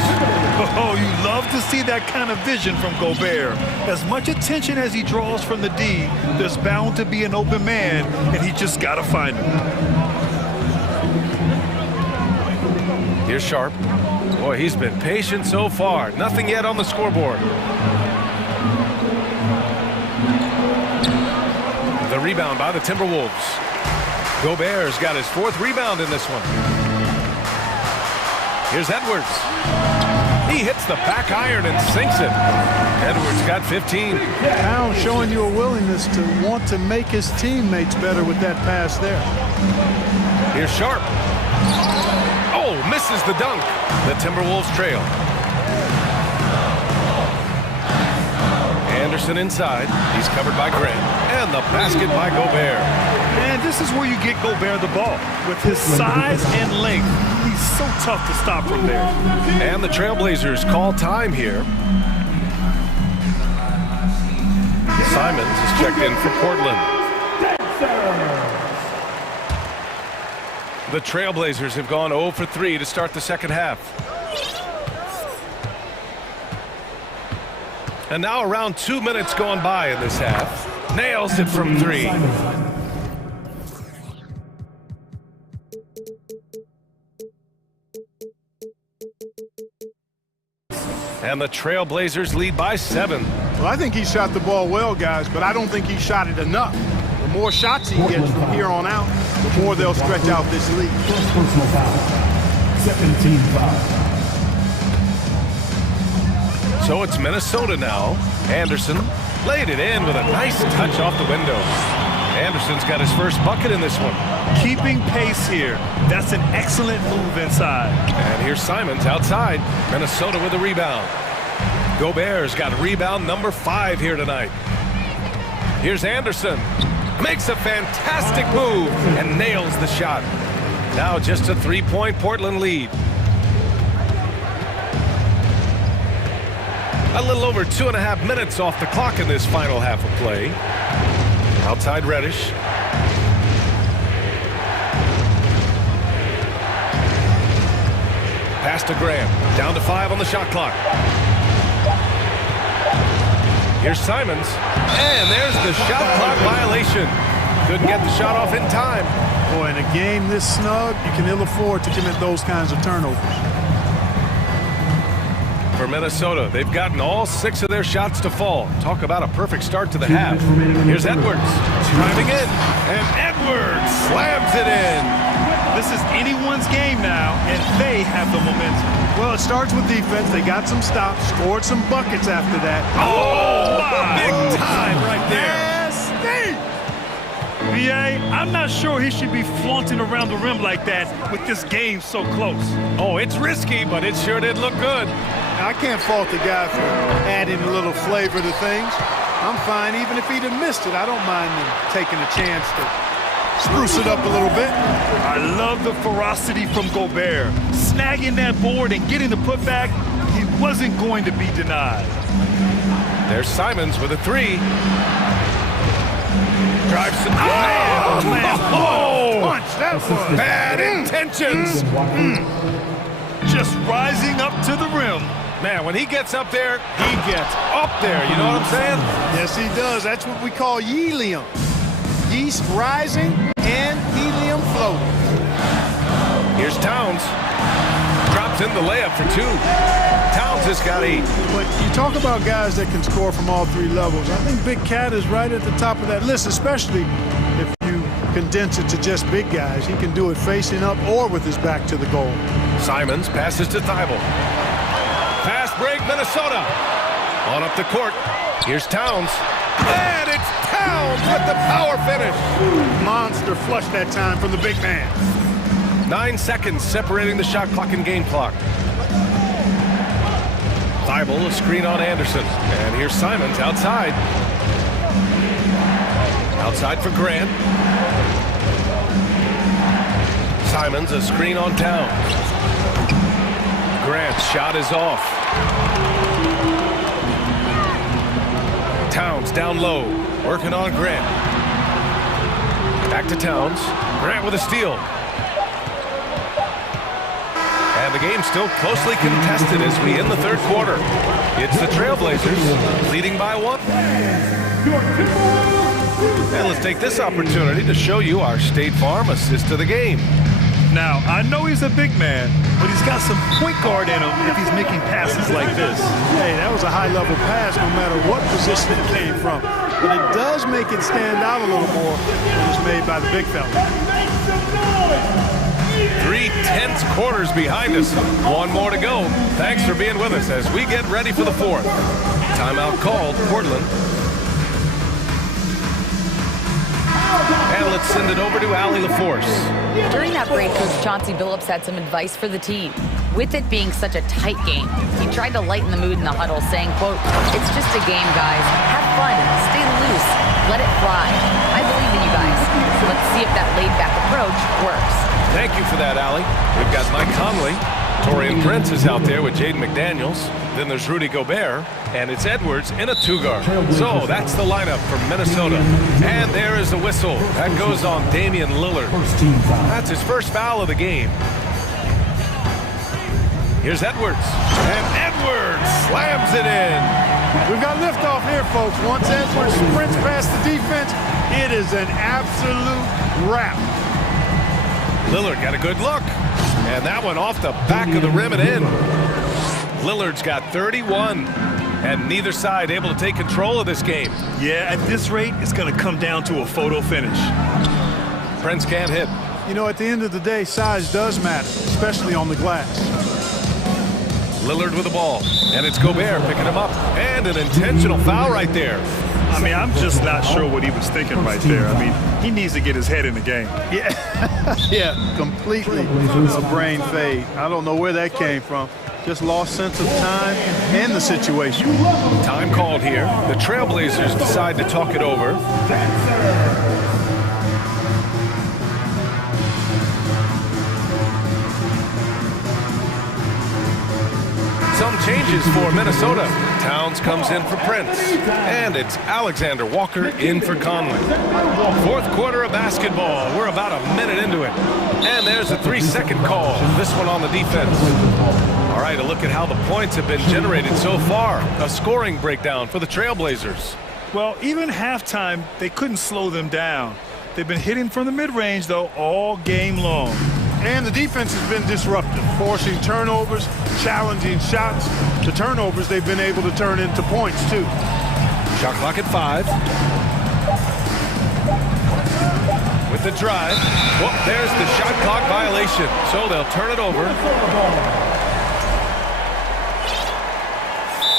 Oh, you love to see that kind of vision from Gobert. As much attention as he draws from the D, there's bound to be an open man, and he just got to find him. Here's Sharp. Boy, he's been patient so far. Nothing yet on the scoreboard. The rebound by the Timberwolves. Gobert's got his 4th rebound in this one. Here's Edwards. He hits the back iron and sinks it. Edwards got 15. Towns showing you a willingness to want to make his teammates better with that pass there. Here's Sharp. Oh, misses the dunk. The Timberwolves trail. Anderson inside. He's covered by Grant. And the basket by Gobert. And this is where you get Gobert the ball. With his size and length, he's so tough to stop from there. And the Trailblazers call time here. Simons is checked in for Portland. The Trailblazers have gone 0 for 3 to start the second half. And now around 2 minutes gone by in this half. Nails it from 3. And the Trailblazers lead by 7. Well, I think he shot the ball well, guys, but I don't think he shot it enough. The more shots he gets from here on out, the more they'll stretch out this lead. First personal foul. Second team foul. So it's Minnesota now. Anderson laid it in with a nice touch off the window. Anderson's got his first bucket in this one. Keeping pace here. That's an excellent move inside. And here's Simons outside. Minnesota with a rebound. Gobert's got rebound number 5 here tonight. Here's Anderson. Makes a fantastic move and nails the shot. Now just a 3-point Portland lead. A little over 2.5 minutes off the clock in this final half of play. Outside Reddish. Pass to Graham. Down to 5 on the shot clock. Here's Simons. And there's the shot clock violation. Couldn't get the shot off in time. Boy, in a game this snug, you can ill afford to commit those kinds of turnovers. For Minnesota, they've gotten all 6 of their shots to fall. Talk about a perfect start to the half. Here's Edwards. Driving in. And Edwards slams it in. This is anyone's game now, and they have the momentum. Well, it starts with defense. They got some stops, scored some buckets after that. Oh, my. Big time right there. B.A., I'm not sure he should be flaunting around the rim like that with this game so close. Oh, it's risky, but it sure did look good. I can't fault the guy for adding a little flavor to things. I'm fine. Even if he'd have missed it, I don't mind him taking a chance to spruce it up a little bit. I love the ferocity from Gobert. Snagging that board and getting the putback, he wasn't going to be denied. There's Simons with a 3. Drives to... Oh, man. Oh, punch. That was bad intentions. Just rising up to the rim. Man, when he gets up there, he gets up there. You know what I'm saying? Yes, he does. That's what we call helium. Yeast rising and helium floating. Here's Towns. Drops puts in the layup for 2. Towns has got 8. But you talk about guys that can score from all 3 levels. I think Big Cat is right at the top of that list, especially if you condense it to just big guys. He can do it facing up or with his back to the goal. Simons passes to Thibault. Fast break, Minnesota. On up the court. Here's Towns. And it's Towns with the power finish. Monster flush that time from the big man. 9 seconds separating the shot clock and game clock. Thibault, a screen on Anderson. And here's Simons outside. Outside for Grant. Simons, a screen on Towns. Grant's shot is off. Towns down low, working on Grant. Back to Towns. Grant with a steal. And the game's still closely contested as we end the third quarter. It's the Trailblazers leading by 1. And let's take this opportunity to show you our State Farm assist to the game. Now, I know he's a big man, but he's got some point guard in him if he's making passes like this. Hey, that was a high-level pass no matter what position it came from. But it does make it stand out a little more when it's made by the big fella. 3 tense quarters behind us. 1 more to go. Thanks for being with us as we get ready for the 4th. Timeout called, Portland. And let's send it over to Allie LaForce. During that break, Coach Chauncey Billups had some advice for the team. With it being such a tight game, he tried to lighten the mood in the huddle, saying, quote, "It's just a game, guys. Have fun. Stay loose. Let it fly. I believe in you guys. Let's see if that laid-back approach works." Thank you for that, Allie. We've got Mike Conley. Torian Prince is out there with Jaden McDaniels. Then there's Rudy Gobert. And it's Edwards in a 2-guard. So that's the lineup for Minnesota. And there is the whistle. That goes on Damian Lillard. That's his first foul of the game. Here's Edwards. And Edwards slams it in. We've got liftoff here, folks. Once Edwards sprints past the defense, it is an absolute wrap. Lillard got a good look. And that one off the back of the rim and in. Lillard's got 31. And neither side able to take control of this game. Yeah, at this rate, it's going to come down to a photo finish. Prince can't hit. You know, at the end of the day, size does matter, especially on the glass. Lillard with the ball. And it's Gobert picking him up. And an intentional foul right there. I mean, I'm just not sure what he was thinking right there. I mean, he needs to get his head in the game. Yeah, yeah, completely a brain fade. I don't know where that came from. Just lost sense of time and the situation. Time called here. The Trailblazers decide to talk it over. Some changes for Minnesota. Towns comes in for Prince. And it's Alexander Walker in for Conley. 4th quarter of basketball. We're about a minute into it. And there's a 3-second call. This one on the defense. All right, a look at how the points have been generated so far. A scoring breakdown for the Trailblazers. Well, even halftime, they couldn't slow them down. They've been hitting from the mid-range, though, all game long. And the defense has been disruptive, forcing turnovers, challenging shots. The turnovers they've been able to turn into points, too. Shot clock at 5. With the drive. Well, there's the shot clock violation. So they'll turn it over.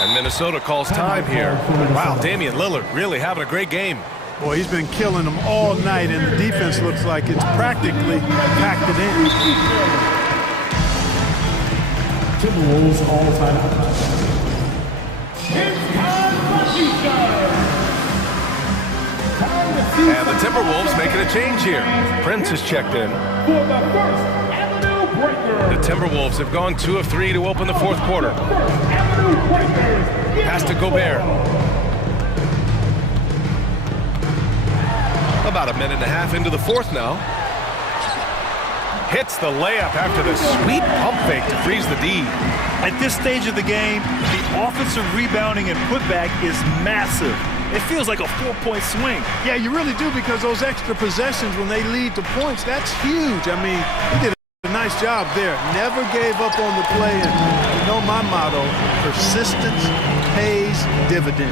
And Minnesota calls time here. Wow, Damian Lillard really having a great game. Boy, he's been killing them all night, and the defense looks like it's practically packed it in. Timberwolves all time out. And the Timberwolves making a change here. Prince is checked in. The Timberwolves have gone 2 of 3 to open the 4th quarter. Pass to Gobert. About a minute and a half into the 4th now. Hits the layup after the sweet pump fake to freeze the D. At this stage of the game, the offensive rebounding and putback is massive. It feels like a 4-point swing. Yeah, you really do, because those extra possessions when they lead to points, that's huge. I mean, he did a nice job there. Never gave up on the play. And you know my motto, persistence pays dividend.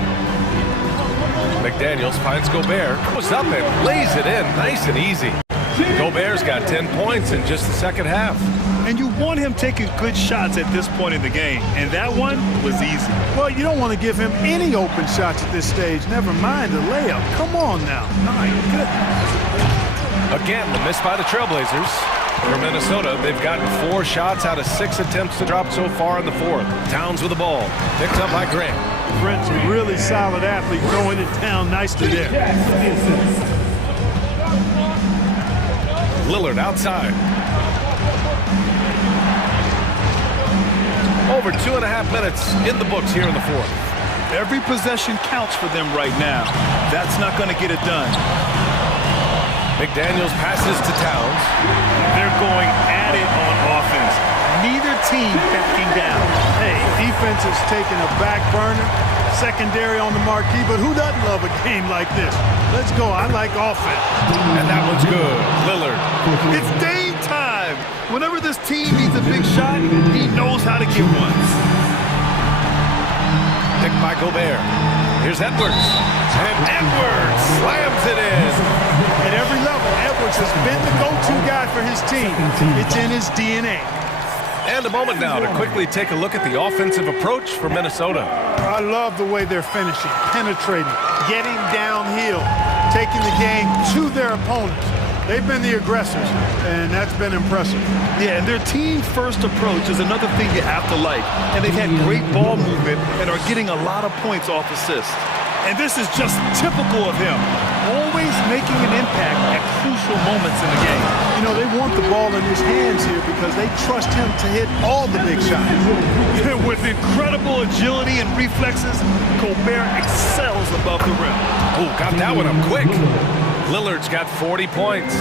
McDaniels finds Gobert, goes up and lays it in nice and easy. Gobert's got 10 points in just the second half. And you want him taking good shots at this point in the game, and that one was easy. Well, you don't want to give him any open shots at this stage, never mind a layup. Come on now. My goodness. Again, the miss by the Trailblazers. For Minnesota, they've gotten 4 shots out of 6 attempts to drop so far in the fourth. Towns with the ball, picked up by Grant. Brent's a really solid athlete, throwing it down nicely there. Lillard outside. Over 2.5 minutes in the books here in the fourth. Every possession counts for them right now. That's not going to get it done. McDaniels passes to Towns. They're going at it on offense. Neither team backing down. Hey, defense is taking a back burner, secondary on the marquee, but who doesn't love a game like this? Let's go. I like offense. And that one's good. Lillard. It's Dame time. Whenever this team needs a big shot, he knows how to get one. Picked by Gobert. Here's Edwards. And Edwards slams it in. At every level, Edwards has been the go-to guy for his team. It's in his DNA. And a moment now to quickly take a look at the offensive approach for Minnesota. I love the way they're finishing, penetrating, getting downhill, taking the game to their opponents. They've been the aggressors, and that's been impressive. Yeah, and their team-first approach is another thing you have to like. And they've had great ball movement and are getting a lot of points off assists. And this is just typical of him, always making an impact at crucial moments in the game. You know, they want the ball in his hands here because they trust him to hit all the big shots. With incredible agility and reflexes, Gobert excels above the rim. Oh, got that one up quick. Lillard's got 40 points.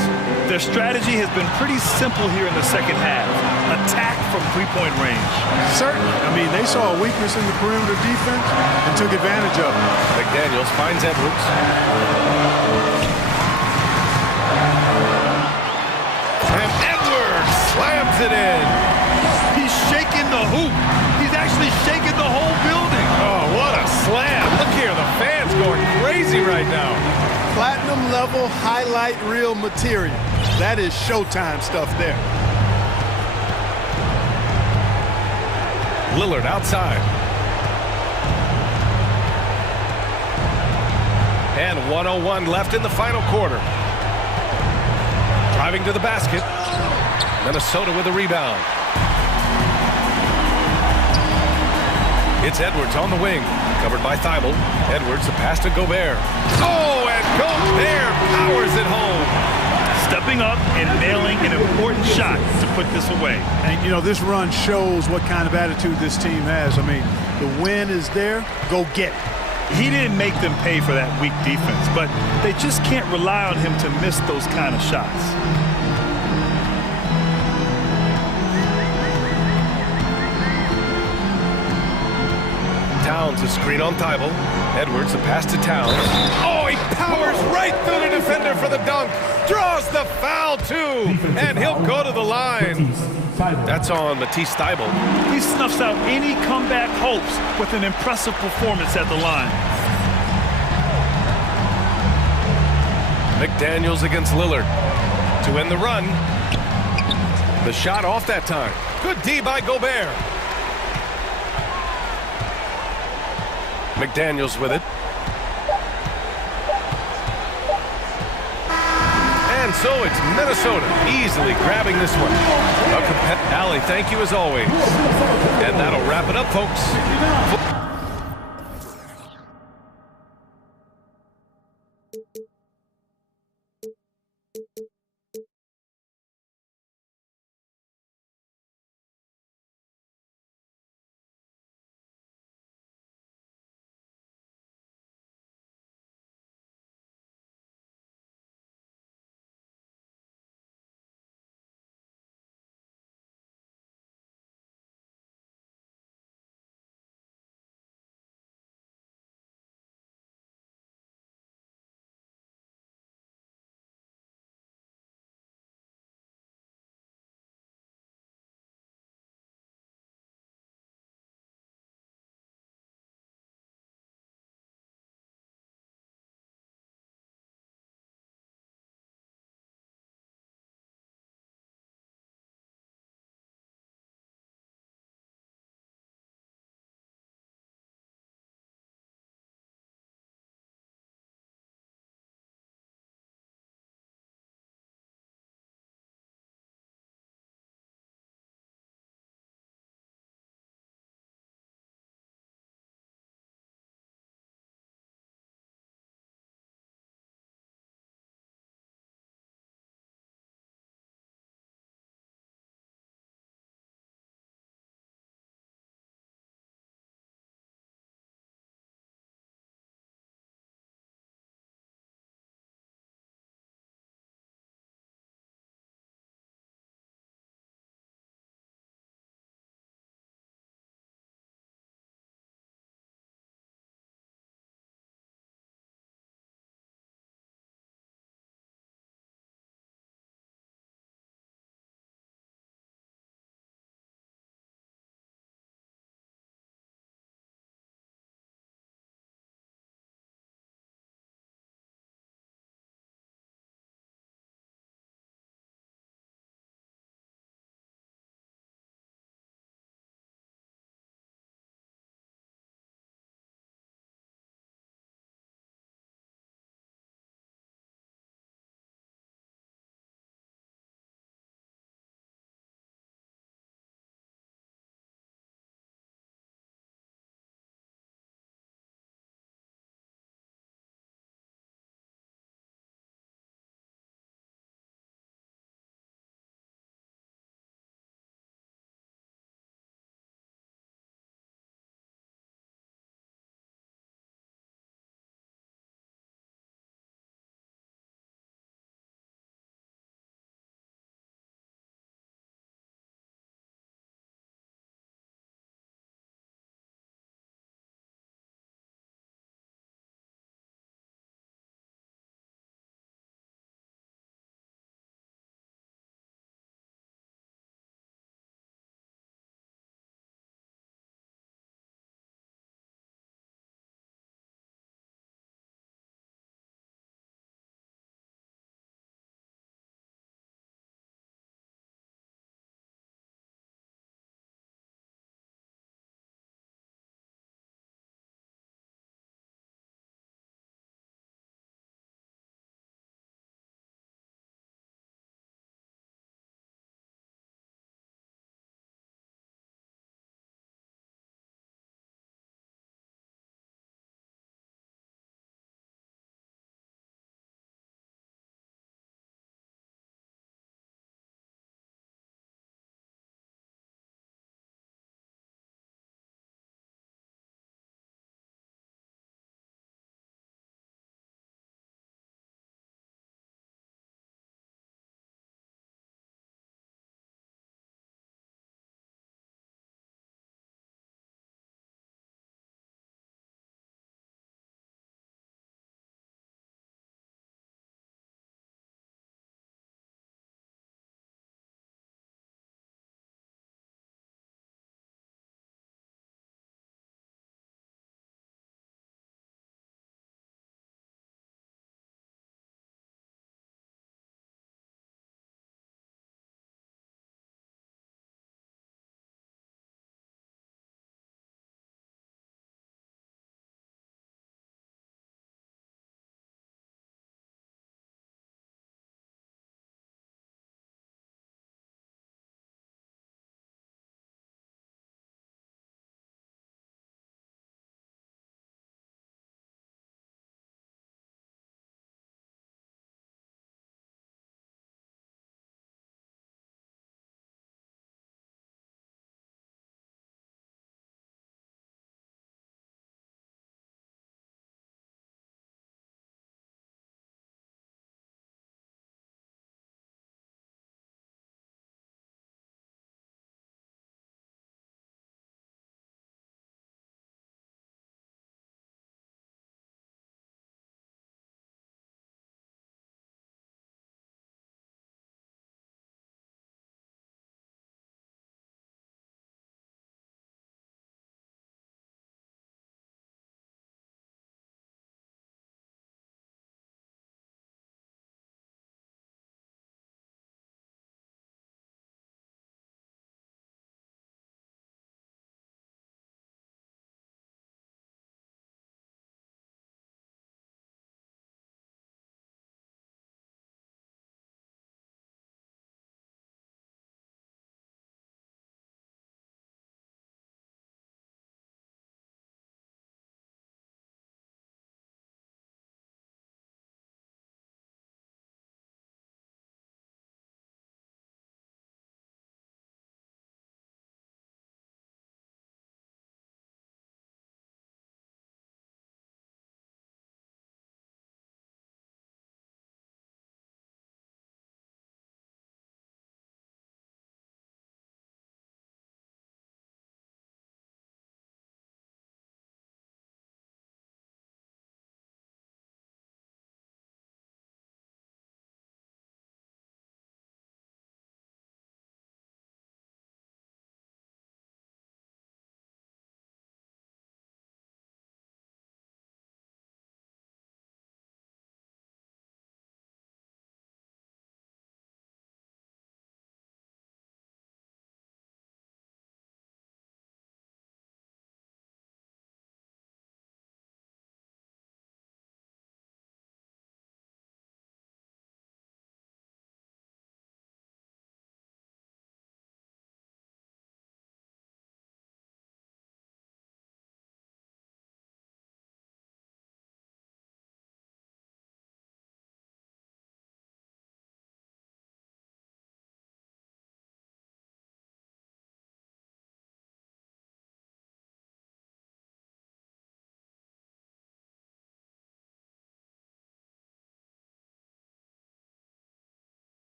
Their strategy has been pretty simple here in the second half. Attack from three-point range. Certainly. I mean, they saw a weakness in the perimeter defense and took advantage of it. McDaniels finds Edwards. And Edwards slams it in. He's shaking the hoop. He's actually shaking the whole building. Oh, what a slam. Look here, the fans going crazy right now. Platinum level highlight reel material. That is Showtime stuff there. Lillard outside. And 1:01 left in the final quarter. Driving to the basket. Minnesota with a rebound. It's Edwards on the wing. Covered by Thibault. Edwards, the pass to Gobert. Oh, and Gobert powers it home. Stepping up and nailing an important shot to put this away. And, you know, this run shows what kind of attitude this team has. I mean, the win is there. Go get it. He didn't make them pay for that weak defense, but they just can't rely on him to miss those kind of shots. Towns, a screen on Thibault. Edwards, a pass to Towns. Oh, he powers right through the defender for the dunk. Draws the foul, too. And he'll go to the line. That's on Matisse Thibault. He snuffs out any comeback hopes with an impressive performance at the line. McDaniels against Lillard. To end the run. The shot off that time. Good D by Gobert. McDaniels with it. And so it's Minnesota easily grabbing this one. Allie, thank you as always. And that'll wrap it up, folks.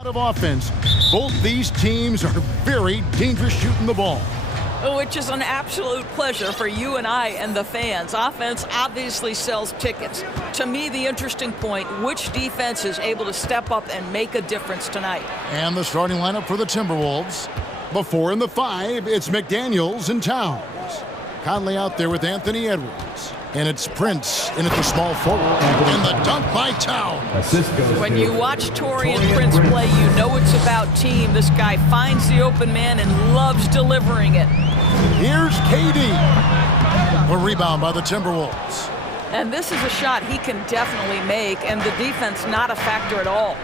Out of offense, both these teams are very dangerous shooting the ball. Which is an absolute pleasure for you and I and the fans. Offense obviously sells tickets. To me, the interesting point, which defense is able to step up and make a difference tonight? And the starting lineup for the Timberwolves. The 4 and the 5, it's McDaniels and Towns. Conley out there with Anthony Edwards. And it's Prince in at the small forward. And the dunk by Towns. When you watch Taurean Prince play, you know it's about team. This guy finds the open man and loves delivering it. Here's KD. A rebound by the Timberwolves. And this is a shot he can definitely make, and the defense not a factor at all.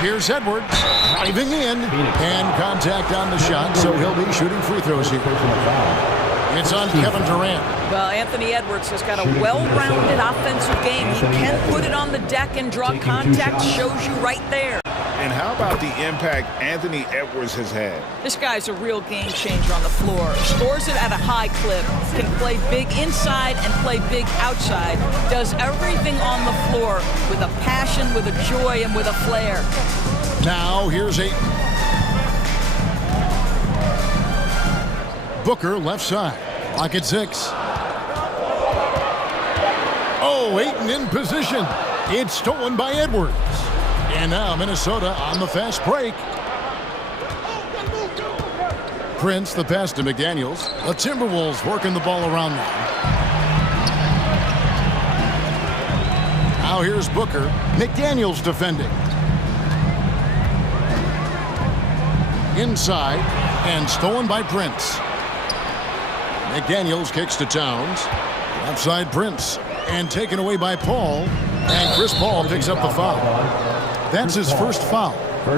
Here's Edwards driving in, and contact on the shot, so he'll be shooting free throws here. It's on Kevin Durant. Well, Anthony Edwards has got a well-rounded offensive game. He can put it on the deck and draw contact, shows you right there. And how about the impact Anthony Edwards has had? This guy's a real game changer on the floor. Scores it at a high clip, can play big inside and play big outside. Does everything on the floor with a passion, with a joy, and with a flair. Now, here's Ayton. Booker left side. Lock at 6. Oh, Ayton in position. It's stolen by Edwards. And now Minnesota on the fast break. Prince, the pass to McDaniels. The Timberwolves working the ball around now. Now here's Booker. McDaniels defending. Inside and stolen by Prince. McDaniels kicks to Towns. Outside Prince and taken away by Paul. And Chris Paul picks up the foul. That's his first foul.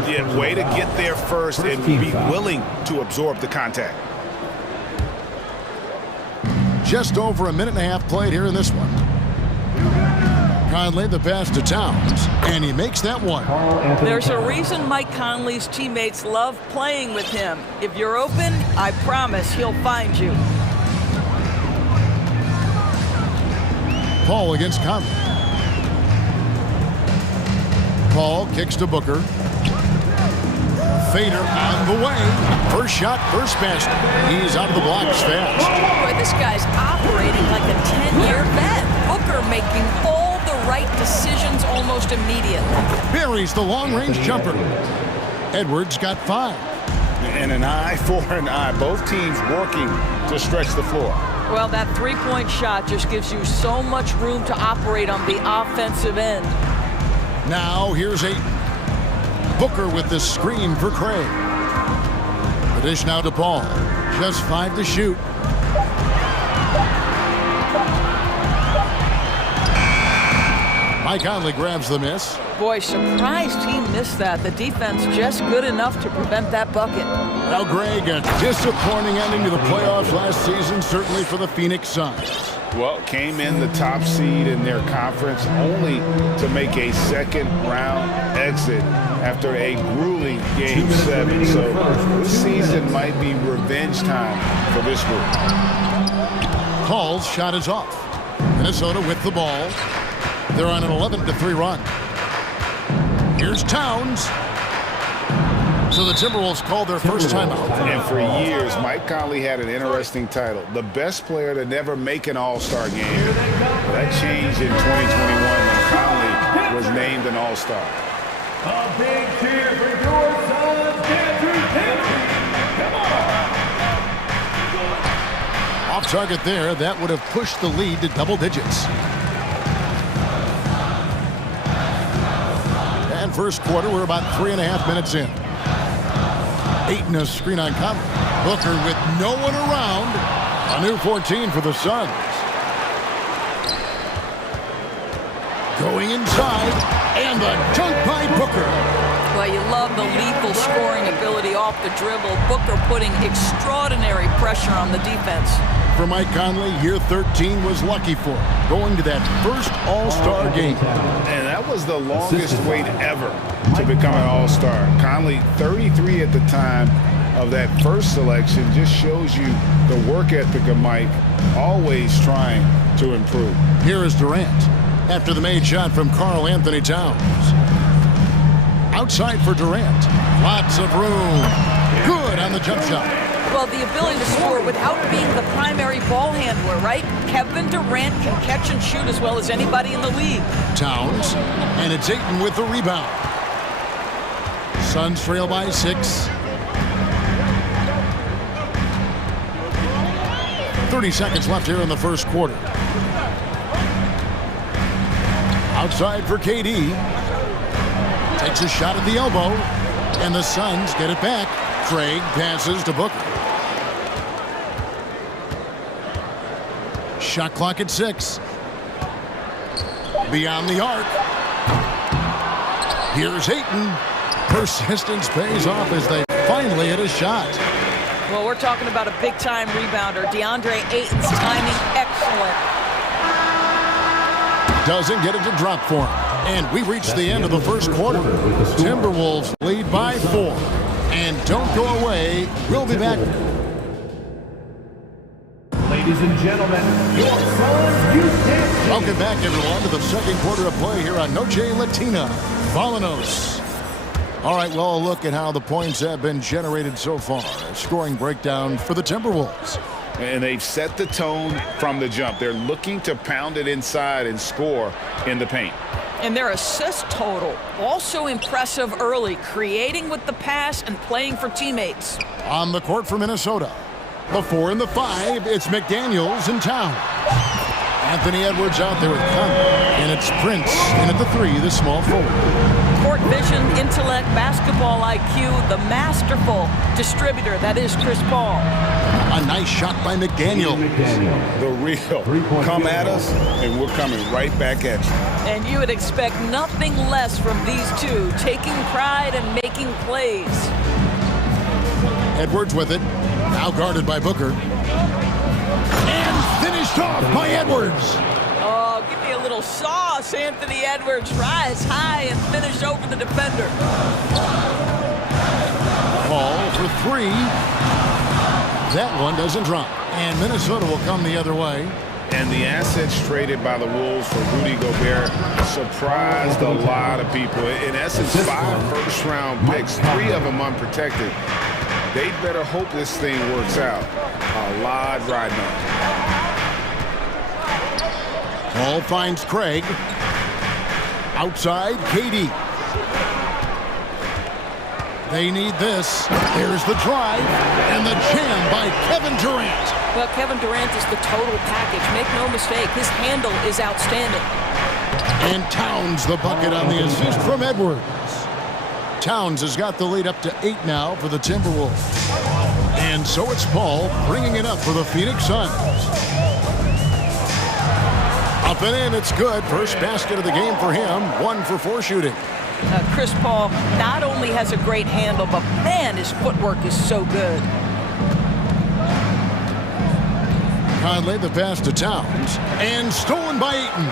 Yeah, way to get there first and be willing to absorb the contact. Just over a minute and a half played here in this one. Conley the pass to Towns, and he makes that one. There's a reason Mike Conley's teammates love playing with him. If you're open, I promise he'll find you. Paul against Conley. Paul kicks to Booker. Fader on the way. First shot, first basket. He's out of the blocks fast. Boy, this guy's operating like a 10-year vet. Booker making all the right decisions almost immediately. Buries the long-range jumper. Edwards got 5. And an eye for an eye. Both teams working to stretch the floor. Well, that three-point shot just gives you so much room to operate on the offensive end. Now here's Ayton. Booker with the screen for Craig. The dish now to Paul. Just 5 to shoot. Mike Conley grabs the miss. Boy, surprised he missed that. The defense just good enough to prevent that bucket. Now Greg, a disappointing ending to the playoffs last season, certainly for the Phoenix Suns. Well, came in the top seed in their conference only to make a second-round exit after a grueling Game 7. So this season might be revenge time for this group. Paul's shot is off. Minnesota with the ball. They're on an 11-3 run. Here's Towns. So the Timberwolves called their first timeout. And for years, Mike Conley had an interesting title. The best player to never make an All-Star game. Well, that changed in 2021 when Conley was named an All-Star. A big cheer for your son, Andrew Kennedy. Come on. Off target there. That would have pushed the lead to double digits. And first quarter, we're about 3.5 minutes in. Ayton a screen on Conley. Booker with no one around. A new 14 for the Suns. Going inside, and the dunk by Booker. Well, you love the lethal scoring ability off the dribble. Booker putting extraordinary pressure on the defense. For Mike Conley, year 13 was lucky for him, going to that first All-Star game. And that was the longest wait ever to become an All-Star. Conley, 33 at the time of that first selection, just shows you the work ethic of Mike, always trying to improve. Here is Durant after the made shot from Karl Anthony Towns. Outside for Durant. Lots of room. Good on the jump shot. Well, the ability to score without being the primary ball handler, right? Kevin Durant can catch and shoot as well as anybody in the league. Towns, and it's Ayton with the rebound. Suns trail by 6. 30 seconds left here in the first quarter. Outside for KD. Takes a shot at the elbow, and the Suns get it back. Craig passes to Booker. Shot clock at 6. Beyond the arc. Here's Ayton. Persistence pays off as they finally hit a shot. Well, we're talking about a big-time rebounder. DeAndre Ayton's timing, excellent. Doesn't get it to drop for him. And we reach the end of the first quarter. Timberwolves lead by 4. And don't go away. We'll be back. Ladies and gentlemen, your Suns Houston. Welcome back, everyone, to the second quarter of play here on Noche Latina. Vámonos. All right, well, a look at how the points have been generated so far. A scoring breakdown for the Timberwolves. And they've set the tone from the jump. They're looking to pound it inside and score in the paint. And their assist total, also impressive early, creating with the pass and playing for teammates. On the court for Minnesota. The 4 and the 5, it's McDaniels in town. Anthony Edwards out there with Conley. And it's Prince in at the 3, the small forward. Court vision, intellect, basketball IQ, the masterful distributor, that is Chris Paul. A nice shot by McDaniels. The real. Come at us, and we're coming right back at you. And you would expect nothing less from these two, taking pride and making plays. Edwards with it. Now guarded by Booker. And finished off by Edwards. Oh, give me a little sauce, Anthony Edwards. Rise high and finish over the defender. Paul for 3. That one doesn't drop. And Minnesota will come the other way. And the assets traded by the Wolves for Rudy Gobert surprised a lot of people. In essence, 5 first-round picks, 3 of them unprotected. They better hope this thing works out. A lot riding on. Paul finds Craig. Outside, KD. They need this. There's the drive and the jam by Kevin Durant. Well, Kevin Durant is the total package. Make no mistake, his handle is outstanding. And Towns the bucket on the assist from Edwards. Towns has got the lead up to 8 now for the Timberwolves. And so it's Paul bringing it up for the Phoenix Suns. Up and in, it's good. First basket of the game for him. 1 for 4 shooting. Chris Paul not only has a great handle, but man, his footwork is so good. Conley the pass to Towns. And stolen by Ayton.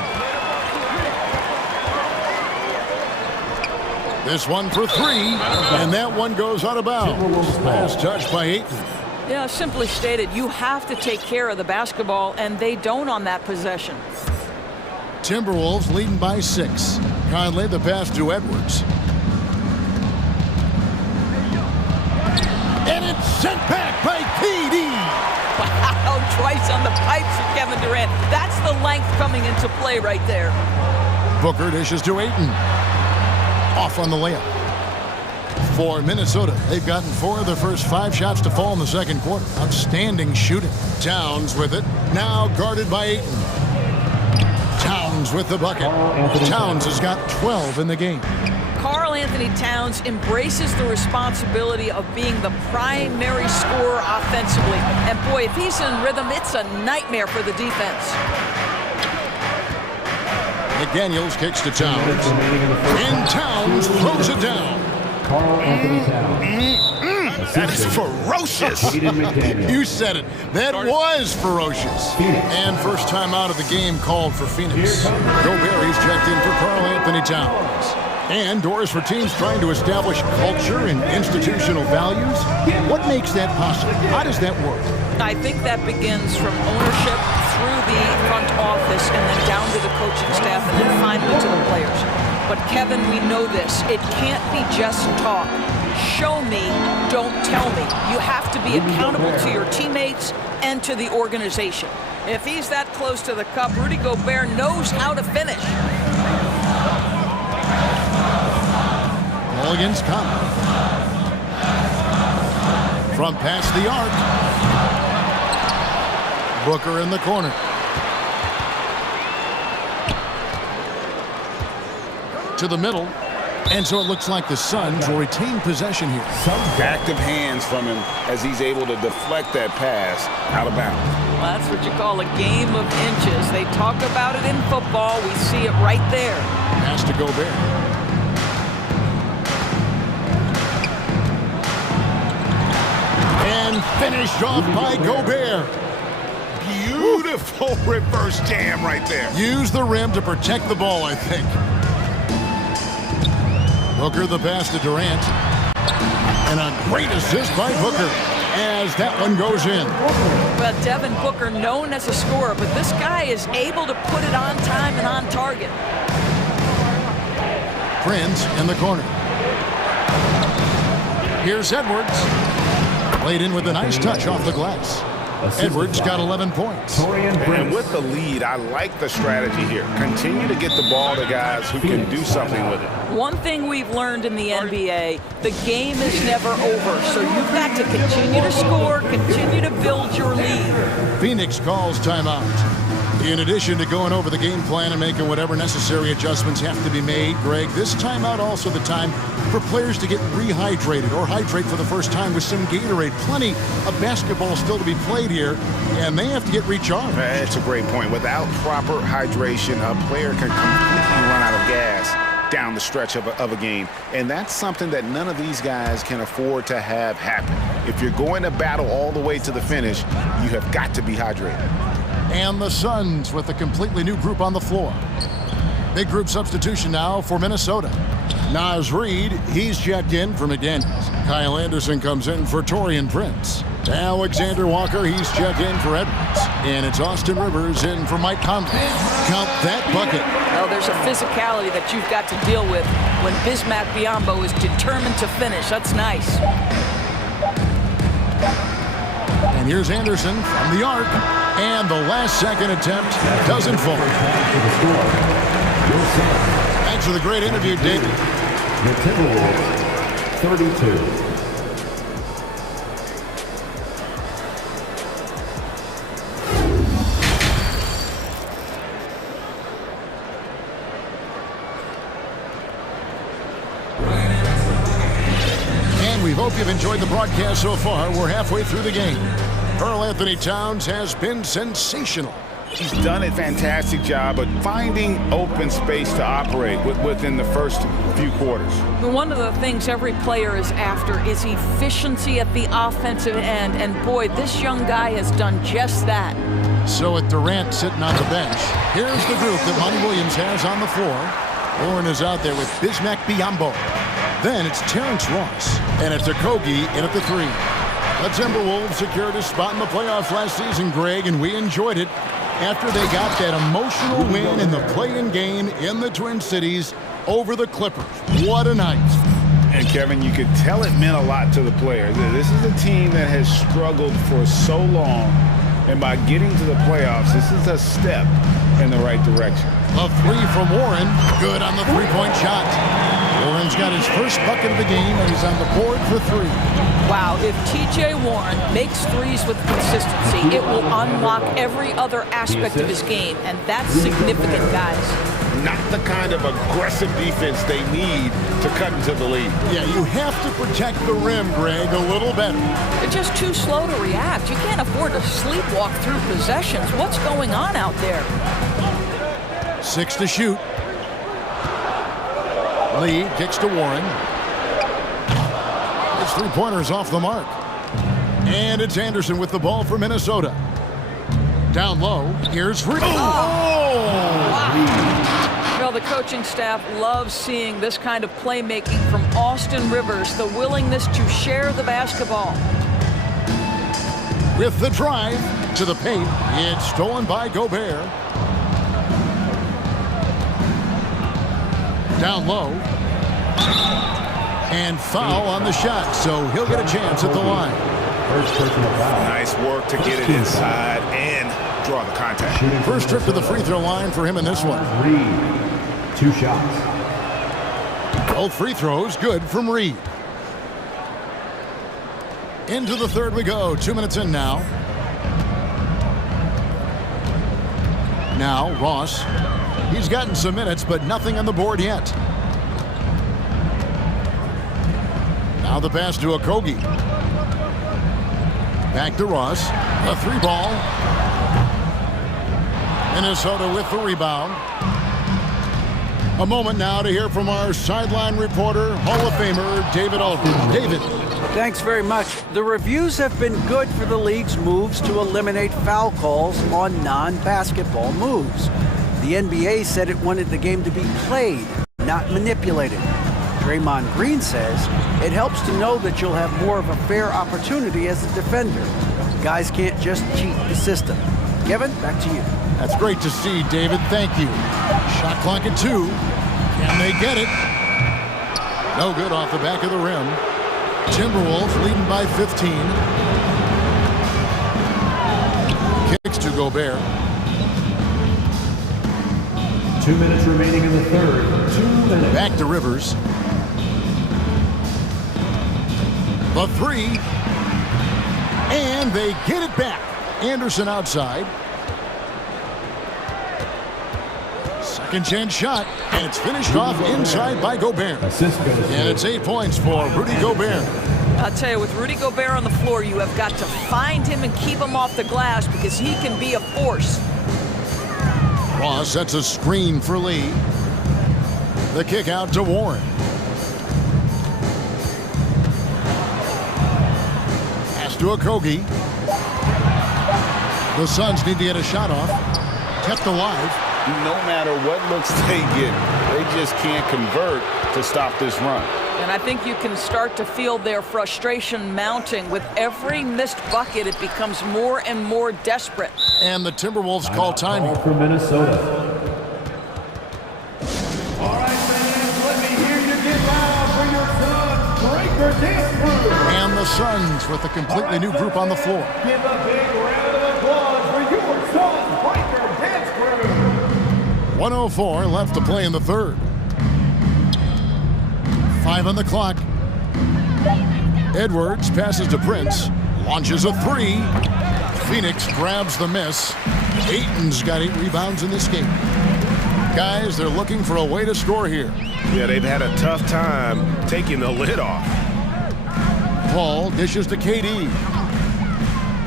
This one for 3, and that one goes out of bounds. Last touch by Ayton. Yeah, simply stated, you have to take care of the basketball, and they don't on that possession. Timberwolves leading by 6. Conley the pass to Edwards. And it's sent back by KD. Wow, twice on the pipes of Kevin Durant. That's the length coming into play right there. Booker dishes to Ayton. Off on the layup. For Minnesota, they've gotten 4 of their first 5 shots to fall in the second quarter. Outstanding shooting. Towns with it. Now guarded by Ayton. Towns with the bucket. Towns has got 12 in the game. Karl Anthony Towns embraces the responsibility of being the primary scorer offensively. And boy, if he's in rhythm, it's a nightmare for the defense. McDaniels kicks to Towns. And Towns throws it down. Karl Anthony Towns. That is ferocious. You said it. That was ferocious. And first time out of the game called for Phoenix. Gobert's checked in for Karl Anthony Towns. And doors for teams trying to establish culture and institutional values. What makes that possible? How does that work? I think that begins from ownership through the front office and then down to the coaching staff and then finally to the players. But Kevin, we know this. It can't be just talk. Show me, don't tell me. You have to be accountable to your teammates and to the organization. If he's that close to the cup, Rudy Gobert knows how to finish. Mulligan's come. From past the arc. Booker in the corner. To the middle. And so it looks like the Suns will retain possession here. Active hands from him as he's able to deflect that pass out of bounds. Well, that's what you call a game of inches. They talk about it in football. We see it right there. Pass to Gobert. And finished off by Gobert. Beautiful reverse jam right there. Use the rim to protect the ball, I think. Booker the pass to Durant. And a great assist by Booker as that one goes in. Well, Devin Booker, known as a scorer, but this guy is able to put it on time and on target. Prince in the corner. Here's Edwards. Played in with a nice touch off the glass. Edwards got 11 points. And with the lead, I like the strategy here. Continue to get the ball to guys who can do something with it. One thing we've learned in the NBA, the game is never over. So you've got to continue to score, continue to build your lead. Phoenix calls timeout. In addition to going over the game plan and making whatever necessary adjustments have to be made, Greg, this timeout also the time for players to get rehydrated or hydrate for the first time with some Gatorade. Plenty of basketball still to be played here, and they have to get recharged. That's a great point. Without proper hydration, a player can completely run out of gas down the stretch of a game. And that's something that none of these guys can afford to have happen. If you're going to battle all the way to the finish, you have got to be hydrated. And the Suns with a completely new group on the floor. Big group substitution now for Minnesota. Naz Reid, he's checked in for McDaniels. Kyle Anderson comes in for Taurean Prince. Alexander Walker, he's checked in for Edwards. And it's Austin Rivers in for Mike Conley. Count that bucket. Well, there's a physicality that you've got to deal with when Bismack Biyombo is determined to finish. That's nice. And here's Anderson from the arc. And the last second attempt doesn't fall. Thanks for the great interview, David. The Timberwolves, 32. And we hope you've enjoyed the broadcast so far. We're halfway through the game. Karl Anthony Towns has been sensational. He's done a fantastic job of finding open space to operate within the first few quarters. One of the things every player is after is efficiency at the offensive end, and boy, this young guy has done just that. So with Durant sitting on the bench, here's the group that Monty Williams has on the floor. Warren is out there with Bismack Biyombo. Then it's Terrence Ross, and it's Okogie in at the 3. The Timberwolves secured a spot in the playoffs last season, Greg, and we enjoyed it after they got that emotional win in the play-in game in the Twin Cities over the Clippers. What a night. And Kevin, you could tell it meant a lot to the players. This is a team that has struggled for so long, and by getting to the playoffs, this is a step in the right direction. A 3 from Warren, good on the three-point shot. Warren's got his first bucket of the game, and he's on the board for 3. Wow, if T.J. Warren makes threes with consistency, it will unlock every other aspect of his game, and that's significant, guys. Not the kind of aggressive defense they need to cut into the lead. Yeah, you have to protect the rim, Greg, a little better. They're just too slow to react. You can't afford to sleepwalk through possessions. What's going on out there? 6 to shoot. Lee kicks to Warren. His three-pointer's off the mark. And it's Anderson with the ball for Minnesota. Down low, here's Reid. Well, the coaching staff loves seeing this kind of playmaking from Austin Rivers, the willingness to share the basketball. With the drive to the paint, it's stolen by Gobert. Down low. And foul on the shot, so he'll get a chance at the line. First personal foul. Nice work to get it inside and draw the contact. First trip to the free throw line for him in this one. Reed. 2 shots. Both free throws good from Reed. Into the third we go. 2 minutes in now. Now Ross. He's gotten some minutes, but nothing on the board yet. Now the pass to Okogie. Back to Ross. A 3-ball. Minnesota with the rebound. A moment now to hear from our sideline reporter, Hall of Famer David Aldridge. David. Thanks very much. The reviews have been good for the league's moves to eliminate foul calls on non-basketball moves. The NBA said it wanted the game to be played, not manipulated. Draymond Green says it helps to know that you'll have more of a fair opportunity as a defender. Guys can't just cheat the system. Kevin, back to you. That's great to see, David. Thank you. Shot clock at 2. Can they get it? No good off the back of the rim. Timberwolves leading by 15. Kicks to Gobert. 2 minutes remaining in the third. 2 minutes. Back to Rivers. The 3. And they get it back. Anderson outside. Second chance shot, and it's finished off inside by Gobert. And it's 8 points for Rudy Gobert. I'll tell you, with Rudy Gobert on the floor, you have got to find him and keep him off the glass because he can be a force. Ross sets a screen for Lee. The kick out to Warren. Pass to Okogie. The Suns need to get a shot off. Kept alive. No matter what looks they get, they just can't convert to stop this run. And I think you can start to feel their frustration mounting. With every missed bucket, it becomes more and more desperate. And the Timberwolves call time. For Minnesota. All right, fans, let me hear you get loud for your Suns Breaker Dance Crew. And the Suns with a completely new group on the floor. Give a big round of applause for your Suns Breaker Dance Crew. 1:04 left to play in the third. 5 on the clock. Edwards passes to Prince. Launches a 3. Phoenix grabs the miss. Ayton's got 8 rebounds in this game. Guys, they're looking for a way to score here. Yeah, they've had a tough time taking the lid off. Paul dishes to KD.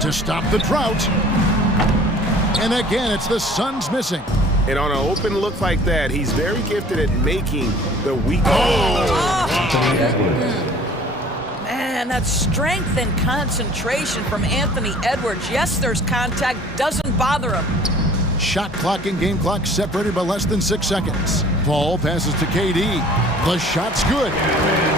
To stop the drought. And again, it's the Suns missing. And on an open look like that, he's very gifted at making the weak. Man, that strength and concentration from Anthony Edwards. Yes, there's contact, doesn't bother him. Shot clock and game clock separated by less than 6 seconds. Paul passes to KD. The shot's good.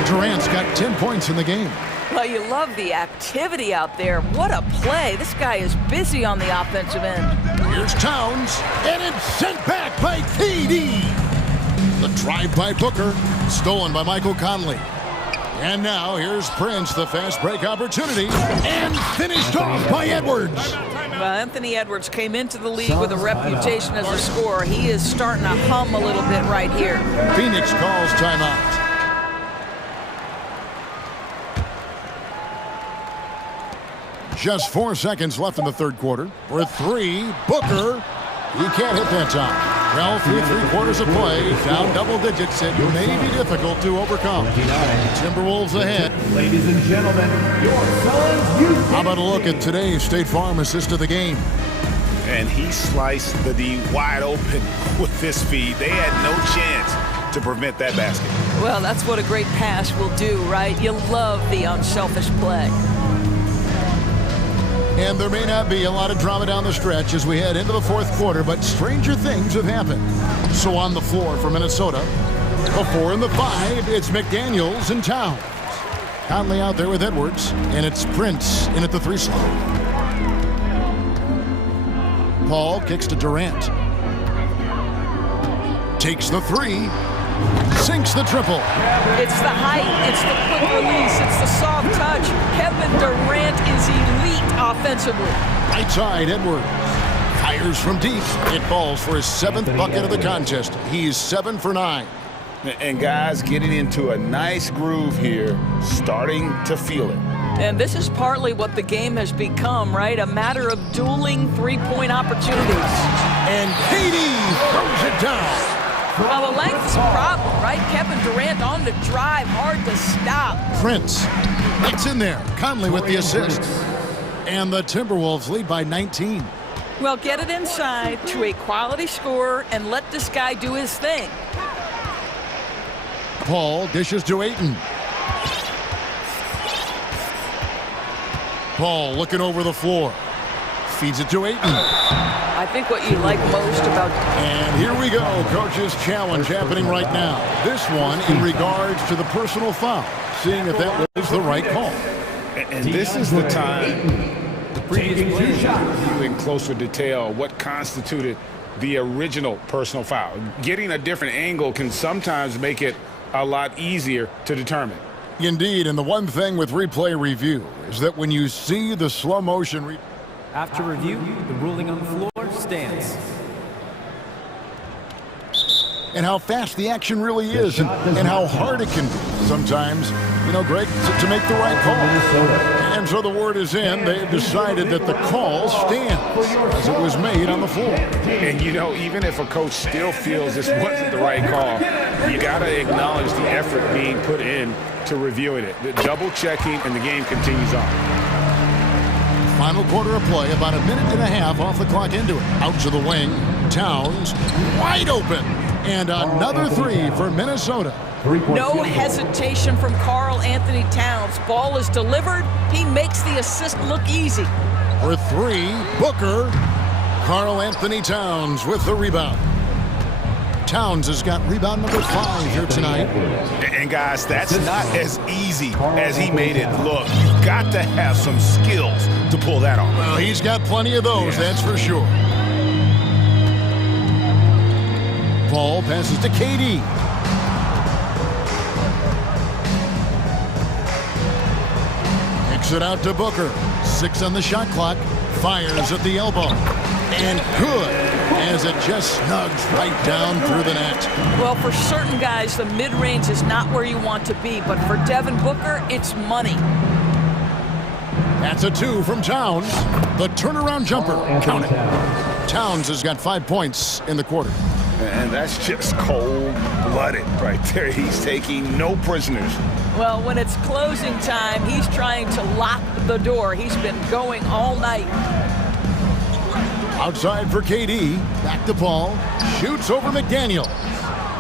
Durant's got 10 points in the game. Well, you love the activity out there. What a play. This guy is busy on the offensive end. Here's Towns, and it's sent back by KD. The drive by Booker, stolen by Michael Conley. And now here's Prince, the fast break opportunity, and finished off by Edwards. Well, Anthony Edwards came into the league with a reputation as a scorer. He is starting to hum a little bit right here. Phoenix calls timeout. Just 4 seconds left in the third quarter. For 3, Booker. He can't hit that time. Well, through 3/4 of play, down double digits, it may be difficult to overcome. Timberwolves ahead. Ladies and gentlemen, your Suns youth. How about a look at today's State Farm assist of the game? And he sliced the D wide open with this feed. They had no chance to prevent that basket. Well, that's what a great pass will do, right? You love the unselfish play. And there may not be a lot of drama down the stretch as we head into the fourth quarter, but stranger things have happened. So on the floor for Minnesota, the 4 and the 5, it's McDaniels and Towns. Conley out there with Edwards, and it's Prince in at the 3 slot. Paul kicks to Durant. Takes the 3. Sinks the triple. It's the height, it's the quick release, it's the soft touch. Kevin Durant is elite offensively. Right side, Edwards. Fires from deep. It falls for his 7th bucket of the contest. He's 7 for 9. And guys getting into a nice groove here, starting to feel it. And this is partly what the game has become, right? A matter of dueling three-point opportunities. And Katie throws it down. Well, the length is a problem, right? Kevin Durant on the drive, hard to stop. Prince, it's in there. Conley with the assist. And the Timberwolves lead by 19. Well, get it inside to a quality scorer and let this guy do his thing. Paul dishes to Ayton. Paul looking over the floor. Feeds it to Ayton. I think what you like most about... And here we go. Coach's challenge happening right now. This one in regards to the personal foul. Seeing if that was the right call. And this is the time the previous players review in closer detail what constituted the original personal foul. Getting a different angle can sometimes make it a lot easier to determine. Indeed, and the one thing with replay review is that when you see the slow motion... After review, the ruling on the floor stands. And how fast the action really is and how hard it can be sometimes, you know, Greg, to make the right call. And so the word is in. They've decided that the call stands as it was made on the floor. And, you know, even if a coach still feels this wasn't the right call, you got to acknowledge the effort being put in to reviewing it. The double checking, and the game continues on. Final quarter of play, about a minute and a half off the clock into it. Out to the wing, Towns, wide open. And another three for Minnesota. No hesitation from Karl Anthony Towns. Ball is delivered. He makes the assist look easy. For three, Booker. Karl Anthony Towns with the rebound. Towns has got rebound number 5 here tonight. And guys, that's not as easy as he made it look. You've got to have some skills to pull that off. Well, he's got plenty of those, that's for sure. Paul passes to KD. Kicks it out to Booker. 6 on the shot clock. Fires at the elbow. And good, as it just snugs right down through the net. Well, for certain guys, the mid-range is not where you want to be, but for Devin Booker, it's money. That's a 2 from Towns. The turnaround jumper. Count it. Towns has got 5 points in the quarter. And that's just cold-blooded right there. He's taking no prisoners. Well, when it's closing time, he's trying to lock the door. He's been going all night. Outside for KD. Back to Paul. Shoots over McDaniel.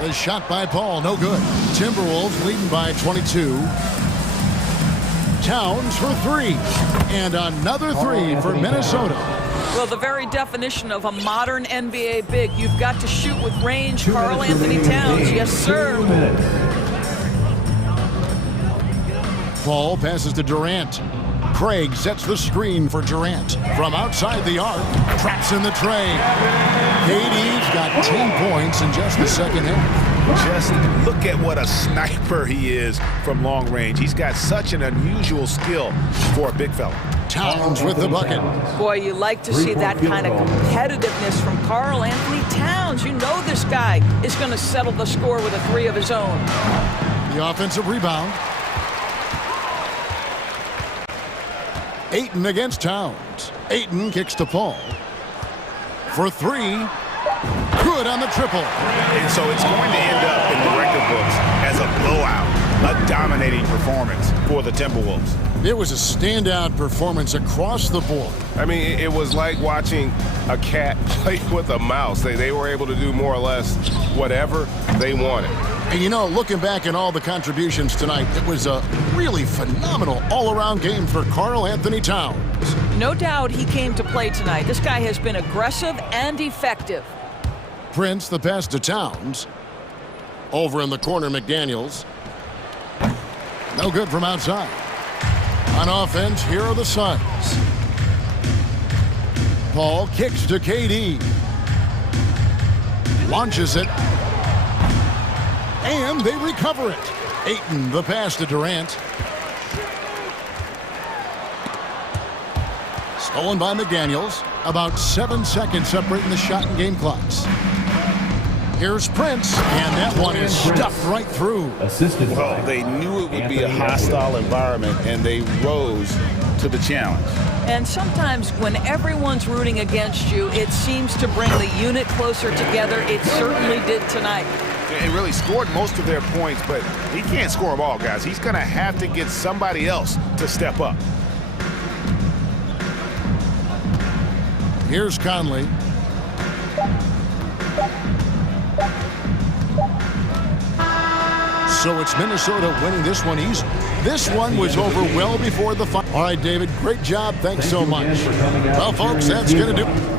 The shot by Paul, no good. Timberwolves leading by 22. Towns for 3. And another 3 for Minnesota. Well, the very definition of a modern NBA big. You've got to shoot with range. Karl Anthony Towns, yes, sir. Paul passes to Durant. Craig sets the screen for Durant. From outside the arc, traps in the tray. KD's got 10 points in just the second half. Just look at what a sniper he is from long range. He's got such an unusual skill for a big fella. Towns with the bucket. Boy, you like to see that kind of competitiveness from Karl Anthony Towns. You know this guy is going to settle the score with a 3 of his own. The offensive rebound. Ayton against Towns. Ayton kicks to Paul. For 3. Good on the triple. And so it's going to end up in the record books as a blowout, a dominating performance for the Timberwolves. It was a standout performance across the board. I mean, it was like watching a cat play with a mouse. They were able to do more or less whatever they wanted. And you know, looking back at all the contributions tonight, it was a really phenomenal all-around game for Karl Anthony Towns. No doubt he came to play tonight. This guy has been aggressive and effective. Prince, the pass to Towns. Over in the corner, McDaniels. No good from outside. On offense, here are the Suns. Paul kicks to KD. Launches it. And they recover it. Ayton, the pass to Durant. Stolen by McDaniels. About 7 seconds separating the shot and game clocks. Here's Prince, and that one is stuffed right through. Well, they knew it would be a hostile environment, and they rose to the challenge. And sometimes when everyone's rooting against you, it seems to bring the unit closer together. It certainly did tonight. He really scored most of their points, but he can't score them all, guys. He's going to have to get somebody else to step up. Here's Conley. So it's Minnesota winning this one easy. This one was over well before the final. All right, David, great job. Thanks so much. Well, folks, that's going to do it.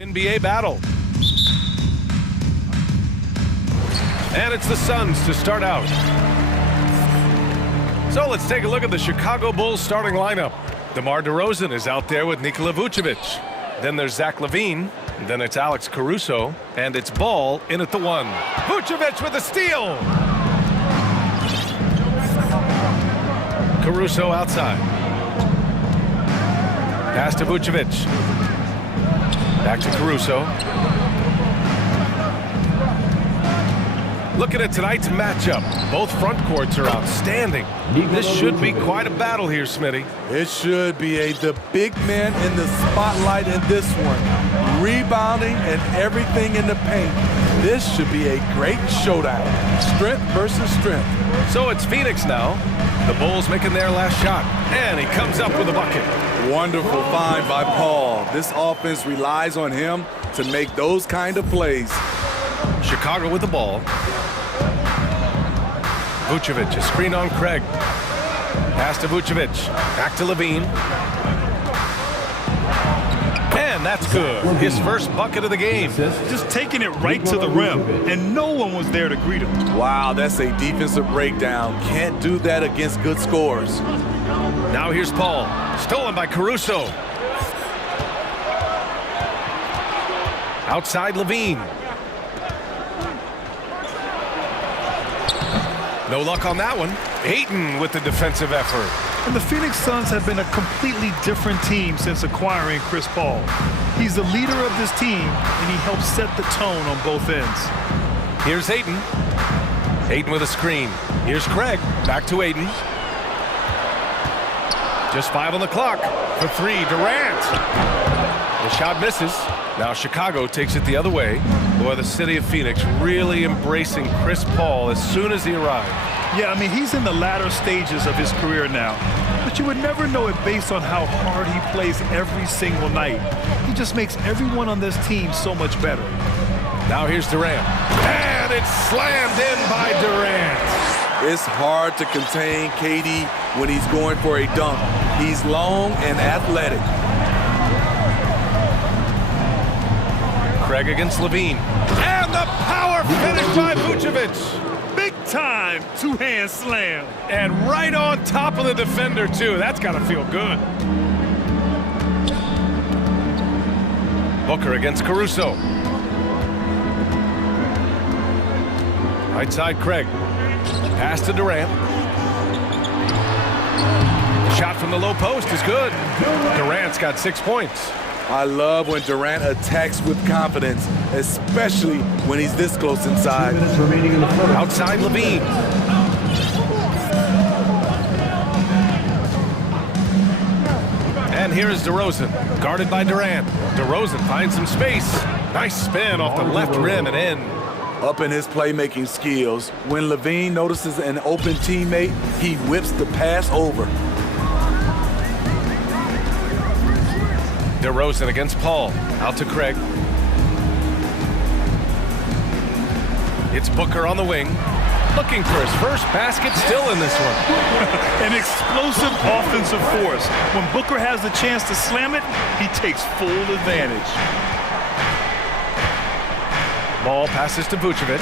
NBA battle. And it's the Suns to start out. So let's take a look at the Chicago Bulls starting lineup. DeMar DeRozan is out there with Nikola Vucevic. Then there's Zach LaVine. Then it's Alex Caruso. And it's Ball in at the 1. Vucevic with a steal. Caruso outside. Pass to Vucevic. Back to Caruso. Looking at tonight's matchup, both front courts are outstanding. This should be quite a battle here, Smitty. It should be the big man in the spotlight in this one. Rebounding and everything in the paint. This should be a great showdown. Strength versus strength. So it's Phoenix now. The Bulls making their last shot. And he comes up with a bucket. Wonderful find by Paul. This offense relies on him to make those kind of plays. Chicago with the ball. Vucevic, a screen on Craig. Pass to Vucevic. Back to LaVine. And that's good. His first bucket of the game. Just taking it right to the rim, and no one was there to greet him. Wow, that's a defensive breakdown. Can't do that against good scores. Now here's Paul. Stolen by Caruso. Outside LaVine. No luck on that one. Ayton with the defensive effort. And the Phoenix Suns have been a completely different team since acquiring Chris Paul. He's the leader of this team, and he helps set the tone on both ends. Here's Ayton. Ayton with a screen. Here's Craig. Back to Ayton. Just 5 on the clock. For 3, Durant. The shot misses. Now Chicago takes it the other way. Boy, the city of Phoenix really embracing Chris Paul as soon as he arrived. Yeah, I mean, he's in the latter stages of his career now. But you would never know it based on how hard he plays every single night. He just makes everyone on this team so much better. Now here's Durant. And it's slammed in by Durant. It's hard to contain KD when he's going for a dunk. He's long and athletic. Craig against LaVine. And the power finish by Vucevic. Big time two-hand slam. And right on top of the defender, too. That's got to feel good. Booker against Caruso. Right side, Craig. Pass to Durant. Shot from the low post is good. Durant's got 6 points. I love when Durant attacks with confidence, especially when he's this close inside. Outside LaVine. And here is DeRozan, guarded by Durant. DeRozan finds some space. Nice spin off the left rim and in. Up in his playmaking skills, when LaVine notices an open teammate, he whips the pass over. DeRozan against Paul. Out to Craig. It's Booker on the wing. Looking for his first basket still in this one. An explosive offensive force. When Booker has the chance to slam it, he takes full advantage. Ball passes to Vucevic.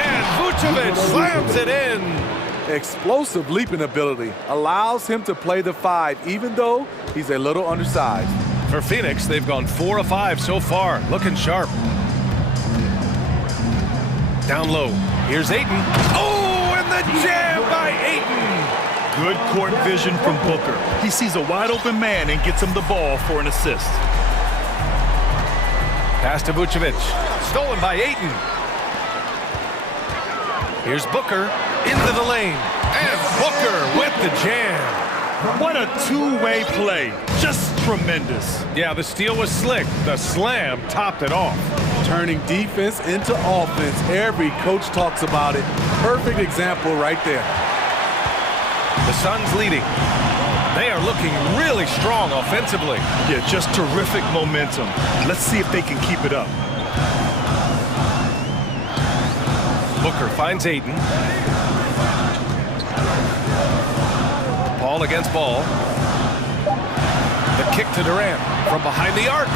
And Vucevic slams it in. Explosive leaping ability allows him to play the 5, even though he's a little undersized. For Phoenix, they've gone 4 of 5 so far. Looking sharp. Down low. Here's Ayton. Oh, and the jam by Ayton. Good court vision from Booker. He sees a wide open man and gets him the ball for an assist. Pass to Vucevic. Stolen by Ayton. Here's Booker into the lane. And Booker with the jam. What a two-way play. Just tremendous. Yeah, the steal was slick. The slam topped it off. Turning defense into offense. Every coach talks about it. Perfect example right there. The Suns leading. They are looking really strong offensively. Yeah, just terrific momentum. Let's see if they can keep it up. Booker finds Ayton. Ball against ball. The kick to Durant from behind the arc.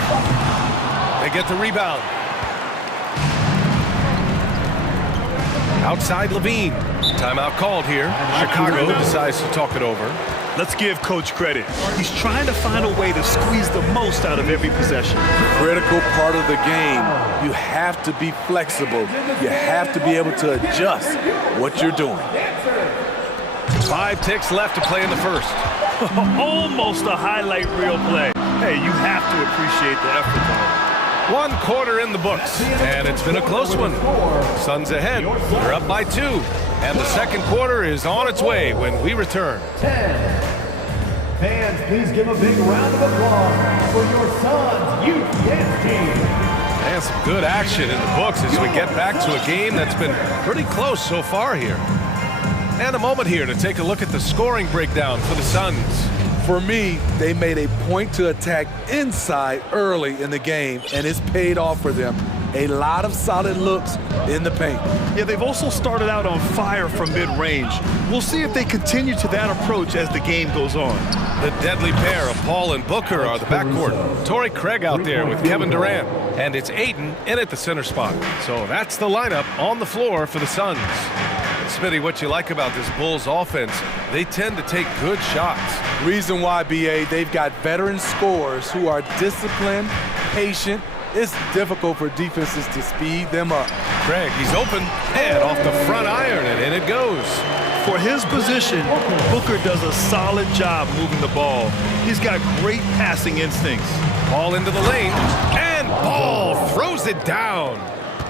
They get the rebound. Outside Levine. Timeout called here. Chicago decides to talk it over. Let's give Coach credit. He's trying to find a way to squeeze the most out of every possession. Critical part of the game. You have to be flexible. You have to be able to adjust what you're doing. 5 ticks left to play in the first. Almost a highlight reel play. Hey, you have to appreciate the effort, though. 1 quarter in the books, and it's been a close one. Suns ahead. They're up by 2, and the second quarter is on its way when we return. 10. Fans, please give a big round of applause for your Suns youth dance team. And some good action in the books as we get back to a game that's been pretty close so far here. And a moment here to take a look at the scoring breakdown for the Suns. For me, they made a point to attack inside early in the game, and it's paid off for them. A lot of solid looks in the paint. Yeah, they've also started out on fire from mid-range. We'll see if they continue to that approach as the game goes on. The deadly pair of Paul and Booker are the backcourt. Torrey Craig out there with Kevin Durant. And it's Ayton in at the center spot. So that's the lineup on the floor for the Suns. Smitty, what you like about this Bulls offense, they tend to take good shots. Reason why, B.A., they've got veteran scorers who are disciplined, patient. It's difficult for defenses to speed them up. Craig, he's open, and off the front iron, and in it goes. For his position, Booker does a solid job moving the ball. He's got great passing instincts. Ball into the lane, and Ball throws it down.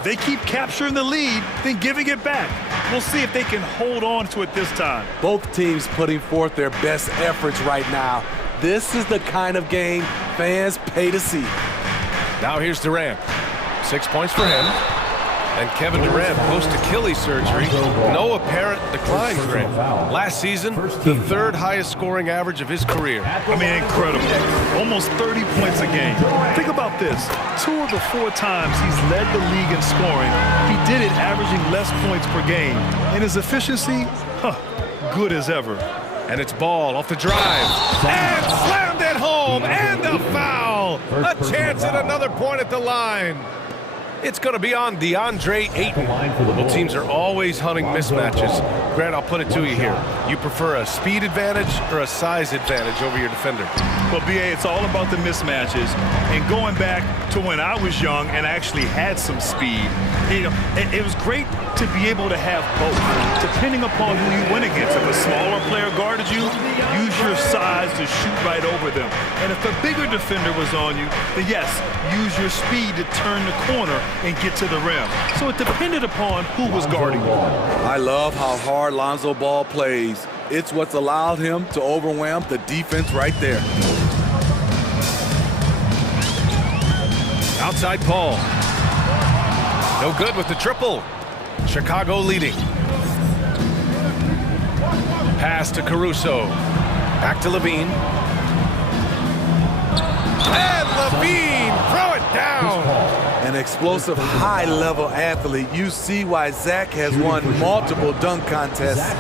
They keep capturing the lead, then giving it back. We'll see if they can hold on to it this time. Both teams putting forth their best efforts right now. This is the kind of game fans pay to see. Now here's Durant. 6 points for him. And Kevin Durant post-Achilles surgery. No apparent decline for him. Last season, the 3rd highest scoring average of his career. I mean, incredible. Almost 30 points a game. Think about this. 2 of the 4 times he's led the league in scoring, he did it averaging less points per game. And his efficiency, good as ever. And it's Ball off the drive. And slammed it home. And a foul. A chance at another point at the line. It's going to be on DeAndre Ayton. Well, teams are always hunting mismatches. Grant, I'll put it to you here. You prefer a speed advantage or a size advantage over your defender? Well, B.A., it's all about the mismatches. And going back to when I was young and actually had some speed, it was great to be able to have both, depending upon who you went against. If a smaller player guarded you, use your size to shoot right over them. And if a bigger defender was on you, then yes, use your speed to turn the corner and get to the rim. So it depended upon who was guarding you. I love how hard Lonzo Ball plays. It's what's allowed him to overwhelm the defense right there. Outside Paul. No good with the triple. Chicago leading. Pass to Caruso. Back to Levine. And Levine, throw it down. An explosive, high-level athlete. You see why Zach has won multiple dunk contests.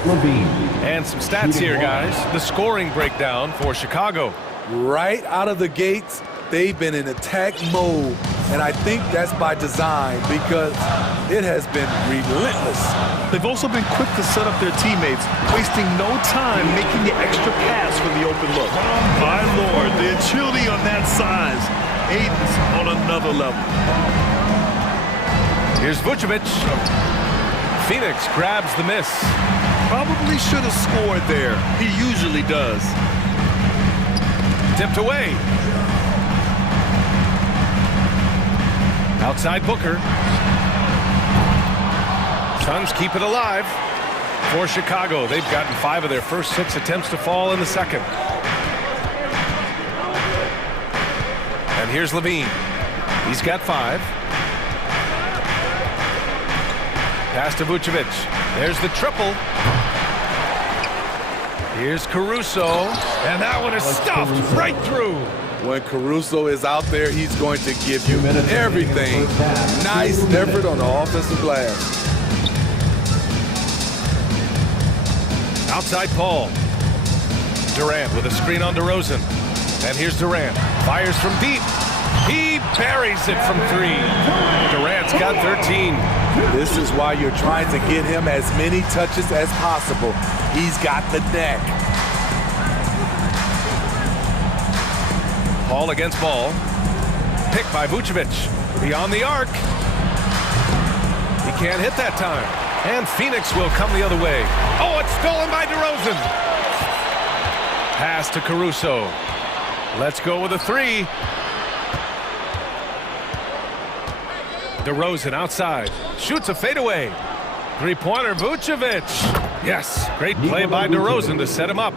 And some stats here, guys. The scoring breakdown for Chicago. Right out of the gates, they've been in attack mode. And I think that's by design because it has been relentless. They've also been quick to set up their teammates, wasting no time making the extra pass for the open look. My Lord, the agility on that size. Ayton's on another level. Here's Vucevic. Phoenix grabs the miss. Probably should have scored there. He usually does. Tipped away. Outside Booker. Suns keep it alive for Chicago. They've gotten 5 of their first 6 attempts to fall in the second. And here's Levine. He's got 5. Pass to Vucevic. There's the triple. Here's Caruso. And that one is stuffed right through. When Caruso is out there, he's going to give you everything. Nice effort on the offensive glass. Outside Paul. Durant with a screen on DeRozan. And here's Durant. Fires from deep. He buries it from 3. Durant's got 13. This is why you're trying to get him as many touches as possible. He's got the neck. Ball against ball. Picked by Vucevic. Beyond the arc. He can't hit that time. And Phoenix will come the other way. Oh, it's stolen by DeRozan. Pass to Caruso. Let's go with a 3. DeRozan outside. Shoots a fadeaway. Three-pointer, Vucevic. Yes, great play by DeRozan to set him up.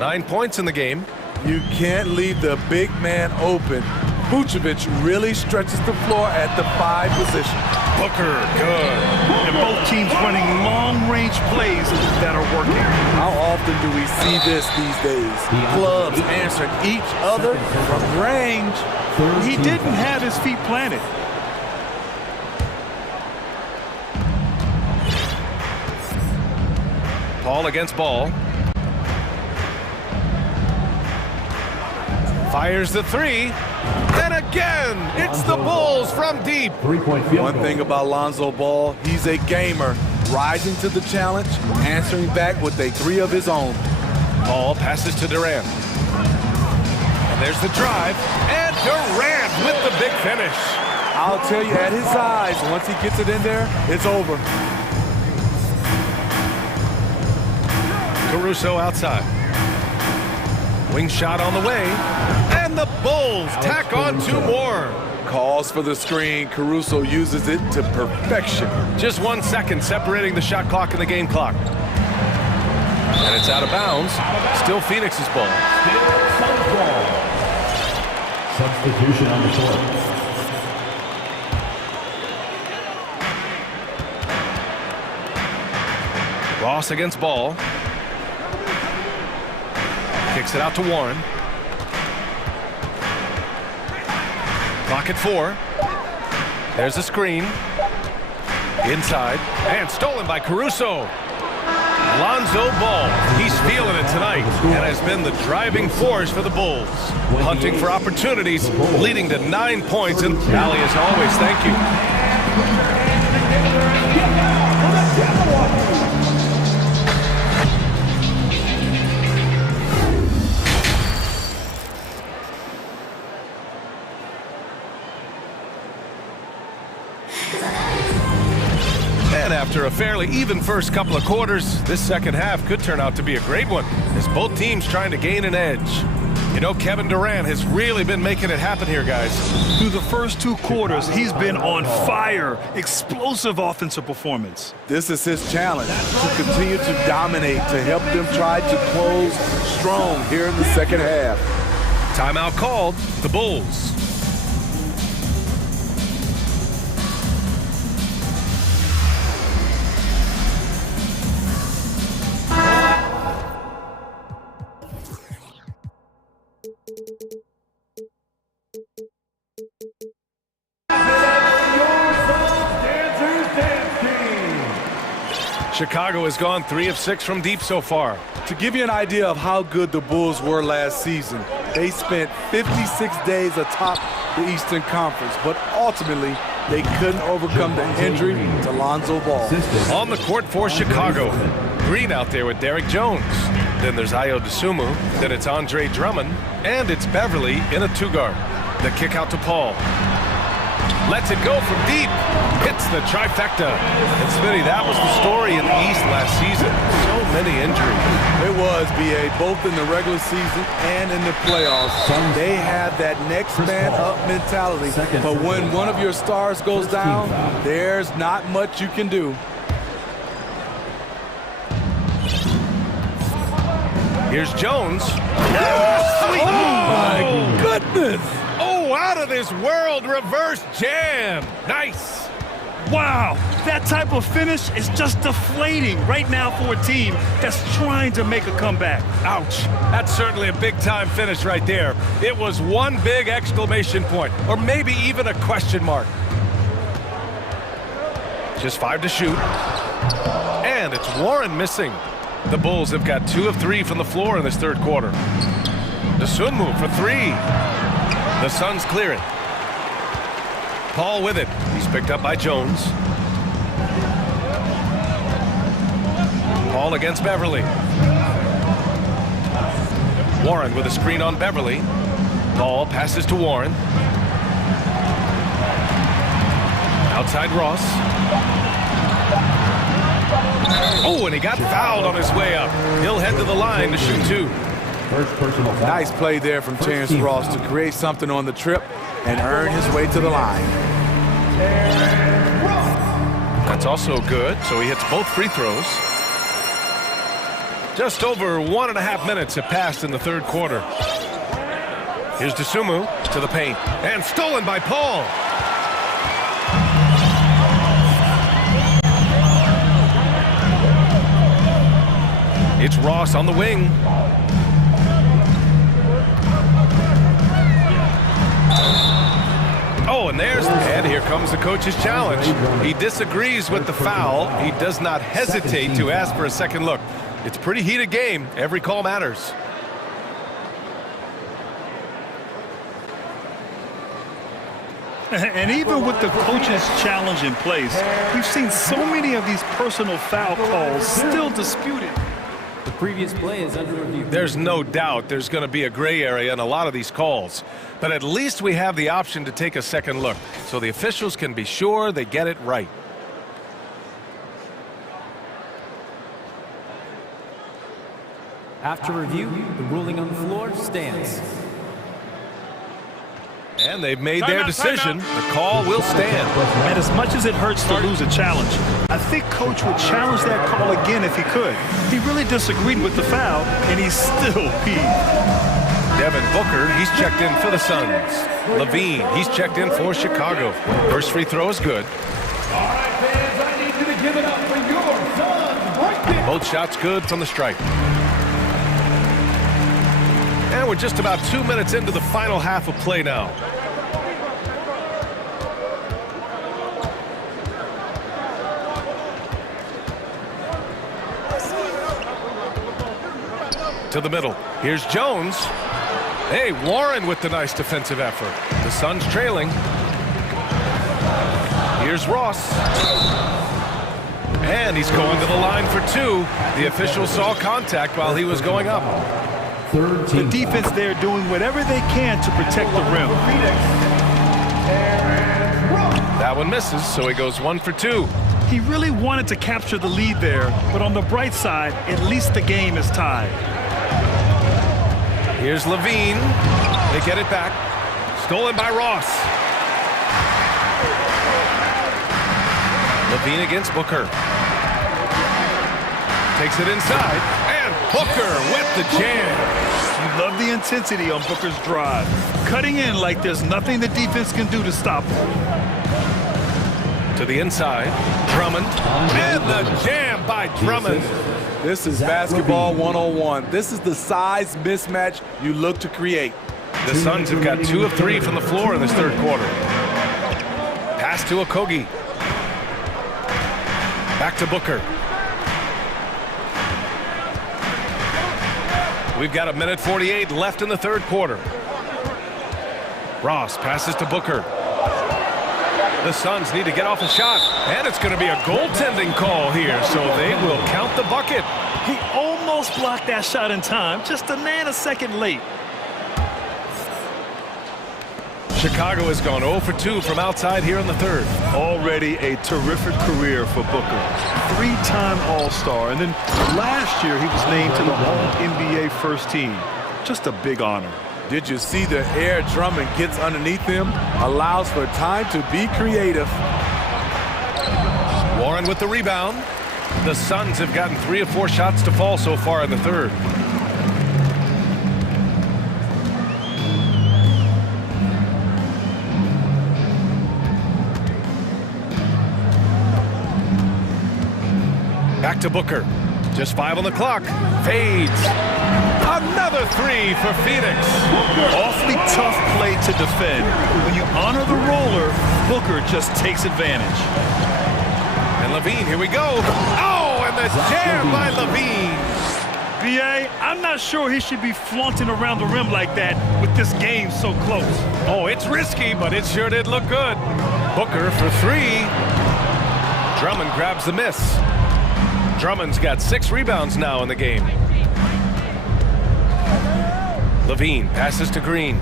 9 points in the game. You can't leave the big man open. Vucevic really stretches the floor at the 5 position. Booker, good. And both teams running long-range plays that are working. How often do we see this these days? Clubs answering each other from range. He didn't have his feet planted. Paul against ball. Fires the 3. And again, it's the Bulls from deep. One thing about Lonzo Ball, he's a gamer, rising to the challenge, answering back with a 3 of his own. Ball passes to Durant. And there's the drive. And Durant with the big finish. I'll tell you, at his size, once he gets it in there, it's over. Caruso outside. Wing shot on the way. And the Bulls tack on 2 more. Calls for the screen. Caruso uses it to perfection. Just 1 second separating the shot clock and the game clock. And it's out of bounds. Still Phoenix's ball. Substitution on the court. Ross against ball. Kicks it out to Warren. Clock at 4. There's a screen. Inside. And stolen by Caruso. Lonzo Ball. He's feeling it tonight and has been the driving force for the Bulls. Hunting for opportunities, leading to 9 points. And Allie, as always, thank you. And after a fairly even first couple of quarters, this second half could turn out to be a great one, as both teams trying to gain an edge. You know, Kevin Durant has really been making it happen here, guys. Through the first 2 quarters, he's been on fire. Explosive offensive performance. This is his challenge, to continue to dominate, to help them try to close strong here in the second half. Timeout called. The Bulls. Chicago has gone 3 of 6 from deep so far. To give you an idea of how good the Bulls were last season, they spent 56 days atop the Eastern Conference, but ultimately they couldn't overcome the injury to Lonzo Ball. On the court for Chicago, Green out there with Derek Jones. Then there's Ayo Dosunmu, then it's Andre Drummond, and it's Beverly in a 2-guard. The kick out to Paul. Lets it go from deep. Hits the trifecta. And Smitty, that was the story in the East last season. So many injuries. It was, B.A., both in the regular season and in the playoffs. They have that next man up mentality. But when one of your stars goes down, there's not much you can do. Here's Jones. Oh, my goodness. Oh, out of this world reverse jam. Nice. Wow, that type of finish is just deflating right now for a team that's trying to make a comeback. Ouch. That's certainly a big-time finish right there. It was one big exclamation point, or maybe even a question mark. Just 5 to shoot. And it's Warren missing. The Bulls have got 2 of 3 from the floor in this third quarter. Dosunmu for 3. The Suns clear it. Paul with it. He's picked up by Jones. Paul against Beverly. Warren with a screen on Beverly. Ball passes to Warren. Outside Ross. Oh, and he got fouled on his way up. He'll head to the line to shoot two. Nice play there from Terrence Ross to create something on the trip and earn his way to the line. That's also good, so he hits both free throws. Just over 1.5 minutes have passed in the third quarter. Here's Dosunmu to the paint, and stolen by Paul. It's Ross on the wing. Oh, and here comes the coach's challenge. He disagrees with the foul. He does not hesitate to ask for a second look. It's a pretty heated game. Every call matters. And even with the coach's challenge in place, we've seen so many of these personal foul calls still disputed. The previous play is under review. There's no doubt there's going to be a gray area in a lot of these calls. But at least we have the option to take a second look, so the officials can be sure they get it right. After review, the ruling on the floor stands. And they've made their decision. The call will stand. And as much as it hurts to lose a challenge, I think Coach would challenge that call again if he could. He really disagreed with the foul, and he's still peeved. Devin Booker, he's checked in for the Suns. Levine, he's checked in for Chicago. First free throw is good. All right, fans, I need you to give it up for your Suns. Right there. Both shots good from the stripe. And we're just about 2 minutes into the final half of play now. To the middle. Here's Jones. Hey, Warren with the nice defensive effort. The Suns trailing. Here's Ross. And he's going to the line for two. The official saw contact while he was going up. The defense there doing whatever they can to protect the rim. That one misses, so he goes 1 for 2. He really wanted to capture the lead there, but on the bright side, at least the game is tied. Here's Levine. They get it back. Stolen by Ross. Levine against Booker. Takes it inside. And Booker with the jam. You love the intensity on Booker's drive. Cutting in like there's nothing the defense can do to stop him. To the inside. Drummond. And the jam by Drummond. This is basketball 101. This is the size mismatch you look to create. The Suns have got 2 of 3 from the floor in this third quarter. Pass to Okogie. Back to Booker. We've got 1:48 left in the third quarter. Ross passes to Booker. The Suns need to get off a shot, and it's going to be a goaltending call here, so they will count the bucket. He almost blocked that shot in time, just a nanosecond late. Chicago has gone 0 for 2 from outside here in the third. Already a terrific career for Booker. 3-time All-Star, and then last year he was named to the All-NBA first team. Just a big honor. Did you see the air Drummond gets underneath him? Allows for time to be creative. Warren with the rebound. The Suns have gotten 3 of 4 shots to fall so far in the third. Back to Booker. Just 5 on the clock. Fades. Another 3 for Phoenix. Awfully tough play to defend. When you honor the roller, Booker just takes advantage. And Levine, here we go. Oh, and the jam by Levine. B.A., I'm not sure he should be flaunting around the rim like that with this game so close. Oh, it's risky, but it sure did look good. Booker for three. Drummond grabs the miss. Drummond's got 6 rebounds now in the game. Levine passes to Green.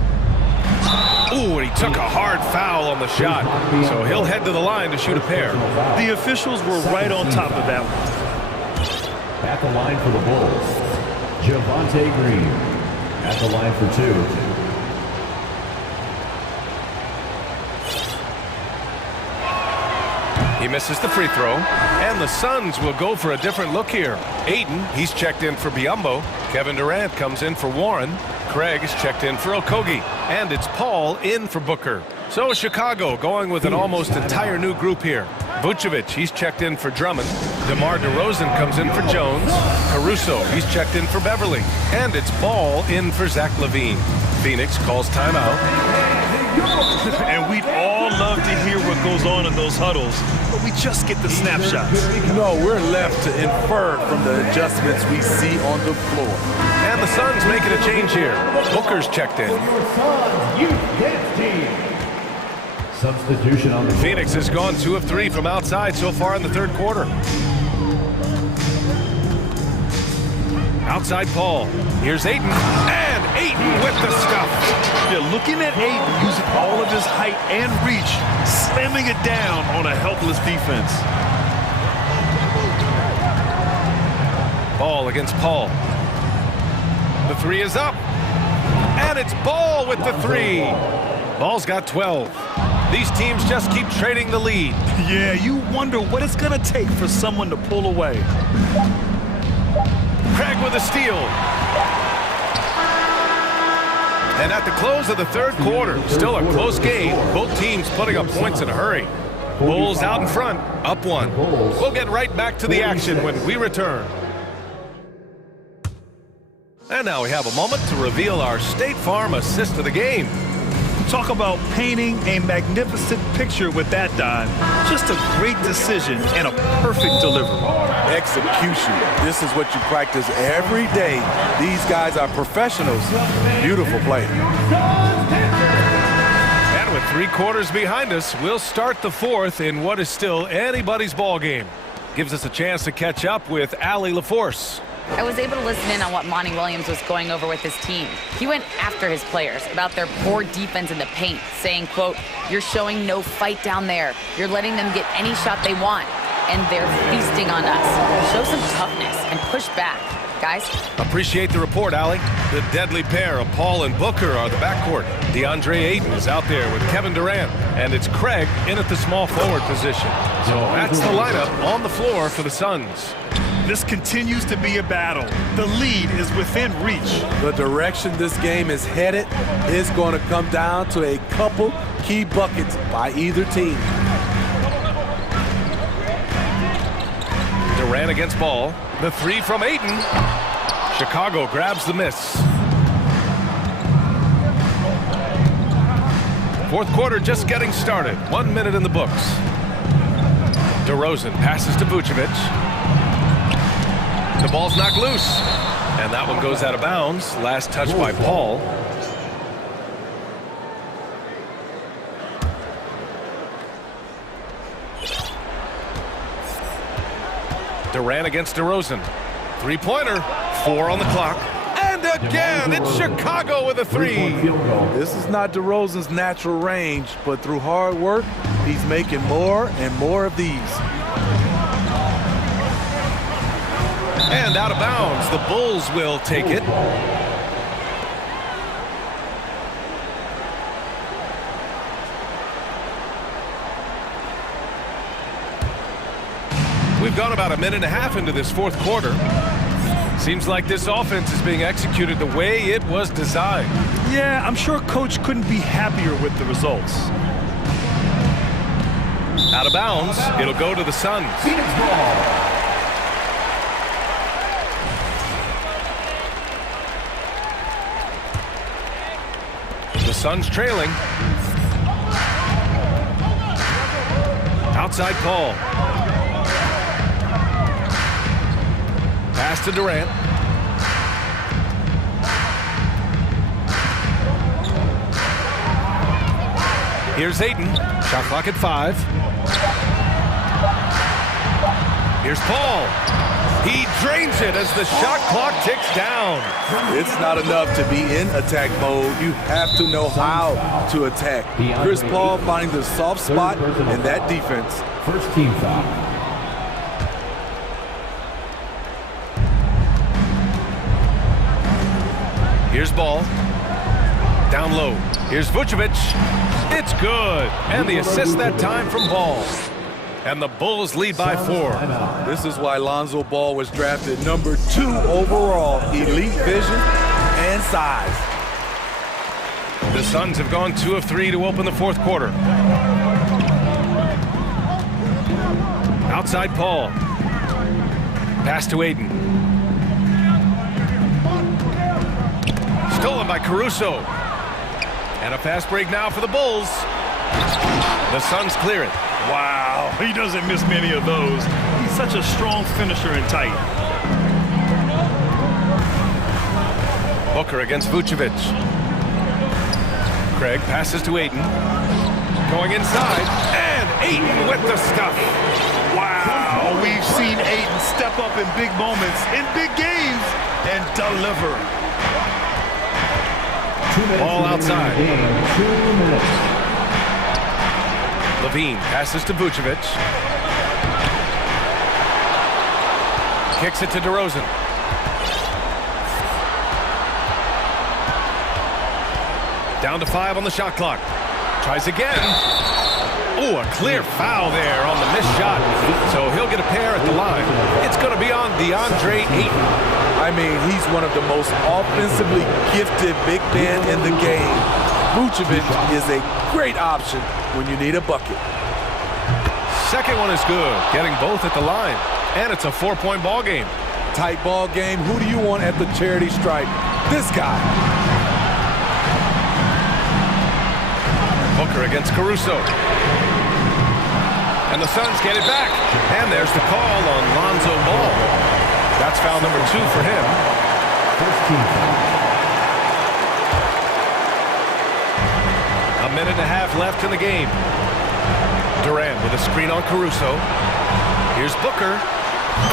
Ooh, and he took a hard foul on the shot. So he'll head to the line to shoot a pair. The officials were right on top of that one. At the line for the Bulls, Javonte Green. At the line for 2. He misses the free throw, and the Suns will go for a different look here. Ayton, he's checked in for Biyombo. Kevin Durant comes in for Warren. Craig is checked in for Okogie. And it's Paul in for Booker. So Chicago going with an almost entire new group here. Vucevic, he's checked in for Drummond. DeMar DeRozan comes in for Jones. Caruso, he's checked in for Beverly. And it's Ball in for Zach LaVine. Phoenix calls timeout. And we'd all love to hear what goes on in those huddles, but we just get the snapshots. No, we're left to infer from the adjustments we see on the floor. And the Suns making a change here. Booker's checked in. Substitution on the Phoenix has gone 2 of 3 from outside so far in the third quarter. Outside Paul. Here's Ayton. And Ayton with the stuff. Yeah, looking at Ayton using all of his height and reach, slamming it down on a helpless defense. Ball against Paul. The 3 is up. And it's Ball with the 3. Ball's got 12. These teams just keep trading the lead. Yeah, you wonder what it's going to take for someone to pull away. Craig with a steal. And at the close of the third quarter, still a close game. Both teams putting up points in a hurry. Bulls out in front, up 1. We'll get right back to the action when we return. And now we have a moment to reveal our State Farm assist of the game. Talk about painting a magnificent picture with that, Don. Just a great decision and a perfect delivery. Execution. This is what you practice every day. These guys are professionals. Beautiful play. And with 3 quarters behind us, we'll start the fourth in what is still anybody's ball game. Gives us a chance to catch up with Allie LaForce. I was able to listen in on what Monty Williams was going over with his team. He went after his players about their poor defense in the paint, saying, quote, "You're showing no fight down there. You're letting them get any shot they want, and they're feasting on us. Show some toughness and push back, guys." Appreciate the report, Allie. The deadly pair of Paul and Booker are the backcourt. DeAndre Ayton is out there with Kevin Durant, and it's Craig in at the small forward position. So that's the lineup on the floor for the Suns. This continues to be a battle. The lead is within reach. The direction this game is headed is going to come down to a couple key buckets by either team. Durant against Ball. The 3 from Ayton. Chicago grabs the miss. Fourth quarter just getting started. 1 minute in the books. DeRozan passes to Vucevic. The ball's knocked loose, and that one goes out of bounds. Last touch by Paul. Durant against DeRozan. 3-pointer, 4 on the clock. And again, it's Chicago with a 3. This is not DeRozan's natural range, but through hard work, he's making more and more of these. And out of bounds, the Bulls will take it. We've gone about a minute and a half into this fourth quarter. Seems like this offense is being executed the way it was designed. Yeah, I'm sure Coach couldn't be happier with the results. Out of bounds, it'll go to the Suns. Phoenix ball. The Suns trailing. Outside Paul. Pass to Durant. Here's Aiden. Shot clock at 5. Here's Paul. He drains it as the shot clock ticks down. It's not enough to be in attack mode. You have to know how to attack. Chris Paul finding the soft spot in that defense. First team foul. Here's Ball. Down low. Here's Vucevic. It's good. And the assist that time from Ball. And the Bulls lead by 4. This is why Lonzo Ball was drafted number 2 overall. Elite vision and size. The Suns have gone 2 of 3 to open the fourth quarter. Outside Paul. Pass to Aiden. Stolen by Caruso. And a fast break now for the Bulls. The Suns clear it. Wow, he doesn't miss many of those. He's such a strong finisher and tight. Booker against Vucevic. Craig passes to Aiden. Going inside. And Aiden with the stuff. Wow, we've seen Aiden step up in big moments, in big games, and deliver. Ball outside. 2 minutes. Levine passes to Vucevic. Kicks it to DeRozan. Down to 5 on the shot clock. Tries again. Oh, a clear foul there on the missed shot. So he'll get a pair at the line. It's going to be on DeAndre Ayton. I mean, he's one of the most offensively gifted big men in the game. Vucevic is a great option when you need a bucket. Second one is good, getting both at the line. And it's a 4-point ball game. Tight ball game. Who do you want at the charity stripe? This guy. Booker against Caruso. And the Suns get it back. And there's the call on Lonzo Ball. That's foul number 2 for him. First team foul. A minute and a half left in the game. Durant with a screen on Caruso. Here's Booker.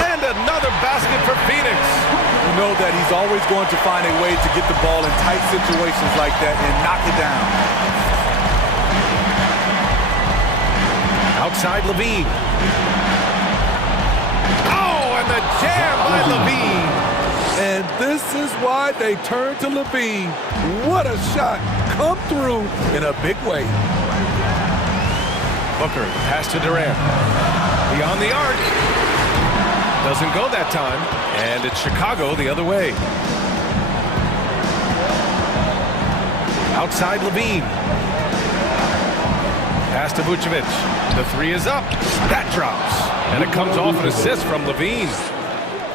And another basket for Phoenix. You know that he's always going to find a way to get the ball in tight situations like that and knock it down. Outside Levine. Oh, and the jam by Levine. And this is why they turn to Levine. What a shot. Come through in a big way. Booker, pass to Durant. Beyond the arc. Doesn't go that time. And it's Chicago the other way. Outside Levine. Pass to Vucevic. The 3 is up. That drops. And it comes off an assist from Levine.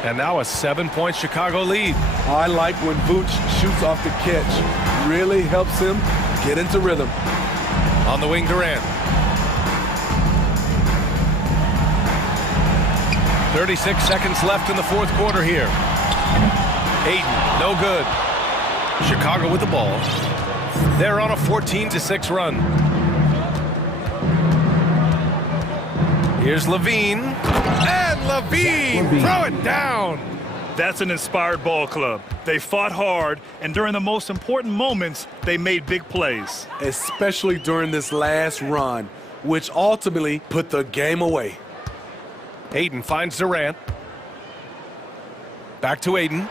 And now a 7-point Chicago lead. I like when Vooch shoots off the catch. Really helps him get into rhythm. On the wing, Durant. 36 seconds left in the fourth quarter here. Aiden, no good. Chicago with the ball. They're on a 14-6 run. Here's Levine. And Levine, throw it down. That's an inspired ball club. They fought hard, and during the most important moments, they made big plays. Especially during this last run, which ultimately put the game away. Aiden finds Durant. Back to Aiden.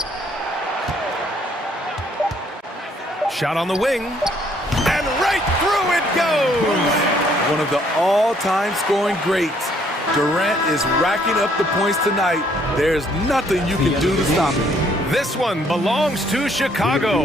Shot on the wing. And right through it goes! One of the all-time scoring greats. Durant is racking up the points tonight. There's nothing you can do to stop him. This one belongs to Chicago.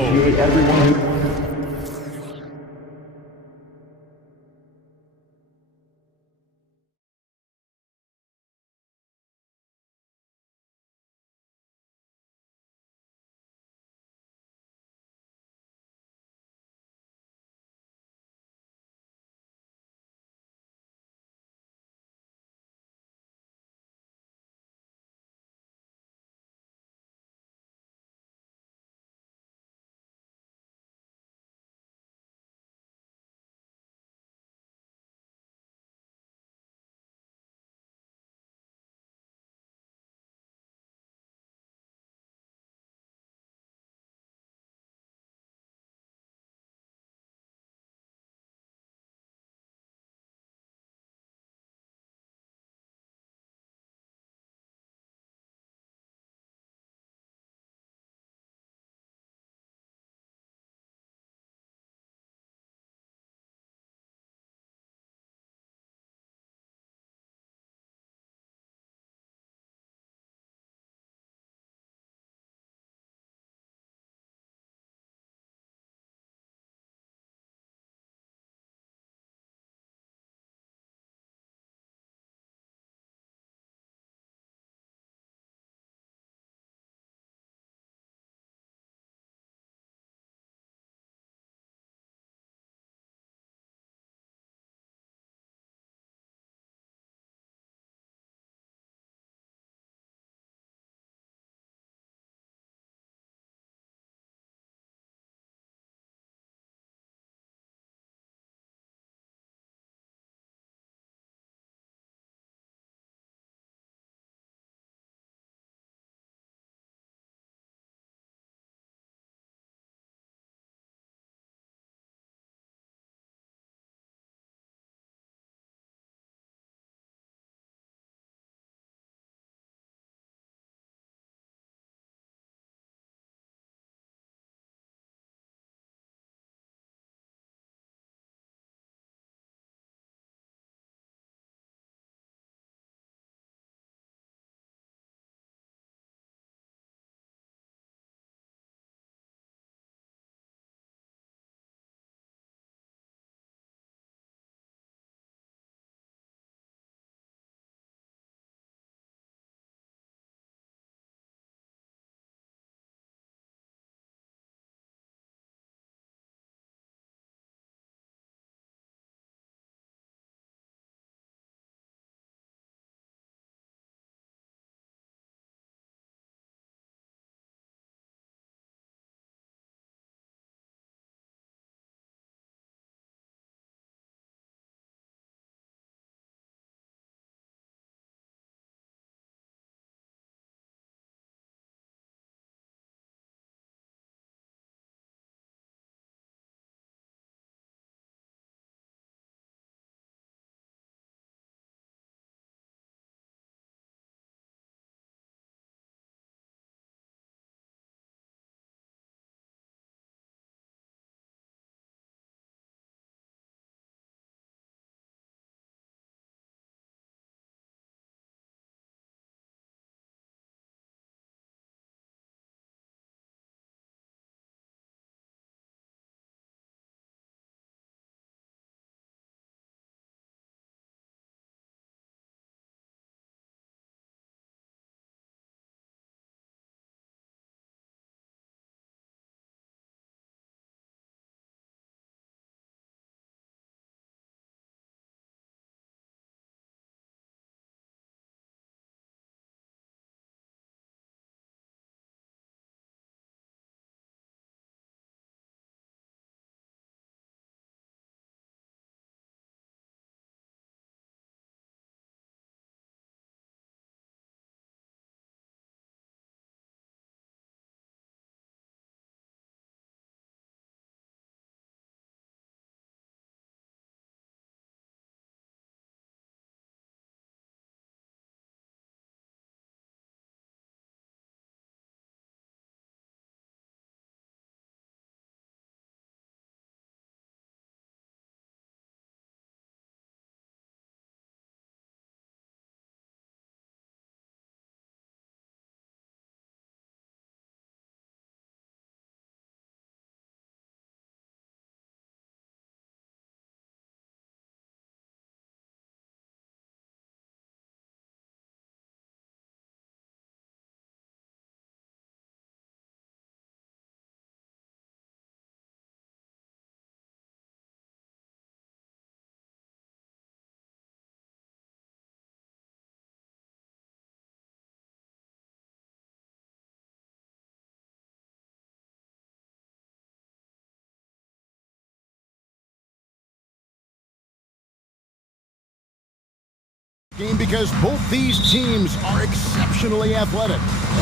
game because both these teams are exceptionally athletic.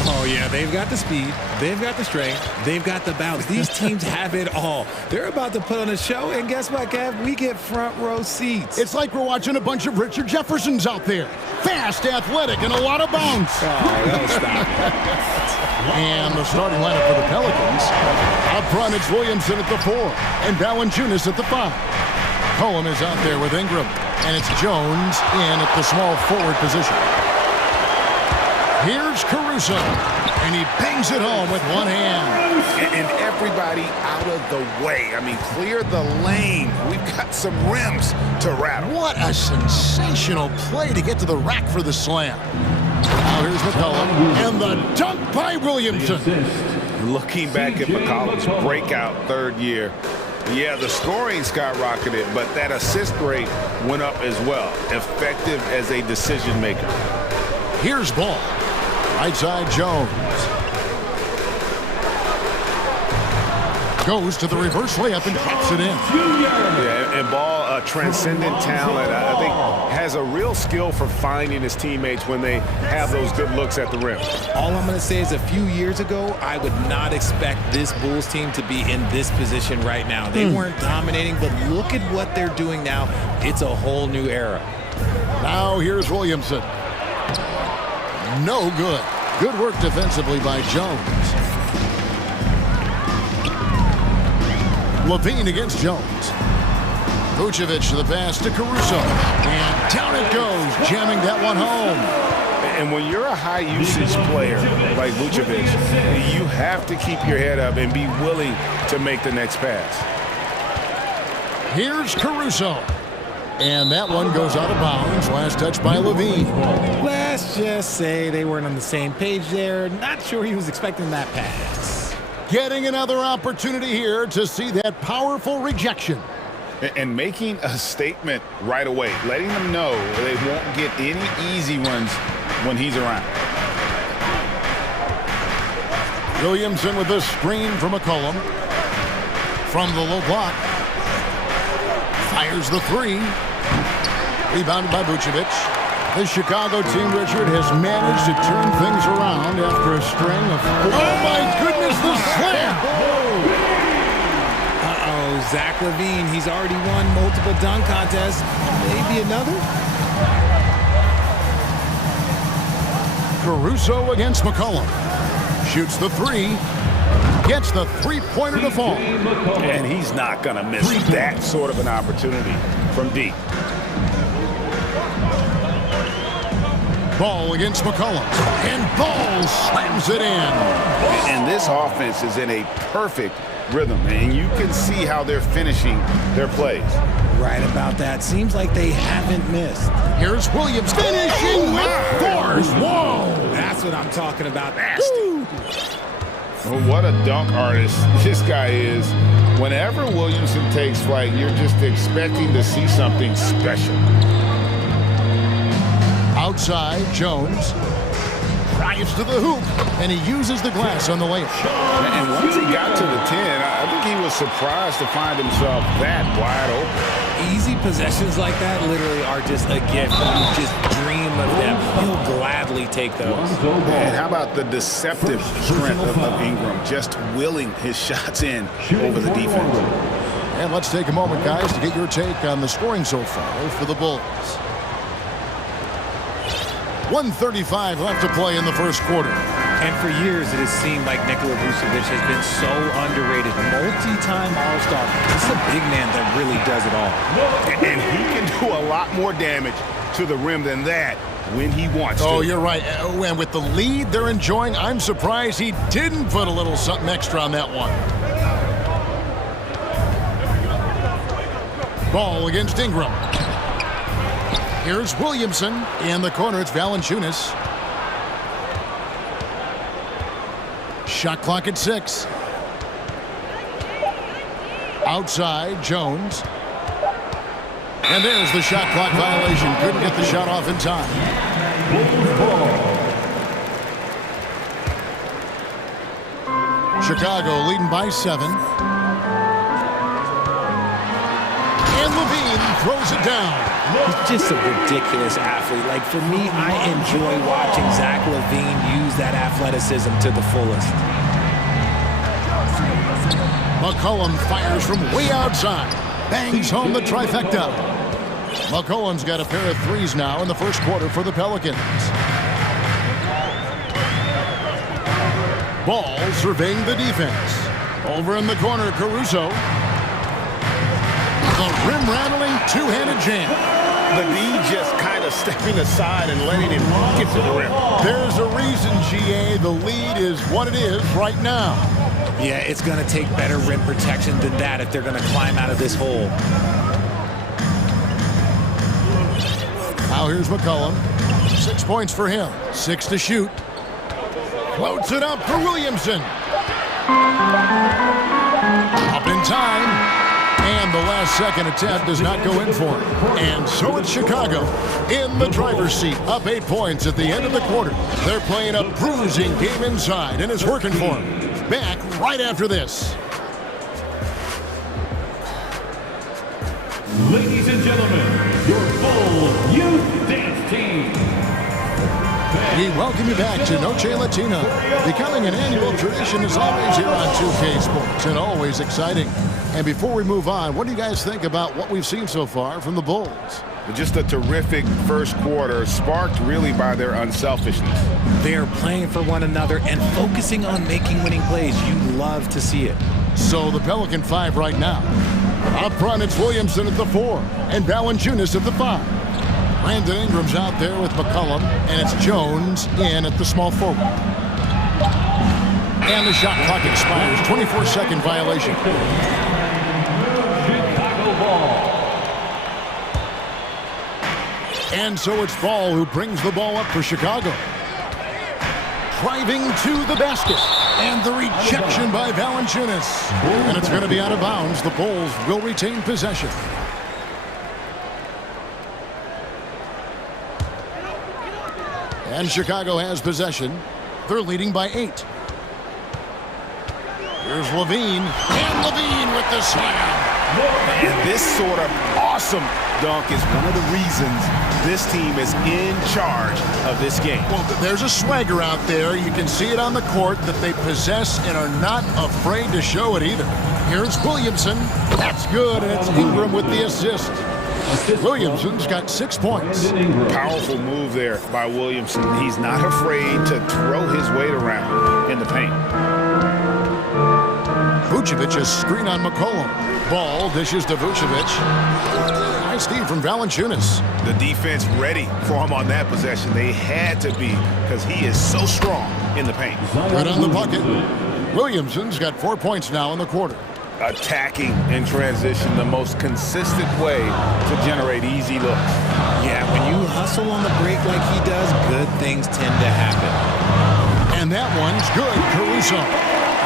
Oh, yeah, they've got the speed, they've got the strength, they've got the bounce. These teams have it all. They're about to put on a show, and guess what, Kev? We get front row seats. It's like we're watching a bunch of Richard Jeffersons out there. Fast, athletic, and a lot of bounce. Oh, don't stop. And the starting lineup for the Pelicans. Up front, it's Williamson at the 4, and Valanciunas at the 5. Cohen is out there with Ingram, and it's Jones in at the small forward position. Here's Caruso, and he bangs it home with one hand. And everybody out of the way. I mean, clear the lane. We've got some rims to rattle. What a sensational play to get to the rack for the slam. Now here's McCollum, and the dunk by Williamson. Looking back at McCollum's breakout third year, yeah, the scoring skyrocketed, but that assist rate went up as well. Effective as a decision maker. Here's Ball. Right side, Jones. Goes to the reverse layup and drops it in. Yeah, and Ball, a transcendent talent, I think, has a real skill for finding his teammates when they have those good looks at the rim. All I'm going to say is a few years ago, I would not expect this Bulls team to be in this position right now. They weren't dominating, but look at what they're doing now. It's a whole new era. Now here's Williamson. No good. Good work defensively by Jones. Levine against Jones. Vucevic to the pass to Caruso. And down it goes, jamming that one home. And when you're a high-usage player like Vucevic, you have to keep your head up and be willing to make the next pass. Here's Caruso. And that one goes out of bounds. Last touch by Levine. Let's just say they weren't on the same page there. Not sure he was expecting that pass. Getting another opportunity here to see that powerful rejection. And making a statement right away, letting them know they won't get any easy ones when he's around. Williamson with a screen from McCollum. From the low block. Fires the 3. Rebounded by Vucevic. The Chicago team, Richard, has managed to turn things around after a string of... Oh, my goodness, the slam! Uh-oh, Zach LaVine, he's already won multiple dunk contests. Maybe another? Caruso against McCollum. Shoots the 3. Gets the three-pointer to fall. And he's not going to miss that sort of an opportunity from deep. Ball against McCollum. And Ball slams it in. And this offense is in a perfect rhythm. And you can see how they're finishing their plays. Right about that. Seems like they haven't missed. Here's Williams finishing with force. Whoa! That's what I'm talking about. Well, what a dunk artist this guy is. Whenever Williamson takes flight, you're just expecting to see something special. Outside, Jones drives to the hoop, and he uses the glass on the layup. And once he got to the 10, I think he was surprised to find himself that wide open. Easy possessions like that literally are just a gift. You just dream of them. He'll gladly take those. And how about the deceptive strength of Ingram, just willing his shots in over the defense. And let's take a moment, guys, to get your take on the scoring so far for the Bulls. 1:35 left to play in the first quarter. And for years, it has seemed like Nikola Vucevic has been so underrated. Multi-time All-Star. This is a big man that really does it all. And he can do a lot more damage to the rim than that when he wants to. Oh, you're right. And with the lead they're enjoying, I'm surprised he didn't put a little something extra on that one. Ball against Ingram. Here's Williamson. In the corner, it's Valanciunas. Shot clock at 6. Outside, Jones. And there's the shot clock violation. Couldn't get the shot off in time. Chicago leading by 7. And Levine throws it down. He's just a ridiculous athlete. Like, for me, I enjoy watching Zach LaVine use that athleticism to the fullest. McCollum fires from way outside. Bangs home the trifecta. McCollum's got a pair of threes now in the first quarter for the Pelicans. Ball surveying the defense. Over in the corner, Caruso. The rim-rattling two-handed jam. The D just kind of stepping aside and letting him get to the rim. There's a reason, GA, the lead is what it is right now. Yeah, it's going to take better rim protection than that if they're going to climb out of this hole. Now here's McCollum. 6 points for him. 6 to shoot. Floats it up for Williamson. Up in time. And the last second attempt does not go in for him. And so it's Chicago in the driver's seat, up 8 points at the end of the quarter. They're playing a bruising game inside, and it's working for them. Back right after this. Ladies and gentlemen, your full youth dance team. We welcome you back to Noche Latina. Becoming an annual tradition is always here on 2K Sports, and always exciting. And before we move on, what do you guys think about what we've seen so far from the Bulls? Just a terrific first quarter, sparked really by their unselfishness. They are playing for one another and focusing on making winning plays. You love to see it. So the Pelican 5 right now. Up front, it's Williamson at the 4 and Valanciunas at the 5. Brandon Ingram's out there with McCollum, and it's Jones in at the small forward. And the shot clock expires. 24-second violation. Chicago ball. And so it's Ball who brings the ball up for Chicago. Driving to the basket. And the rejection by Valanciunas. And it's going to be out of bounds. The Bulls will retain possession. And Chicago has possession. They're leading by 8. Here's LaVine. And LaVine with the slam. And this sort of awesome dunk is one of the reasons this team is in charge of this game. Well, there's a swagger out there. You can see it on the court that they possess and are not afraid to show it either. Here's Williamson. That's good, and it's Ingram with the assist. Williamson's got 6 points. Powerful move there by Williamson. He's not afraid to throw his weight around in the paint. Vucevic is screen on McCollum. Ball dishes to Vucevic. Nice steal from Valanciunas. The defense ready for him on that possession. They had to be because he is so strong in the paint. Right on the bucket. Williamson's got 4 points now in the quarter. Attacking in transition, the most consistent way to generate easy looks. Yeah, when you hustle on the break like he does, good things tend to happen. And that one's good, Caruso.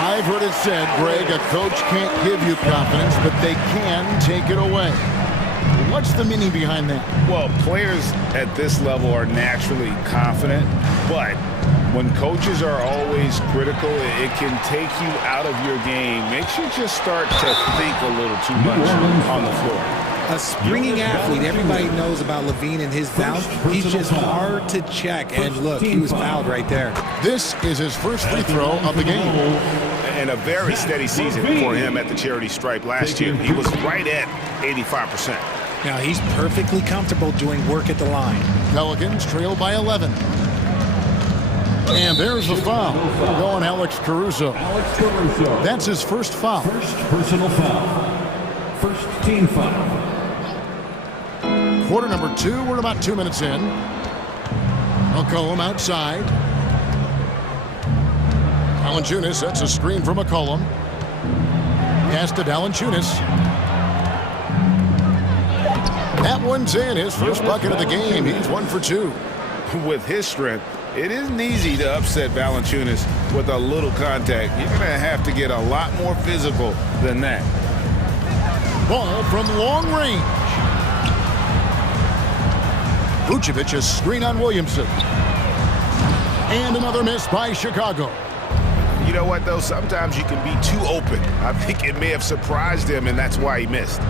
I've heard it said, Greg, a coach can't give you confidence, but they can take it away. What's the meaning behind that? Well, players at this level are naturally confident, but when coaches are always critical, it can take you out of your game. Makes you just start to think a little too much on the floor. A springing athlete, everybody knows about LaVine and his bounce. He's just hard to check. And look, he was fouled right there. This is his first free throw of the game. And a very steady season for him at the charity stripe last year. He was right at 85%. Now he's perfectly comfortable doing work at the line. Pelicans trail by 11. And there's the foul. Going Alex Caruso. That's his first foul. First personal foul. First team foul. Quarter number 2. We're about 2 minutes in. McCollum outside. Valanciunas sets a screen for McCollum. Pass to Valanciunas. That one's in. His first bucket of the game. He's 1 for 2. With his strength, it isn't easy to upset Valanciunas with a little contact. You're going to have to get a lot more physical than that. Ball from long range. Vucevic a screen on Williamson. And another miss by Chicago. You know what, though? Sometimes you can be too open. I think it may have surprised him, and that's why he missed.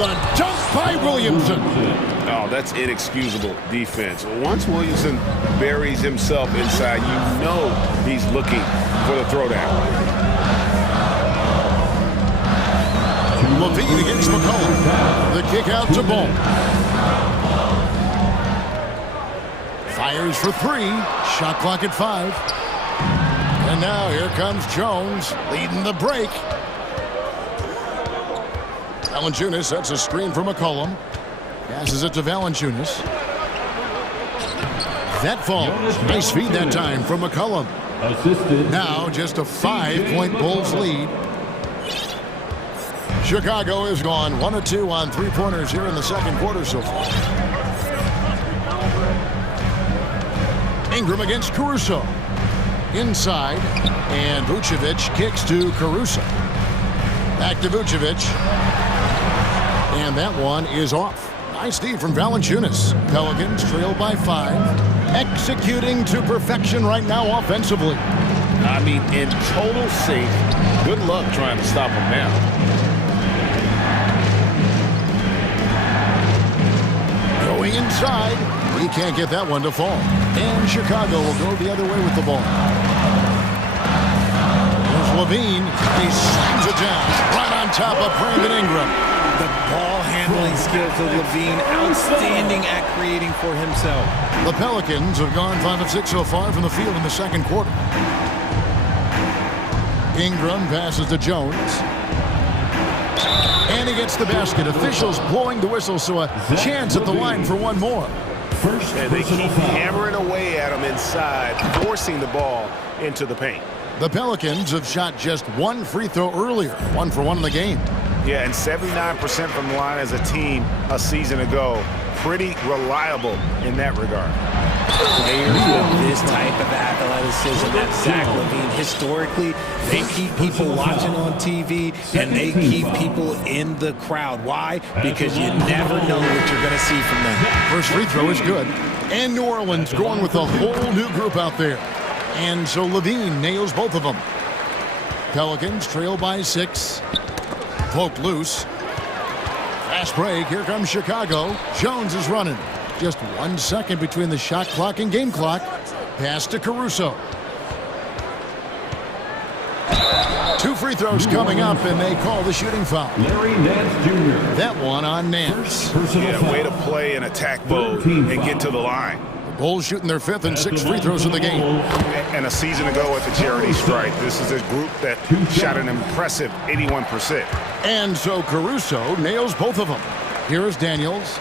And the dunk by Williamson. Oh, that's inexcusable defense. Once Williamson buries himself inside, you know he's looking for the throwdown. Levine against McCollum. The kick out to Ball. Fires for three. Shot clock at 5. And now here comes Jones leading the break. Valanciunas sets a screen for McCollum. Passes it to Valanciunas. That falls. Nice feed that time from McCollum. Now just a 5-point Bulls lead. Chicago has gone 1 of 2 on three-pointers here in the second quarter so far. Ingram against Caruso. Inside, and Vucevic kicks to Caruso. Back to Vucevic. And that one is off. Nice D from Valanciunas. Pelicans trail by 5. Executing to perfection right now offensively. I mean, in total sync. Good luck trying to stop him now. Going inside. He can't get that one to fall. And Chicago will go the other way with the ball. There's Levine. He slams it down right on top of Brandon Ingram. The ball handling skills of Levine, outstanding at creating for himself. The Pelicans have gone 5 of 6 so far from the field in the second quarter. Ingram passes to Jones. And he gets the basket. Officials blowing the whistle, so a chance at the line for one more. And they keep hammering away at him inside, forcing the ball into the paint. The Pelicans have shot just one free throw earlier, 1 for 1 in the game. Yeah, and 79% from the line as a team a season ago. Pretty reliable in that regard. Players with this type of athleticism that Zach LaVine, historically, they keep people watching on TV and they keep people in the crowd. Why? Because you never know what you're going to see from them. First free throw is good. And New Orleans going with a whole new group out there. And so LaVine nails both of them. Pelicans trail by 6. Poked loose. Fast break. Here comes Chicago. Jones is running. Just 1 second between the shot clock and game clock. Pass to Caruso. 2 free throws coming up, and they call the shooting foul. Larry Nance Jr. That one on Nance. Yeah, way to play in attack mode and get to the line. The Bulls shooting their 5th and 6th free throws of the game. And a season ago at the charity stripe, this is a group that shot an impressive 81%. And so Caruso nails both of them. Here is Daniels.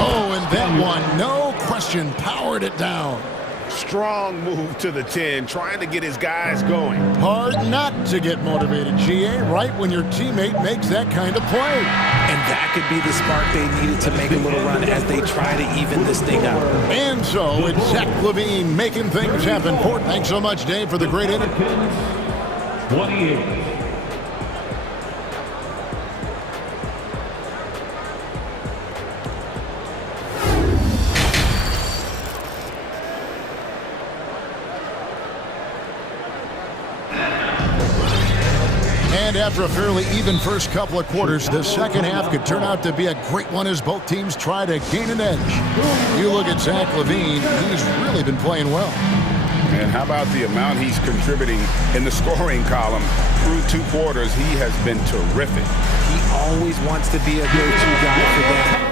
Oh, and that one, no question, powered it down. Strong move to the 10, trying to get his guys going. Hard not to get motivated, GA, right when your teammate makes that kind of play. And that could be the spark they needed to make a little run as they try to even this thing out. And so it's Zach LaVine making things happen. Thanks so much, Dave, for the great interview. 28. And after a fairly even first couple of quarters, the second half could turn out to be a great one as both teams try to gain an edge. You look at Zach LaVine, he's really been playing well. And how about the amount he's contributing in the scoring column? Through 2 quarters, he has been terrific. He always wants to be a go-to guy for them.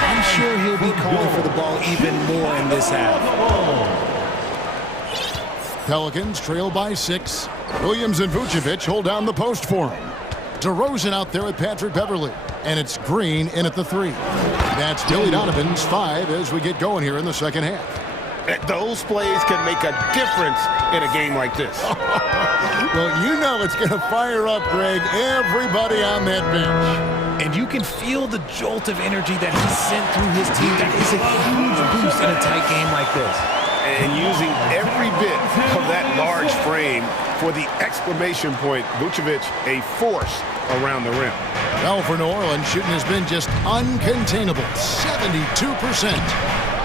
I'm sure he'll be calling for the ball even more in this half. Pelicans trail by 6. Williams and Vucevic hold down the post for him. DeRozan out there with Patrick Beverley. And it's Green in at the 3. That's Billy Donovan's 5 as we get going here in the second half. Those plays can make a difference in a game like this. Well, you know it's going to fire up, Greg, everybody on that bench. And you can feel the jolt of energy that he sent through his team. That is a huge boost in a tight game like this. And using every bit of that large frame for the exclamation point. Vucevic, a force around the rim. Well, for New Orleans, shooting has been just uncontainable. 72%.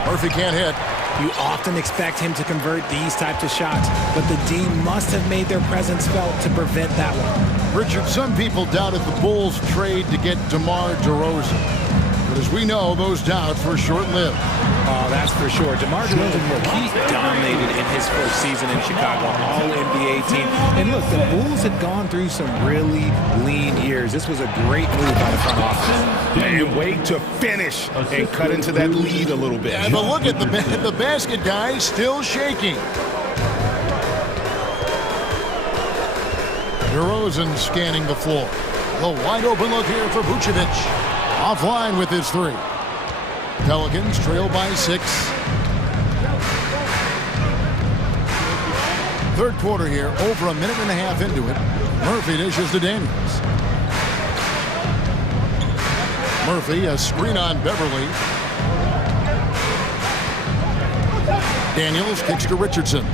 Murphy can't hit. You often expect him to convert these types of shots, but the D must have made their presence felt to prevent that one. Richard, some people doubted the Bulls' trade to get DeMar DeRozan. But as we know, those doubts were short-lived. Oh, that's for sure. DeMar DeRozan, look, he dominated in his first season in Chicago, all-NBA team. And look, the Bulls had gone through some really lean years. This was a great move by the front office. And wait to finish and cut into that lead a little bit. Yeah, but look at the basket, guys, still shaking. DeRozan scanning the floor. The wide-open look here for Vucevic. Offline with his three. Pelicans trail by 6. Third quarter here, over a minute and a half into it. Murphy dishes to Daniels. Murphy, a screen on Beverly. Daniels kicks to Richardson.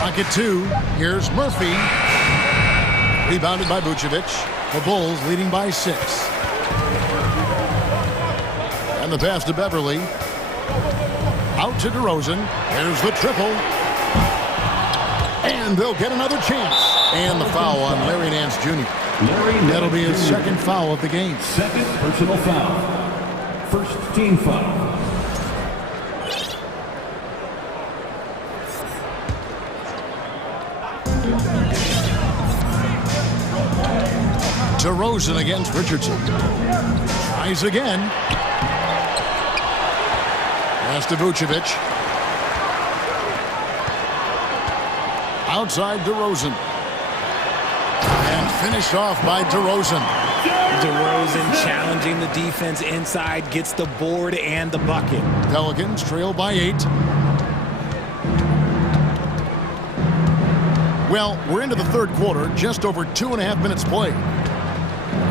Pocket 2. Here's Murphy. Rebounded by Vucevic. The Bulls leading by 6. And the pass to Beverly. Out to DeRozan. Here's the triple. And they'll get another chance. And the foul on Larry Nance Jr. That'll be his second foul of the game. Second personal foul. First team foul. DeRozan against Richardson. Tries again. Pass to Vucevic. Outside DeRozan. And finished off by DeRozan. DeRozan challenging the defense inside, gets the board and the bucket. Pelicans trail by 8. Well, we're into the third quarter, just over 2.5 minutes played.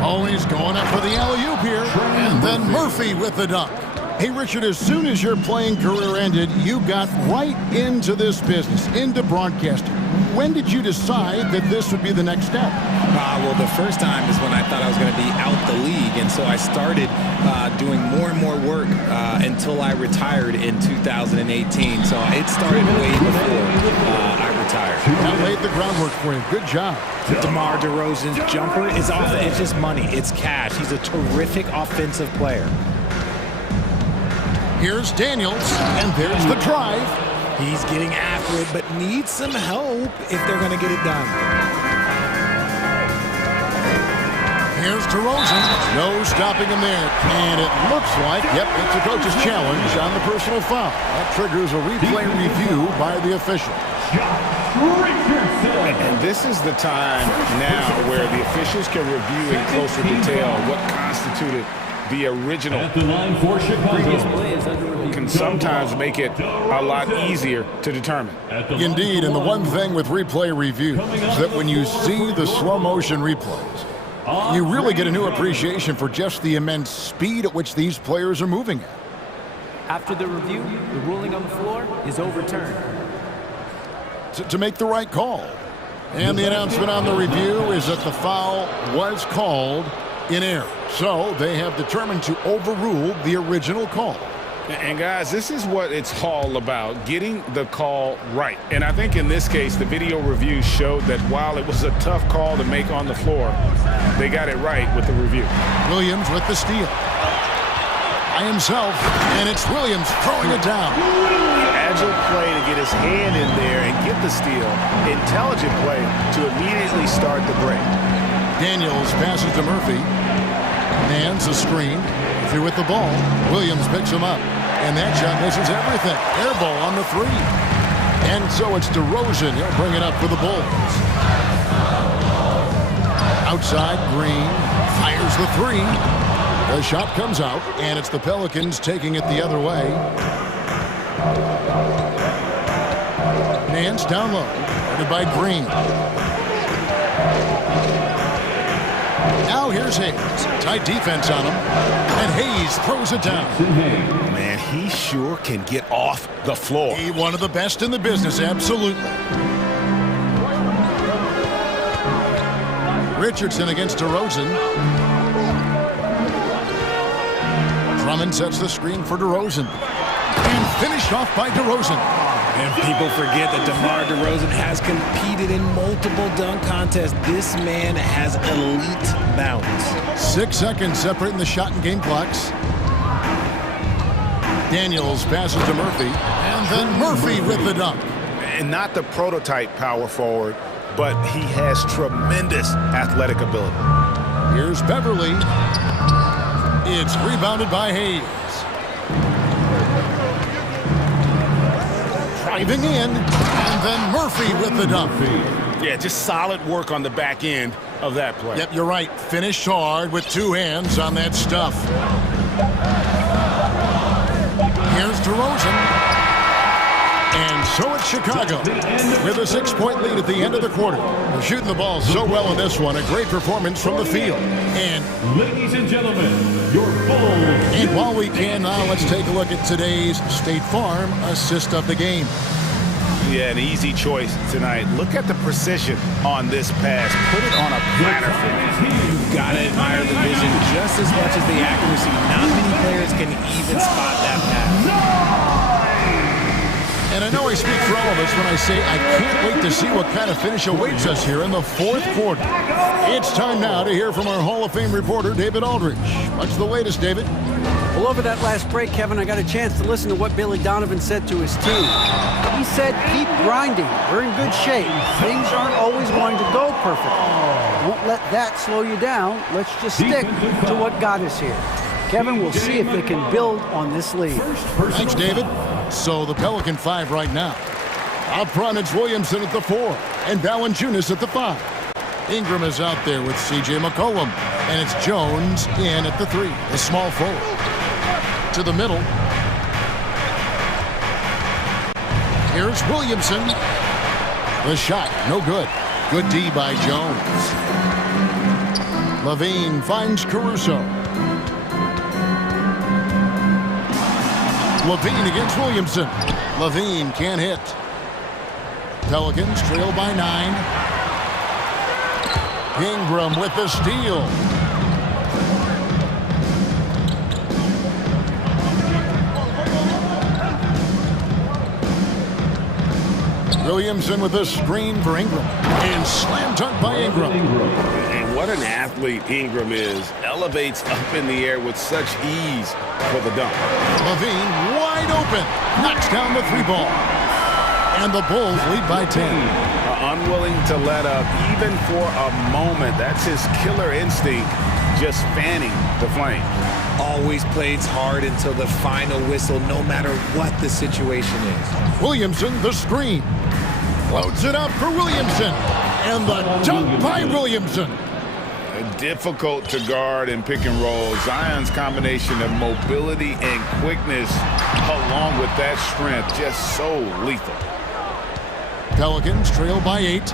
Always going up for the alley-oop here. And then Murphy with the dunk. Hey, Richard, as soon as your playing career ended, you got right into this business, into broadcasting. When did you decide that this would be the next step? Well, the first time is when I thought I was going to be out the league, and so I started doing more and more work until I retired in 2018. So it started way before I retired. That laid the groundwork for you. Good job. DeMar DeRozan's jumper is off. It's just money. It's cash. He's a terrific offensive player. Here's Daniels, and there's the drive. He's getting after it, but needs some help if they're going to get it done. Here's DeRozan. No stopping him there. And it looks like, yep, it's a coach's challenge on the personal foul. That triggers a replay review by the official. And this is the time now where the officials can review in closer detail what constituted the original. At the line for Chicago. Can sometimes make it a lot easier to determine. Indeed, and the one thing with replay review is that when you see the slow motion replays, you really get a new appreciation for just the immense speed at which these players are moving at. After the review, the ruling on the floor is overturned. To make the right call. And the announcement on the review is that the foul was called in error. So they have determined to overrule the original call. And guys, this is what it's all about, getting the call right. And I think in this case, the video review showed that while it was a tough call to make on the floor, they got it right with the review. Williams with the steal. By himself, and it's Williams throwing it down. Agile play to get his hand in there and get the steal. Intelligent play to immediately start the break. Daniels passes to Murphy. Nance a screen. Through with the ball. Williams picks him up. And that shot misses everything. Air ball on the 3. And so it's DeRozan. He'll bring it up for the Bulls. Outside, Green fires the 3. The shot comes out, and it's the Pelicans taking it the other way. Nance down low. Guarded by Green. Now here's Hayes. Tight defense on him. And Hayes throws it down. Man, he sure can get off the floor. He one of the best in the business, absolutely. Richardson against DeRozan. Drummond sets the screen for DeRozan. And finished off by DeRozan. And people forget that DeMar DeRozan has competed in multiple dunk contests. This man has elite bounce. 6 seconds separating the shot and game clocks. Daniels passes to Murphy. And then Murphy with the dunk. And not the prototype power forward, but he has tremendous athletic ability. Here's Beverly. It's rebounded by Hayes. Driving in, and then Murphy with the dunk. Yeah, just solid work on the back end of that play. Yep, you're right. Finished hard with 2 hands on that stuff. Here's DeRozan. And so it's Chicago with a 6-point lead at the end of the quarter. They're shooting the ball so well in this one. A great performance from the field. And ladies and gentlemen, your Bulls. And while we can now, let's take a look at today's State Farm assist of the game. Yeah, an easy choice tonight. Look at the precision on this pass. Put it on a platter for me. You've got to admire the vision just as much as the accuracy. Not many players can even spot that pass. And I know I speak for all of us when I say I can't wait to see what kind of finish awaits us here in the 4th quarter. It's time now to hear from our Hall of Fame reporter, David Aldridge. What's the latest, David? Well, over that last break, Kevin, I got a chance to listen to what Billy Donovan said to his team. He said, keep grinding. We're in good shape. Things aren't always going to go perfectly. Don't let that slow you down. Let's just stick to what got us here. Kevin, we'll see if they can build on this lead. Thanks, David. So the Pelican 5 right now. Up front, it's Williamson at the 4 and Valanciunas at the 5. Ingram is out there with C.J. McCollum, and it's Jones in at the 3, the small forward. To the middle. Here's Williamson. The shot, no good. Good D by Jones. Levine finds Caruso. Levine against Williamson. Levine can't hit. Pelicans trail by 9. Ingram with the steal. Williamson with the screen for Ingram. And slam dunk by Ingram. And what an athlete Ingram is. Elevates up in the air with such ease for the dunk. Levine wide open. Knocks down the 3 ball. And the Bulls lead by 10. Unwilling to let up even for a moment. That's his killer instinct, just fanning the flame. Always plays hard until the final whistle, no matter what the situation is. Williamson, the screen. Loads it up for Williamson. And the dunk by Williamson. Difficult to guard and pick and roll. Zion's combination of mobility and quickness along with that strength, just so lethal. Pelicans trail by 8.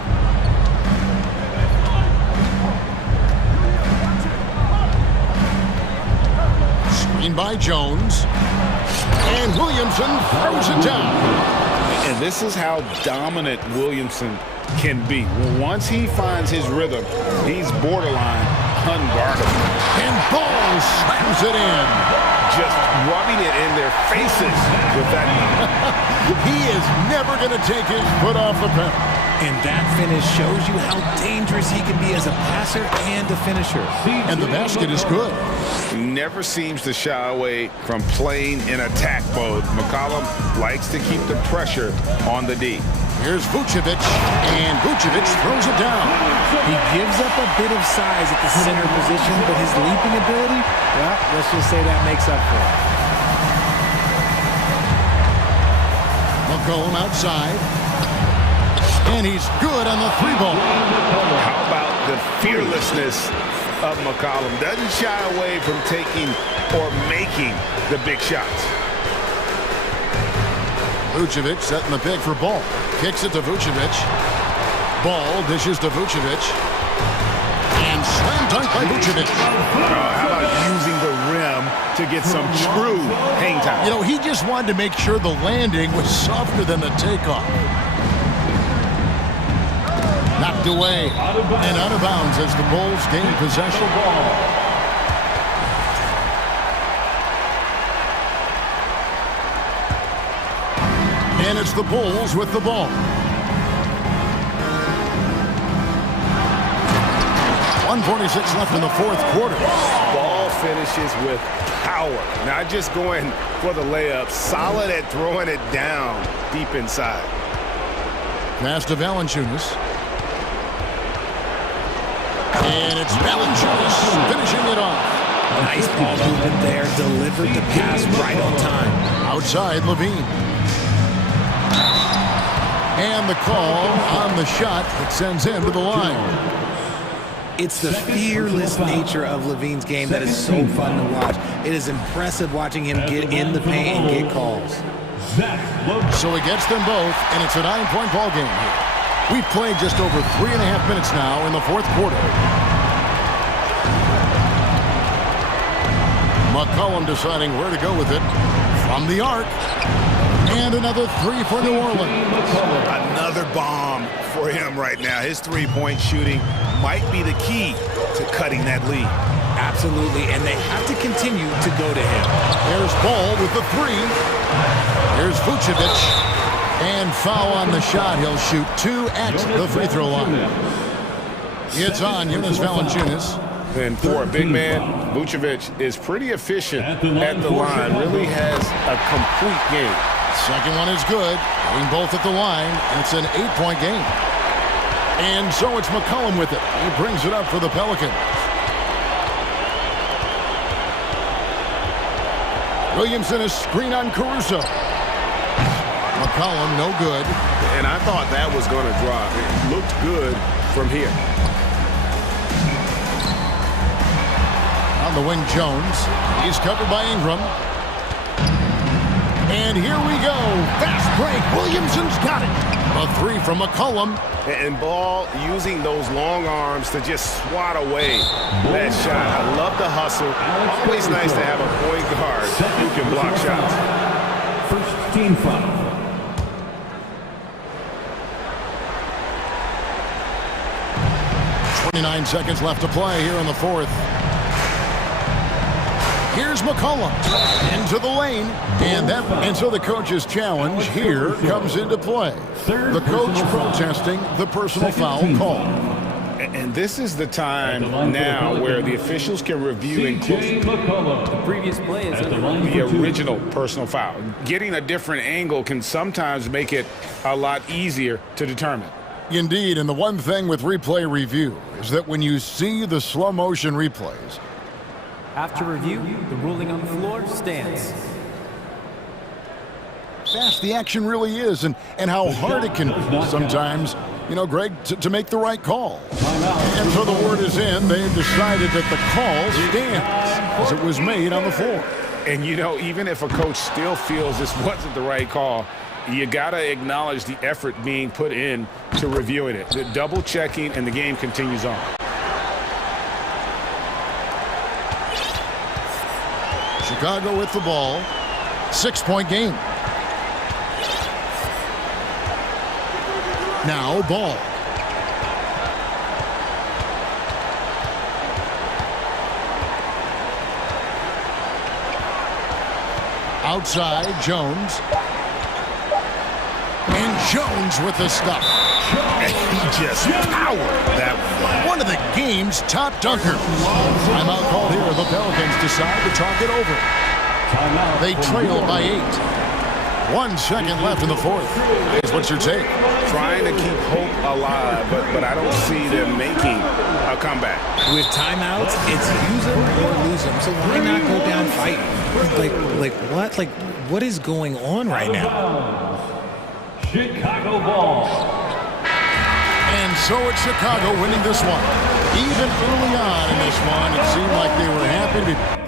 Screen by Jones. And Williamson throws it down. And this is how dominant Williamson can be. Once he finds his rhythm, he's borderline unguardable. And Ball slams it in. Just rubbing it in their faces with that. He is never going to take his foot off the pedal. And that finish shows you how dangerous he can be as a passer and a finisher. And the basket is good. Never seems to shy away from playing in attack mode. McCollum likes to keep the pressure on the D. Here's Vucevic, and Vucevic throws it down. He gives up a bit of size at the center position, but his leaping ability, well, let's just say that makes up for it. McCollum outside. And he's good on the 3 ball. How about the fearlessness of McCollum? Doesn't shy away from taking or making the big shots. Vucevic setting the pick for Ball. Kicks it to Vucevic. Ball dishes to Vucevic. And slam dunk by Vucevic. How about using the rim to get some true hang time? You know, he just wanted to make sure the landing was softer than the takeoff. Knocked Tugged away and out of bounds as the Bulls gain possession. And it's the Bulls with the ball. 1:46 left in the fourth quarter. Ball finishes with power, not just going for the layup, solid at throwing it down deep inside. Pass to Valanciunas. And it's Valanciunas finishing it off. Nice ball movement there, delivered the pass right on time. Outside, Levine. And the call on the shot that sends him to the line. It's the fearless nature of Levine's game that is so fun to watch. It is impressive watching him get in the paint and get calls. So he gets them both, and it's a 9-point ball game here. We've played just over 3.5 minutes now in the fourth quarter. McCollum deciding where to go with it from the arc. And another three for New Orleans. Another bomb for him right now. His three-point shooting might be the key to cutting that lead. Absolutely, and they have to continue to go to him. There's Ball with the three. Here's Vucevic. And foul on the shot. He'll shoot 2 at the free throw line. It's on Jonas Valanciunas. And for a big man, Vucevic is pretty efficient at the line. Really has a complete game. Second one is good. Going both at the line, and it's an 8-point game. And so it's McCollum with it. He brings it up for the Pelicans. Williamson is screen on Caruso. McCollum, no good. And I thought that was going to drop. It looked good from here. On the wing, Jones. He's covered by Ingram. And here we go. Fast break. Williamson's got it. A three from McCollum. And Ball using those long arms to just swat away that shot. I love the hustle. Always nice to have a point guard who can block shots. First team foul. 29 seconds left to play here in the fourth. Here's McCollum into the lane, and so the coach's challenge here comes into play. The coach protesting the personal foul call. And this is the time now where the officials can review and The previous play is the original personal foul. Getting a different angle can sometimes make it a lot easier to determine. Indeed, and the one thing with replay review is that when you see the slow motion replays, After review, the ruling on the floor stands. fast the action really is and how hard it can be sometimes, you know, Greg, to make the right call. And so the word is in. They've decided that the call stands as it was made on the floor. And, you know, even if a coach still feels this wasn't the right call, you got to acknowledge the effort being put in to reviewing it. The double checking, and the game continues on. Chicago with the ball. 6-point game. Now Ball. Outside, Jones. And Jones with the stuff. He just powered that one of the game's top dunkers. Timeout called here. The Pelicans decide to talk it over. They trail by 8. 1 second left in the fourth. What's your take? Trying to keep hope alive, but I don't see them making a comeback. With timeouts, it's use them or lose them. So why not go down fighting? Like what? Like what is going on right now? Chicago ball. And so it's Chicago winning this one. Even early on in this one, it seemed like they were happy to be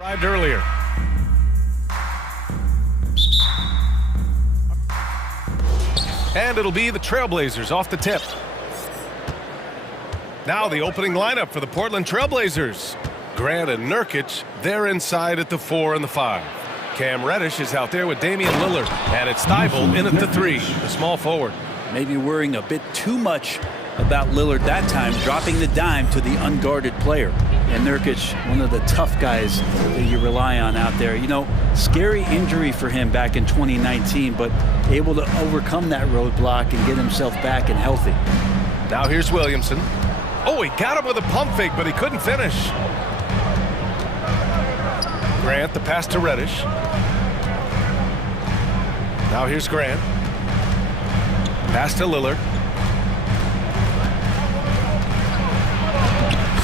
Arrived earlier. And it'll be the Trailblazers off the tip. Now the opening lineup for the Portland Trailblazers. Grant and Nurkic, they're inside at the 4 and the 5. Cam Reddish is out there with Damian Lillard. And it's Thibault in at the 3, the small forward. Maybe worrying a bit too much about Lillard that time, dropping the dime to the unguarded player. And Nurkic, one of the tough guys that you rely on out there. You know, scary injury for him back in 2019, but able to overcome that roadblock and get himself back and healthy. Now here's Williamson. Oh, he got him with a pump fake, but he couldn't finish. Grant, the pass to Reddish. Now here's Grant. Pass to Lillard.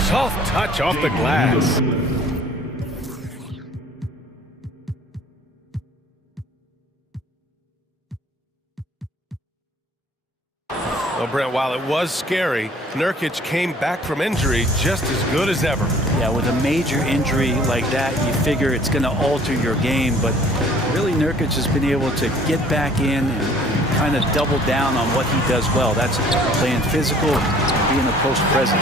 Soft touch off the glass. Well, Brent, while it was scary, Nurkic came back from injury just as good as ever. Yeah, with a major injury like that, you figure it's going to alter your game, but really Nurkic has been able to get back in and kind of double down on what he does well. That's playing physical, being a post present.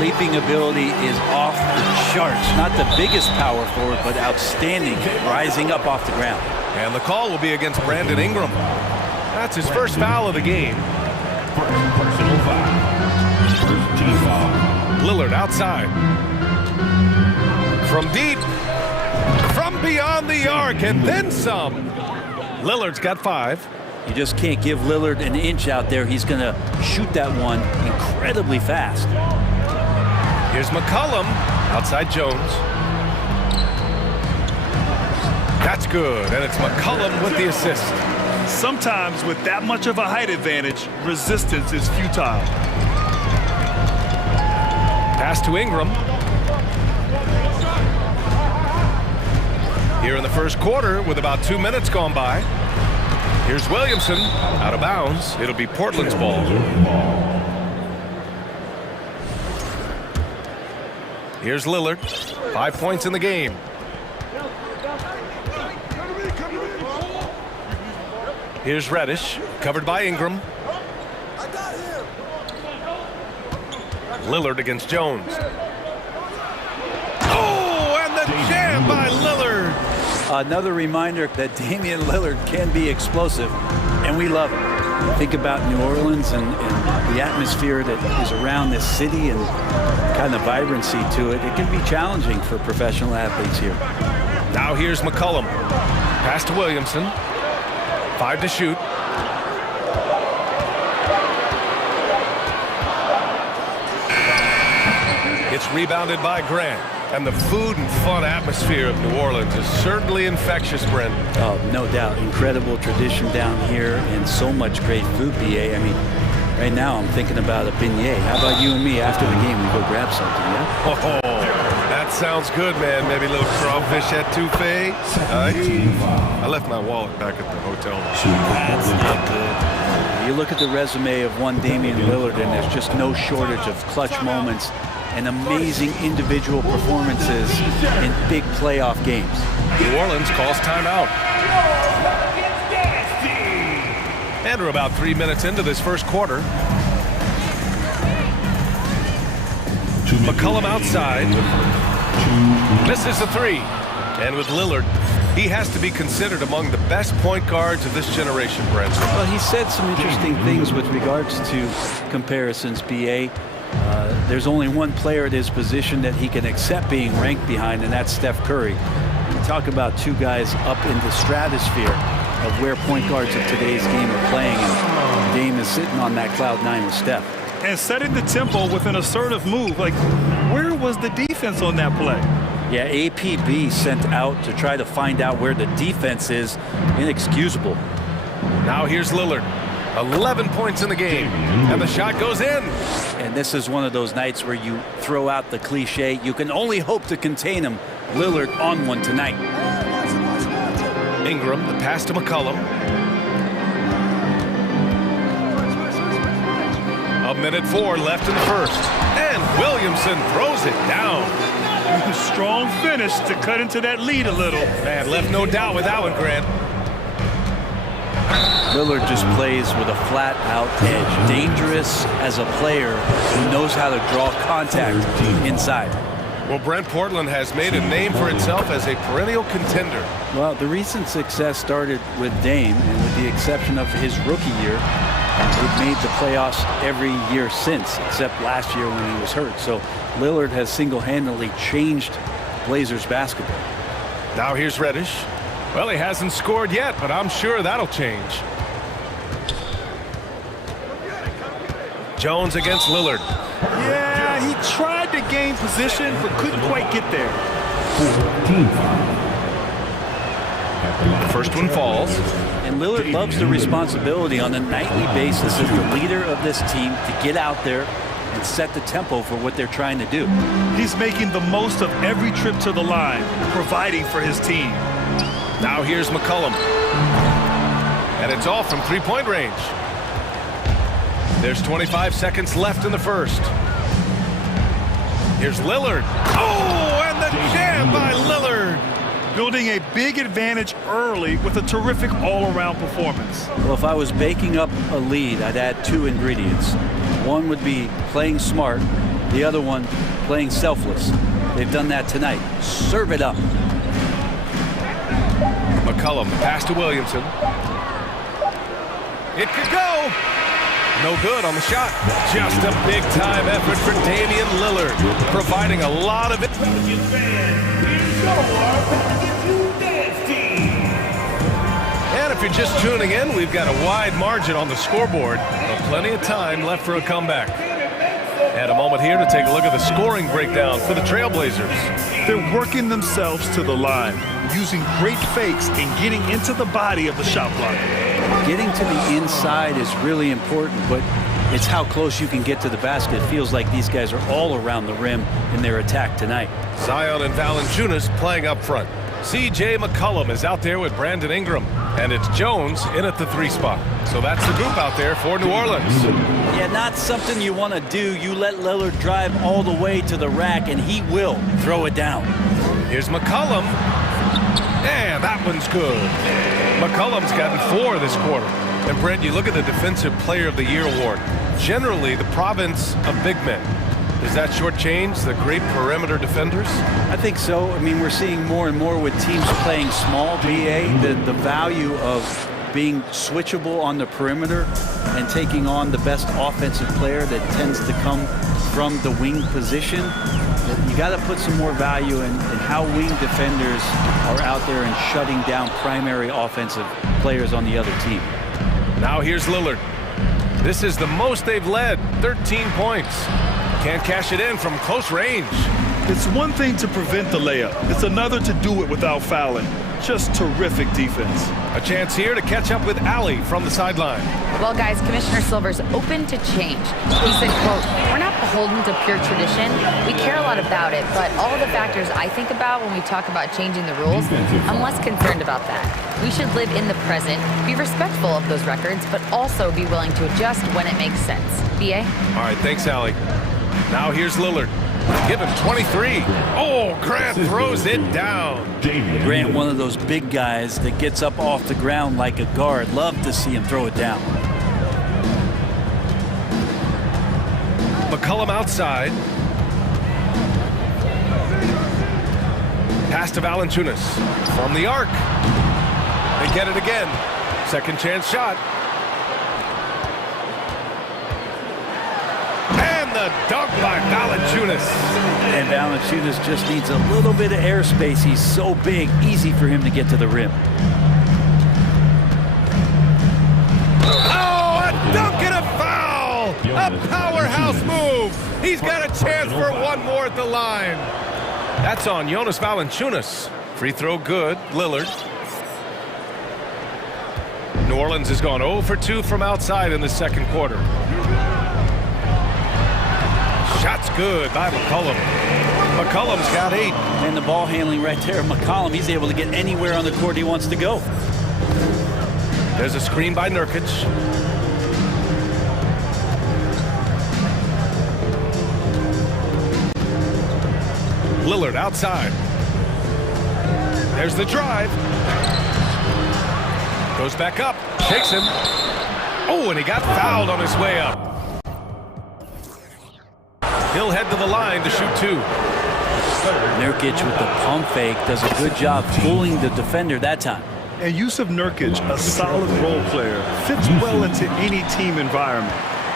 Leaping ability is off the charts. Not the biggest power forward, but outstanding, rising up off the ground. And the call will be against Brandon Ingram. That's his first foul of the game. Personal foul. First team foul. Lillard outside. From deep. From beyond the arc, and then some. Lillard's got 5. You just can't give Lillard an inch out there. He's going to shoot that one incredibly fast. Here's McCollum outside Jones. That's good, and it's McCollum with the assist. Sometimes with that much of a height advantage, resistance is futile. Pass to Ingram. Here in the first quarter with about 2 minutes gone by. Here's Williamson out of bounds. It'll be Portland's ball. Here's Lillard. 5 points in the game. Here's Reddish, covered by Ingram. Lillard against Jones. Oh, and the jam by Lillard. Another reminder that Damian Lillard can be explosive, and we love it. Think about New Orleans and the atmosphere that is around this city and kind of vibrancy to it. It can be challenging for professional athletes here. Now here's McCollum. Pass to Williamson. 5 to shoot. It's rebounded by Grant. And the food and fun atmosphere of New Orleans is certainly infectious, Brent. Oh, no doubt. Incredible tradition down here and so much great food, BA. I mean, right now I'm thinking about a beignet. How about you and me after the game? We go grab something, yeah? Oh, that sounds good, man. Maybe a little crawfish etouffee. I left my wallet back at the hotel. That's not good. You look at the resume of one Damian Lillard, and there's just no shortage of clutch moments and amazing individual performances in big playoff games. New Orleans calls timeout. And we're about 3 minutes into this first quarter. McCollum outside. Misses the 3. And with Lillard, he has to be considered among the best point guards of this generation, Brent. Well, he said some interesting things with regards to comparisons, BA. There's only one player at his position that he can accept being ranked behind, and that's Steph Curry. You talk about two guys up in the stratosphere of where point guards of today's game are playing, and Dame is sitting on that cloud 9 with Steph. And setting the tempo with an assertive move. Like, where was the defense on that play? Yeah, APB sent out to try to find out where the defense is. Inexcusable. Now here's Lillard. 11 points in the game, and the shot goes in. And this is one of those nights where you throw out the cliche. You can only hope to contain him. Lillard on one tonight. Ingram, the pass to McCollum. 1:04 left in the first. And Williamson throws it down. Strong finish to cut into that lead a little. Man, left no doubt with that one, Grant. Lillard just plays with a flat-out edge. Dangerous as a player who knows how to draw contact inside. Well, Brent, Portland has made a name for itself as a perennial contender. Well, the recent success started with Dame, and with the exception of his rookie year, they've made the playoffs every year since, except last year when he was hurt. So Lillard has single-handedly changed Blazers basketball. Now here's Reddish. Well, he hasn't scored yet, but I'm sure that'll change. Jones against Lillard. Yeah, he tried to gain position, but couldn't quite get there. The first one falls. And Lillard loves the responsibility on a nightly basis as the leader of this team to get out there and set the tempo for what they're trying to do. He's making the most of every trip to the line, providing for his team. Now here's McCollum. And it's all from three-point range. There's 25 seconds left in the first. Here's Lillard. Oh, and the jam by Lillard. Building a big advantage early with a terrific all-around performance. Well, if I was baking up a lead, I'd add two ingredients. One would be playing smart. The other one, playing selfless. They've done that tonight. Serve it up. McCollum, pass to Williamson. It could go. No good on the shot. Just a big-time effort for Damian Lillard, providing a lot of it. And if you're just tuning in, we've got a wide margin on the scoreboard, but plenty of time left for a comeback. And a moment here to take a look at the scoring breakdown for the Trailblazers. They're working themselves to the line, using great fakes and getting into the body of the shot block. Getting to the inside is really important, but it's how close you can get to the basket. It feels like these guys are all around the rim in their attack tonight. Zion and Valanciunas playing up front. C.J. McCollum is out there with Brandon Ingram. And it's Jones in at the 3 spot. So that's the group out there for New Orleans. Yeah, not something you want to do. You let Lillard drive all the way to the rack, and he will throw it down. Here's McCollum. And that one's good. McCollum's gotten 4 this quarter. And Brent, you look at the Defensive Player of the Year award. Generally, the province of big men. Does that shortchange the great perimeter defenders? I think so. I mean, we're seeing more and more with teams playing small, BA, the value of being switchable on the perimeter and taking on the best offensive player that tends to come from the wing position. You got to put some more value in how wing defenders are out there and shutting down primary offensive players on the other team. Now here's Lillard. This is the most they've led, 13 points. Can't cash it in from close range. It's one thing to prevent the layup. It's another to do it without fouling. Just terrific defense. A chance here to catch up with Allie from the sideline. Well, guys, Commissioner Silver's open to change. He said, quote, "We're not beholden to pure tradition. We care a lot about it, but all of the factors I think about when we talk about changing the rules, I'm less concerned about that. We should live in the present, be respectful of those records, but also be willing to adjust when it makes sense." B.A.? All right, thanks, Allie. Now here's Lillard. Give him 23. Oh, Grant throws it down. Grant, one of those big guys that gets up off the ground like a guard. Love to see him throw it down. McCollum outside. Pass to Valanciunas. From the arc. They get it again. Second chance shot. The dunk by Valanciunas. And Valanciunas just needs a little bit of airspace. He's so big, easy for him to get to the rim. Oh, a dunk and a foul! A powerhouse move. He's got a chance for one more at the line. That's on Jonas Valanciunas. Free throw good, Lillard. New Orleans has gone 0 for 2 from outside in the second quarter. Shot's good by McCollum. McCollum's got 8. And the ball handling right there, McCollum, he's able to get anywhere on the court he wants to go. There's a screen by Nurkic. Lillard outside. There's the drive. Goes back up. Takes him. Oh, and he got fouled on his way up. He'll head to the line to shoot two. Nurkic with the pump fake does a good job fooling the defender that time. And Yusuf Nurkic, a solid role player, fits well into any team environment.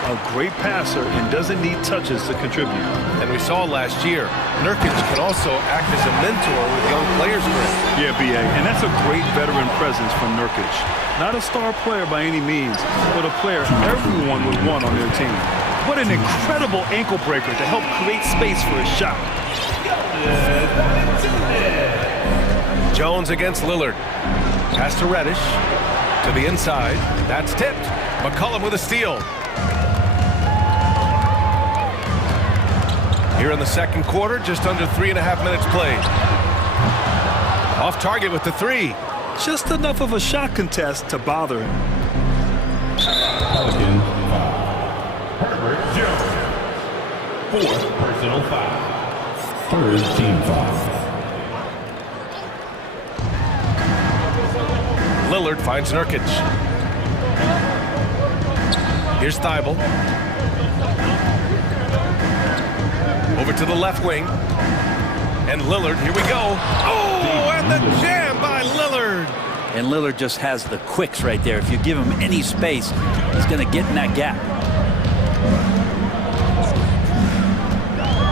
A great passer and doesn't need touches to contribute. And we saw last year, Nurkic can also act as a mentor with young players. Yeah, B.A., and that's a great veteran presence from Nurkic. Not a star player by any means, but a player everyone would want on their team. What an incredible ankle breaker to help create space for his shot. Jones against Lillard. Pass to Reddish. To the inside. That's tipped. McCollum with a steal. Here in the second quarter, just under 3.5 minutes played. Off target with the three. Just enough of a shot contest to bother him. Pelicans foul. Herbert Jones. Fourth personal foul. Third team foul. Lillard finds Nurkic. Here's Thibault. Over to the left wing. And Lillard, here we go. Oh, and the jam by Lillard. And Lillard just has the quicks right there. If you give him any space, he's going to get in that gap.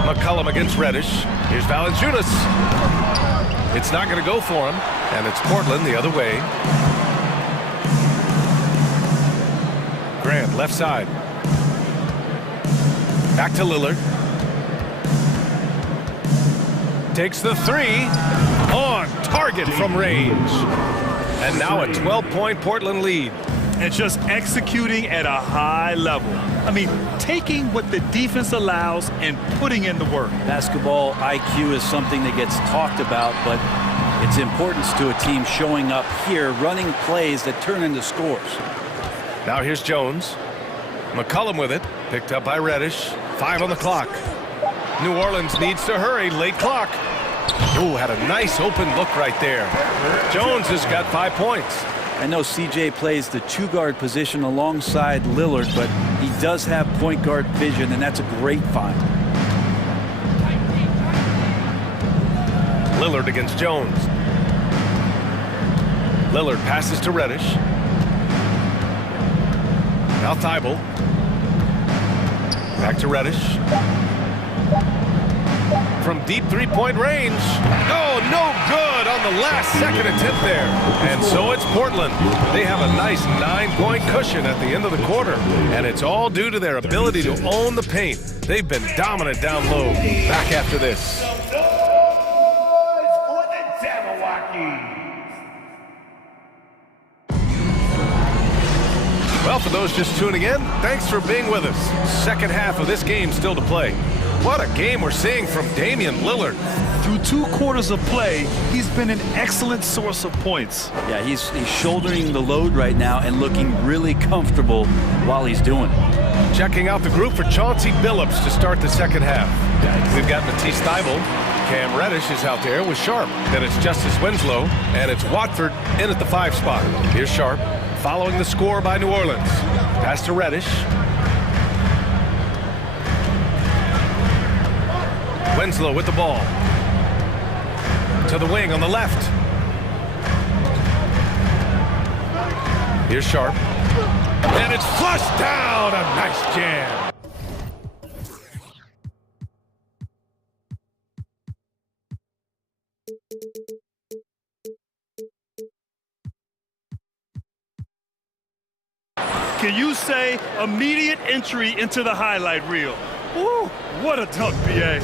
McCollum against Reddish. Here's Valanciunas. It's not going to go for him. And it's Portland the other way. Grant, left side. Back to Lillard. Takes the three. On target from range. And now a 12-point Portland lead. And just executing at a high level. I mean, taking what the defense allows and putting in the work. Basketball IQ is something that gets talked about, but its importance to a team showing up here, running plays that turn into scores. Now here's Jones. McCollum with it. Picked up by Reddish. 5 on the clock. New Orleans needs to hurry. Late clock. Ooh, had a nice open look right there. Jones has got 5 points. I know CJ plays the two-guard position alongside Lillard, but he does have point guard vision, and that's a great find. Lillard against Jones. Lillard passes to Reddish. Now Thibault. Back to Reddish. From deep three-point range. Oh, no good on the last second attempt there. And so it's Portland. They have a nice 9-point cushion at the end of the quarter. And it's all due to their ability to own the paint. They've been dominant down low. Back after this. Well, for those just tuning in, thanks for being with us. Second half of this game still to play. What a game we're seeing from Damian Lillard. Through 2 quarters of play, he's been an excellent source of points. Yeah, he's shouldering the load right now and looking really comfortable while he's doing it. Checking out the group for Chauncey Billups to start the second half. We've got Matisse Thybulle. Cam Reddish is out there with Sharp. Then it's Justice Winslow, and it's Watford in at the 5 spot. Here's Sharp, following the score by New Orleans. Pass to Reddish. Winslow with the ball. To the wing on the left. Here's Sharp. And it's flushed down. A nice jam. Can you say immediate entry into the highlight reel? Woo, what a dunk, B.A.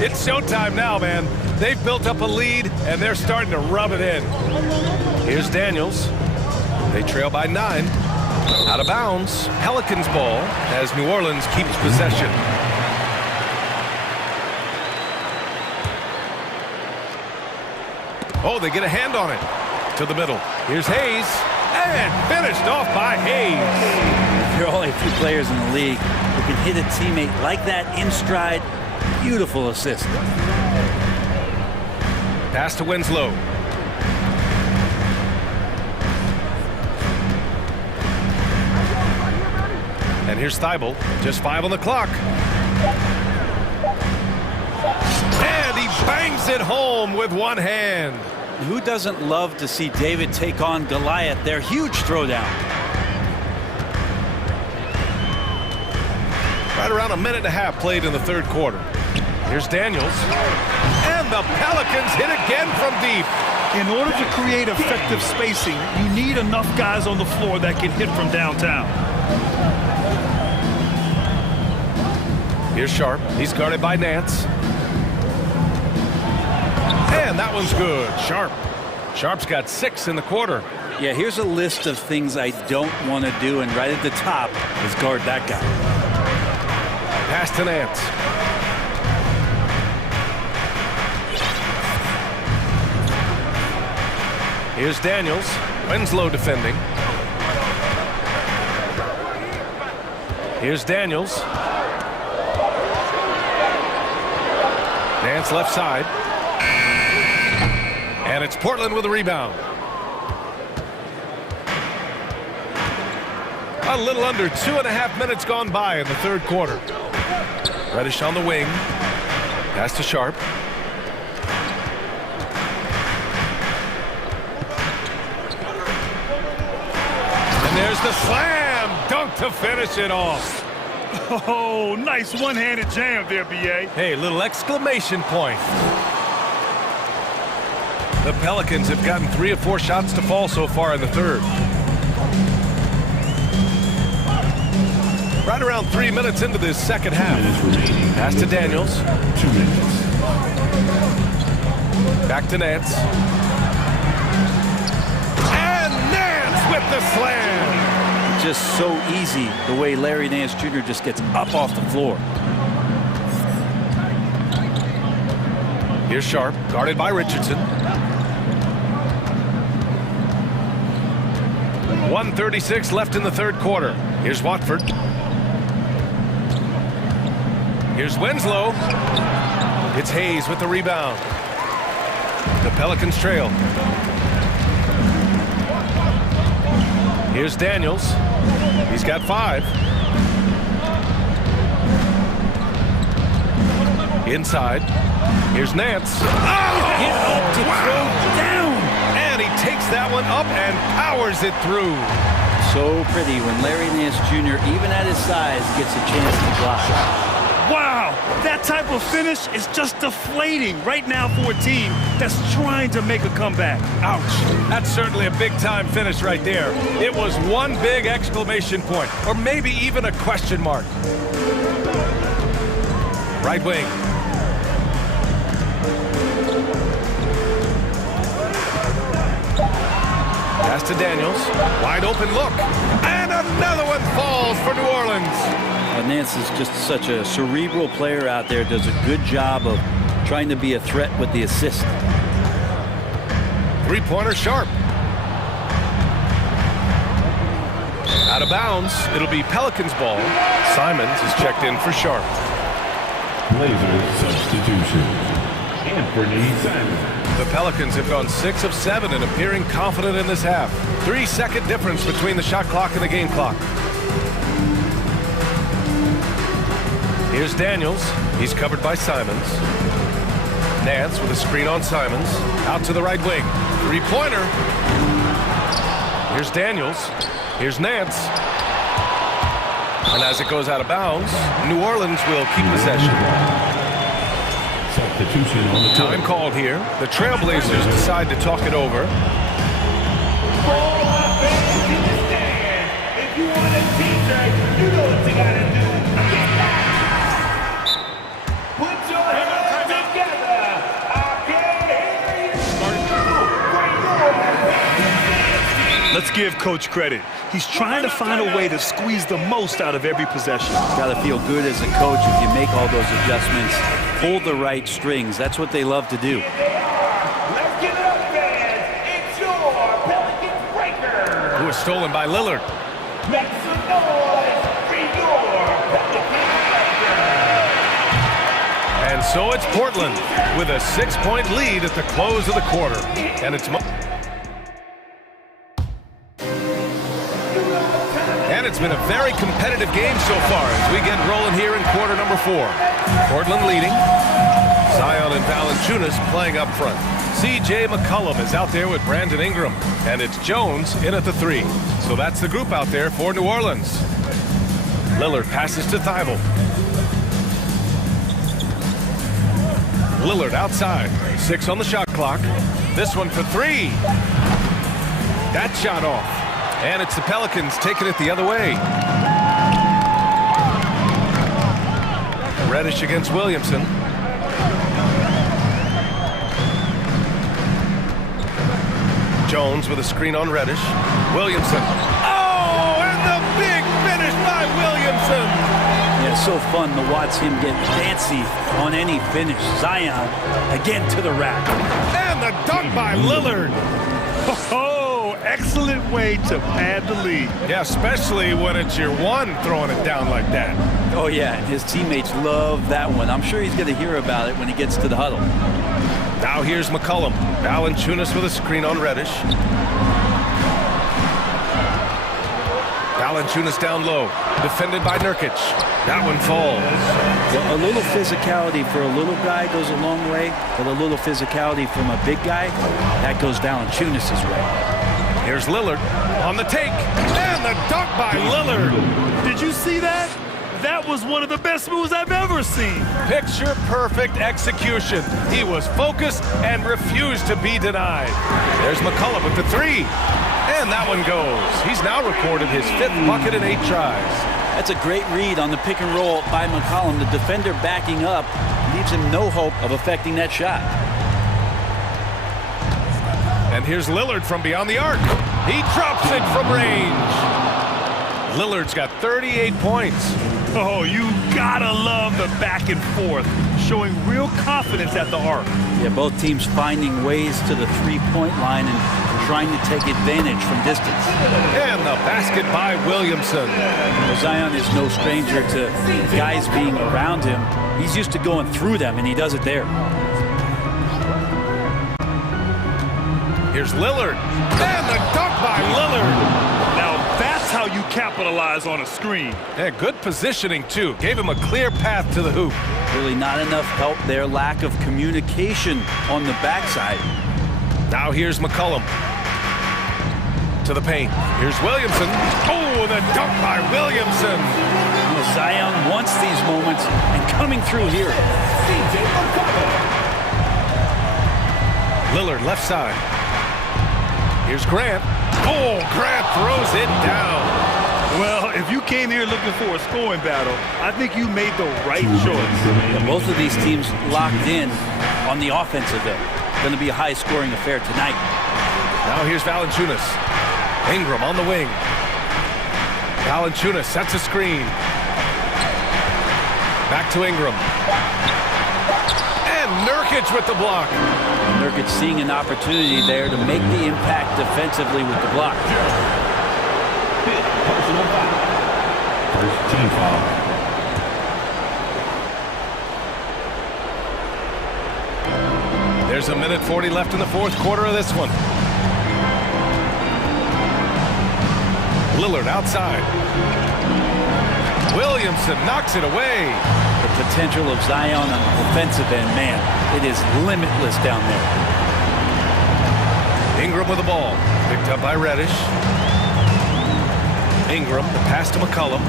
It's showtime now, man. They've built up a lead, and they're starting to rub it in. Here's Daniels. They trail by 9. Out of bounds. Pelicans ball as New Orleans keeps possession. Oh, they get a hand on it. To the middle. Here's Hayes. And finished off by Hayes. There are only a few players in the league who can hit a teammate like that in stride. Beautiful assist. Pass to Winslow. And here's Thibault. Just 5 on the clock. And he bangs it home with one hand. Who doesn't love to see David take on Goliath? Their huge throwdown. Right around a minute and a half played in the third quarter. Here's Daniels. And the Pelicans hit again from deep. In order to create effective spacing, you need enough guys on the floor that can hit from downtown. Here's Sharp. He's guarded by Nance. And that one's good. Sharp. Sharp's got 6 in the quarter. Yeah, here's a list of things I don't want to do, and right at the top is guard that guy. Pass to Nance. Here's Daniels. Winslow defending. Here's Daniels. Nance left side. And it's Portland with a rebound. A little under 2.5 minutes gone by in the third quarter. Reddish on the wing. Pass to Sharp. And there's the slam dunk to finish it off. Oh, nice one-handed jam there, B.A. Hey, little exclamation point. The Pelicans have gotten 3 of 4 shots to fall so far in the third. Right around 3 minutes into this second half. Pass to Daniels. 2 minutes. Back to Nance. And Nance with the slam. Just so easy the way Larry Nance Jr. just gets up off the floor. Here's Sharp, guarded by Richardson. 1:36 left in the third quarter. Here's Watford. Here's Winslow. It's Hayes with the rebound. The Pelicans trail. Here's Daniels. He's got 5. Inside. Here's Nance. Oh! Get up to throw down. And he takes that one up and powers it through. So pretty when Larry Nance Jr., even at his size, gets a chance to glide. Wow, that type of finish is just deflating right now for a team that's trying to make a comeback. Ouch. That's certainly a big-time finish right there. It was one big exclamation point, or maybe even a question mark. Right wing. Pass to Daniels. Wide open look. And another one falls for New Orleans. Nance is just such a cerebral player out there, does a good job of trying to be a threat with the assist. Three-pointer Sharp. Out of bounds. It'll be Pelicans ball. Simons is checked in for Sharp. Blazers substitution. Anthony Simons. The Pelicans have gone 6 of 7 and appearing confident in this half. 3-second difference between the shot clock and the game clock. Here's Daniels. He's covered by Simons. Nance with a screen on Simons. Out to the right wing. Three-pointer. Here's Daniels. Here's Nance. And as it goes out of bounds, New Orleans will keep possession. Substitution on the Time called here. The Trailblazers decide to talk it over. If you want a t-shirt, you know what you gotta do. Get down! Put your hands together. I can't hear you. Let's give Coach credit. He's trying to find a way to squeeze the most out of every possession. Got to feel good as a coach if you make all those adjustments, pull the right strings. That's what they love to do. Let's give it up, fans. It's your Pelicans breaker. Who was stolen by Lillard. Make some noise for your Pelicans breaker. And so it's Portland with a 6-point lead at the close of the quarter. And it's been a very competitive game so far as we get rolling here in quarter number 4. Portland leading. Zion and Valanciunas playing up front. C.J. McCollum is out there with Brandon Ingram. And it's Jones in at the 3. So that's the group out there for New Orleans. Lillard passes to Thibault. Lillard outside. 6 on the shot clock. This one for 3. That shot off. And it's the Pelicans taking it the other way. Reddish against Williamson. Jones with a screen on Reddish. Williamson. Oh, and the big finish by Williamson. Yeah, it's so fun to watch him get fancy on any finish. Zion again to the rack. And the dunk by Lillard. Oh, excellent way to pad the lead. Yeah, especially when it's your one throwing it down like that. Oh, yeah, and his teammates love that one. I'm sure he's going to hear about it when he gets to the huddle. Now here's McCollum. Valanciunas with a screen on Reddish. Valanciunas down low. Defended by Nurkic. That one falls. Well, a little physicality for a little guy goes a long way, but a little physicality from a big guy, that goes Valanciunas' way. Here's Lillard on the take. And the dunk by Lillard. Did you see that? That was one of the best moves I've ever seen. Picture perfect execution. He was focused and refused to be denied. There's McCollum with the 3. And that one goes. He's now recorded his 5th bucket in 8 tries. That's a great read on the pick and roll by McCollum. The defender backing up leaves him no hope of affecting that shot. And here's Lillard from beyond the arc. He drops it from range. Lillard's got 38 points. Oh, you gotta love the back and forth, showing real confidence at the arc. Yeah, both teams finding ways to the three-point line and trying to take advantage from distance. And the basket by Williamson. Well, Zion is no stranger to guys being around him. He's used to going through them, and he does it there. Here's Lillard. And the dunk by Lillard. Now that's how you capitalize on a screen. Yeah, good positioning, too. Gave him a clear path to the hoop. Really not enough help there. Lack of communication on the backside. Now here's McCollum. To the paint. Here's Williamson. Oh, the dunk by Williamson. Well, Zion wants these moments and coming through here. Lillard left side. Here's Grant. Oh, Grant throws it down. Well, if you came here looking for a scoring battle, I think you made the right choice. Yeah, both of these teams locked in on the offensive end. Going to be a high-scoring affair tonight. Now here's Valanciunas. Ingram on the wing. Valanciunas sets a screen. Back to Ingram. And Nurkic with the block. Nurkic seeing an opportunity there to make the impact defensively with the block. First team foul. There's a minute 40 left in the fourth quarter of this one. Lillard outside. Williamson knocks it away. The potential of Zion on the offensive end, man, it is limitless down there. Ingram with the ball. Picked up by Reddish. Ingram, the pass to McCollum.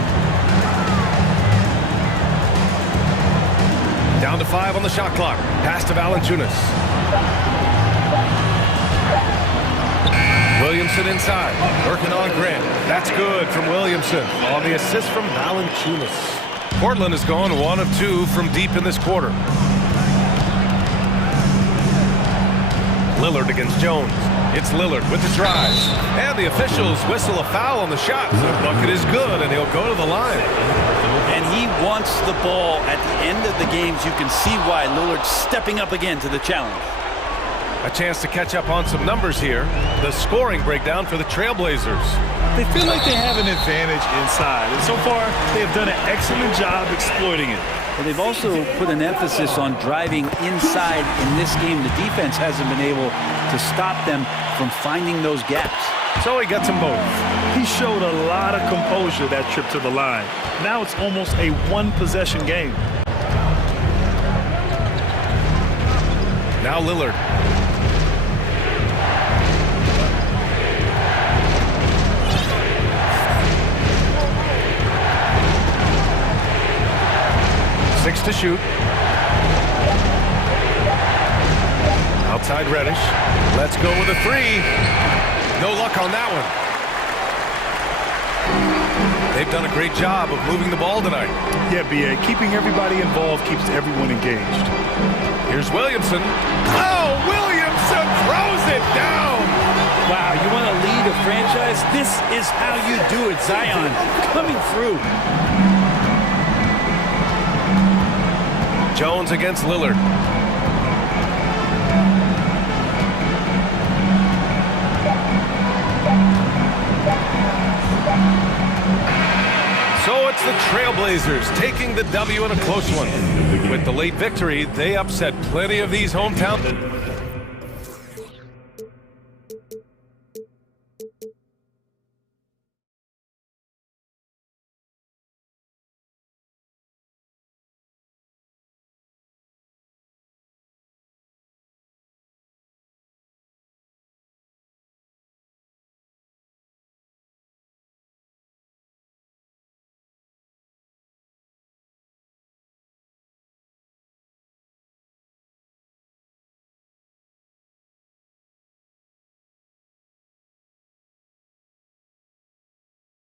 Down to 5 on the shot clock. Pass to Valanciunas. Williamson inside. Working on Grant. That's good from Williamson. On the assist from Valanciunas. Portland has gone 1 of 2 from deep in this quarter. Lillard against Jones. It's Lillard with the drive. And the officials whistle a foul on the shot. The bucket is good, and he'll go to the line. And he wants the ball at the end of the games. You can see why Lillard's stepping up again to the challenge. A chance to catch up on some numbers here. The scoring breakdown for the Trailblazers. They feel like they have an advantage inside, and so far they have done an excellent job exploiting it. Well, they've also put an emphasis on driving inside in this game. The defense hasn't been able to stop them from finding those gaps. So he gets them both. He showed a lot of composure that trip to the line. Now it's almost a one-possession game. Now Lillard. Six to shoot. Outside Reddish. Let's go with a three. No luck on that one. They've done a great job of moving the ball tonight. Yeah, B.A. Keeping everybody involved keeps everyone engaged. Here's Williamson. Oh, Williamson throws it down. Wow, you want to lead a franchise? This is how you do it. Zion coming through. Jones against Lillard. So it's the Trailblazers taking the W in a close one. With the late victory, they upset plenty of these hometown.